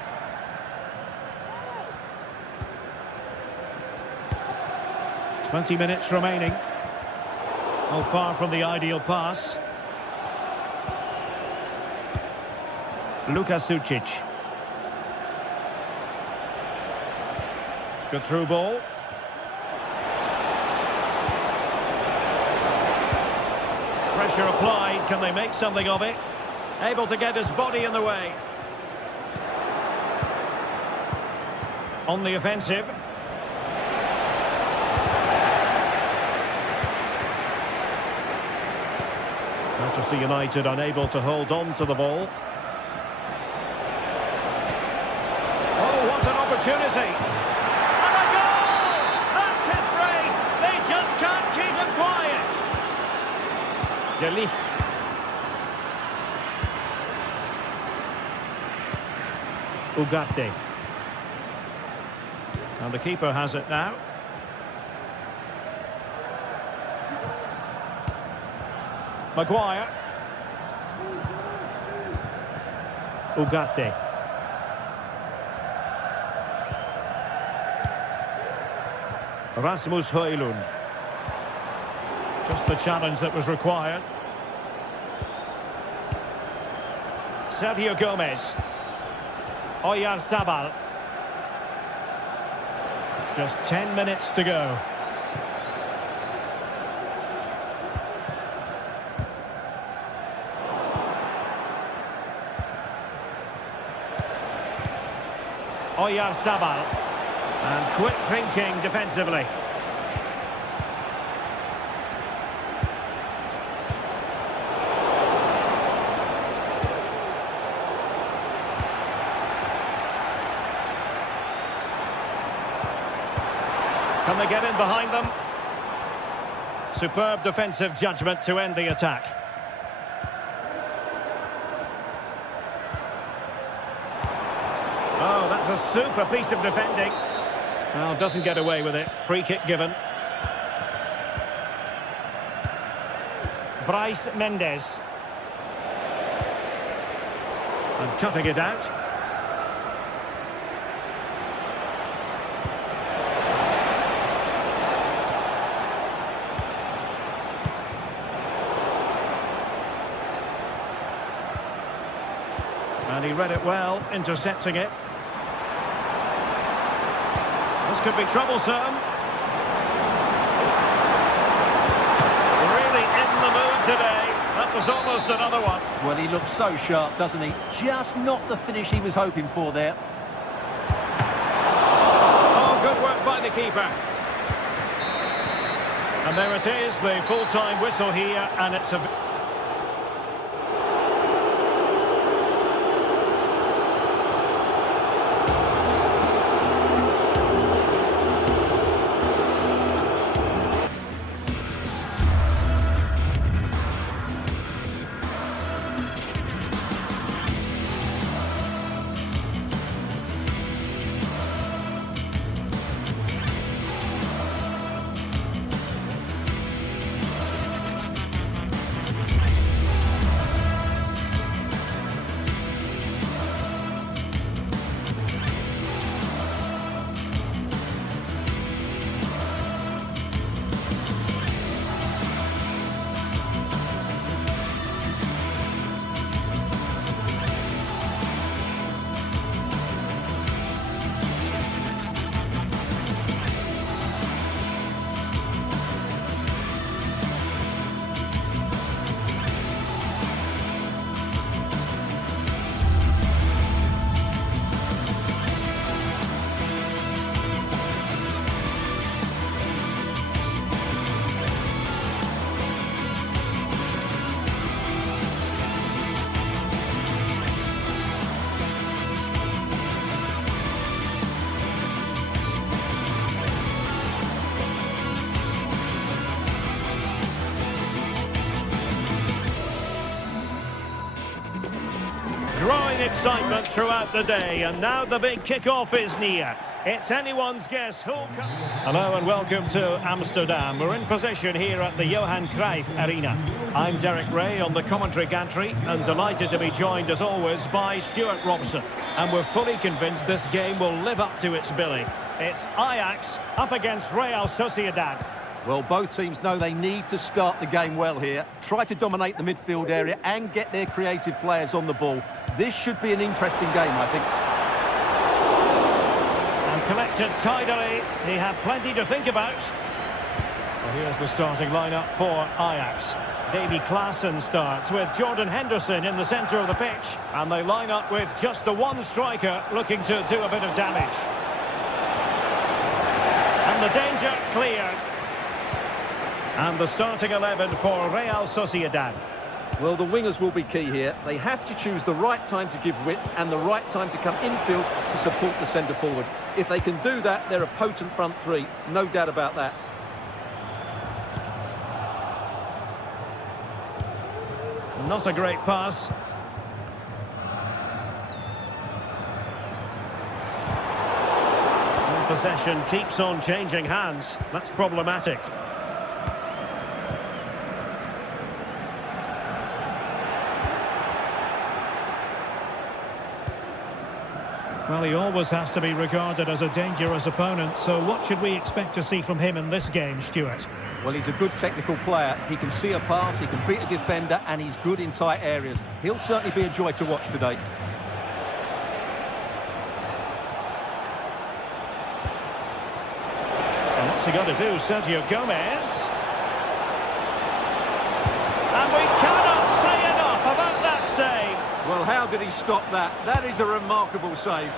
Twenty minutes remaining. Oh, far from the ideal pass. Luka Sucic. Good through ball. Pressure applied. Can they make something of it? Able to get his body in the way. On the offensive. Manchester United unable to hold on to the ball. Oh, what an opportunity! And a goal! That's his brace! They just can't De Ligt. Ugarte. And the keeper has it now. Maguire. Ugarte. Rasmus Højlund. Just the challenge that was required. Sergio Gomez. Oyarzabal. Just 10 minutes to go. Oyarzabal. And quick thinking defensively. Can they get in behind them? Superb defensive judgment to end the attack. Oh, that's a super piece of defending. Well, doesn't get away with it. Free kick given. Bryce Mendes. And cutting it out. And he read it well, intercepting it. This could be troublesome. Really in the mood today. That was almost another one. Well, he looks so sharp, doesn't he? Just not the finish he was hoping for there. Oh, good work by the keeper. And there it is, the full-time whistle here, and it's a... Growing excitement throughout the day, and now the big kick-off is near. It's anyone's guess who can... Hello and welcome to Amsterdam. We're in position here at the Johan Cruyff Arena. I'm Derek Ray on the commentary gantry, and delighted to be joined as always by Stuart Robson. And we're fully convinced this game will live up to its billing. It's Ajax up against Real Sociedad. Well, both teams know they need to start the game well here. Try to dominate the midfield area and get their creative players on the ball. This should be an interesting game, I think. And collected tidily. He had plenty to think about. Well, here's the starting lineup for Ajax. Davy Klaassen starts with Jordan Henderson in the centre of the pitch. And they line up with just the one striker looking to do a bit of damage. And the danger cleared. And the starting 11 for Real Sociedad. Well, the wingers will be key here. They have to choose the right time to give width and the right time to come infield to support the centre forward. If they can do that, they're a potent front three. No doubt about that. Not a great pass. And possession keeps on changing hands. That's problematic. Well, he always has to be regarded as a dangerous opponent, so what should we expect to see from him in this game, Stuart? Well, he's a good technical player. He can see a pass, he can beat a defender, and he's good in tight areas. He'll certainly be a joy to watch today. And what's he got to do, Sergio Gomez? And we cannot say enough about that save. Well, how did he stop that? That is a remarkable save.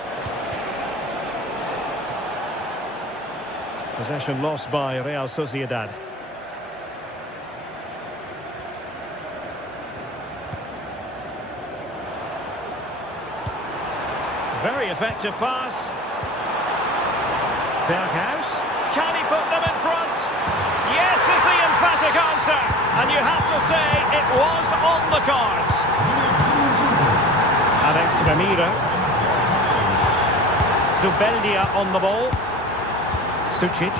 Possession lost by Real Sociedad. Very effective pass. Berghuis. Can he put them in front? Yes is the emphatic answer. And you have to say it was on the cards. Alex Ramiro. Zubeldia on the ball. Sucic.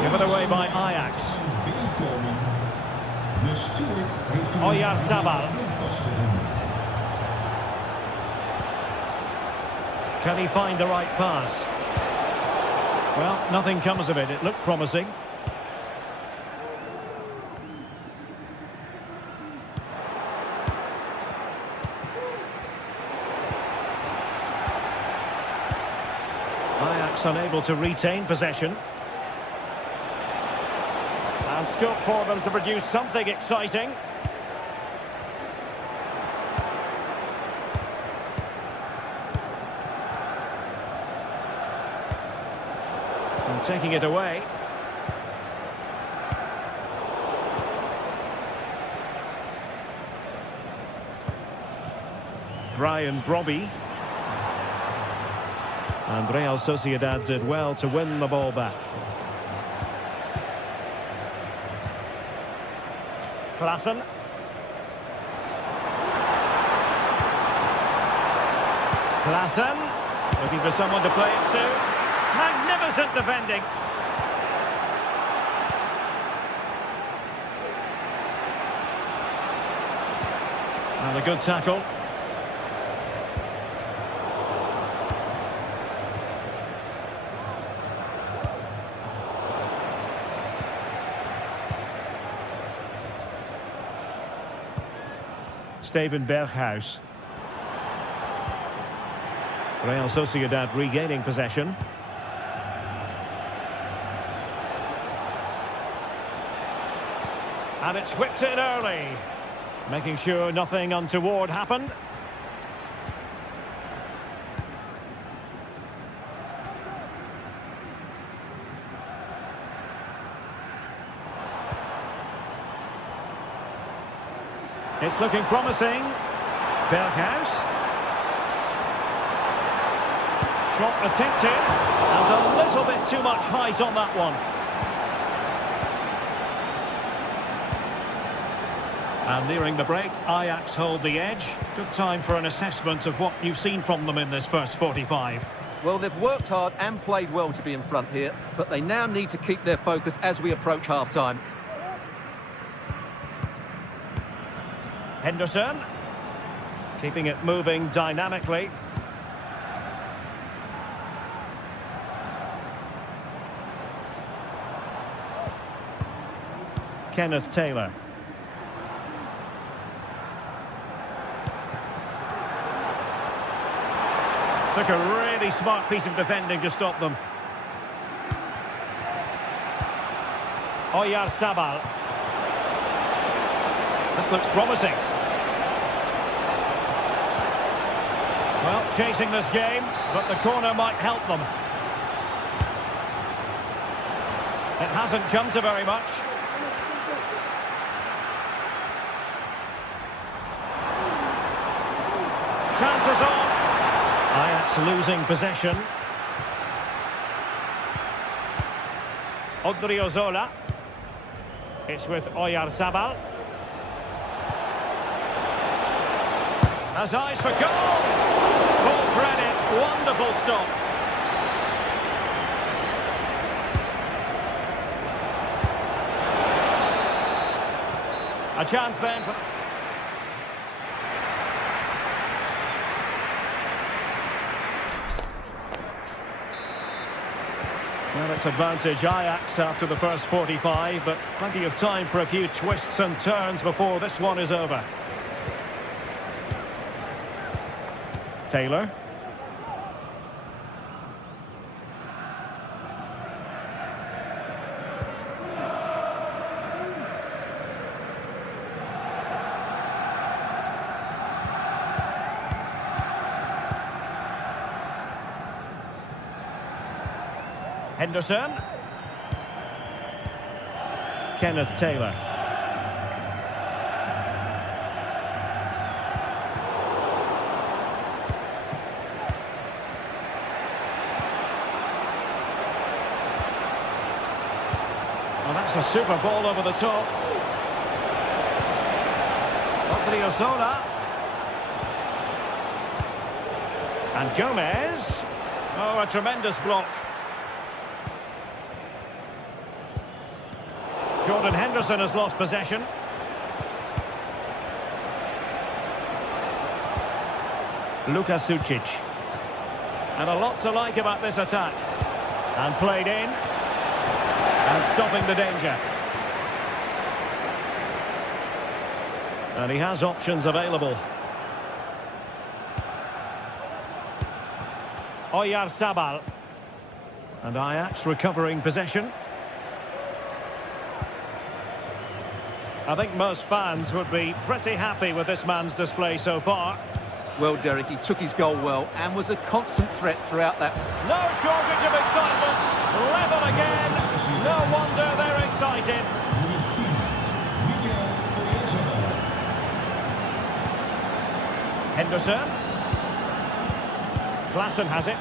Given away by Ajax. Oyarzabal. Can he find the right pass? Well, nothing comes of it. It looked promising. Ajax unable to retain possession. And scope for them to produce something exciting. And taking it away. Brian Brobby. And Real Sociedad did well to win the ball back. Klaassen. Klaassen. Looking for someone to play it to. Magnificent defending. And a good tackle. Steven Berghuis. Real Sociedad regaining possession. And it's whipped in early. Making sure nothing untoward happened. It's looking promising. Berghuis. Shot attempted. And a little bit too much height on that one. And nearing the break, Ajax hold the edge. Good time for an assessment of what you've seen from them in this first 45. Well, they've worked hard and played well to be in front here, but they now need to keep their focus as we approach half-time. Henderson. Keeping it moving dynamically. Kenneth Taylor. Took a really smart piece of defending to stop them. Oyarzabal. This looks promising. Well, chasing this game, but the corner might help them. It hasn't come to very much. Chances on. Ajax losing possession. Odriozola. It's with Oyarzabal. Has eyes for goal. Full credit. Wonderful stop. A chance then for... Well, it's advantage Ajax after the first 45, but plenty of time for a few twists and turns before this one is over. Taylor. Henderson. Kenneth Taylor. Well, that's a super ball over the top. Odriozola. And Gomez. Oh, a tremendous block. Jordan Henderson has lost possession. Luka Sucic. And a lot to like about this attack. And played in. And stopping the danger. And he has options available. Oyarzabal. And Ajax recovering possession. I think most fans would be pretty happy with this man's display so far. Well, Derek, he took his goal well and was a constant threat throughout that. No shortage of excitement. Level again. No wonder they're excited. Henderson. Klassen has it.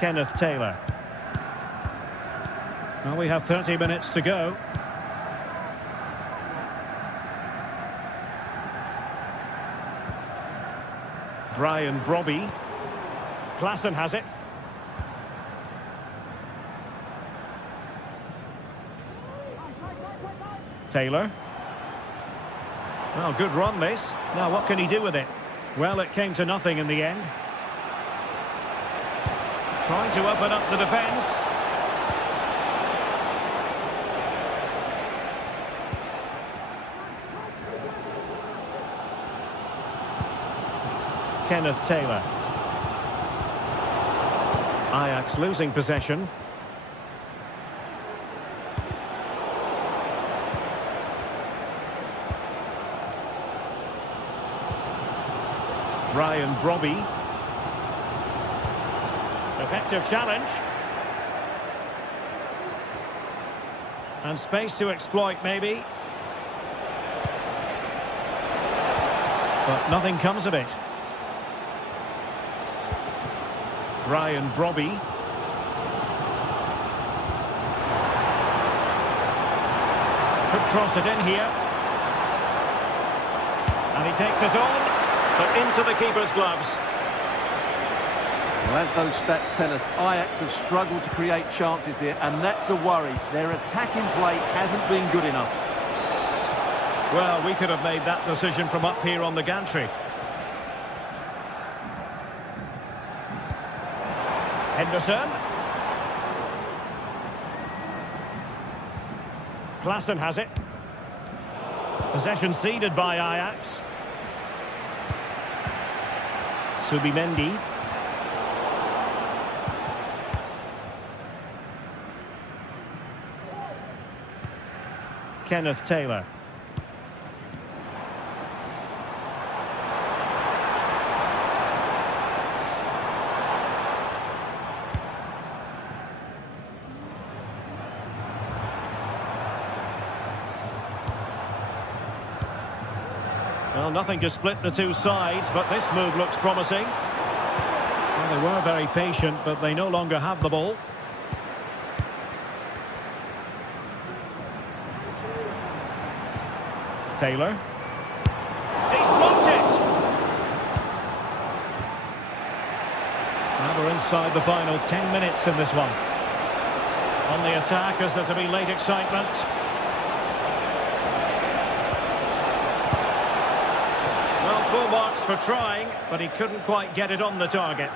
Kenneth Taylor. Well, we have 30 minutes to go. Brian Brobby. Klassen has it. Taylor. Well, good run this. Now what can he do with it? Well, it came to nothing in the end. Trying to open up the defence. Kenneth Taylor. Ajax losing possession. Brian Brobby. Effective challenge. And space to exploit, maybe. But nothing comes of it. Brian Brobby. Could cross it in here. And he takes it on, but into the keeper's gloves. Well, as those stats tell us, Ajax have struggled to create chances here, and that's a worry. Their attacking play hasn't been good enough. Well, we could have made that decision from up here on the gantry. Henderson. Klassen has it. Possession ceded by Ajax. Subimendi. Kenneth Taylor. Well, nothing to split the two sides, but this move looks promising. Well, they were very patient, but they no longer have the ball. Taylor. He's blocked it! Now we're inside the final 10 minutes in this one. On the attack, is there to be late excitement? Well, full marks for trying, but he couldn't quite get it on the target.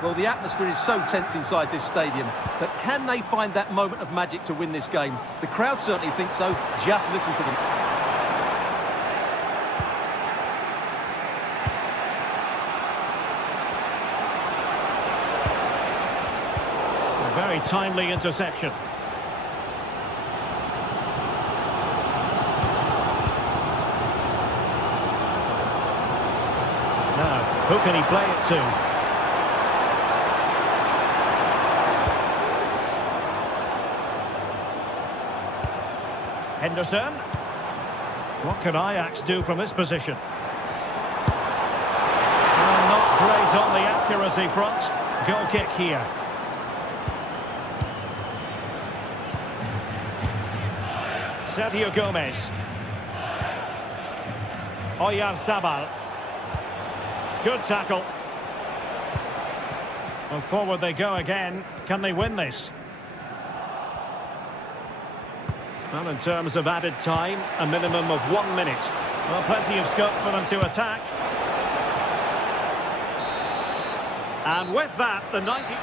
Well, the atmosphere is so tense inside this stadium, but can they find that moment of magic to win this game? The crowd certainly think so. Just listen to them. A very timely interception. Now, who can he play it to? Henderson. What can Ajax do from this position? Well, not great on the accuracy front. Goal kick here. Sergio Gomez. Oyarzabal. Good tackle. Well, forward they go again. Can they win this? Well, in terms of added time, a minimum of 1 minute. Well, plenty of scope for them to attack. And with that, the 90...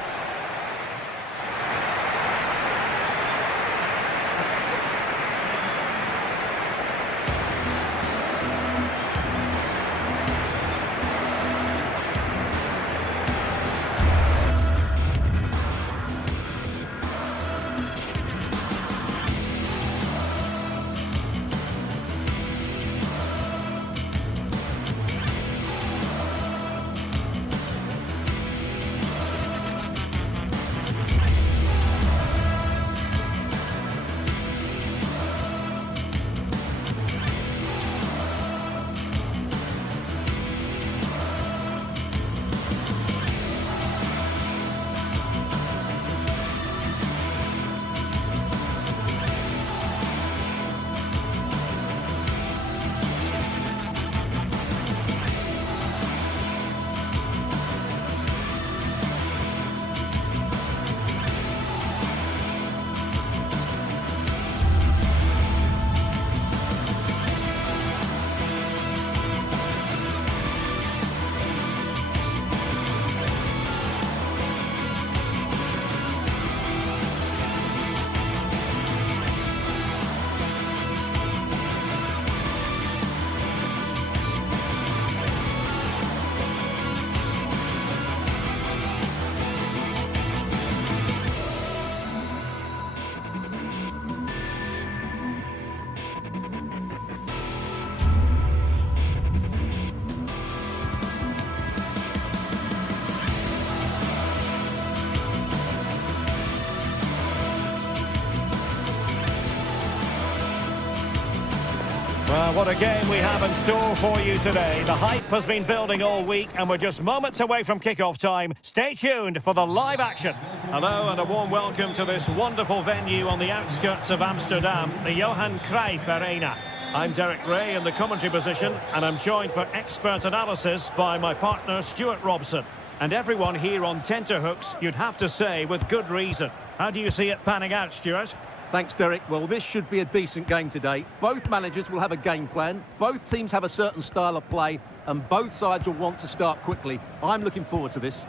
Well, what a game we have in store for you today. The hype has been building all week and we're just moments away from kick-off time. Stay tuned for the live action. Hello and a warm welcome to this wonderful venue on the outskirts of Amsterdam, the Johan Cruyff Arena. I'm Derek Ray in the commentary position and I'm joined for expert analysis by my partner Stuart Robson. And everyone here on tenterhooks, you'd have to say, with good reason. How do you see it panning out, Stuart? Thanks, Derek. Well, this should be a decent game today. Both managers will have a game plan. Both teams have a certain style of play, and both sides will want to start quickly. I'm looking forward to this.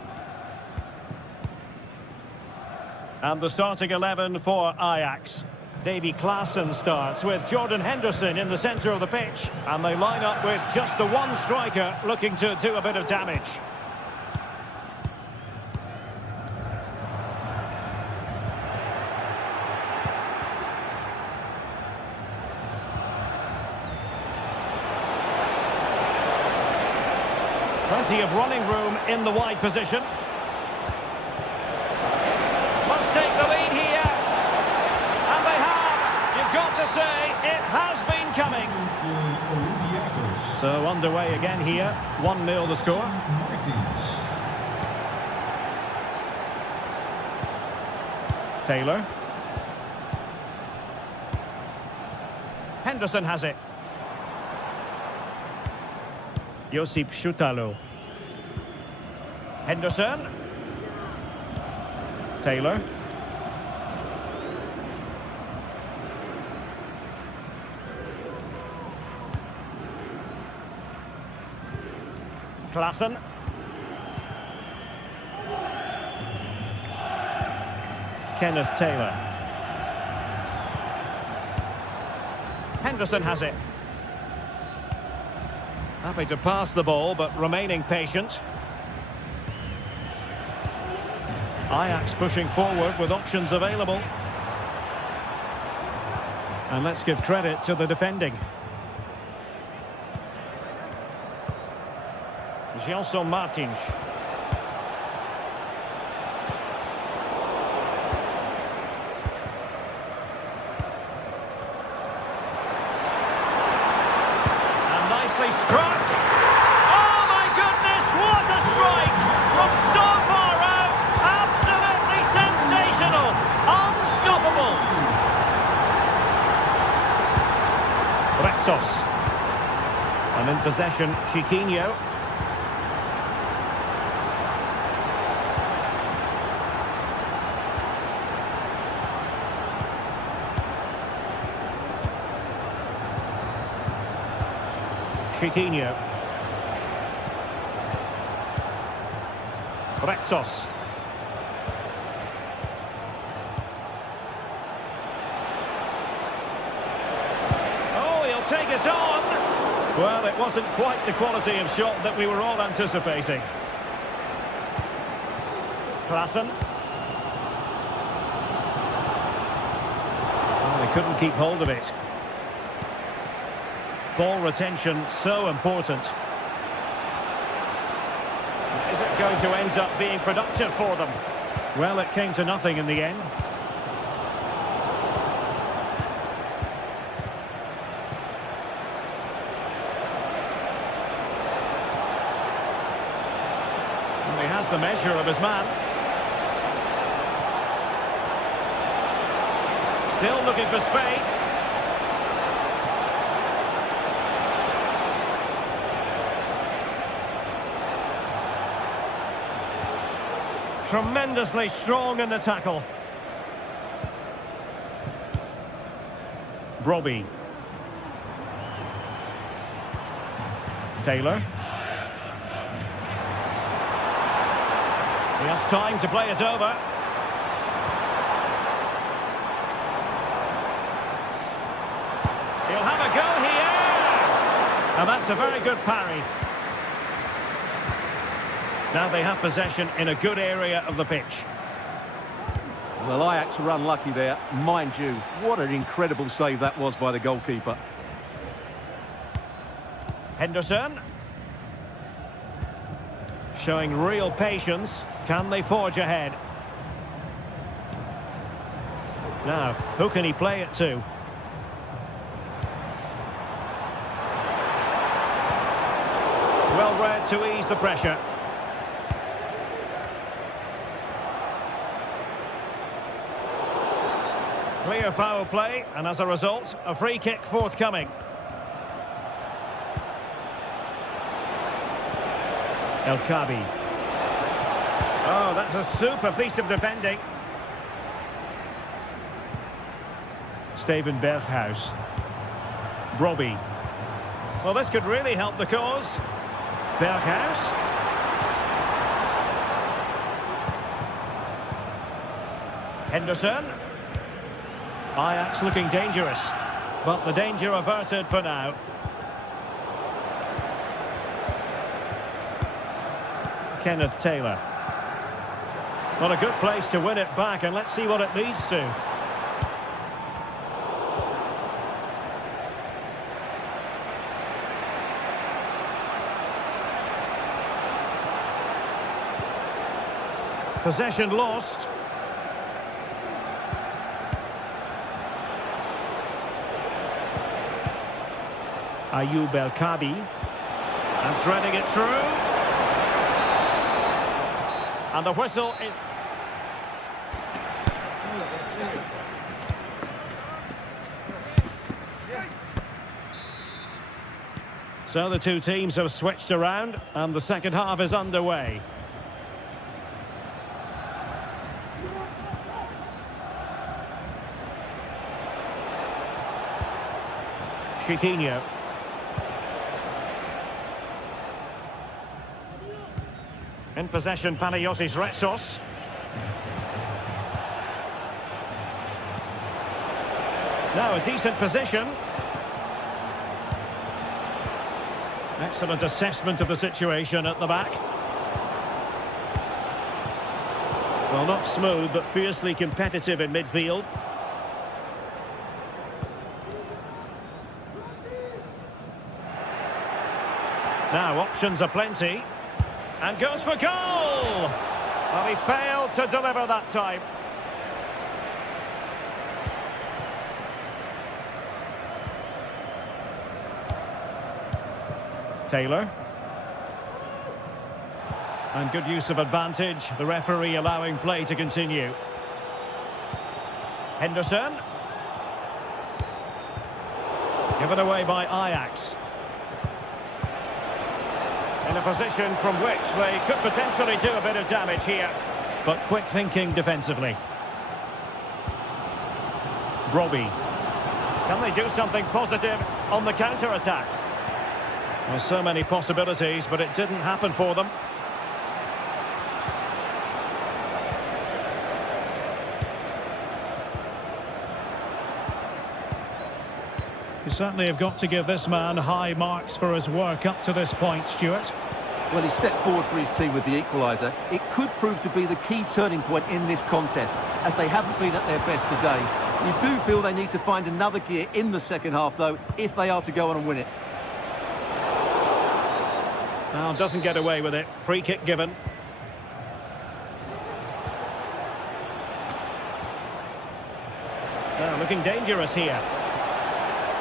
And the starting 11 for Ajax. Davy Klaassen starts with Jordan Henderson in the centre of the pitch. And they line up with just the one striker looking to do a bit of damage. Plenty of running room in the wide position. Must take the lead here. And they have. You've got to say, it has been coming. So underway again here. 1-0 the score. Taylor. Henderson has it. Josip Schutalo. Henderson. Taylor. Klaassen. Kenneth Taylor. Henderson has it. Happy to pass the ball, but remaining patient. Ajax pushing forward with options available. And let's give credit to the defending. Gelson Martins. And nicely struck. Oh my goodness, what a strike! From so far out, absolutely sensational, unstoppable. Rexos. And in possession, Chiquinho. Chiquinho. Rexos. Oh, he'll take it on. Well, it wasn't quite the quality of shot that we were all anticipating. Klaassen. Oh, they couldn't keep hold of it. Ball retention so important. Is it going to end up being productive for them? Well, it came to nothing in the end. And he has the measure of his man. Still looking for space. Tremendously strong in the tackle. Brobbey. Taylor. He has time to play it over. He'll have a go here. And that's a very good parry. Now they have possession in a good area of the pitch. Well, Ajax were unlucky there. Mind you, what an incredible save that was by the goalkeeper. Henderson. Showing real patience. Can they forge ahead? Now, who can he play it to? Well read to ease the pressure. Clear foul play, and as a result, a free kick forthcoming. El Khabi. Oh, that's a super piece of defending. Steven Berghuis. Brobbey. Well, this could really help the cause. Berghuis. Henderson. Ajax looking dangerous, but the danger averted for now. Kenneth Taylor. What a good place to win it back, and let's see what it leads to. Possession lost. Ayoub El Kabi. And threading it through. And the whistle is... So the two teams have switched around and the second half is underway. Chiquinho. In possession, Panayotis Retsos. Now a decent position. Excellent assessment of the situation at the back. Well, not smooth, but fiercely competitive in midfield. Now, options are plenty. And goes for goal! Well, he failed to deliver that time. Taylor. And good use of advantage. The referee allowing play to continue. Henderson. Given away by Ajax. In a position from which they could potentially do a bit of damage here. But quick thinking defensively. Robbie. Can they do something positive on the counter-attack? Well, so many possibilities, but it didn't happen for them. You certainly have got to give this man high marks for his work up to this point, Stuart. Well, he stepped forward for his team with the equaliser. It could prove to be the key turning point in this contest, as they haven't been at their best today. You do feel they need to find another gear in the second half, though, if they are to go on and win it. Now, doesn't get away with it. Free kick given. Now, looking dangerous here.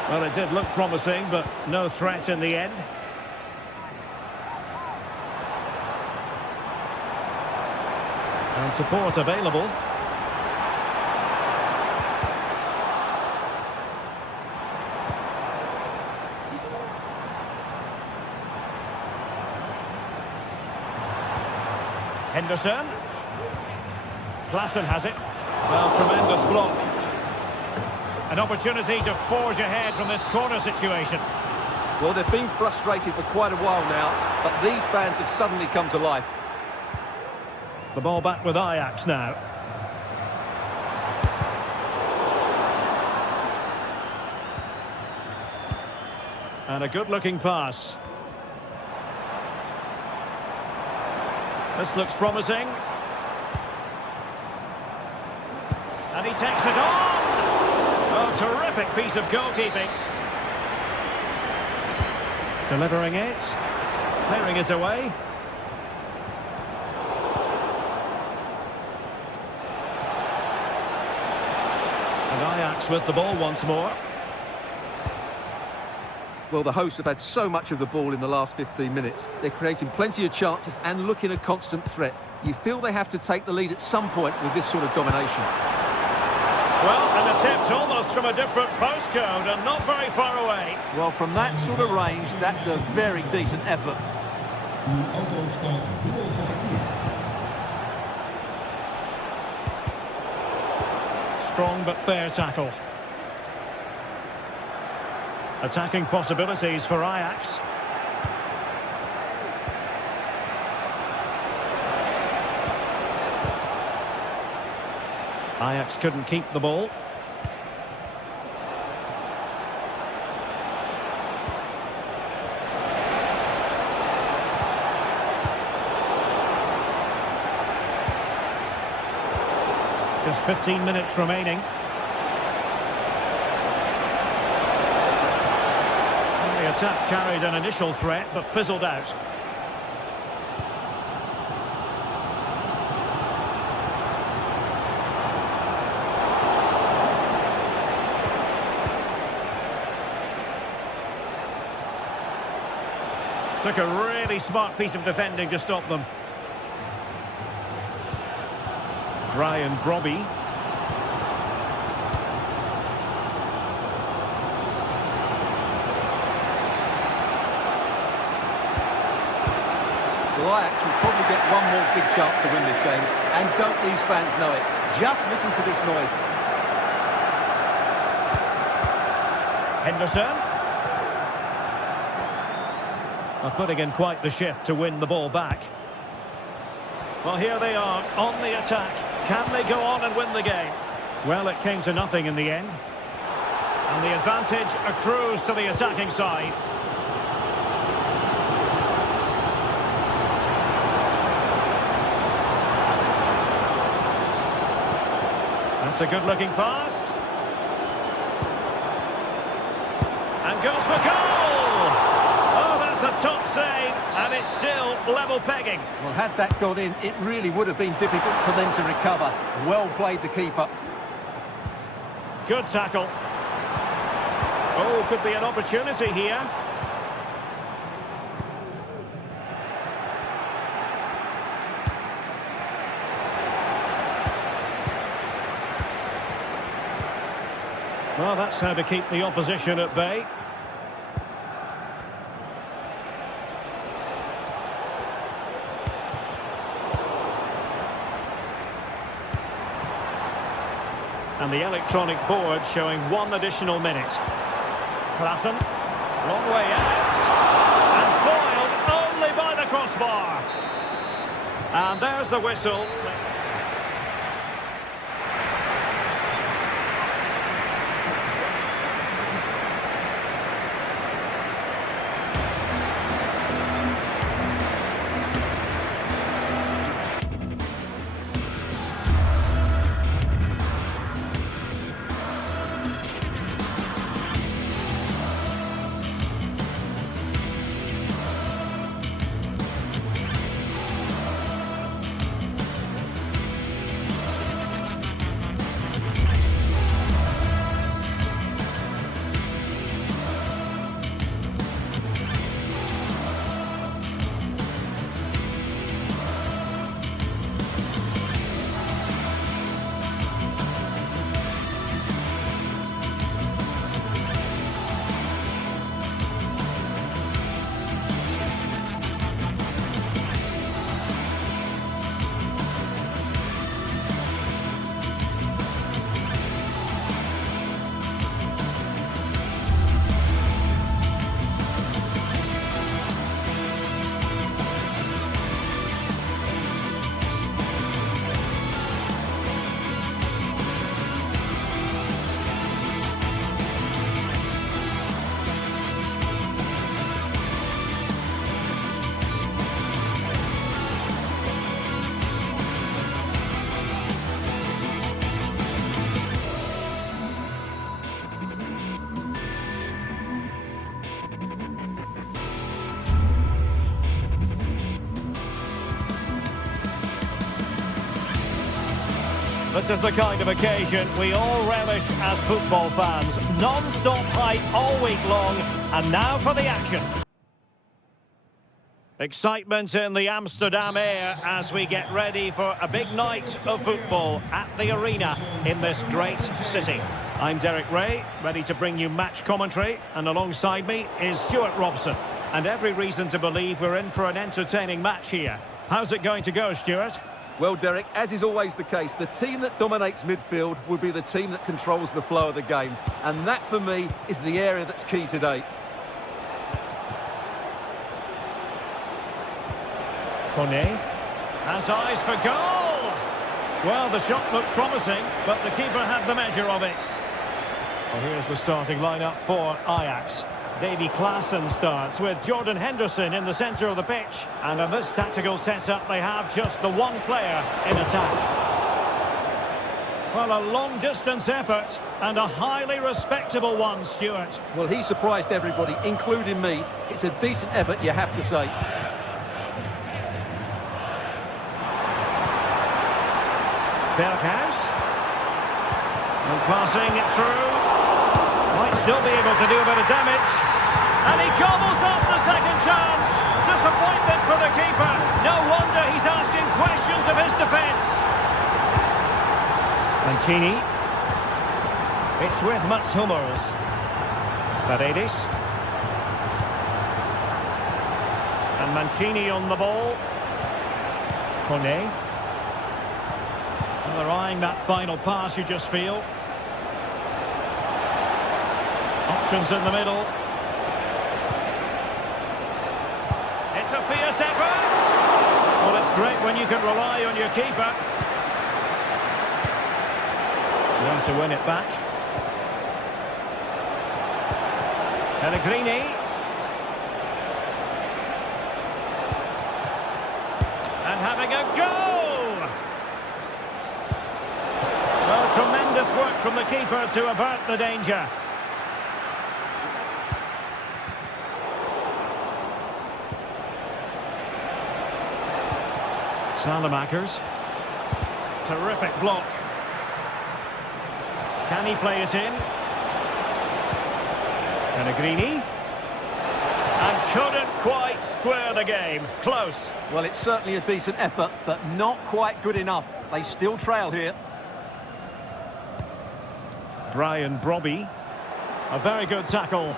Well, it did look promising, but no threat in the end. And support available. Henderson. Klassen has it. Well, tremendous block. An opportunity to forge ahead from this corner situation. Well, they've been frustrated for quite a while now, but these fans have suddenly come to life. The ball back with Ajax now. And a good-looking pass. This looks promising. And he takes it on! Oh, terrific piece of goalkeeping. Delivering it. Clearing it away. And Ajax with the ball once more. Well, the hosts have had so much of the ball in the last 15 minutes. They're creating plenty of chances and looking a constant threat. You feel they have to take the lead at some point with this sort of domination. Well, an attempt almost from a different postcode and not very far away. Well, from that sort of range, that's a very decent effort. Strong but fair tackle. Attacking possibilities for Ajax. Ajax couldn't keep the ball. Just 15 minutes remaining. The attack carried an initial threat, but fizzled out. Took a really smart piece of defending to stop them. Ryan Brobby. Well, Ajax will probably get one more big chance to win this game. And don't these fans know it? Just listen to this noise. Henderson. Are putting in quite the shift to win the ball back. Well, here they are on the attack. Can they go on and win the game? Well, it came to nothing in the end. And the advantage accrues to the attacking side. That's a good-looking pass. And goes for goal! Oh, that's a top save, and it's still level pegging. Well, had that gone in, it really would have been difficult for them to recover. Well played, the keeper. Good tackle. Oh, could be an opportunity here. Well, that's how to keep the opposition at bay. And the electronic board showing 1 additional minute. Klassen, long way out. And foiled only by the crossbar. And there's the whistle. This is the kind of occasion we all relish as football fans. Non-stop hype all week long, and now for the action. Excitement in the Amsterdam air as we get ready for a big night of football at the arena in this great city. I'm Derek Ray, ready to bring you match commentary, and alongside me is Stuart Robson. And every reason to believe we're in for an entertaining match here. How's it going to go, Stuart? Well, Derek, as is always the case, the team that dominates midfield will be the team that controls the flow of the game. And that, for me, is the area that's key today. Kone has eyes for goal. Well, the shot looked promising, but the keeper had the measure of it. Well, here's the starting lineup for Ajax. Davy Klaassen starts with Jordan Henderson in the centre of the pitch. And in this tactical setup, they have just the one player in attack. Well, a long-distance effort and a highly respectable one, Stuart. Well, he surprised everybody, including me. It's a decent effort, you have to say. Berghuis. And passing it through. Might still be able to do a bit of damage. And he gobbles up the second chance. Disappointment for the keeper. No wonder he's asking questions of his defence. Mancini. It's with Mats Hummels. Paredes. And Mancini on the ball. Kone. And they're eyeing that final pass, you just feel. Options in the middle. It's a fierce effort. Well, it's great when you can rely on your keeper. You have to win it back. Pellegrini. And having a go! Well, tremendous work from the keeper to avert the danger. Salamakers. Terrific block. Can he play it in? Pellegrini. And couldn't quite square the game. Close. Well, it's certainly a decent effort, but not quite good enough. They still trail here. Brian Brobby. A very good tackle.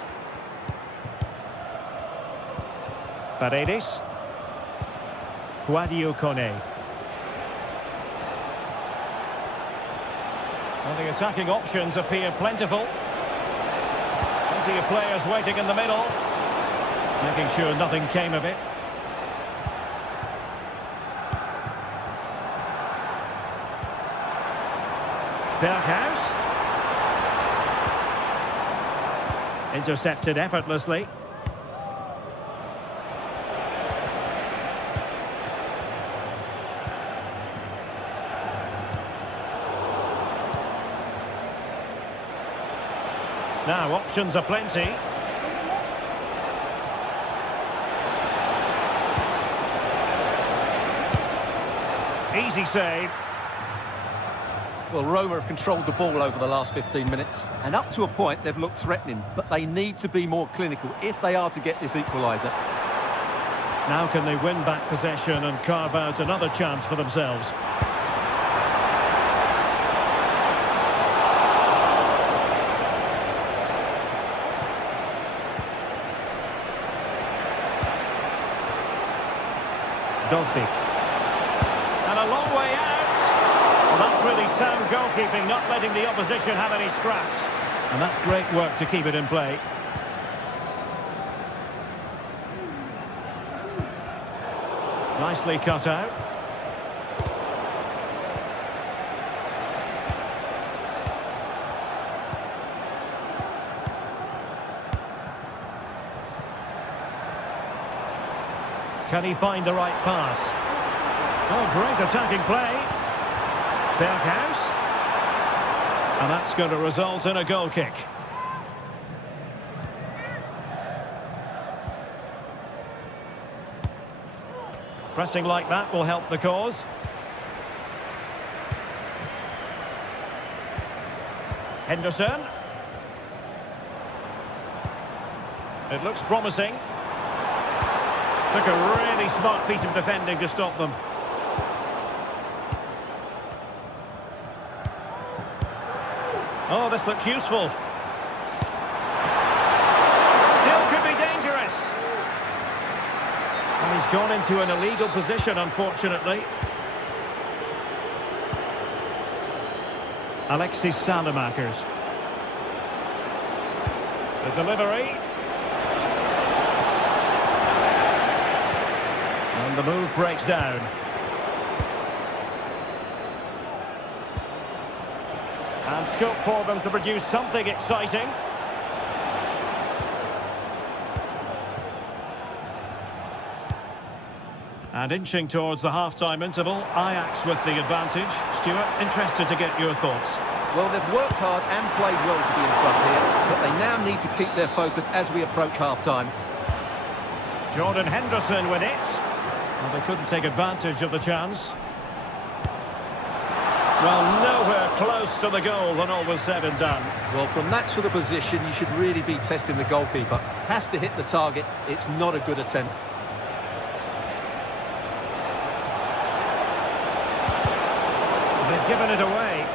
Paredes. Guadio Kone. Well, the attacking options appear plentiful. Plenty of players waiting in the middle. Making sure nothing came of it. Berghuis. Intercepted effortlessly. Now, options are plenty. Easy save. Well, Roma have controlled the ball over the last 15 minutes. And up to a point, they've looked threatening. But they need to be more clinical if they are to get this equaliser. Now can they win back possession and carve out another chance for themselves? Dovbyk. And a long way out. Well, that's really sound goalkeeping, not letting the opposition have any scraps. And that's great work to keep it in play. Nicely cut out. Can he find the right pass? Oh, great attacking play. Berghuis. And that's going to result in a goal kick. Pressing like that will help the cause. Henderson. It looks promising. Took a really smart piece of defending to stop them. Oh, this looks useful. Still could be dangerous. And he's gone into an illegal position, unfortunately. Alexis Salamakers. The delivery. And the move breaks down. And scope for them to produce something exciting. And inching towards the half-time interval, Ajax with the advantage. Stuart, interested to get your thoughts. Well, they've worked hard and played well to be in front here, but they now need to keep their focus as we approach half-time. Jordan Henderson with it. Well, they couldn't take advantage of the chance. Well, nowhere close to the goal when all was said and done. Well, from that sort of position, you should really be testing the goalkeeper. Has to hit the target. It's not a good attempt. given it away.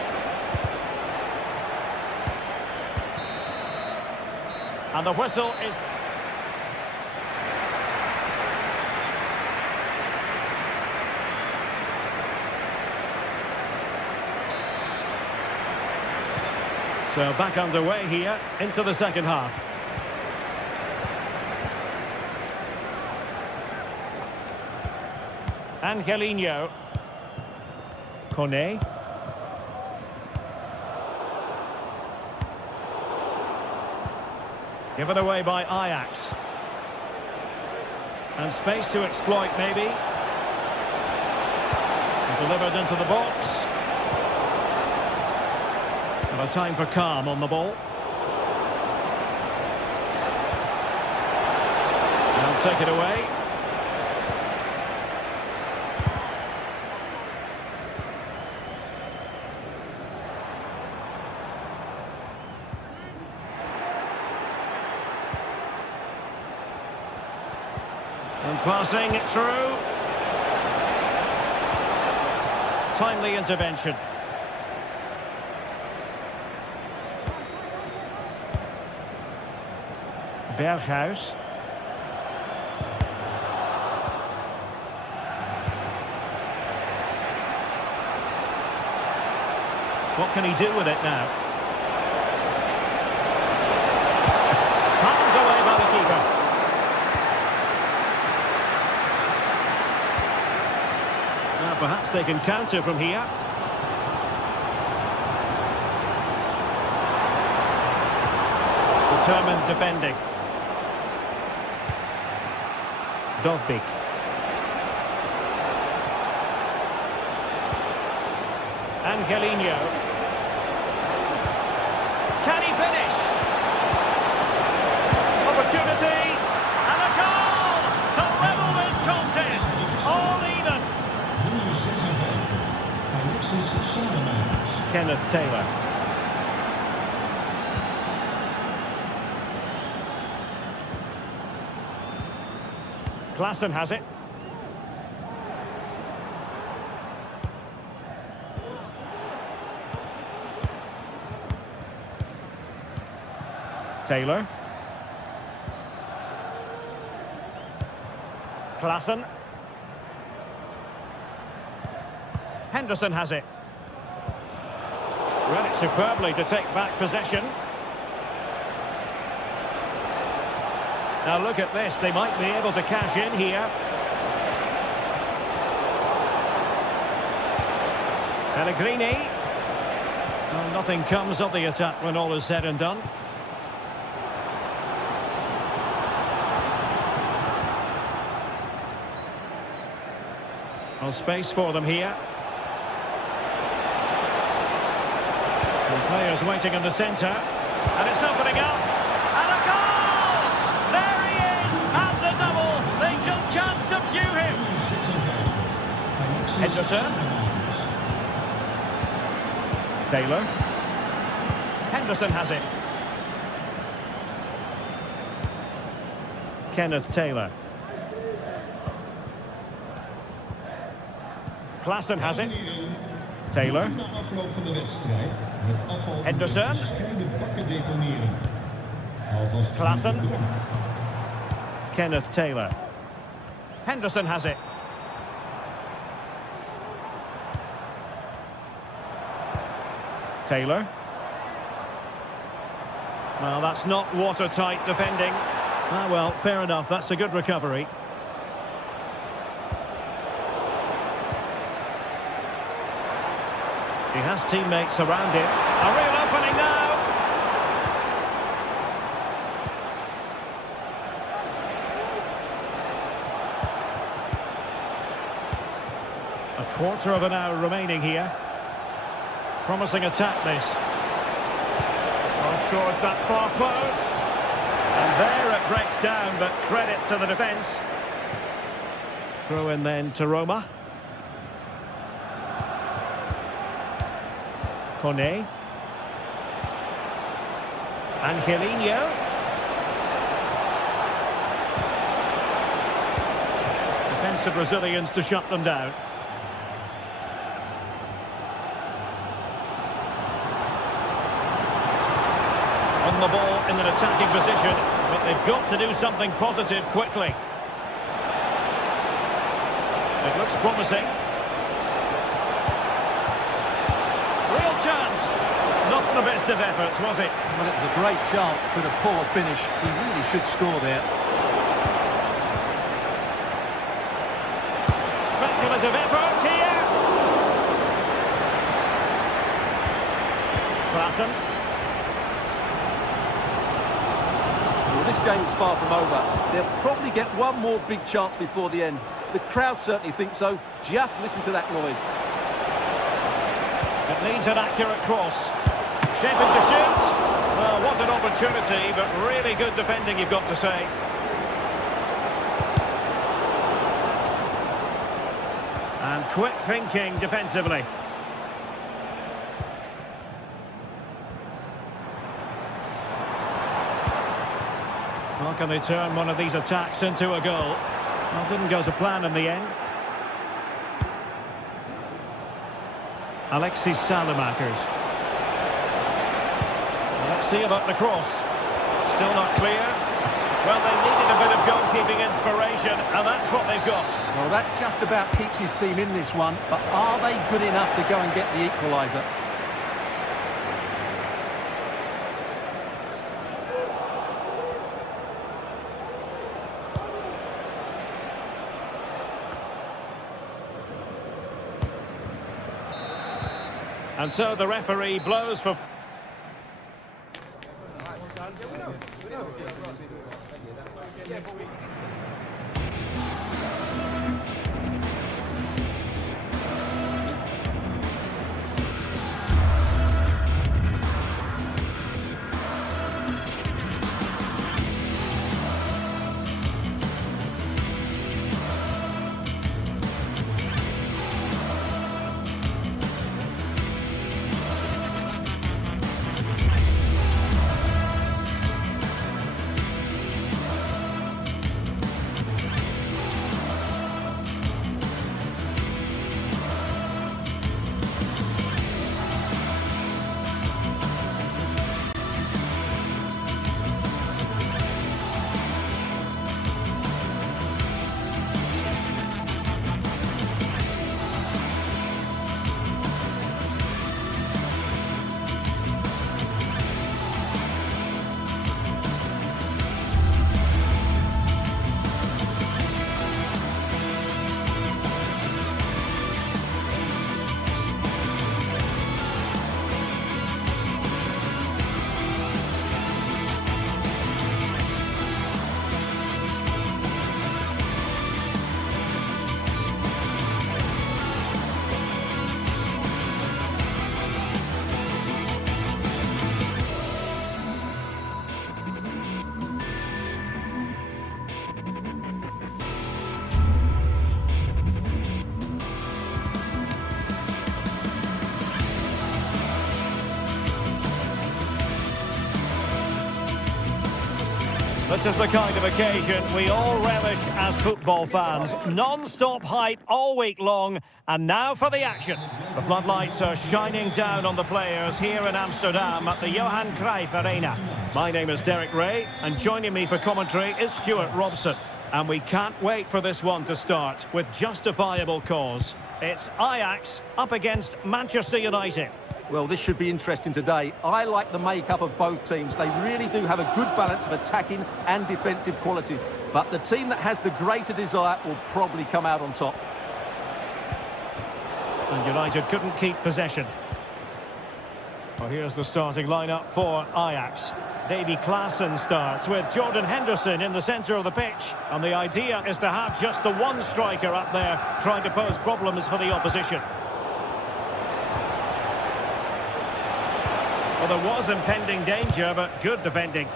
And the whistle is... So back underway here into the second half. Angelino. Kone. Given away by Ajax. And space to exploit maybe. Delivered into the box. And a time for calm on the ball. And take it away. And passing it through. Timely intervention. Berghuis. What can he do with it now? Palmed away by the keeper. Now perhaps they can counter from here. Determined defending. Dovbik. Angelino. Can he finish? Opportunity. And a goal to level this contest. All even. Kenneth Taylor. Klaassen has it. Taylor. Klaassen. Henderson has it. Read it superbly to take back possession. Now look at this, they might be able to cash in here. Pellegrini. Well, nothing comes of the attack when all is said and done. Well, space for them here. And players waiting in the centre. And it's opening up. And a goal! There he is! And the double! They just can't subdue him! Henderson. Taylor. Henderson has it. Kenneth Taylor. Klaassen has it. Taylor. Henderson. Klaassen. Kenneth Taylor. Henderson has it. Taylor. Well, that's not watertight defending. Ah, well, fair enough. That's a good recovery. He has teammates around him. A real opening now. A quarter of an hour remaining here. Promising attack this. Cross towards that far post. And there it breaks down, but credit to the defence. Throw in then to Roma. Kone. Angelino. Defensive Brazilians to shut them down. them the ball in an attacking position, but they've got to do something positive quickly. It looks promising. Real chance. Not the best of efforts, was it? Well, it was a great chance, but a poor finish. He really should score there. Speculative effort here. Klassen. Well, this game is far from over. They'll probably get one more big chance before the end. The crowd certainly think so. Just listen to that noise. It needs an accurate cross. Shaping to shoot. Well, what an opportunity, but really good defending, you've got to say. And quick thinking defensively. How can they turn one of these attacks into a goal? Well, didn't go to plan in the end. Alexis Salamakers. Let's see about the cross. Still not clear. Well, they needed a bit of goalkeeping inspiration, and that's what they've got. Well, that just about keeps his team in this one, but are they good enough to go and get the equaliser? And so the referee blows for... This is the kind of occasion we all relish as football fans. Non-stop hype all week long, and now for the action. The floodlights are shining down on the players here in Amsterdam at the Johan Cruyff Arena. My name is Derek Ray, and joining me for commentary is Stuart Robson. And we can't wait for this one to start with justifiable cause. It's Ajax up against Manchester United. Well, this should be interesting today. I like the makeup of both teams. They really do have a good balance of attacking and defensive qualities. But the team that has the greater desire will probably come out on top. And United couldn't keep possession. Well, here's the starting lineup for Ajax. Davy Klaassen starts with Jordan Henderson in the centre of the pitch. And the idea is to have just the one striker up there trying to pose problems for the opposition. Well, there was impending danger, but good defending.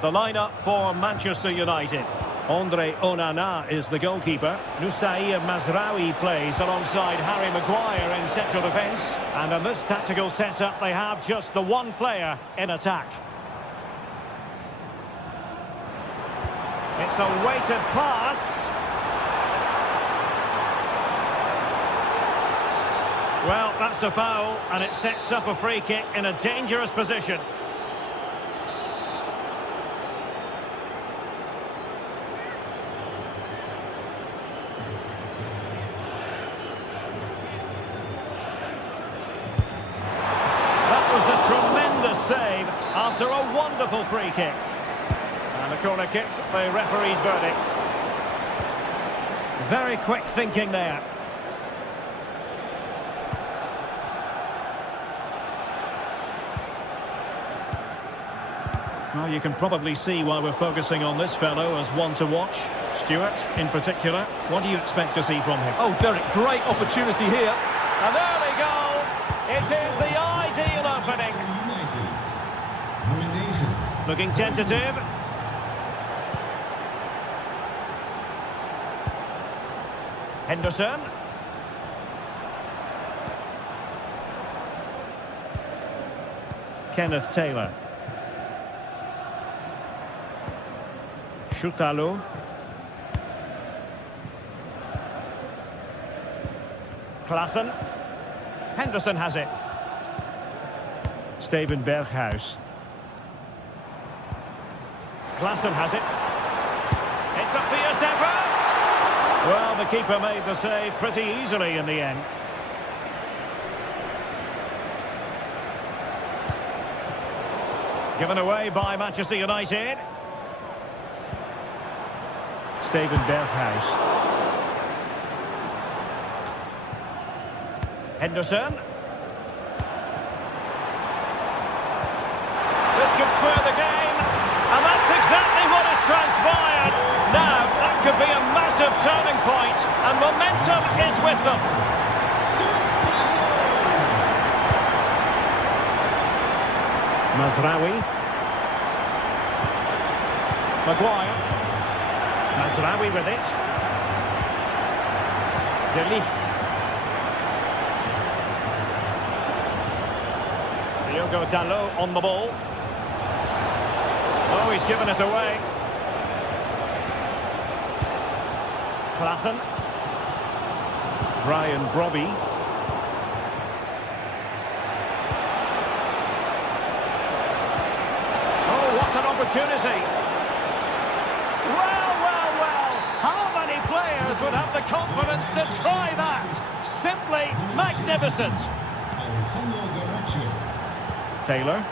The lineup for Manchester United. Andre Onana is the goalkeeper. Nusair Mazraoui plays alongside Harry Maguire in central defence. And in this tactical setup, they have just the one player in attack. It's a weighted pass. Well, that's a foul, and it sets up a free kick in a dangerous position. after a wonderful free kick. And the corner kick, the referee's verdict. Very quick thinking there. Well, you can probably see why we're focusing on this fellow as one to watch. Stuart, in particular, what do you expect to see from him? Oh, Derek, great opportunity here. An early goal. It is the ideal opening. Looking tentative. Henderson. Kenneth Taylor. Schutalo. Klaassen. Henderson has it. Steven Berghuis. Klaassen has it. It's a fierce effort. Well, the keeper made the save pretty easily in the end. Given away by Manchester United. Steven Berghuis. Henderson. This could spur the game. And that's exactly what has transpired. Now, that could be a massive turning point. And momentum is with them. Mazraoui. Maguire. Mazraoui with it. De Ligt. Diogo Dalot on the ball. Oh, he's given it away. Klaassen. Brian Brobby. Oh, what an opportunity. Well, well, well. How many players would have the confidence to try that? Simply magnificent. Taylor.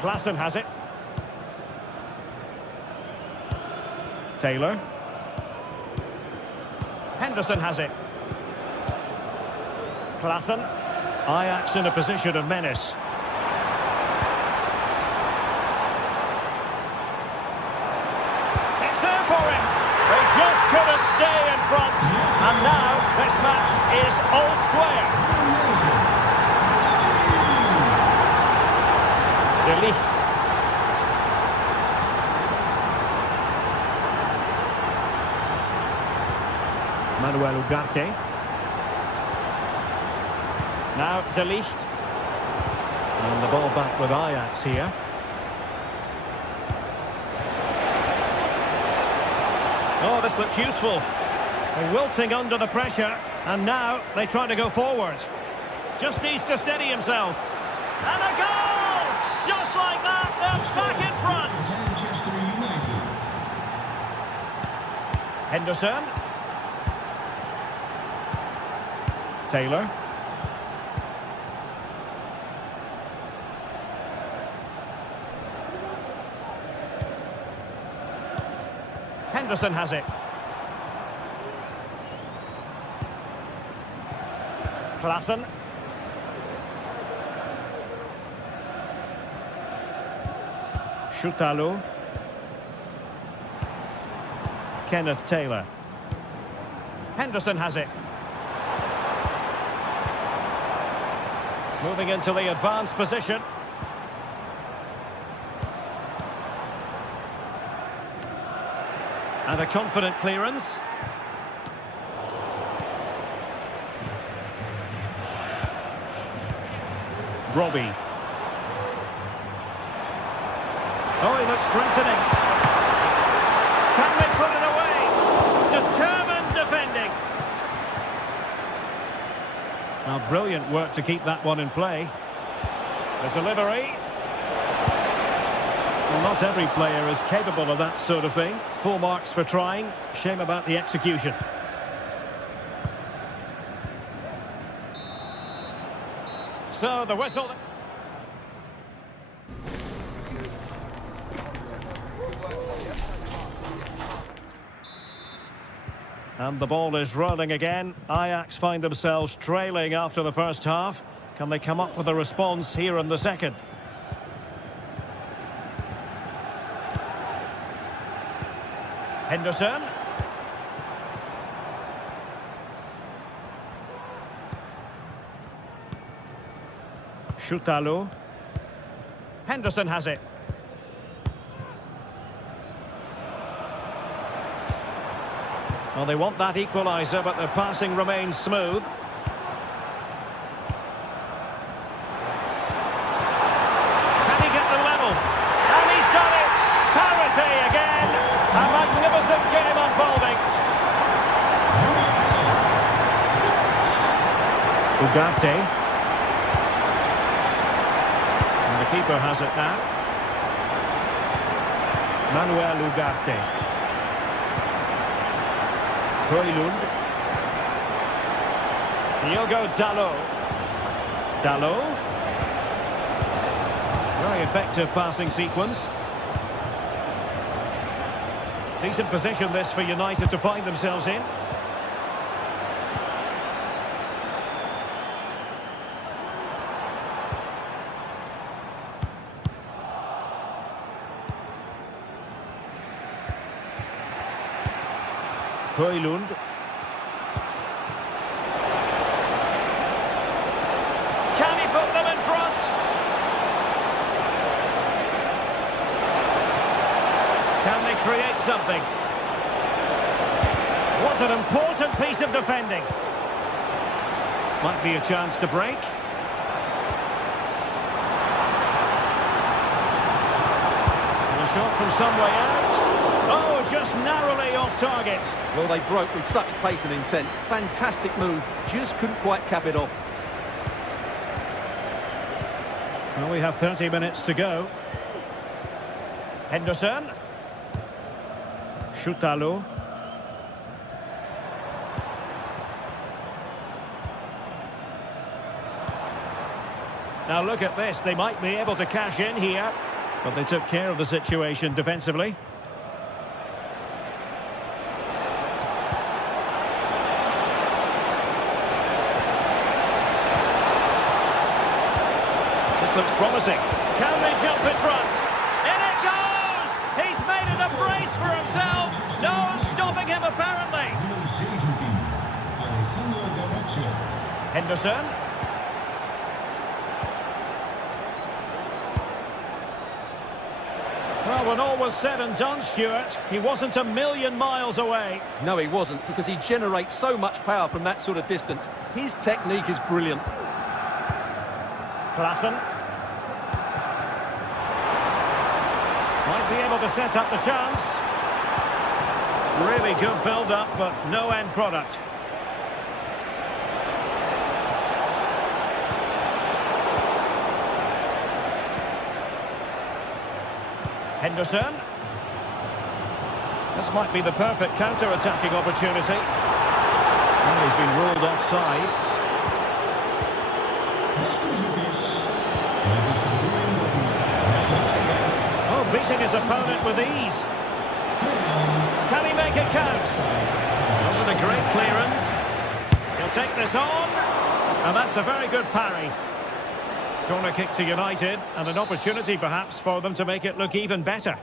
Klaassen has it. Taylor. Henderson has it. Klaassen. Ajax in a position of menace. It's there for him. They just couldn't stay in front. And now this match is all square. De Ligt. Manuel Ugarte. Now De Ligt. And the ball back with Ajax here. Oh, this looks useful. They're wilting under the pressure, and now they try to go forward. Just needs to steady himself. And a goal! Just like that, they're back in front. Manchester United. Henderson. Taylor. Henderson has it. Klaassen. Schutalo. Kenneth Taylor. Henderson has it. Moving into the advanced position. And a confident clearance. Robbie. Oh, he looks threatening. Can they put it away? Determined defending. Well, brilliant work to keep that one in play. The delivery. Well, not every player is capable of that sort of thing. Full marks for trying. Shame about the execution. So the whistle. And the ball is rolling again. Ajax find themselves trailing after the first half. Can they come up with a response here in the second? Henderson. Shoutalo. Henderson has it. Well, they want that equaliser, but their passing remains smooth. Can he get the level? And he's done it! Parity again! A magnificent game unfolding. Ugarte. And the keeper has it now. Manuel Ugarte. Højlund. Diogo Dalot. Dalot. Very effective passing sequence. Decent position this for United to find themselves in. Højlund. Can he put them in front? Can they create something? What an important piece of defending. Might be a chance to break. And a shot from some way out. Oh, just narrowly off target. Well, they broke with such pace and intent. Fantastic move. Just couldn't quite cap it off. Well, we have 30 minutes to go. Henderson. Shoutalo. Now look at this. They might be able to cash in here. But they took care of the situation defensively. Looks promising. Can they jump in front? In it goes! He's made it a brace for himself. No stopping him, apparently. Henderson. Well, when all was said and done, Stuart, he wasn't a million miles away. No, he wasn't, because he generates so much power from that sort of distance. His technique is brilliant. Klassen. Might be able to set up the chance. Really good build-up, but no end product. Henderson. This might be the perfect counter-attacking opportunity. And he's been ruled offside. Beating his opponent with ease. Can he make it count? With a great clearance. He'll take this on. And that's a very good parry. Corner kick to United, and an opportunity perhaps for them to make it look even better.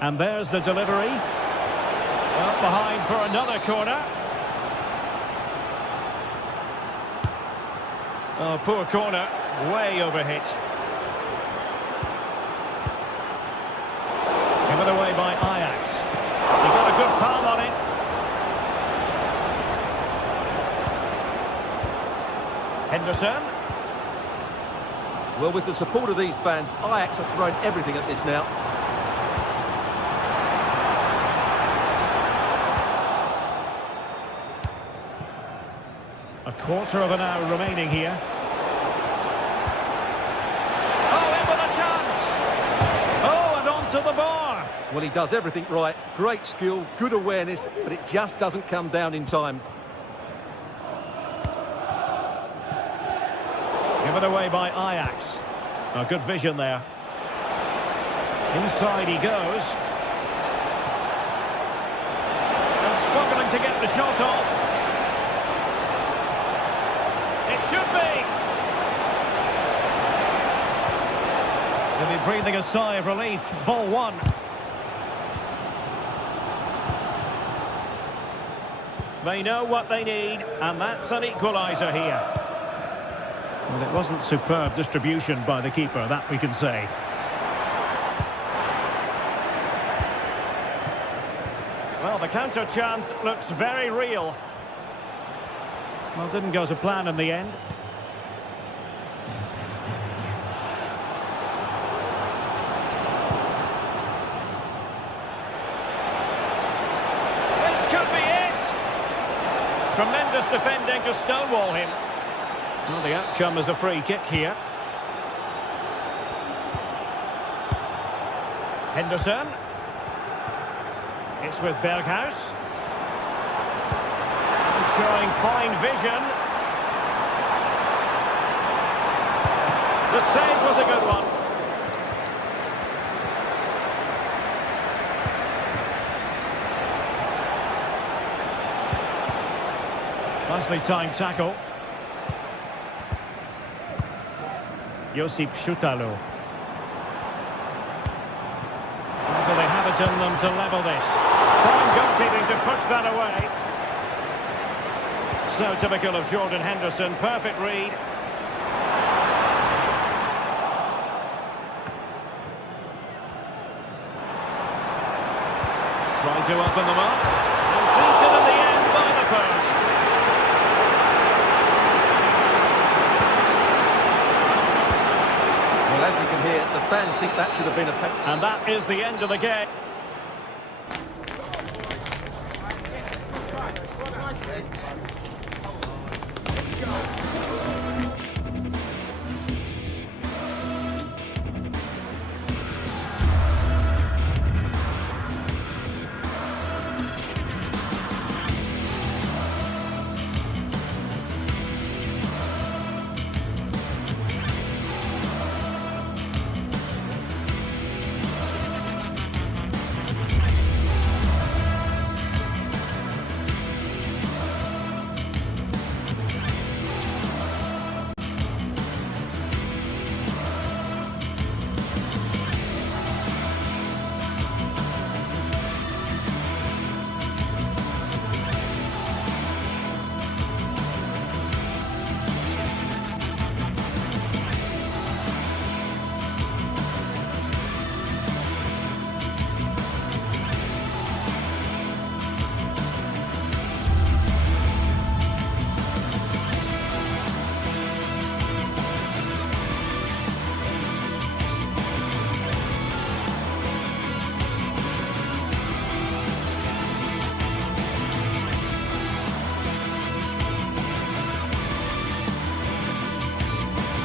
And there's the delivery. Up behind for another corner. Oh, poor corner, way overhit. Given away by Ajax. He got a good palm on it. Henderson. Well, with the support of these fans, Ajax have thrown everything at this now. A quarter of an hour remaining here. Oh, in with a chance! Oh, and onto the bar! Well, he does everything right. Great skill, good awareness, but it just doesn't come down in time. Given away by Ajax. Oh, good vision there. Inside he goes. And struggling to get the shot off. It should be. They'll be breathing a sigh of relief. Ball one. They know what they need, and that's an equaliser here. Well, it wasn't superb distribution by the keeper, that we can say. Well, the counter chance looks very real. Well, didn't go to plan in the end. Tremendous defending to stonewall him. Well, the outcome is a free kick here. Henderson. It's with Berghuis. Showing fine vision. The save was a good one. Nicely timed tackle. Josip Schutalo. Do they have it in them to level this? Fine goalkeeping to push that away. So typical of Jordan Henderson. Perfect read. Trying to open them up. And beaten in the end by the post. Well, as we can hear, the fans think that should have been a penalty. And that is the end of the game.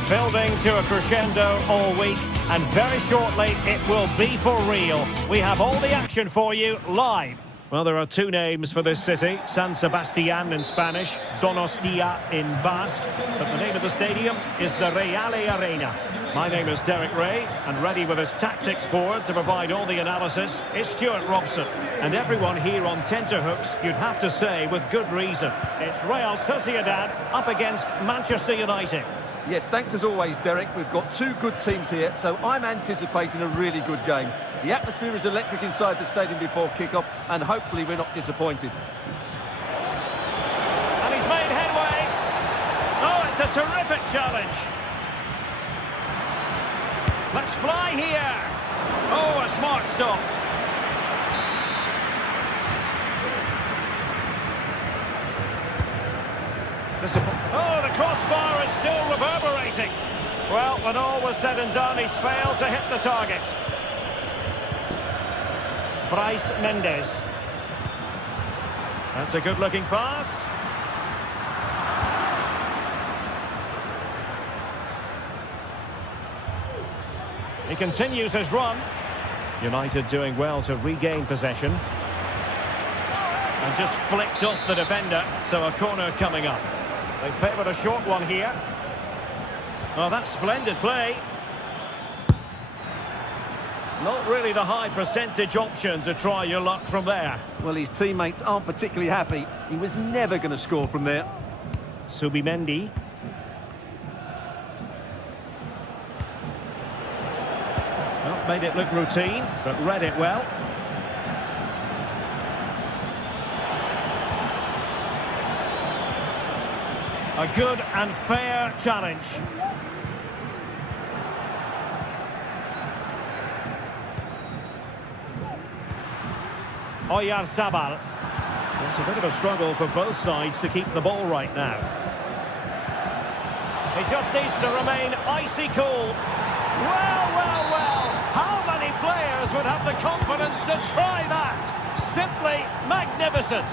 Building to a crescendo all week, and very shortly it will be for real. We have all the action for you live. Well, there are two names for this city, San Sebastián in Spanish, Donostia in Basque, but the name of the stadium is the Reale Arena. My name is Derek Ray, and ready with his tactics board to provide all the analysis is Stuart Robson. And everyone here on tenterhooks, you'd have to say with good reason. It's Real Sociedad up against Manchester United. Yes, thanks as always, Derek. We've got two good teams here, so I'm anticipating a really good game. The atmosphere is electric inside the stadium before kick-off, and hopefully we're not disappointed. And he's made headway. Oh, it's a terrific challenge. Let's fly here. Oh, a smart stop. Oh, the crossbar is still reverberating. Well, when all was said and done, he's failed to hit the target. Bryce Mendes. That's a good-looking pass. He continues his run. United doing well to regain possession. And just flicked off the defender, so a corner coming up. They favoured a short one here. Well, that's splendid play. Not really the high percentage option to try your luck from there. Well, his teammates aren't particularly happy. He was never going to score from there. Subimendi. Well, made it look routine, but read it well. A good and fair challenge. Oyarzabal. It's a bit of a struggle for both sides to keep the ball right now. He just needs to remain icy cool. Well, well, well. How many players would have the confidence to try that? Simply magnificent.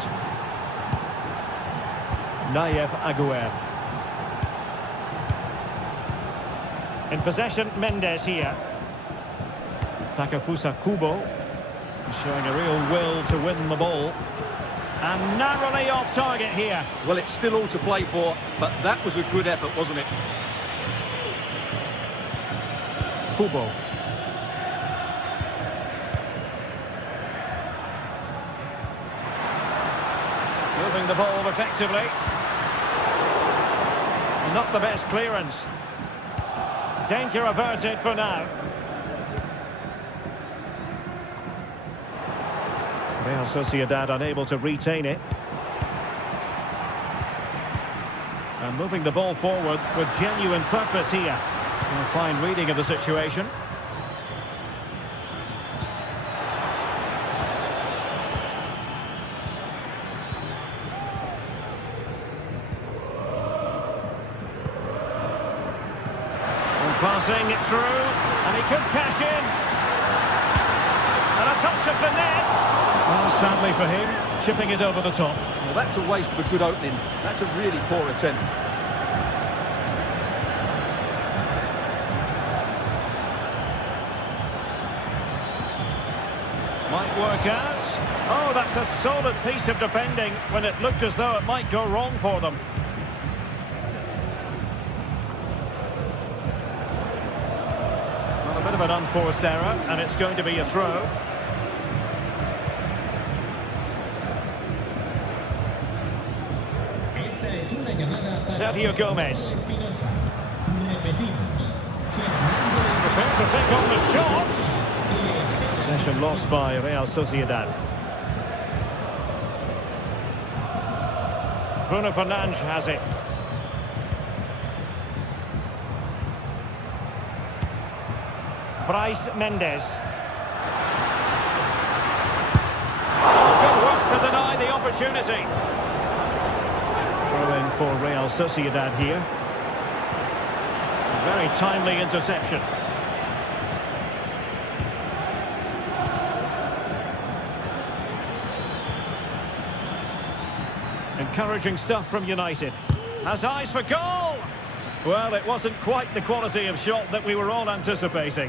Nayef Aguer. In possession, Mendes here. Takefusa Kubo. Showing a real will to win the ball. And narrowly off target here. Well, it's still all to play for, but that was a good effort, wasn't it? Kubo. Moving the ball effectively. Not the best clearance. Danger averted for now. Real Sociedad unable to retain it. And moving the ball forward with genuine purpose here. A fine reading of the situation. And passing it through, and he could cash in. And a touch of finesse. Well, sadly for him, chipping it over the top. Well, that's a waste of a good opening. That's a really poor attempt. Might work out. Oh, that's a solid piece of defending when it looked as though it might go wrong for them. Well, a bit of an unforced error, and it's going to be a throw. Sergio Gomez. Prepared to take on the shot. Possession lost by Real Sociedad. Bruno Fernandes has it. Bryce Mendes. Good work to deny the opportunity. Throwing for Real Sociedad here. A very timely interception. Encouraging stuff from United. Has eyes for goal! Well, it wasn't quite the quality of shot that we were all anticipating.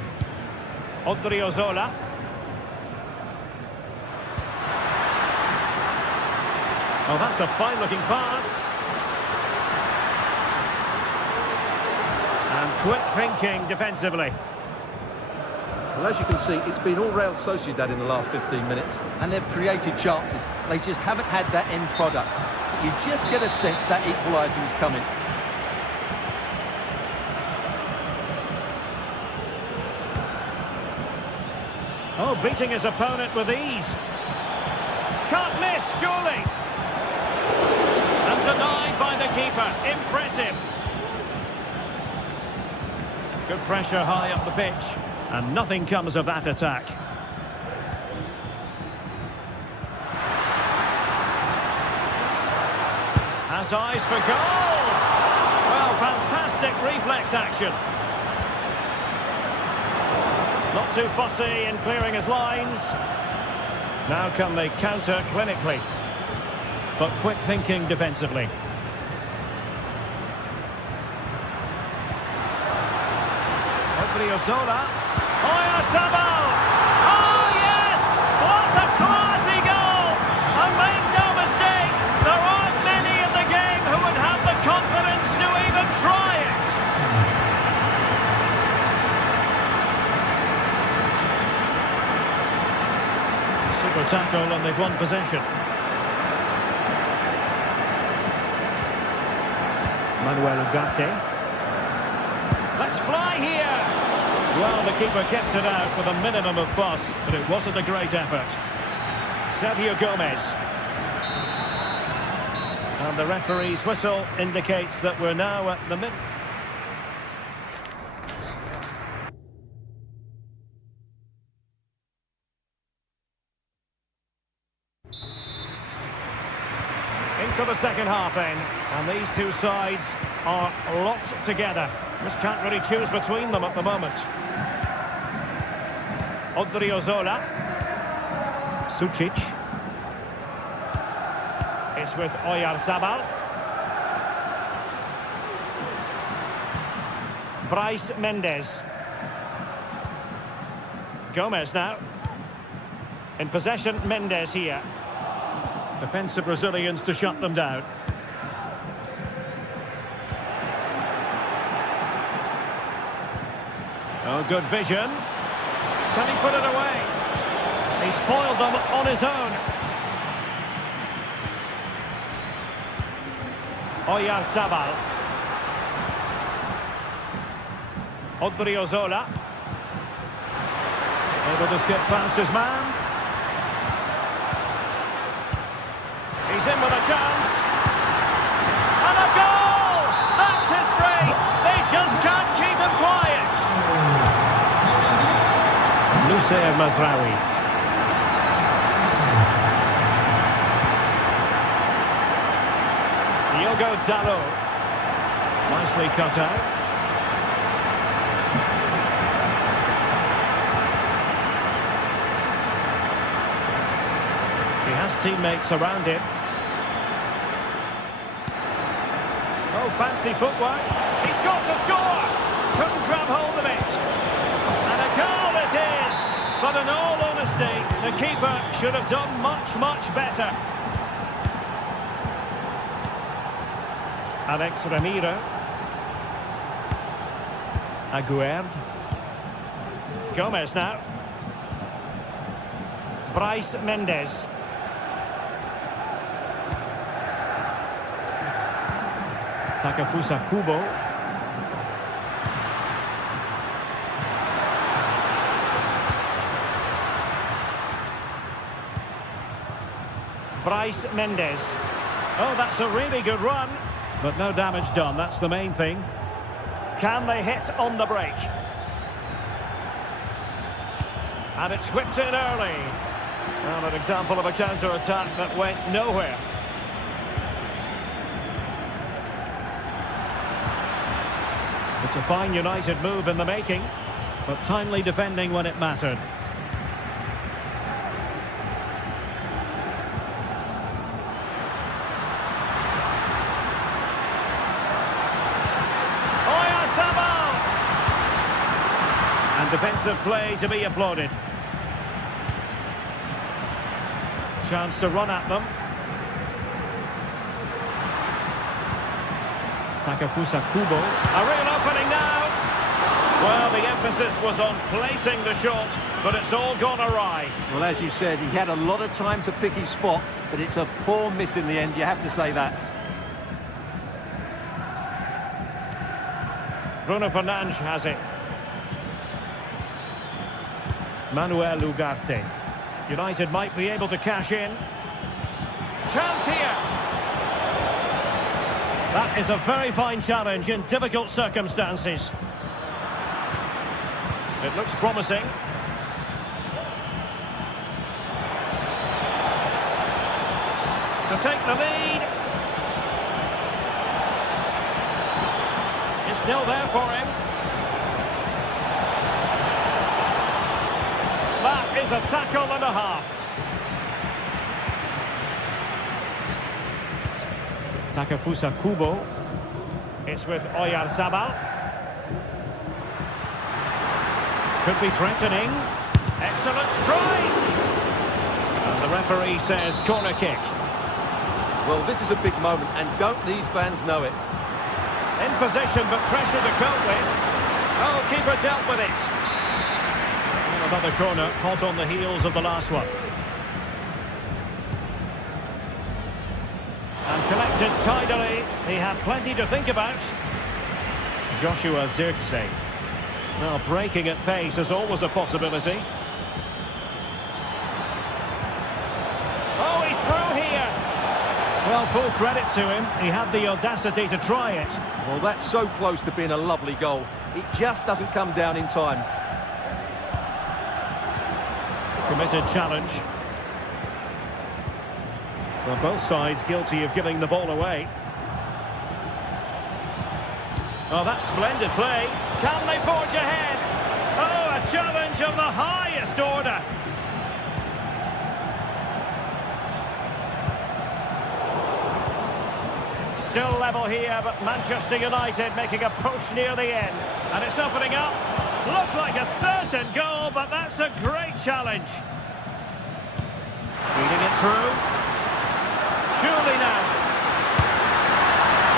Odriozola. Oh, that's a fine-looking pass. And quick thinking defensively. Well, as you can see, it's been all Real Sociedad in the last 15 minutes, and they've created chances. They just haven't had that end product. You just get a sense that equaliser is coming. Oh, beating his opponent with ease. Can't miss, surely. And denied by the keeper. Impressive. Good pressure high up the pitch. And nothing comes of that attack. Has eyes for goal. Well, fantastic reflex action. Not too fussy in clearing his lines. Now can they counter clinically. But quick thinking defensively. Odriozola. Oyarzabal! Oh, tackle and they've won possession. Manuel Ugarte. Let's fly here! Well, the keeper kept it out with a minimum of fuss, but it wasn't a great effort. Sergio Gomez. And the referee's whistle indicates that we're now at the mid... Into the second half then, and these two sides are locked together. Just can't really choose between them at the moment. Odriozola. Sucic. It's with Oyarzabal. Bryce Mendes. Gomez now. In possession, Mendes here. Defensive Brazilians to shut them down. Oh, good vision. Can he put it away? He's foiled them on his own. Oyarzabal. Odriozola. Able to skip past his man. He's in with a chance. And a goal! That's his brace. They just can't keep him quiet. Noussair Mazraoui. Diogo Dalot. Nicely cut out. He has teammates around him. Oh, fancy footwork. He's got to score. Couldn't grab hold of it. And a goal it is. But in all honesty, the keeper should have done much, much better. Alex Ramiro. Aguerd. Gomez now. Bryce Mendes. Takefusa Kubo. Bryce Mendes. Oh, that's a really good run. But no damage done, that's the main thing. Can they hit on the break? And it's whipped in early. Well, an example of a counter-attack that went nowhere. It's a fine United move in the making, but timely defending when it mattered. And defensive play to be applauded. Chance to run at them. Takefusa Kubo. A real opening now. Well, the emphasis was on placing the shot, but it's all gone awry. Well, as you said, he had a lot of time to pick his spot, but it's a poor miss in the end, you have to say that. Bruno Fernandes has it. Manuel Ugarte. United might be able to cash in. Chance here. That is a very fine challenge in difficult circumstances. It looks promising. To take the lead. It's still there for him. That is a tackle and a half. Takefusa Kubo. It's with Oyarzabal. Could be threatening. Excellent strike. And the referee says corner kick. Well, this is a big moment, and don't these fans know it? In position, but pressure to cope with. Oh, keeper dealt with it. Another corner, hot on the heels of the last one. And collected tidily. He had plenty to think about. Joshua Zirkzee. Well, breaking at pace is always a possibility. Oh, he's through here. Well, full credit to him. He had the audacity to try it. Well, that's so close to being a lovely goal. It just doesn't come down in time. Committed challenge. Well, both sides guilty of giving the ball away. Oh, that's splendid play. Can they forge ahead? Oh, a challenge of the highest order. Still level here, but Manchester United making a push near the end. And it's opening up. Looked like a certain goal, but that's a great challenge. Feeding it through. Surely now.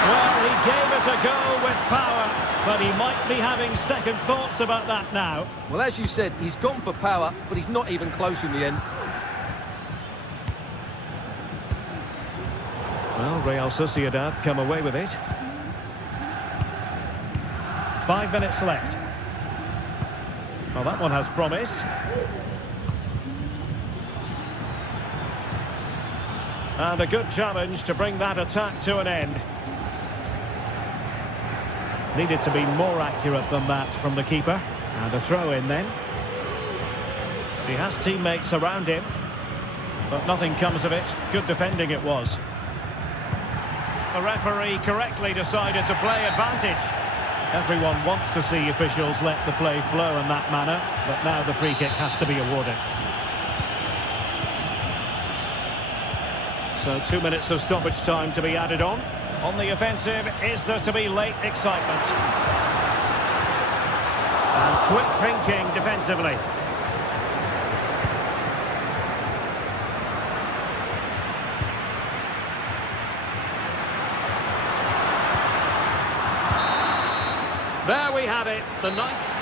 Well, he gave us a go with power, but he might be having second thoughts about that now. Well, as you said, he's gone for power, but he's not even close in the end. Well, Real Sociedad come away with it. 5 minutes left. Well, that one has promise. And a good challenge to bring that attack to an end. Needed to be more accurate than that from the keeper. And a throw in then. He has teammates around him, but nothing comes of it. Good defending it was. The referee correctly decided to play advantage. Everyone wants to see officials let the play flow in that manner, but now the free kick has to be awarded. So 2 minutes of stoppage time to be added on. On the offensive, is there to be late excitement? And quick thinking defensively. There we have it, the ninth.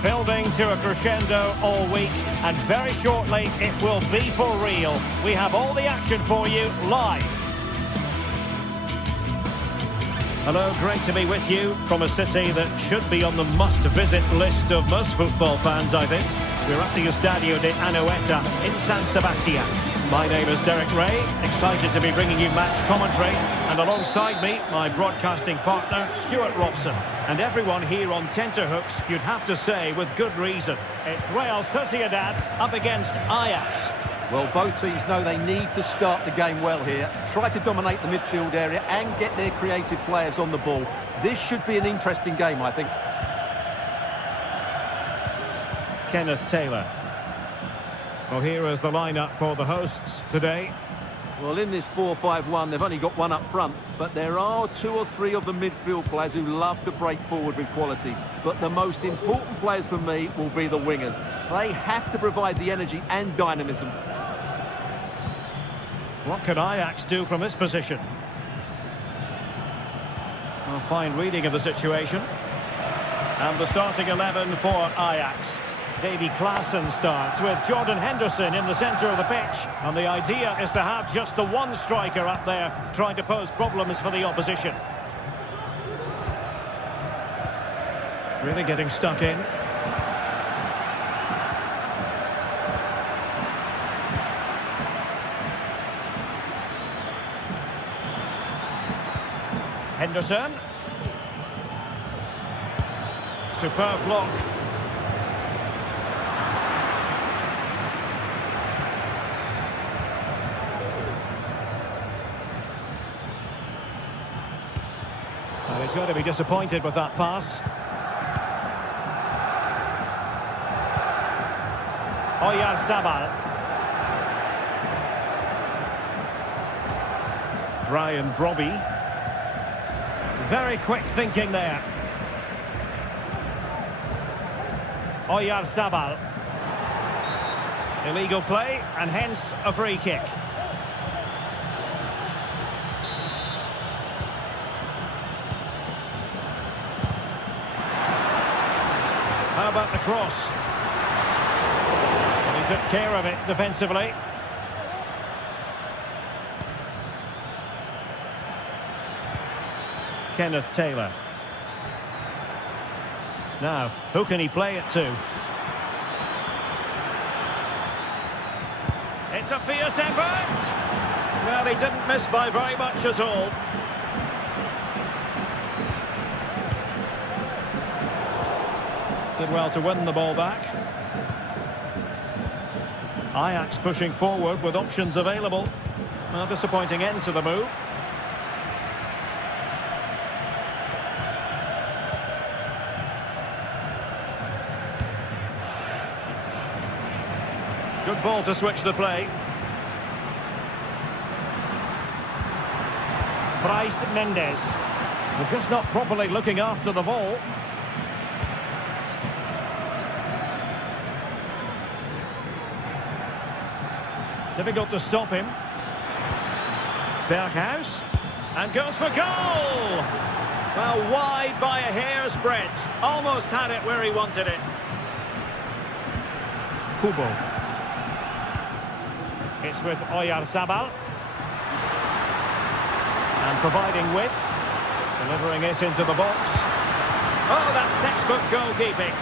Building to a crescendo all week, and very shortly it will be for real. We have all the action for you live. Hello, great to be with you from a city that should be on the must-visit list of most football fans, I think. We're at the Estadio de Anoeta in San Sebastian. My name is Derek Ray, excited to be bringing you match commentary, and alongside me, my broadcasting partner, Stuart Robson. And everyone here on tenterhooks, you'd have to say, with good reason. It's Real Sociedad up against Ajax. Well, both teams know they need to start the game well here, try to dominate the midfield area and get their creative players on the ball. This should be an interesting game, I think. Kenneth Taylor. Well, here is the lineup for the hosts today. Well, in this 4-5-1, they've only got one up front, but there are 2 or 3 of the midfield players who love to break forward with quality. But the most important players for me will be the wingers. They have to provide the energy and dynamism. What can Ajax do from this position? A fine reading of the situation. And the starting 11 for Ajax. Davy Klaassen starts with Jordan Henderson in the centre of the pitch. And the idea is to have just the one striker up there trying to pose problems for the opposition. Really getting stuck in. Henderson. Superb block. And he's going to be disappointed with that pass. Oyarzabal. Brian Brobby. Very quick thinking there. Oyarzabal. Illegal play, and hence a free kick. How about the cross? And he took care of it defensively. Kenneth Taylor. Now, who can he play it to? It's a fierce effort! Well, he didn't miss by very much at all. Did well to win the ball back. Ajax pushing forward with options available. A disappointing end to the move. Good ball to switch the play. Bryce Mendes. They're just not properly looking after the ball. Difficult to stop him. Berghuis. And goes for goal! Well, wide by a hair's breadth. Almost had it where he wanted it. Kubo. It's with Oyarzabal. And providing width. Delivering it into the box. Oh, that's textbook goalkeeping.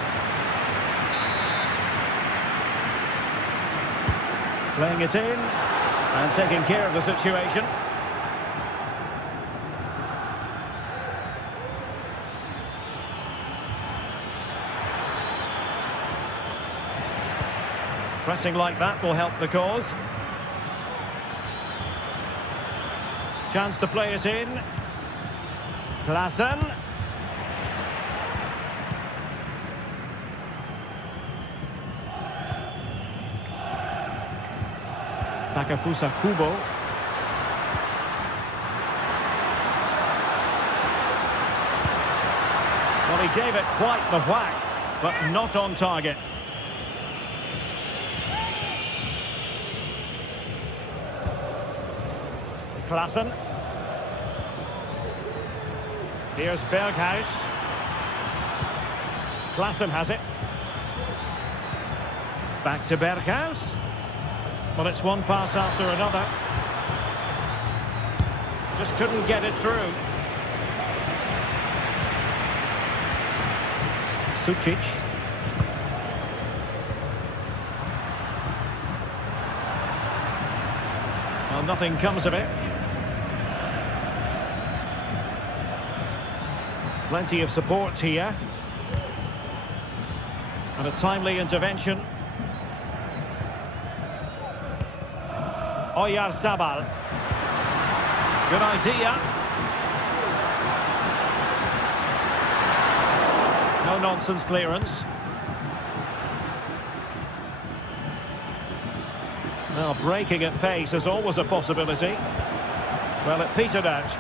Playing it in. And taking care of the situation. Pressing like that will help the cause. Chance to play it in. Klaassen. Takafusa Kubo. Well, he gave it quite the whack, but not on target. Klaassen. Here's Berghuis. Klaassen has it. Back to Berghuis. Well, it's one pass after another. Just couldn't get it through. Sucic. Well, nothing comes of it. Plenty of support here. And a timely intervention. Oyarzabal. Good idea. No nonsense clearance. Now, breaking at pace is always a possibility. Well, it petered out.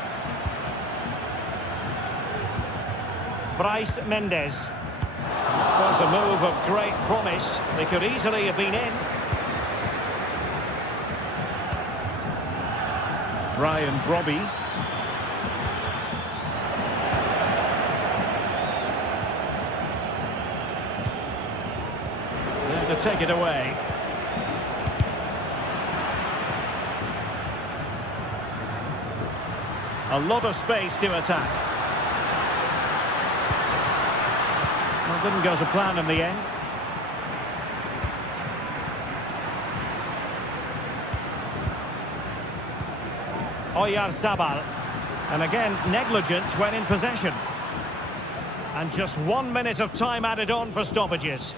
Bryce Mendes. That was a move of great promise. They could easily have been in. Brian Brobby. There to take it away. A lot of space to attack. Well, didn't go to plan in the end. Oyarzabal. And again, negligence when in possession. And just 1 minute of time added on for stoppages.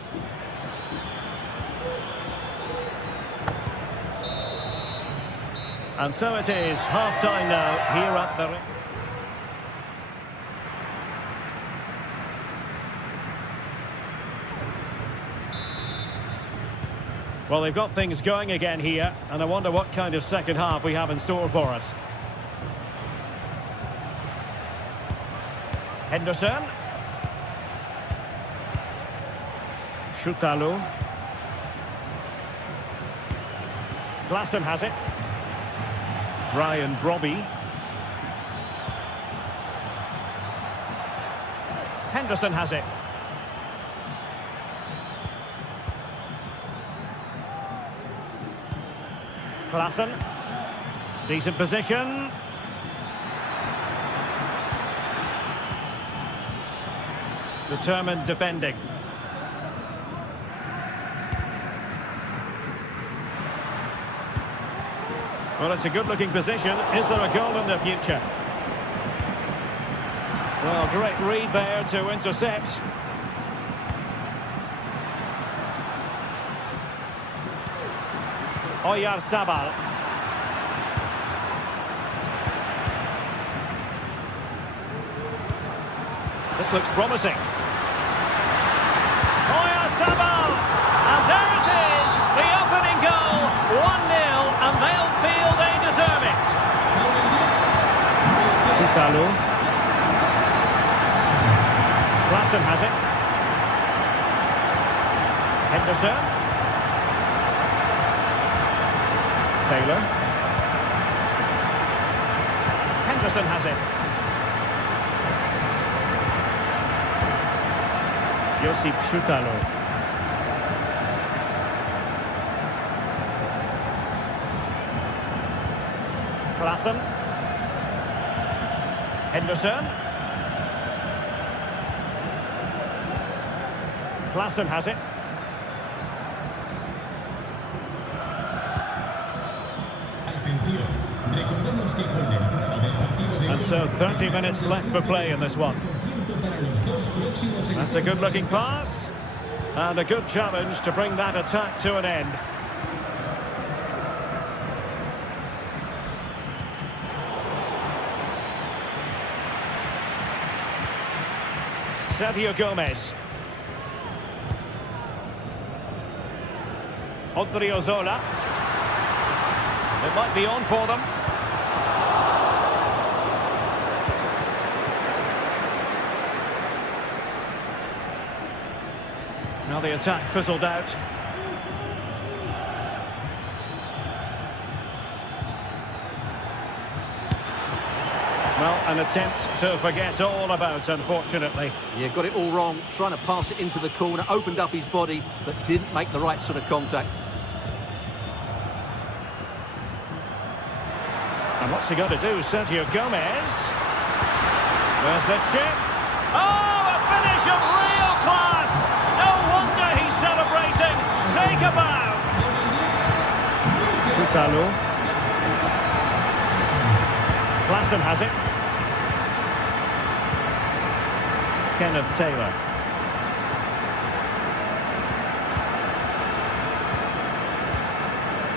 And so it is, half-time now, here at the... Well, they've got things going again here, and I wonder what kind of second half we have in store for us. Henderson. Schutalo. Klassen has it. Brian Brobby. Henderson has it. Klassen. Decent position. Determined defending. Well, it's a good-looking position. Is there a goal in the future? Well, great read there to intercept. Oyarzabal. This looks promising. Oyarzabal! And there it is, the opening goal, 1-0, and they'll feel they deserve it. Schutalo. Klassen has it. Henderson. Taylor. Henderson has it. Josip Schutalo. Klassen. Henderson. Klassen has it. And so 30 minutes left for play in this one. That's a good-looking pass. And a good challenge to bring that attack to an end. Sergio Gomez. Odriozola. It might be on for them. Now the attack fizzled out. Well, an attempt to forget all about, unfortunately. Yeah, got it all wrong. Trying to pass it into the corner, opened up his body, but didn't make the right sort of contact. And what's he going to do, Sergio Gomez? There's the chip. Oh, a finish of real class! No wonder he's celebrating. Take a bow. Schutalo. Klassen has it. Kenneth Taylor.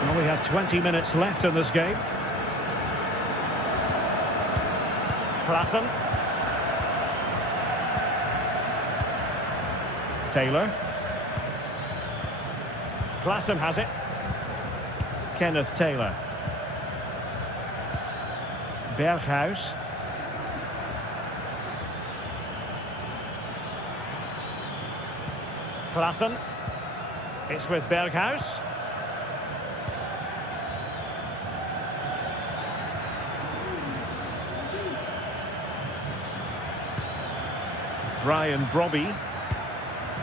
Well, we have 20 minutes left in this game. Klassen. Taylor. Klassen has it. Kenneth Taylor. Berghuis. Klassen. It's with Berghuis. Brian Brobby.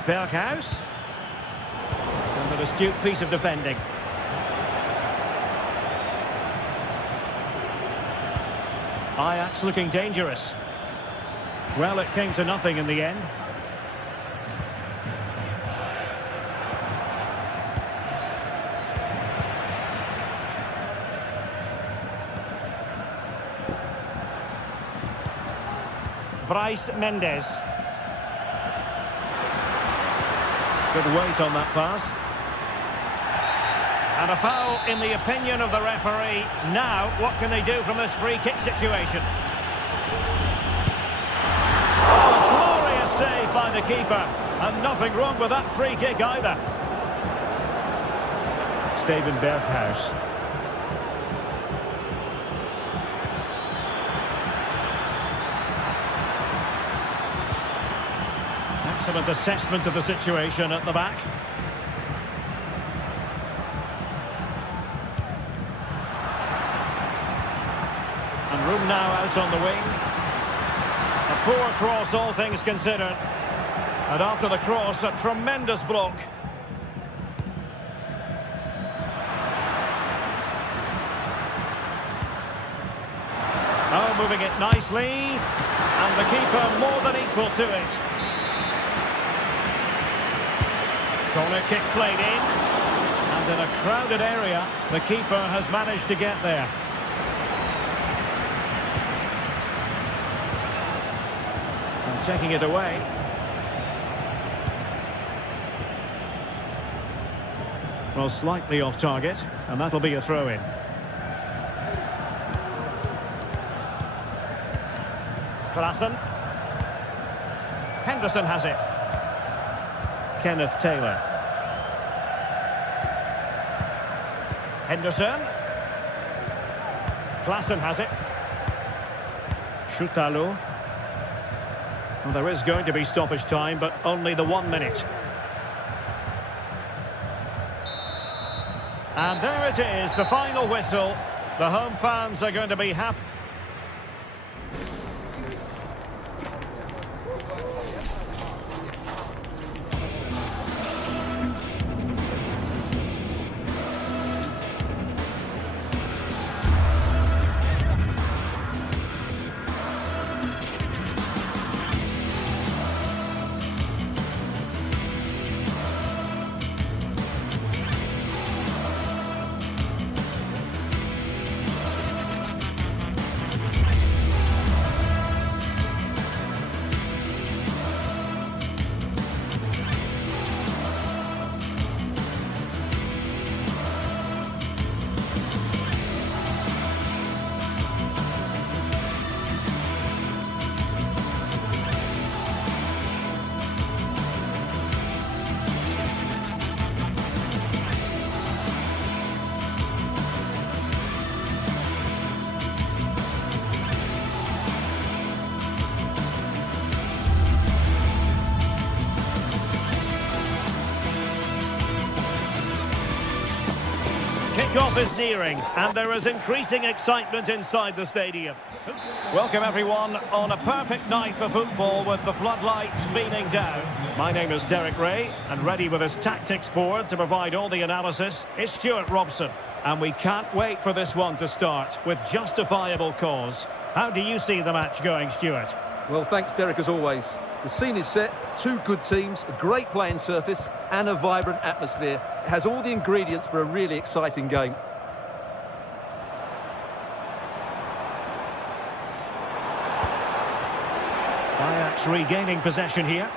Berghuis. And an astute piece of defending. Ajax looking dangerous. Well, it came to nothing in the end. Bryce Mendes. Good weight on that pass. And a foul in the opinion of the referee. Now, what can they do from this free kick situation? Oh, a glorious save by the keeper. And nothing wrong with that free kick either. Steven Berghuis. Excellent assessment of the situation at the back. And room now out on the wing. A poor cross, all things considered. And after the cross, a tremendous block. Oh, moving it nicely. And the keeper more than equal to it. Corner kick played in. And in a crowded area, the keeper has managed to get there. And taking it away. Well, slightly off target, and that'll be a throw-in. Klaassen. Henderson has it. Kenneth Taylor. Henderson. Klaassen has it. Schutalo. Well, there is going to be stoppage time, but only the 1 minute. And there it is, the final whistle. The home fans are going to be happy. Kick-off is nearing, and there is increasing excitement inside the stadium. Welcome everyone on a perfect night for football with the floodlights beaming down. My name is Derek Ray, and ready with his tactics board to provide all the analysis is Stuart Robson. And we can't wait for this one to start with justifiable cause. How do you see the match going, Stuart? Well, thanks, Derek, as always. The scene is set, two good teams, a great playing surface and a vibrant atmosphere. It has all the ingredients for a really exciting game. Ajax regaining possession here.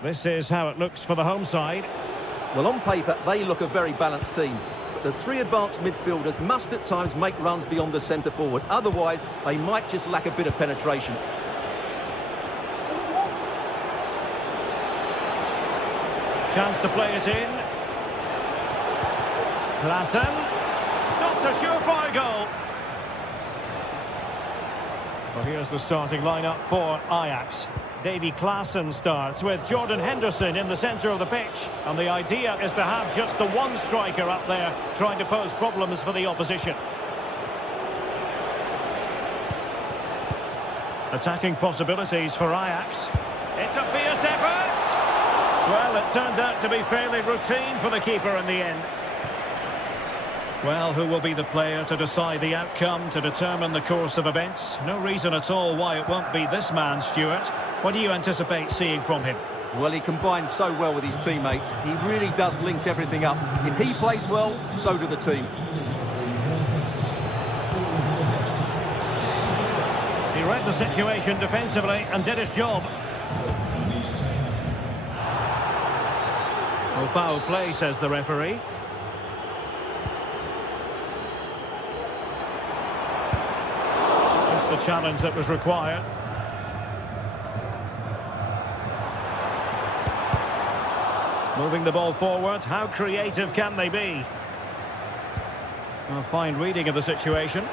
This is how it looks for the home side. Well, on paper, they look a very balanced team. But the three advanced midfielders must at times make runs beyond the centre forward. Otherwise, they might just lack a bit of penetration. Chance to play it in. Klaassen. Stopped a surefire goal. Well, here's the starting lineup for Ajax. Davy Klaassen starts with Jordan Henderson in the centre of the pitch. And the idea is to have just the one striker up there trying to pose problems for the opposition. Attacking possibilities for Ajax. It's a fierce effort. Well, it turned out to be fairly routine for the keeper in the end. Well, who will be the player to decide the outcome, to determine the course of events? No reason at all why it won't be this man, Stuart. What do you anticipate seeing from him? Well, he combines so well with his teammates. He really does link everything up. If he plays well, so do the team. He read the situation defensively and did his job. Well, foul play, says the referee. Just the challenge that was required. Moving the ball forward, how creative can they be? A fine reading of the situation.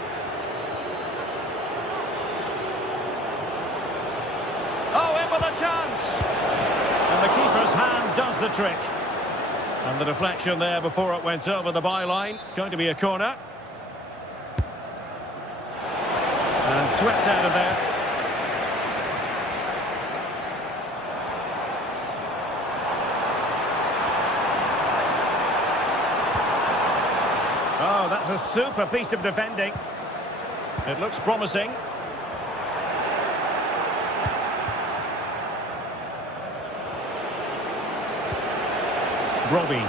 Oh, in with a chance! And the keeper's hand does the trick. And the deflection there before it went over the byline. Going to be a corner. And swept out of there. Oh, that's a super piece of defending. It looks promising. Robbie.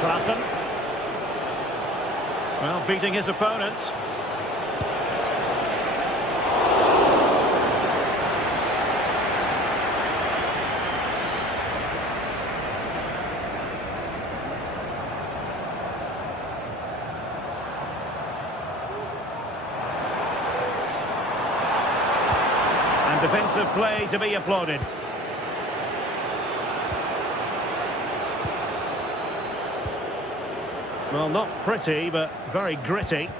Klassen. Well, beating his opponent. Defensive play to be applauded. Well, not pretty, but very gritty.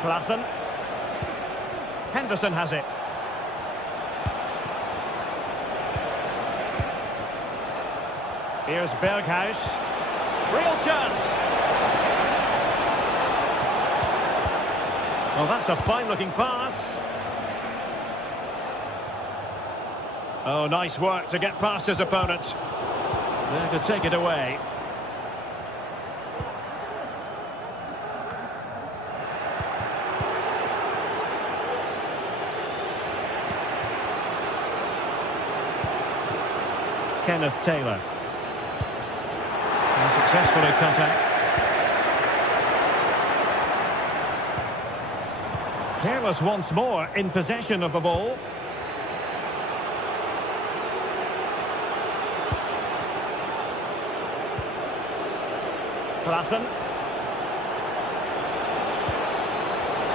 Klassen. Henderson has it. Here's Berghuis. Real chance. Well, that's a fine-looking pass. Oh, nice work to get past his opponent. There to take it away. Kenneth Taylor. Successfully cut out. Careless once more in possession of the ball. Klassen.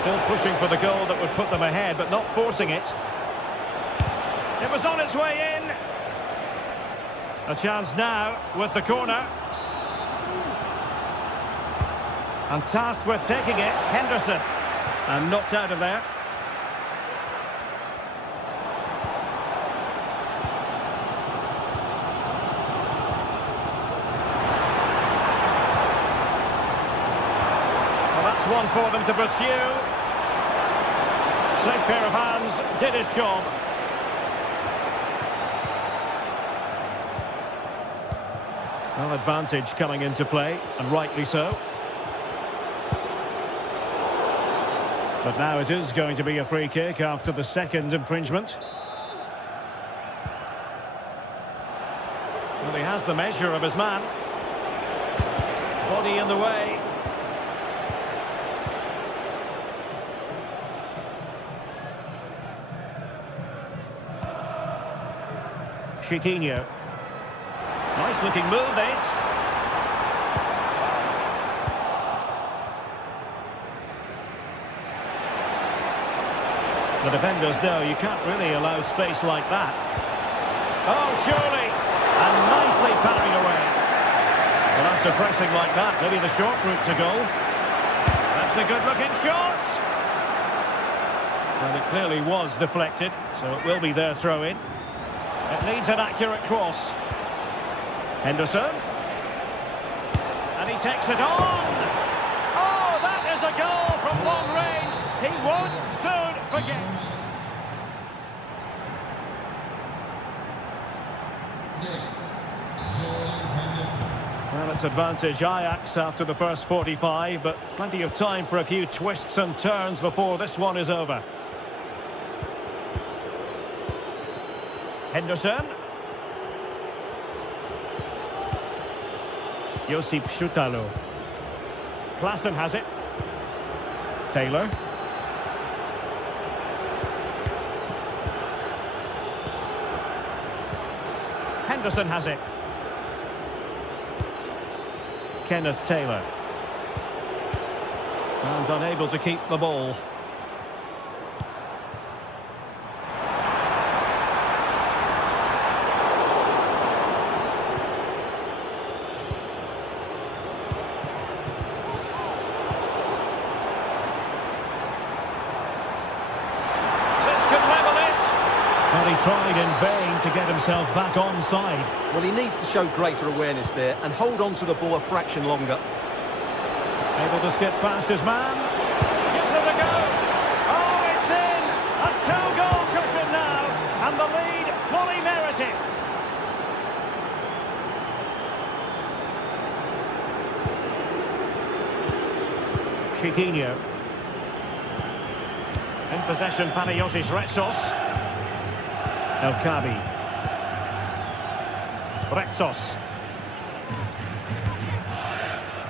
Still pushing for the goal that would put them ahead, but not forcing it. It was on its way in. A chance now with the corner. And tasked with taking it, Henderson. And knocked out of there. Well, that's one for them to pursue. Slick pair of hands, did his job. Well, advantage coming into play, and rightly so. But now it is going to be a free kick after the second infringement. Well, he has the measure of his man. Body in the way. Chiquinho. Nice looking move, this. The defenders know you can't really allow space like that. Oh, surely! And nicely parried away. Well, after pressing like that, maybe the short route to goal. That's a good-looking shot! Well, it clearly was deflected, so it will be their throw-in. It needs an accurate cross. Henderson. And he takes it on! Oh, that is a goal from long range! He won't soon forget. Well, it's advantage Ajax after the first 45, but plenty of time for a few twists and turns before this one is over. Henderson. Josip Schutalo. Klassen has it. Taylor. Henderson has it. Kenneth Taylor. And unable to keep the ball. He tried in vain to get himself back onside. Well, he needs to show greater awareness there and hold on to the ball a fraction longer. Able to skip past his man. Gives it a go. Oh, it's in! A two-goal cushion now, and the lead fully merited. Chiquinho. In possession, Panayotis Retsos. El Kabi. Retsos.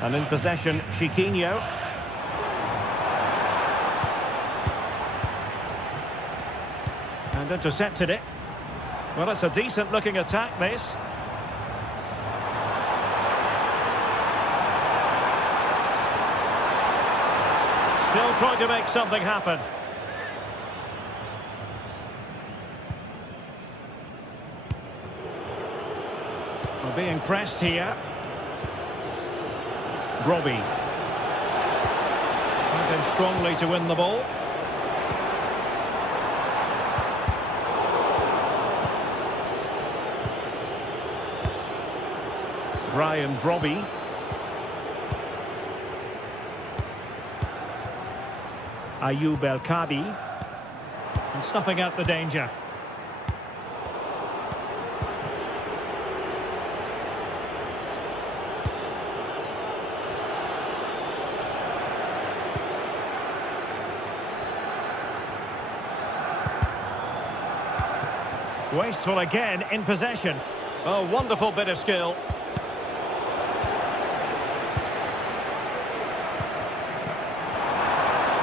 And in possession, Chiquinho. And intercepted it. Well, it's a decent-looking attack, this. Still trying to make something happen. We're being pressed here. Robbie. Went in strongly to win the ball. Brian Robbie. Ayoub El Kabi. And snuffing out the danger. Wasteful again in possession. A wonderful bit of skill.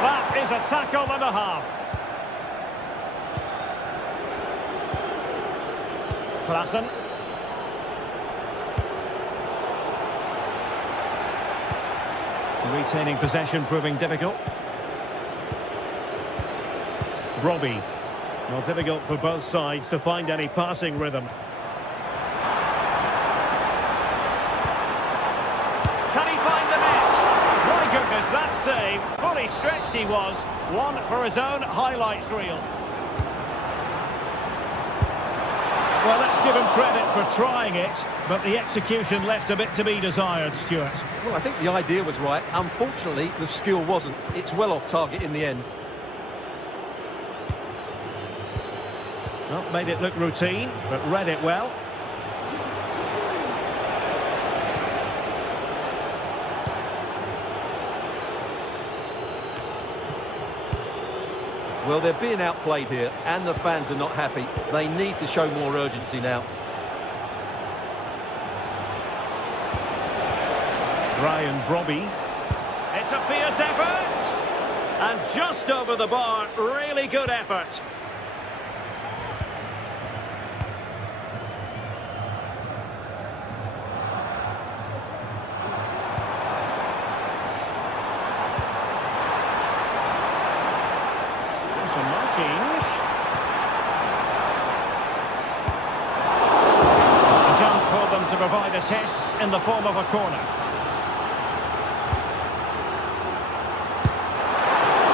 That is a tackle and a half. Klassen. Retaining possession proving difficult. Robbie. Well, difficult for both sides to find any passing rhythm. Can he find the net? My goodness, that save. Fully stretched he was. One for his own highlights reel. Well, let's give him credit for trying it, but the execution left a bit to be desired, Stuart. Well, I think the idea was right. Unfortunately, the skill wasn't. It's well off target in the end. Well, made it look routine, but read it well. Well, they're being outplayed here, and the fans are not happy. They need to show more urgency now. Brian Robbie. It's a fierce effort! And just over the bar, really good effort. To provide a test in the form of a corner.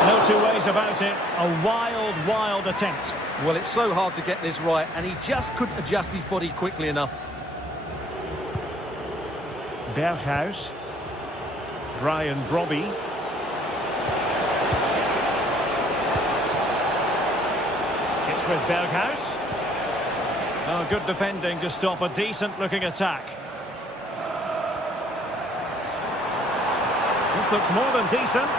No two ways about it. A wild, wild attempt. Well, it's so hard to get this right, and he just couldn't adjust his body quickly enough. Berghuis. Brian Robbie. It's with Berghuis. Oh, good defending to stop a decent-looking attack. This looks more than decent.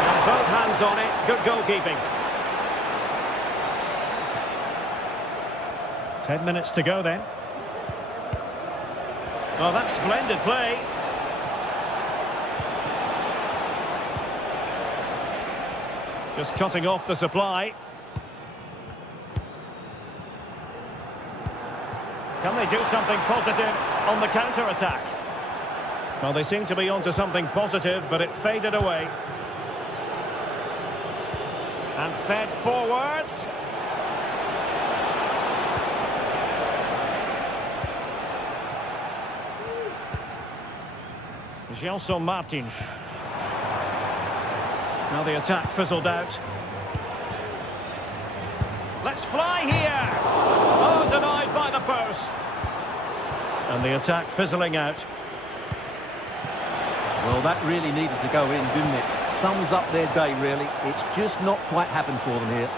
And both hands on it. Good goalkeeping. 10 minutes to go then. Oh, that's splendid play. Just cutting off the supply. Can they do something positive on the counter-attack? Well, they seem to be onto something positive, but it faded away. And fed forwards. Gelson Martins. Now the attack fizzled out. Let's fly here! Oh, denied by the post. And the attack fizzling out. Well, that really needed to go in, didn't it? Sums up their day, really. It's just not quite happened for them here.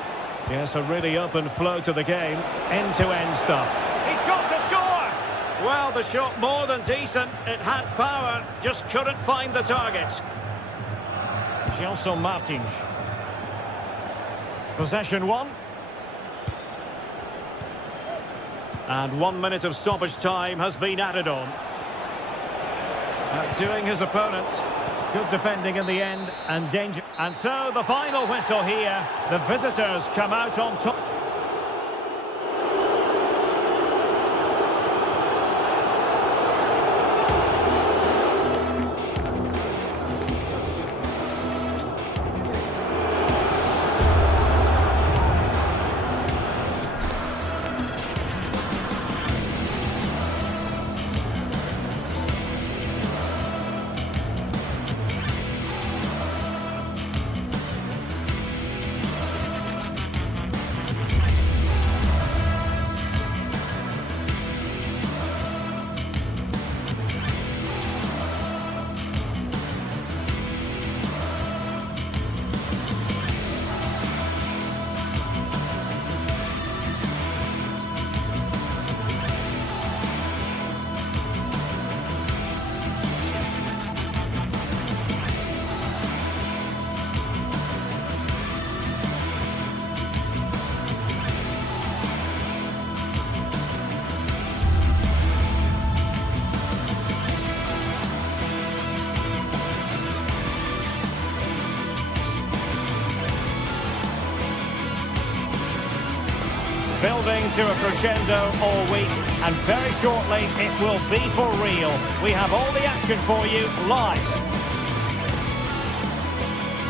Yes, a really open flow to the game. End-to-end stuff. He's got to score! Well, the shot more than decent. It had power, just couldn't find the target. Gelson Martins. Possession one. And 1 minute of stoppage time has been added on. Outdoing his opponent. Good defending in the end and danger. And so the final whistle here. The visitors come out on top. Building to a crescendo all week, and very shortly it will be for real. We have all the action for you live.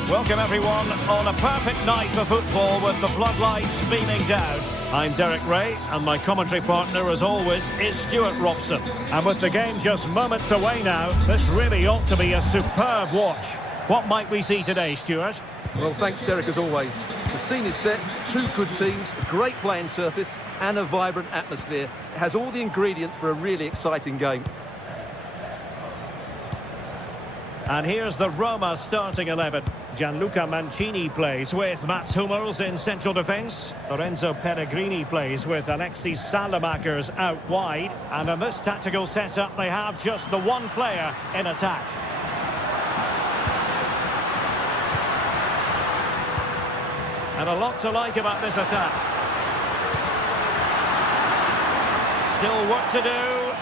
Welcome everyone on a perfect night for football with the floodlights beaming down. I'm Derek Ray, and my commentary partner as always is Stuart Robson. And with the game just moments away now, this really ought to be a superb watch. What might we see today, Stuart? Well, thanks, Derek, as always. The scene is set, two good teams, a great playing surface and a vibrant atmosphere. It has all the ingredients for a really exciting game. And here's the Roma starting 11. Gianluca Mancini plays with Mats Hummels in central defence. Lorenzo Pellegrini plays with Alexis Salamakers out wide. And in this tactical setup, they have just the one player in attack. And a lot to like about this attack. Still work to do.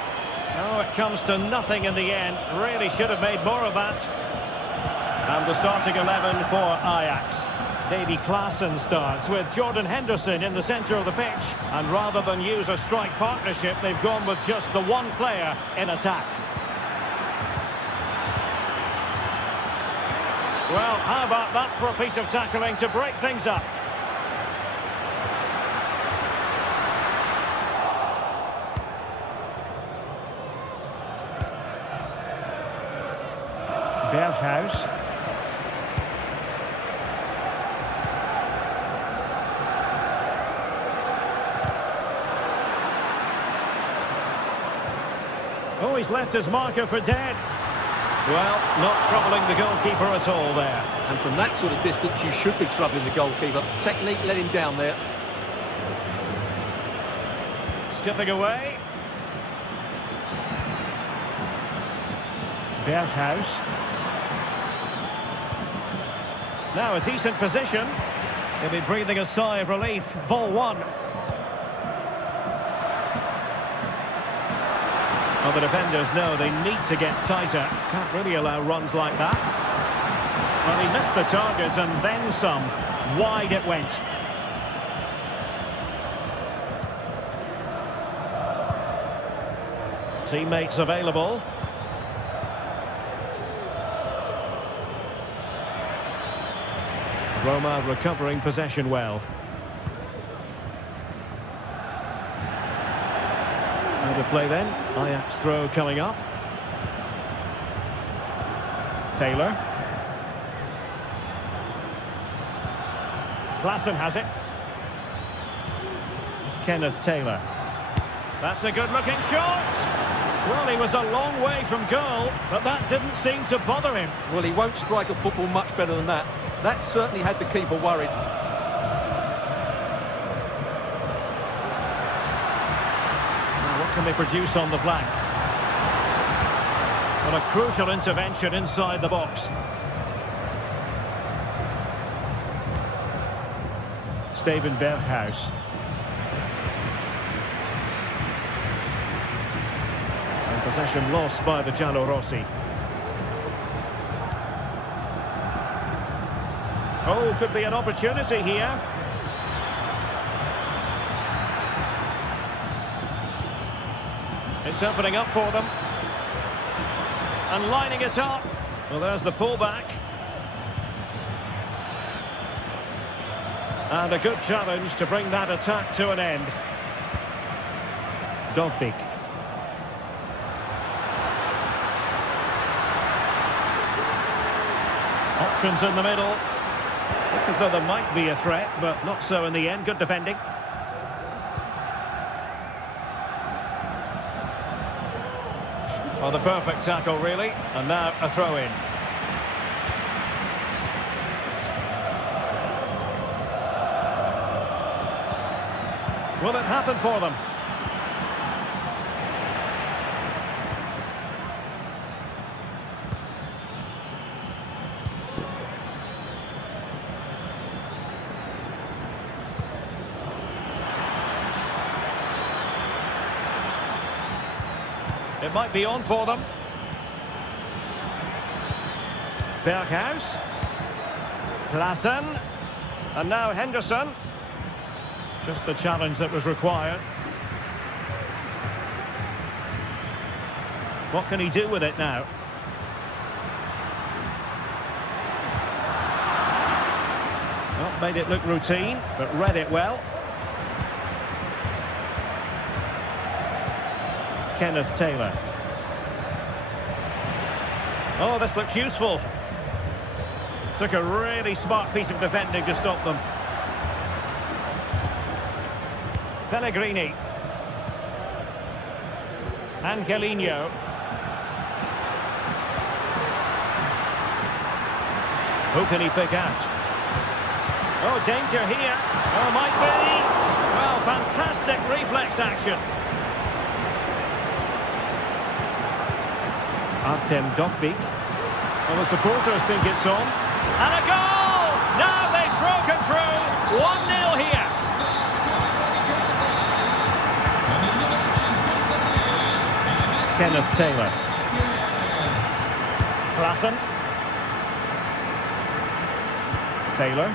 No, it comes to nothing in the end. Really should have made more of that. And the starting 11 for Ajax. Davy Klaassen starts with Jordan Henderson in the centre of the pitch. And rather than use a strike partnership, they've gone with just the one player in attack. Well, how about that for a piece of tackling to break things up? Berghuis. Oh, he's left his marker for dead. Well, not troubling the goalkeeper at all there. And from that sort of distance, you should be troubling the goalkeeper. Technique let him down there. Skipping away. Berghuis. Now a decent position. He'll be breathing a sigh of relief. Ball one. Well, the defenders know they need to get tighter. Can't really allow runs like that. Well, he missed the target and then some. Wide it went. Teammates available. Roma recovering possession well. How to play then? Ajax throw coming up. Taylor. Klaassen has it. Kenneth Taylor. That's a good-looking shot. Well, he was a long way from goal, but that didn't seem to bother him. Well, he won't strike a football much better than that. That certainly had the keeper worried. Now, what can they produce on the flank? Well, a crucial intervention inside the box. Steven Berghuis. And possession lost by the Giallorossi. Oh, could be an opportunity here. It's opening up for them. And lining it up. Well, there's the pullback. And a good challenge to bring that attack to an end. Dogbik. Options in the middle. Look as though there might be a threat, but not so in the end. Good defending. Well, the perfect tackle, really. And now a throw-in. Will it happen for them? It might be on for them. Berghuis. Klaassen. And now Henderson. Just the challenge that was required. What can he do with it now? Well, made it look routine, but read it well. Kenneth Taylor. Oh, this looks useful. Took a really smart piece of defending to stop them. Pellegrini. Angelino. Who can he pick out? Oh, danger here. Oh, might be. Well, fantastic reflex action. Artem Dogbik. Well, the supporters think it's on. And a goal! Now they've broken through. 1-0 here. Kenneth Taylor. Klaassen. Taylor.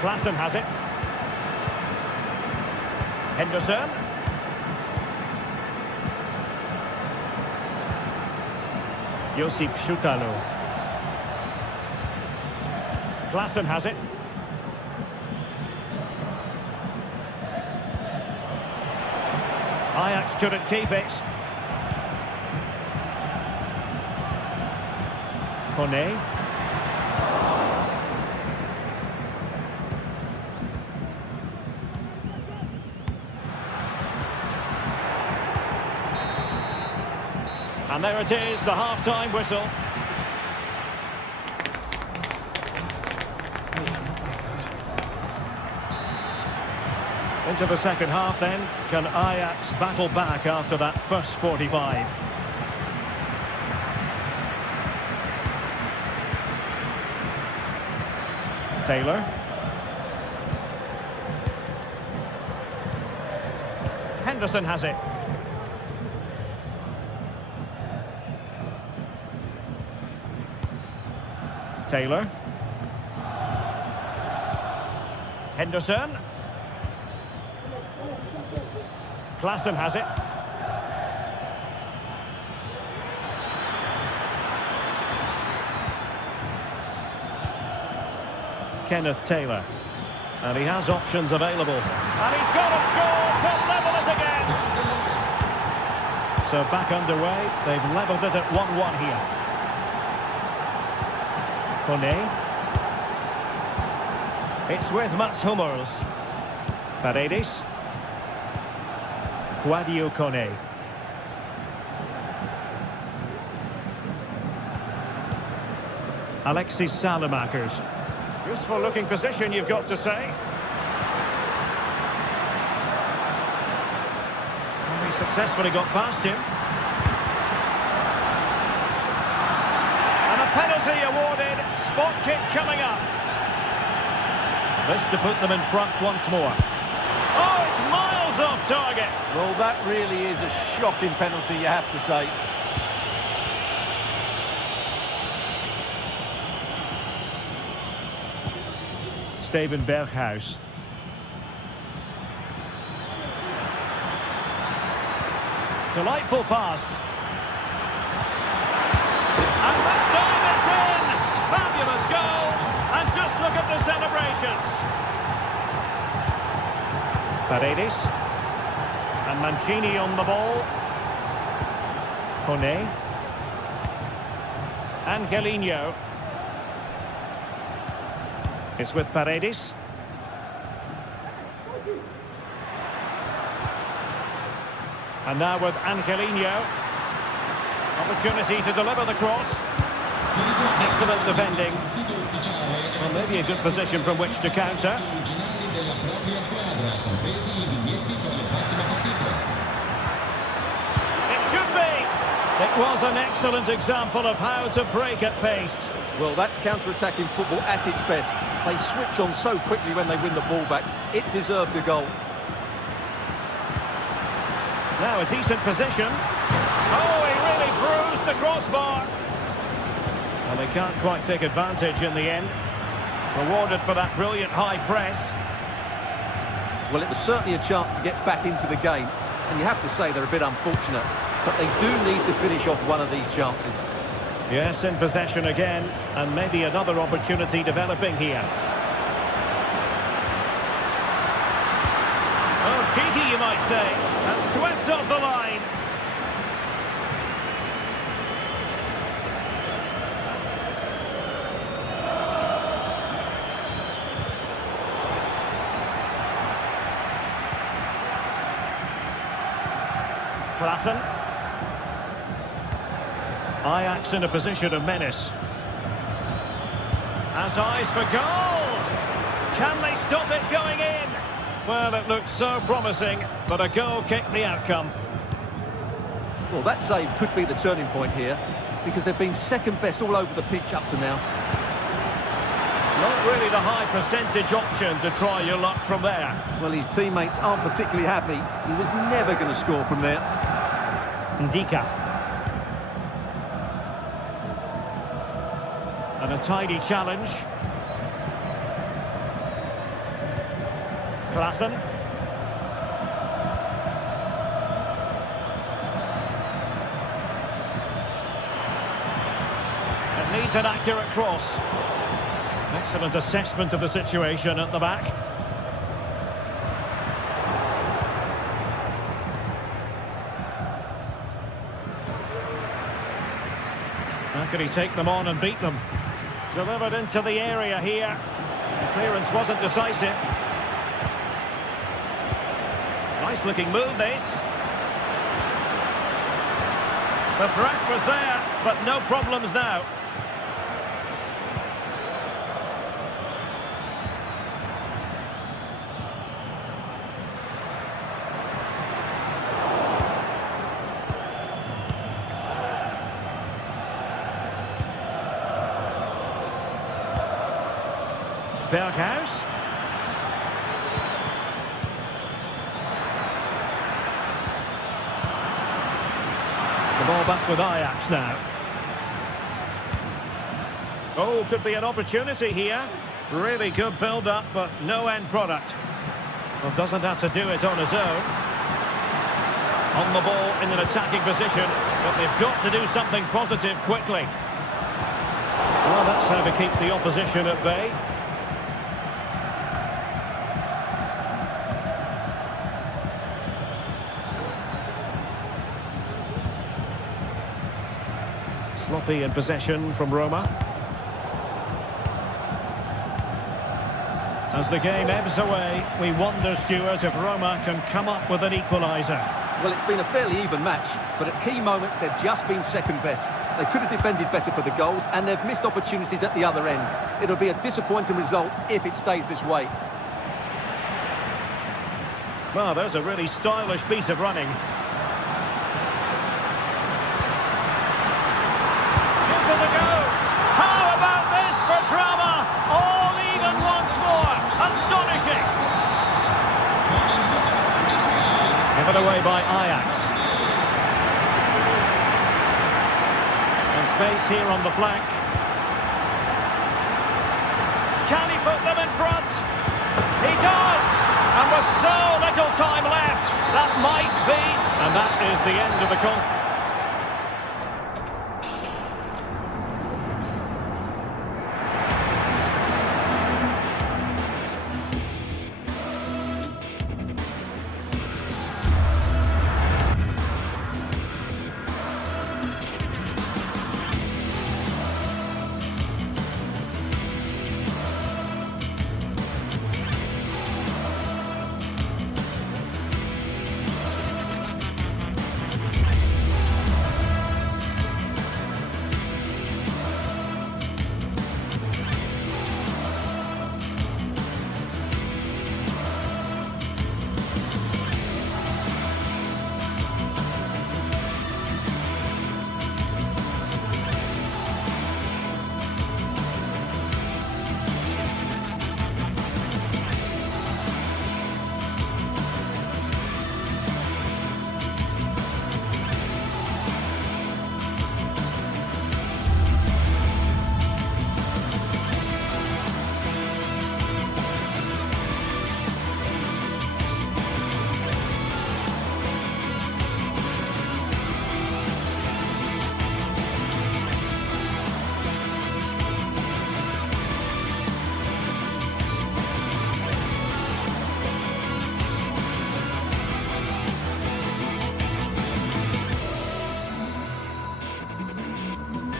Klaassen has it. Henderson. Josip Schutalo. Klaassen has it. Ajax couldn't keep it. Kone. And there it is, the half-time whistle. Into the second half then. Can Ajax battle back after that first 45? Taylor. Henderson has it. Taylor. Henderson. Klaassen has it. Kenneth Taylor. And he has options available. And he's got a score to level it again. So back underway. They've levelled it at 1-1 here. Kone. It's with Mats Hummels. Paredes. Guadio Kone. Alexis Salamakers. Useful looking position, you've got to say. And he successfully got past him. And a penalty awarded. Spot kick coming up. This to put them in front once more. Oh, it's miles off target. Well, that really is a shocking penalty, you have to say. Steven Berghuis. Delightful pass. And this time it's in! Fabulous goal! And just look at the celebrations. Paredes. And Mancini on the ball. Kone. Angelino. It's with Paredes. And now with Angelino. Opportunity to deliver the cross. Excellent defending. Well, maybe a good position from which to counter. It should be. It was an excellent example of how to break at pace. Well, that's counter-attacking football at its best. They switch on so quickly when they win the ball back. It deserved a goal. Now a decent position. Oh, he really bruised the crossbar. And they can't quite take advantage in the end. Rewarded for that brilliant high press. Well, it was certainly a chance to get back into the game. And you have to say they're a bit unfortunate. But they do need to finish off one of these chances. Yes, in possession again, and maybe another opportunity developing here. Oh, cheeky, you might say, and swept off the line. Klassen. Ajax in a position of menace. Has eyes for goal. Can they stop it going in? Well, it looked so promising, but a goal kicked the outcome. Well, that save could be the turning point here, because they've been second best all over the pitch up to now. Not really the high percentage option to try your luck from there. Well, his teammates aren't particularly happy. He was never going to score from there. Ndika. And a tidy challenge. Klassen. It needs an accurate cross. Excellent assessment of the situation at the back. How can he take them on and beat them? Delivered into the area here. The clearance wasn't decisive. Nice looking move, this. The threat was there, but no problems now. Berghuis. The ball back with Ajax now. Oh, could be an opportunity here. Really good build-up, but no end product. Well, doesn't have to do it on his own. On the ball in an attacking position, but they've got to do something positive quickly. Well, that's how to keep the opposition at bay. Sloppy in possession from Roma. As the game ebbs away, we wonder, Stuart, if Roma can come up with an equaliser. Well, it's been a fairly even match, but at key moments they've just been second best. They could have defended better for the goals, and they've missed opportunities at the other end. It'll be a disappointing result if it stays this way. Well, there's a really stylish piece of running. Gives it a go. How about this for drama? All even once more. Astonishing. Given away by Ajax. And space here on the flank. Can he put them in front? He does! And with so little time left, that might be, and that is the end of the contest.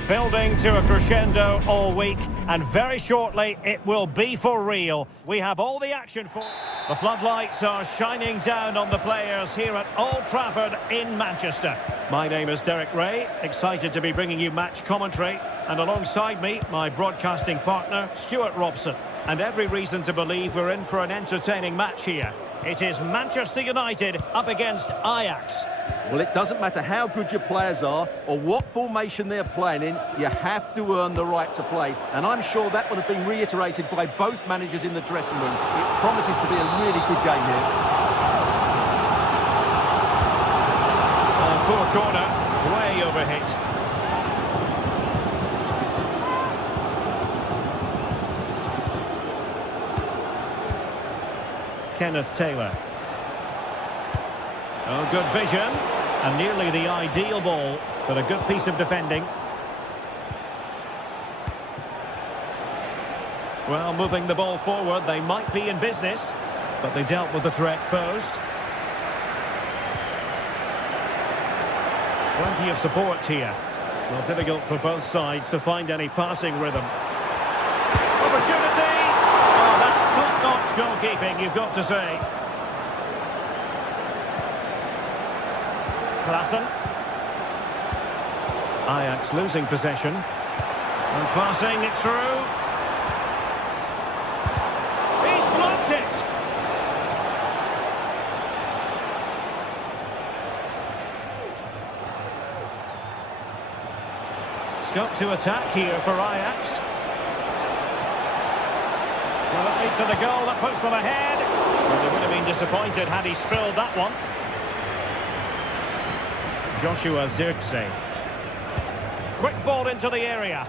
Building to a crescendo all week, and very shortly it will be for real. We have all the action for... The floodlights are shining down on the players here at Old Trafford in Manchester. My name is Derek Ray, excited to be bringing you match commentary, and alongside me, my broadcasting partner, Stuart Robson. And every reason to believe we're in for an entertaining match here. It is Manchester United up against Ajax. Well, it doesn't matter how good your players are or what formation they're playing in, you have to earn the right to play. And I'm sure that would have been reiterated by both managers in the dressing room. It promises to be a really good game here. Poor corner, way overhit. Kenneth Taylor. Oh, good vision. And nearly the ideal ball, but a good piece of defending. Well, moving the ball forward, they might be in business, but they dealt with the threat posed. Plenty of support here. Well, difficult for both sides to find any passing rhythm. Opportunity! Oh, that's top-notch goalkeeping, you've got to say. Klassen. Ajax losing possession. And passing it through. He's blocked it! Scope to attack here for Ajax. Will it lead to the goal that puts them ahead? Well, they would have been disappointed had he spilled that one. Joshua Zirkzee. Quick ball into the area.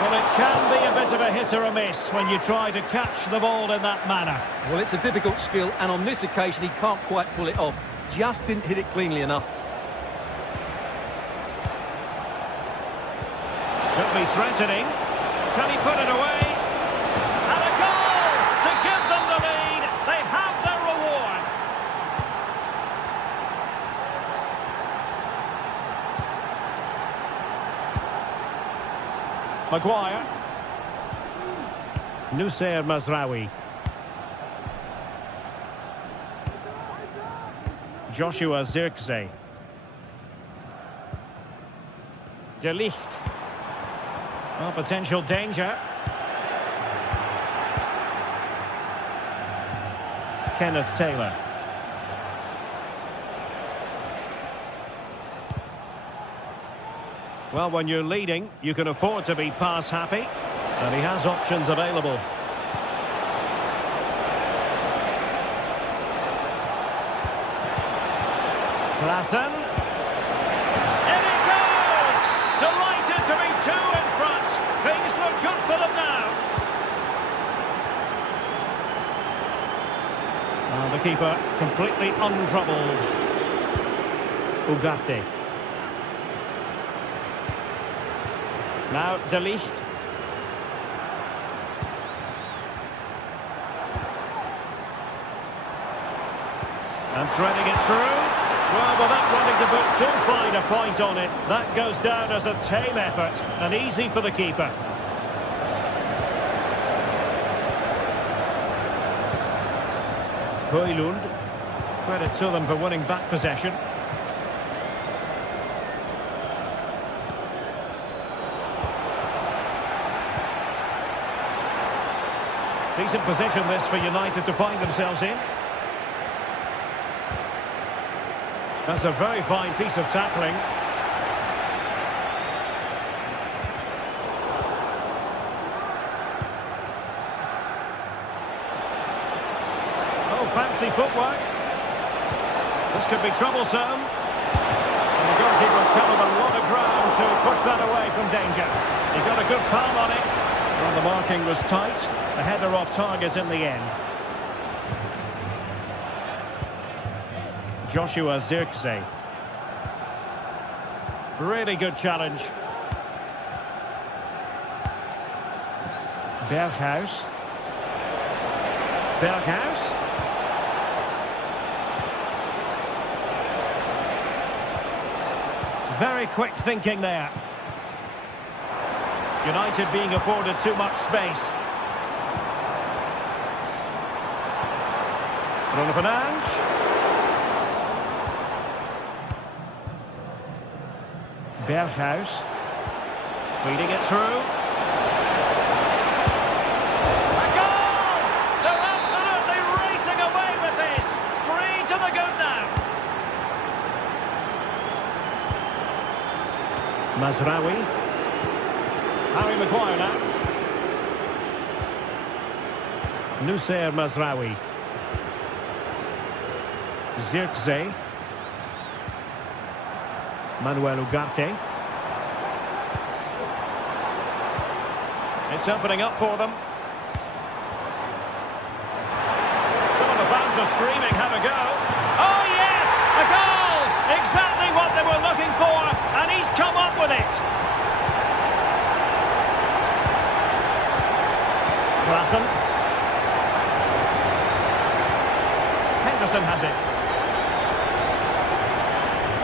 Well, it can be a bit of a hit or a miss when you try to catch the ball in that manner. Well, it's a difficult skill, and on this occasion he can't quite pull it off. Just didn't hit it cleanly enough. Could be threatening. Can he put it away? And a goal to give them the lead. They have their reward. Maguire. Noussair Mazraoui. Joshua Zirkzee. De Ligt. Oh, potential danger. Kenneth Taylor. Well, when you're leading, you can afford to be pass happy, and he has options available. Klassen. In it goes! Delighted to be two in front. Things look good for them now. The keeper completely untroubled. Ugarte. Now De Ligt. And threading it through. Well, without wanting to put too fine a point on it, that goes down as a tame effort and easy for the keeper. Højlund. Credit to them for winning back possession. Decent position this for United to find themselves in. That's a very fine piece of tackling. Oh, fancy footwork. This could be troublesome. And the goalkeeper covered a lot of ground to push that away from danger. He got a good palm on it. Well, the marking was tight. The header off target in the end. Joshua Zirkzee. Really good challenge. Berghuis. Berghuis. Very quick thinking there. United being afforded too much space. Bruno Fernandes. Berghuis. Feeding it through. A goal! They're absolutely racing away with this. 3 to the good now. Mazraoui. Harry Maguire now. Noussair Mazraoui. Zirkzee. Manuel Ugarte. It's opening up for them. Some of the fans are screaming, have a go. Oh yes! A goal! Exactly what they were looking for, and he's come up with it. Klassen. Henderson has it.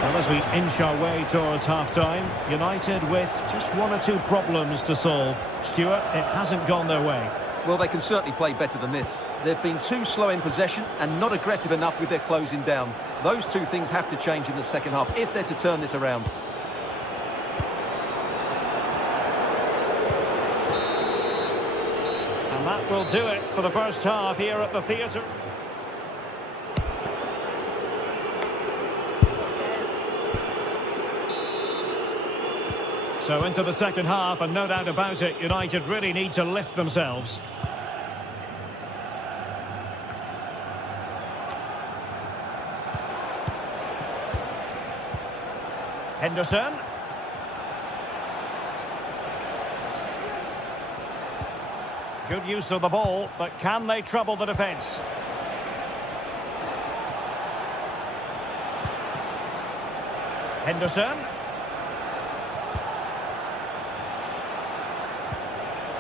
Well, as we inch our way towards half-time, United with just 1 or 2 problems to solve. Stuart, it hasn't gone their way. Well, they can certainly play better than this. They've been too slow in possession and not aggressive enough with their closing down. Those 2 things have to change in the second half if they're to turn this around. And that will do it for the first half here at the theatre. So into the second half, and no doubt about it, United really need to lift themselves. Henderson. Good use of the ball, but can they trouble the defence? Henderson.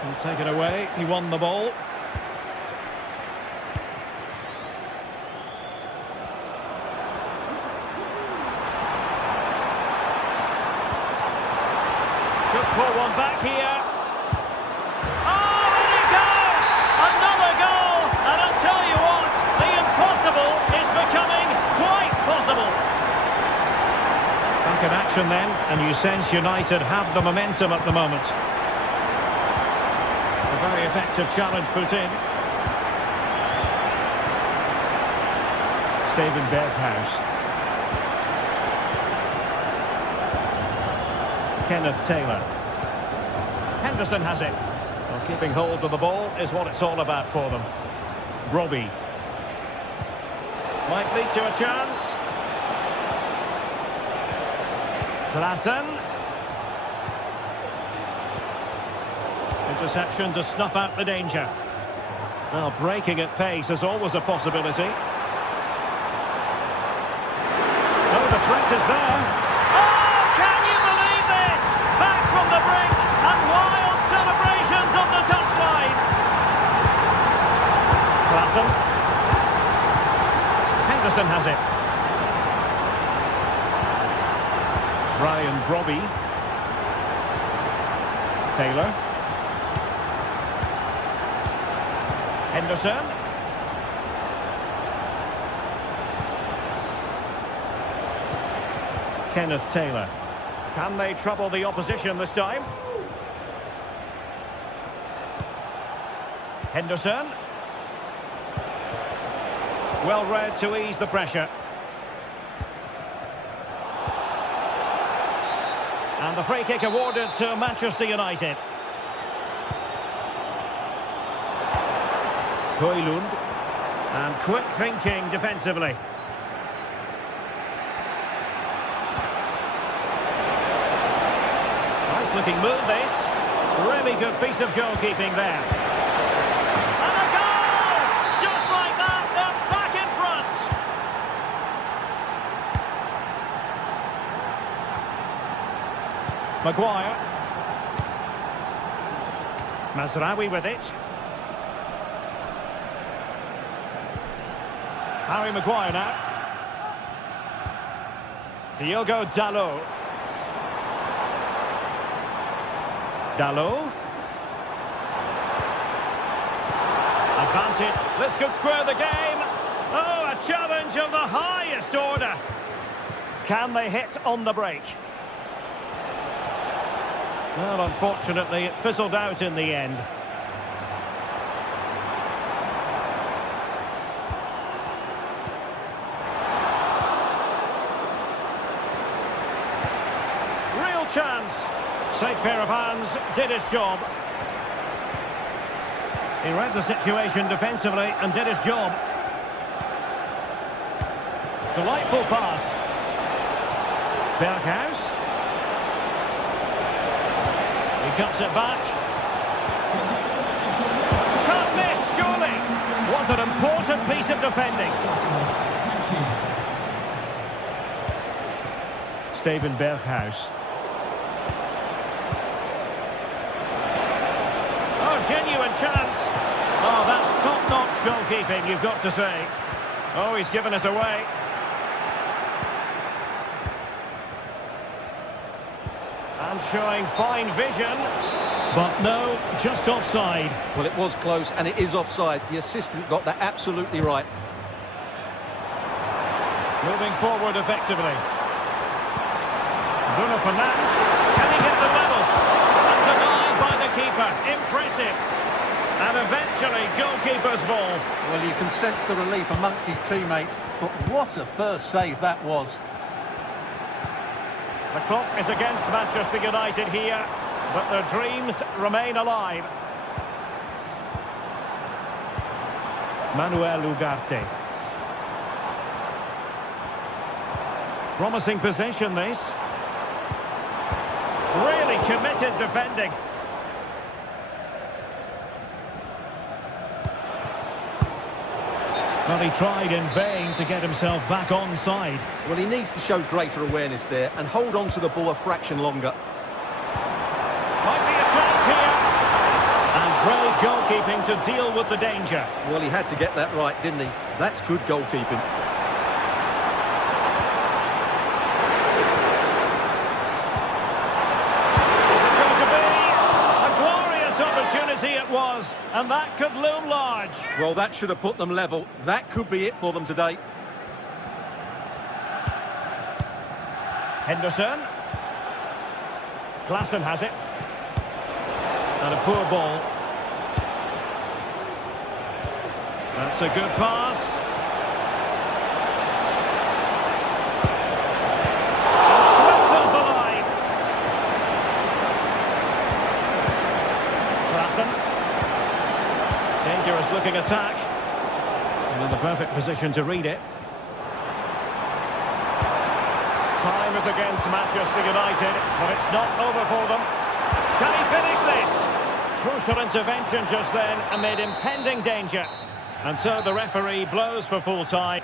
He'll take it away. He won the ball. Could pull one back here. action then, and you sense United have the momentum at the moment. A very effective challenge put in. Steven Berghuis. Kenneth Taylor. Henderson has it. Well, keeping hold of the ball is what it's all about for them. Robbie. Might lead to a chance. Klassen. Interception to snuff out the danger. Well, breaking at pace is always a possibility. Oh, the threat is there. Oh, can you believe this? Back from the brink and wild celebrations on the touchline. Klassen. Henderson has it. Brian Robbie. Taylor. Henderson. Kenneth Taylor. Can they trouble the opposition this time? Henderson. Well read to ease the pressure. And the free kick awarded to Manchester United. Højlund. And quick thinking defensively. Nice looking move this. Really good piece of goalkeeping there. And a goal! Just like that, they're back in front. Maguire. Mazraoui with it. Harry Maguire now. Diogo Dalot. Dalot. Advantage. This could square the game. Oh, a challenge of the highest order. Can they hit on the break? Well, unfortunately, it fizzled out in the end. Real chance. Safe pair of hands, did his job. He read the situation defensively and did his job. Delightful pass. Berghuis. He cuts it back. Can't miss, surely. What an important piece of defending. Steven Berghuis. Oh, genuine chance. Oh, that's top-notch goalkeeping, you've got to say. Oh, he's given us away. And showing fine vision, but no, just offside. Well, it was close, and it is offside. The assistant got that absolutely right. Moving forward effectively. Bruno Fernandes, can he get the level? And denied by the keeper. Impressive. And eventually, goalkeeper's ball. Well, you can sense the relief amongst his teammates, but what a first save that was. The clock is against Manchester United here, but their dreams remain alive. Manuel Ugarte. Promising possession, this. Really committed defending. Well, he tried in vain to get himself back onside. Well, he needs to show greater awareness there and hold on to the ball a fraction longer. Might be a chance here. And brave goalkeeping to deal with the danger. Well, he had to get that right, didn't he? That's good goalkeeping. It was, and that could loom large. Well, that should have put them level. That could be it for them today. Henderson. Klassen has it. And a poor ball. That's a good pass. Swept off the line. Klassen. Dangerous looking attack. And in the perfect position to read it. Time is against Manchester United, but it's not over for them. Can he finish this? Crucial intervention just then amid impending danger. And so the referee blows for full time.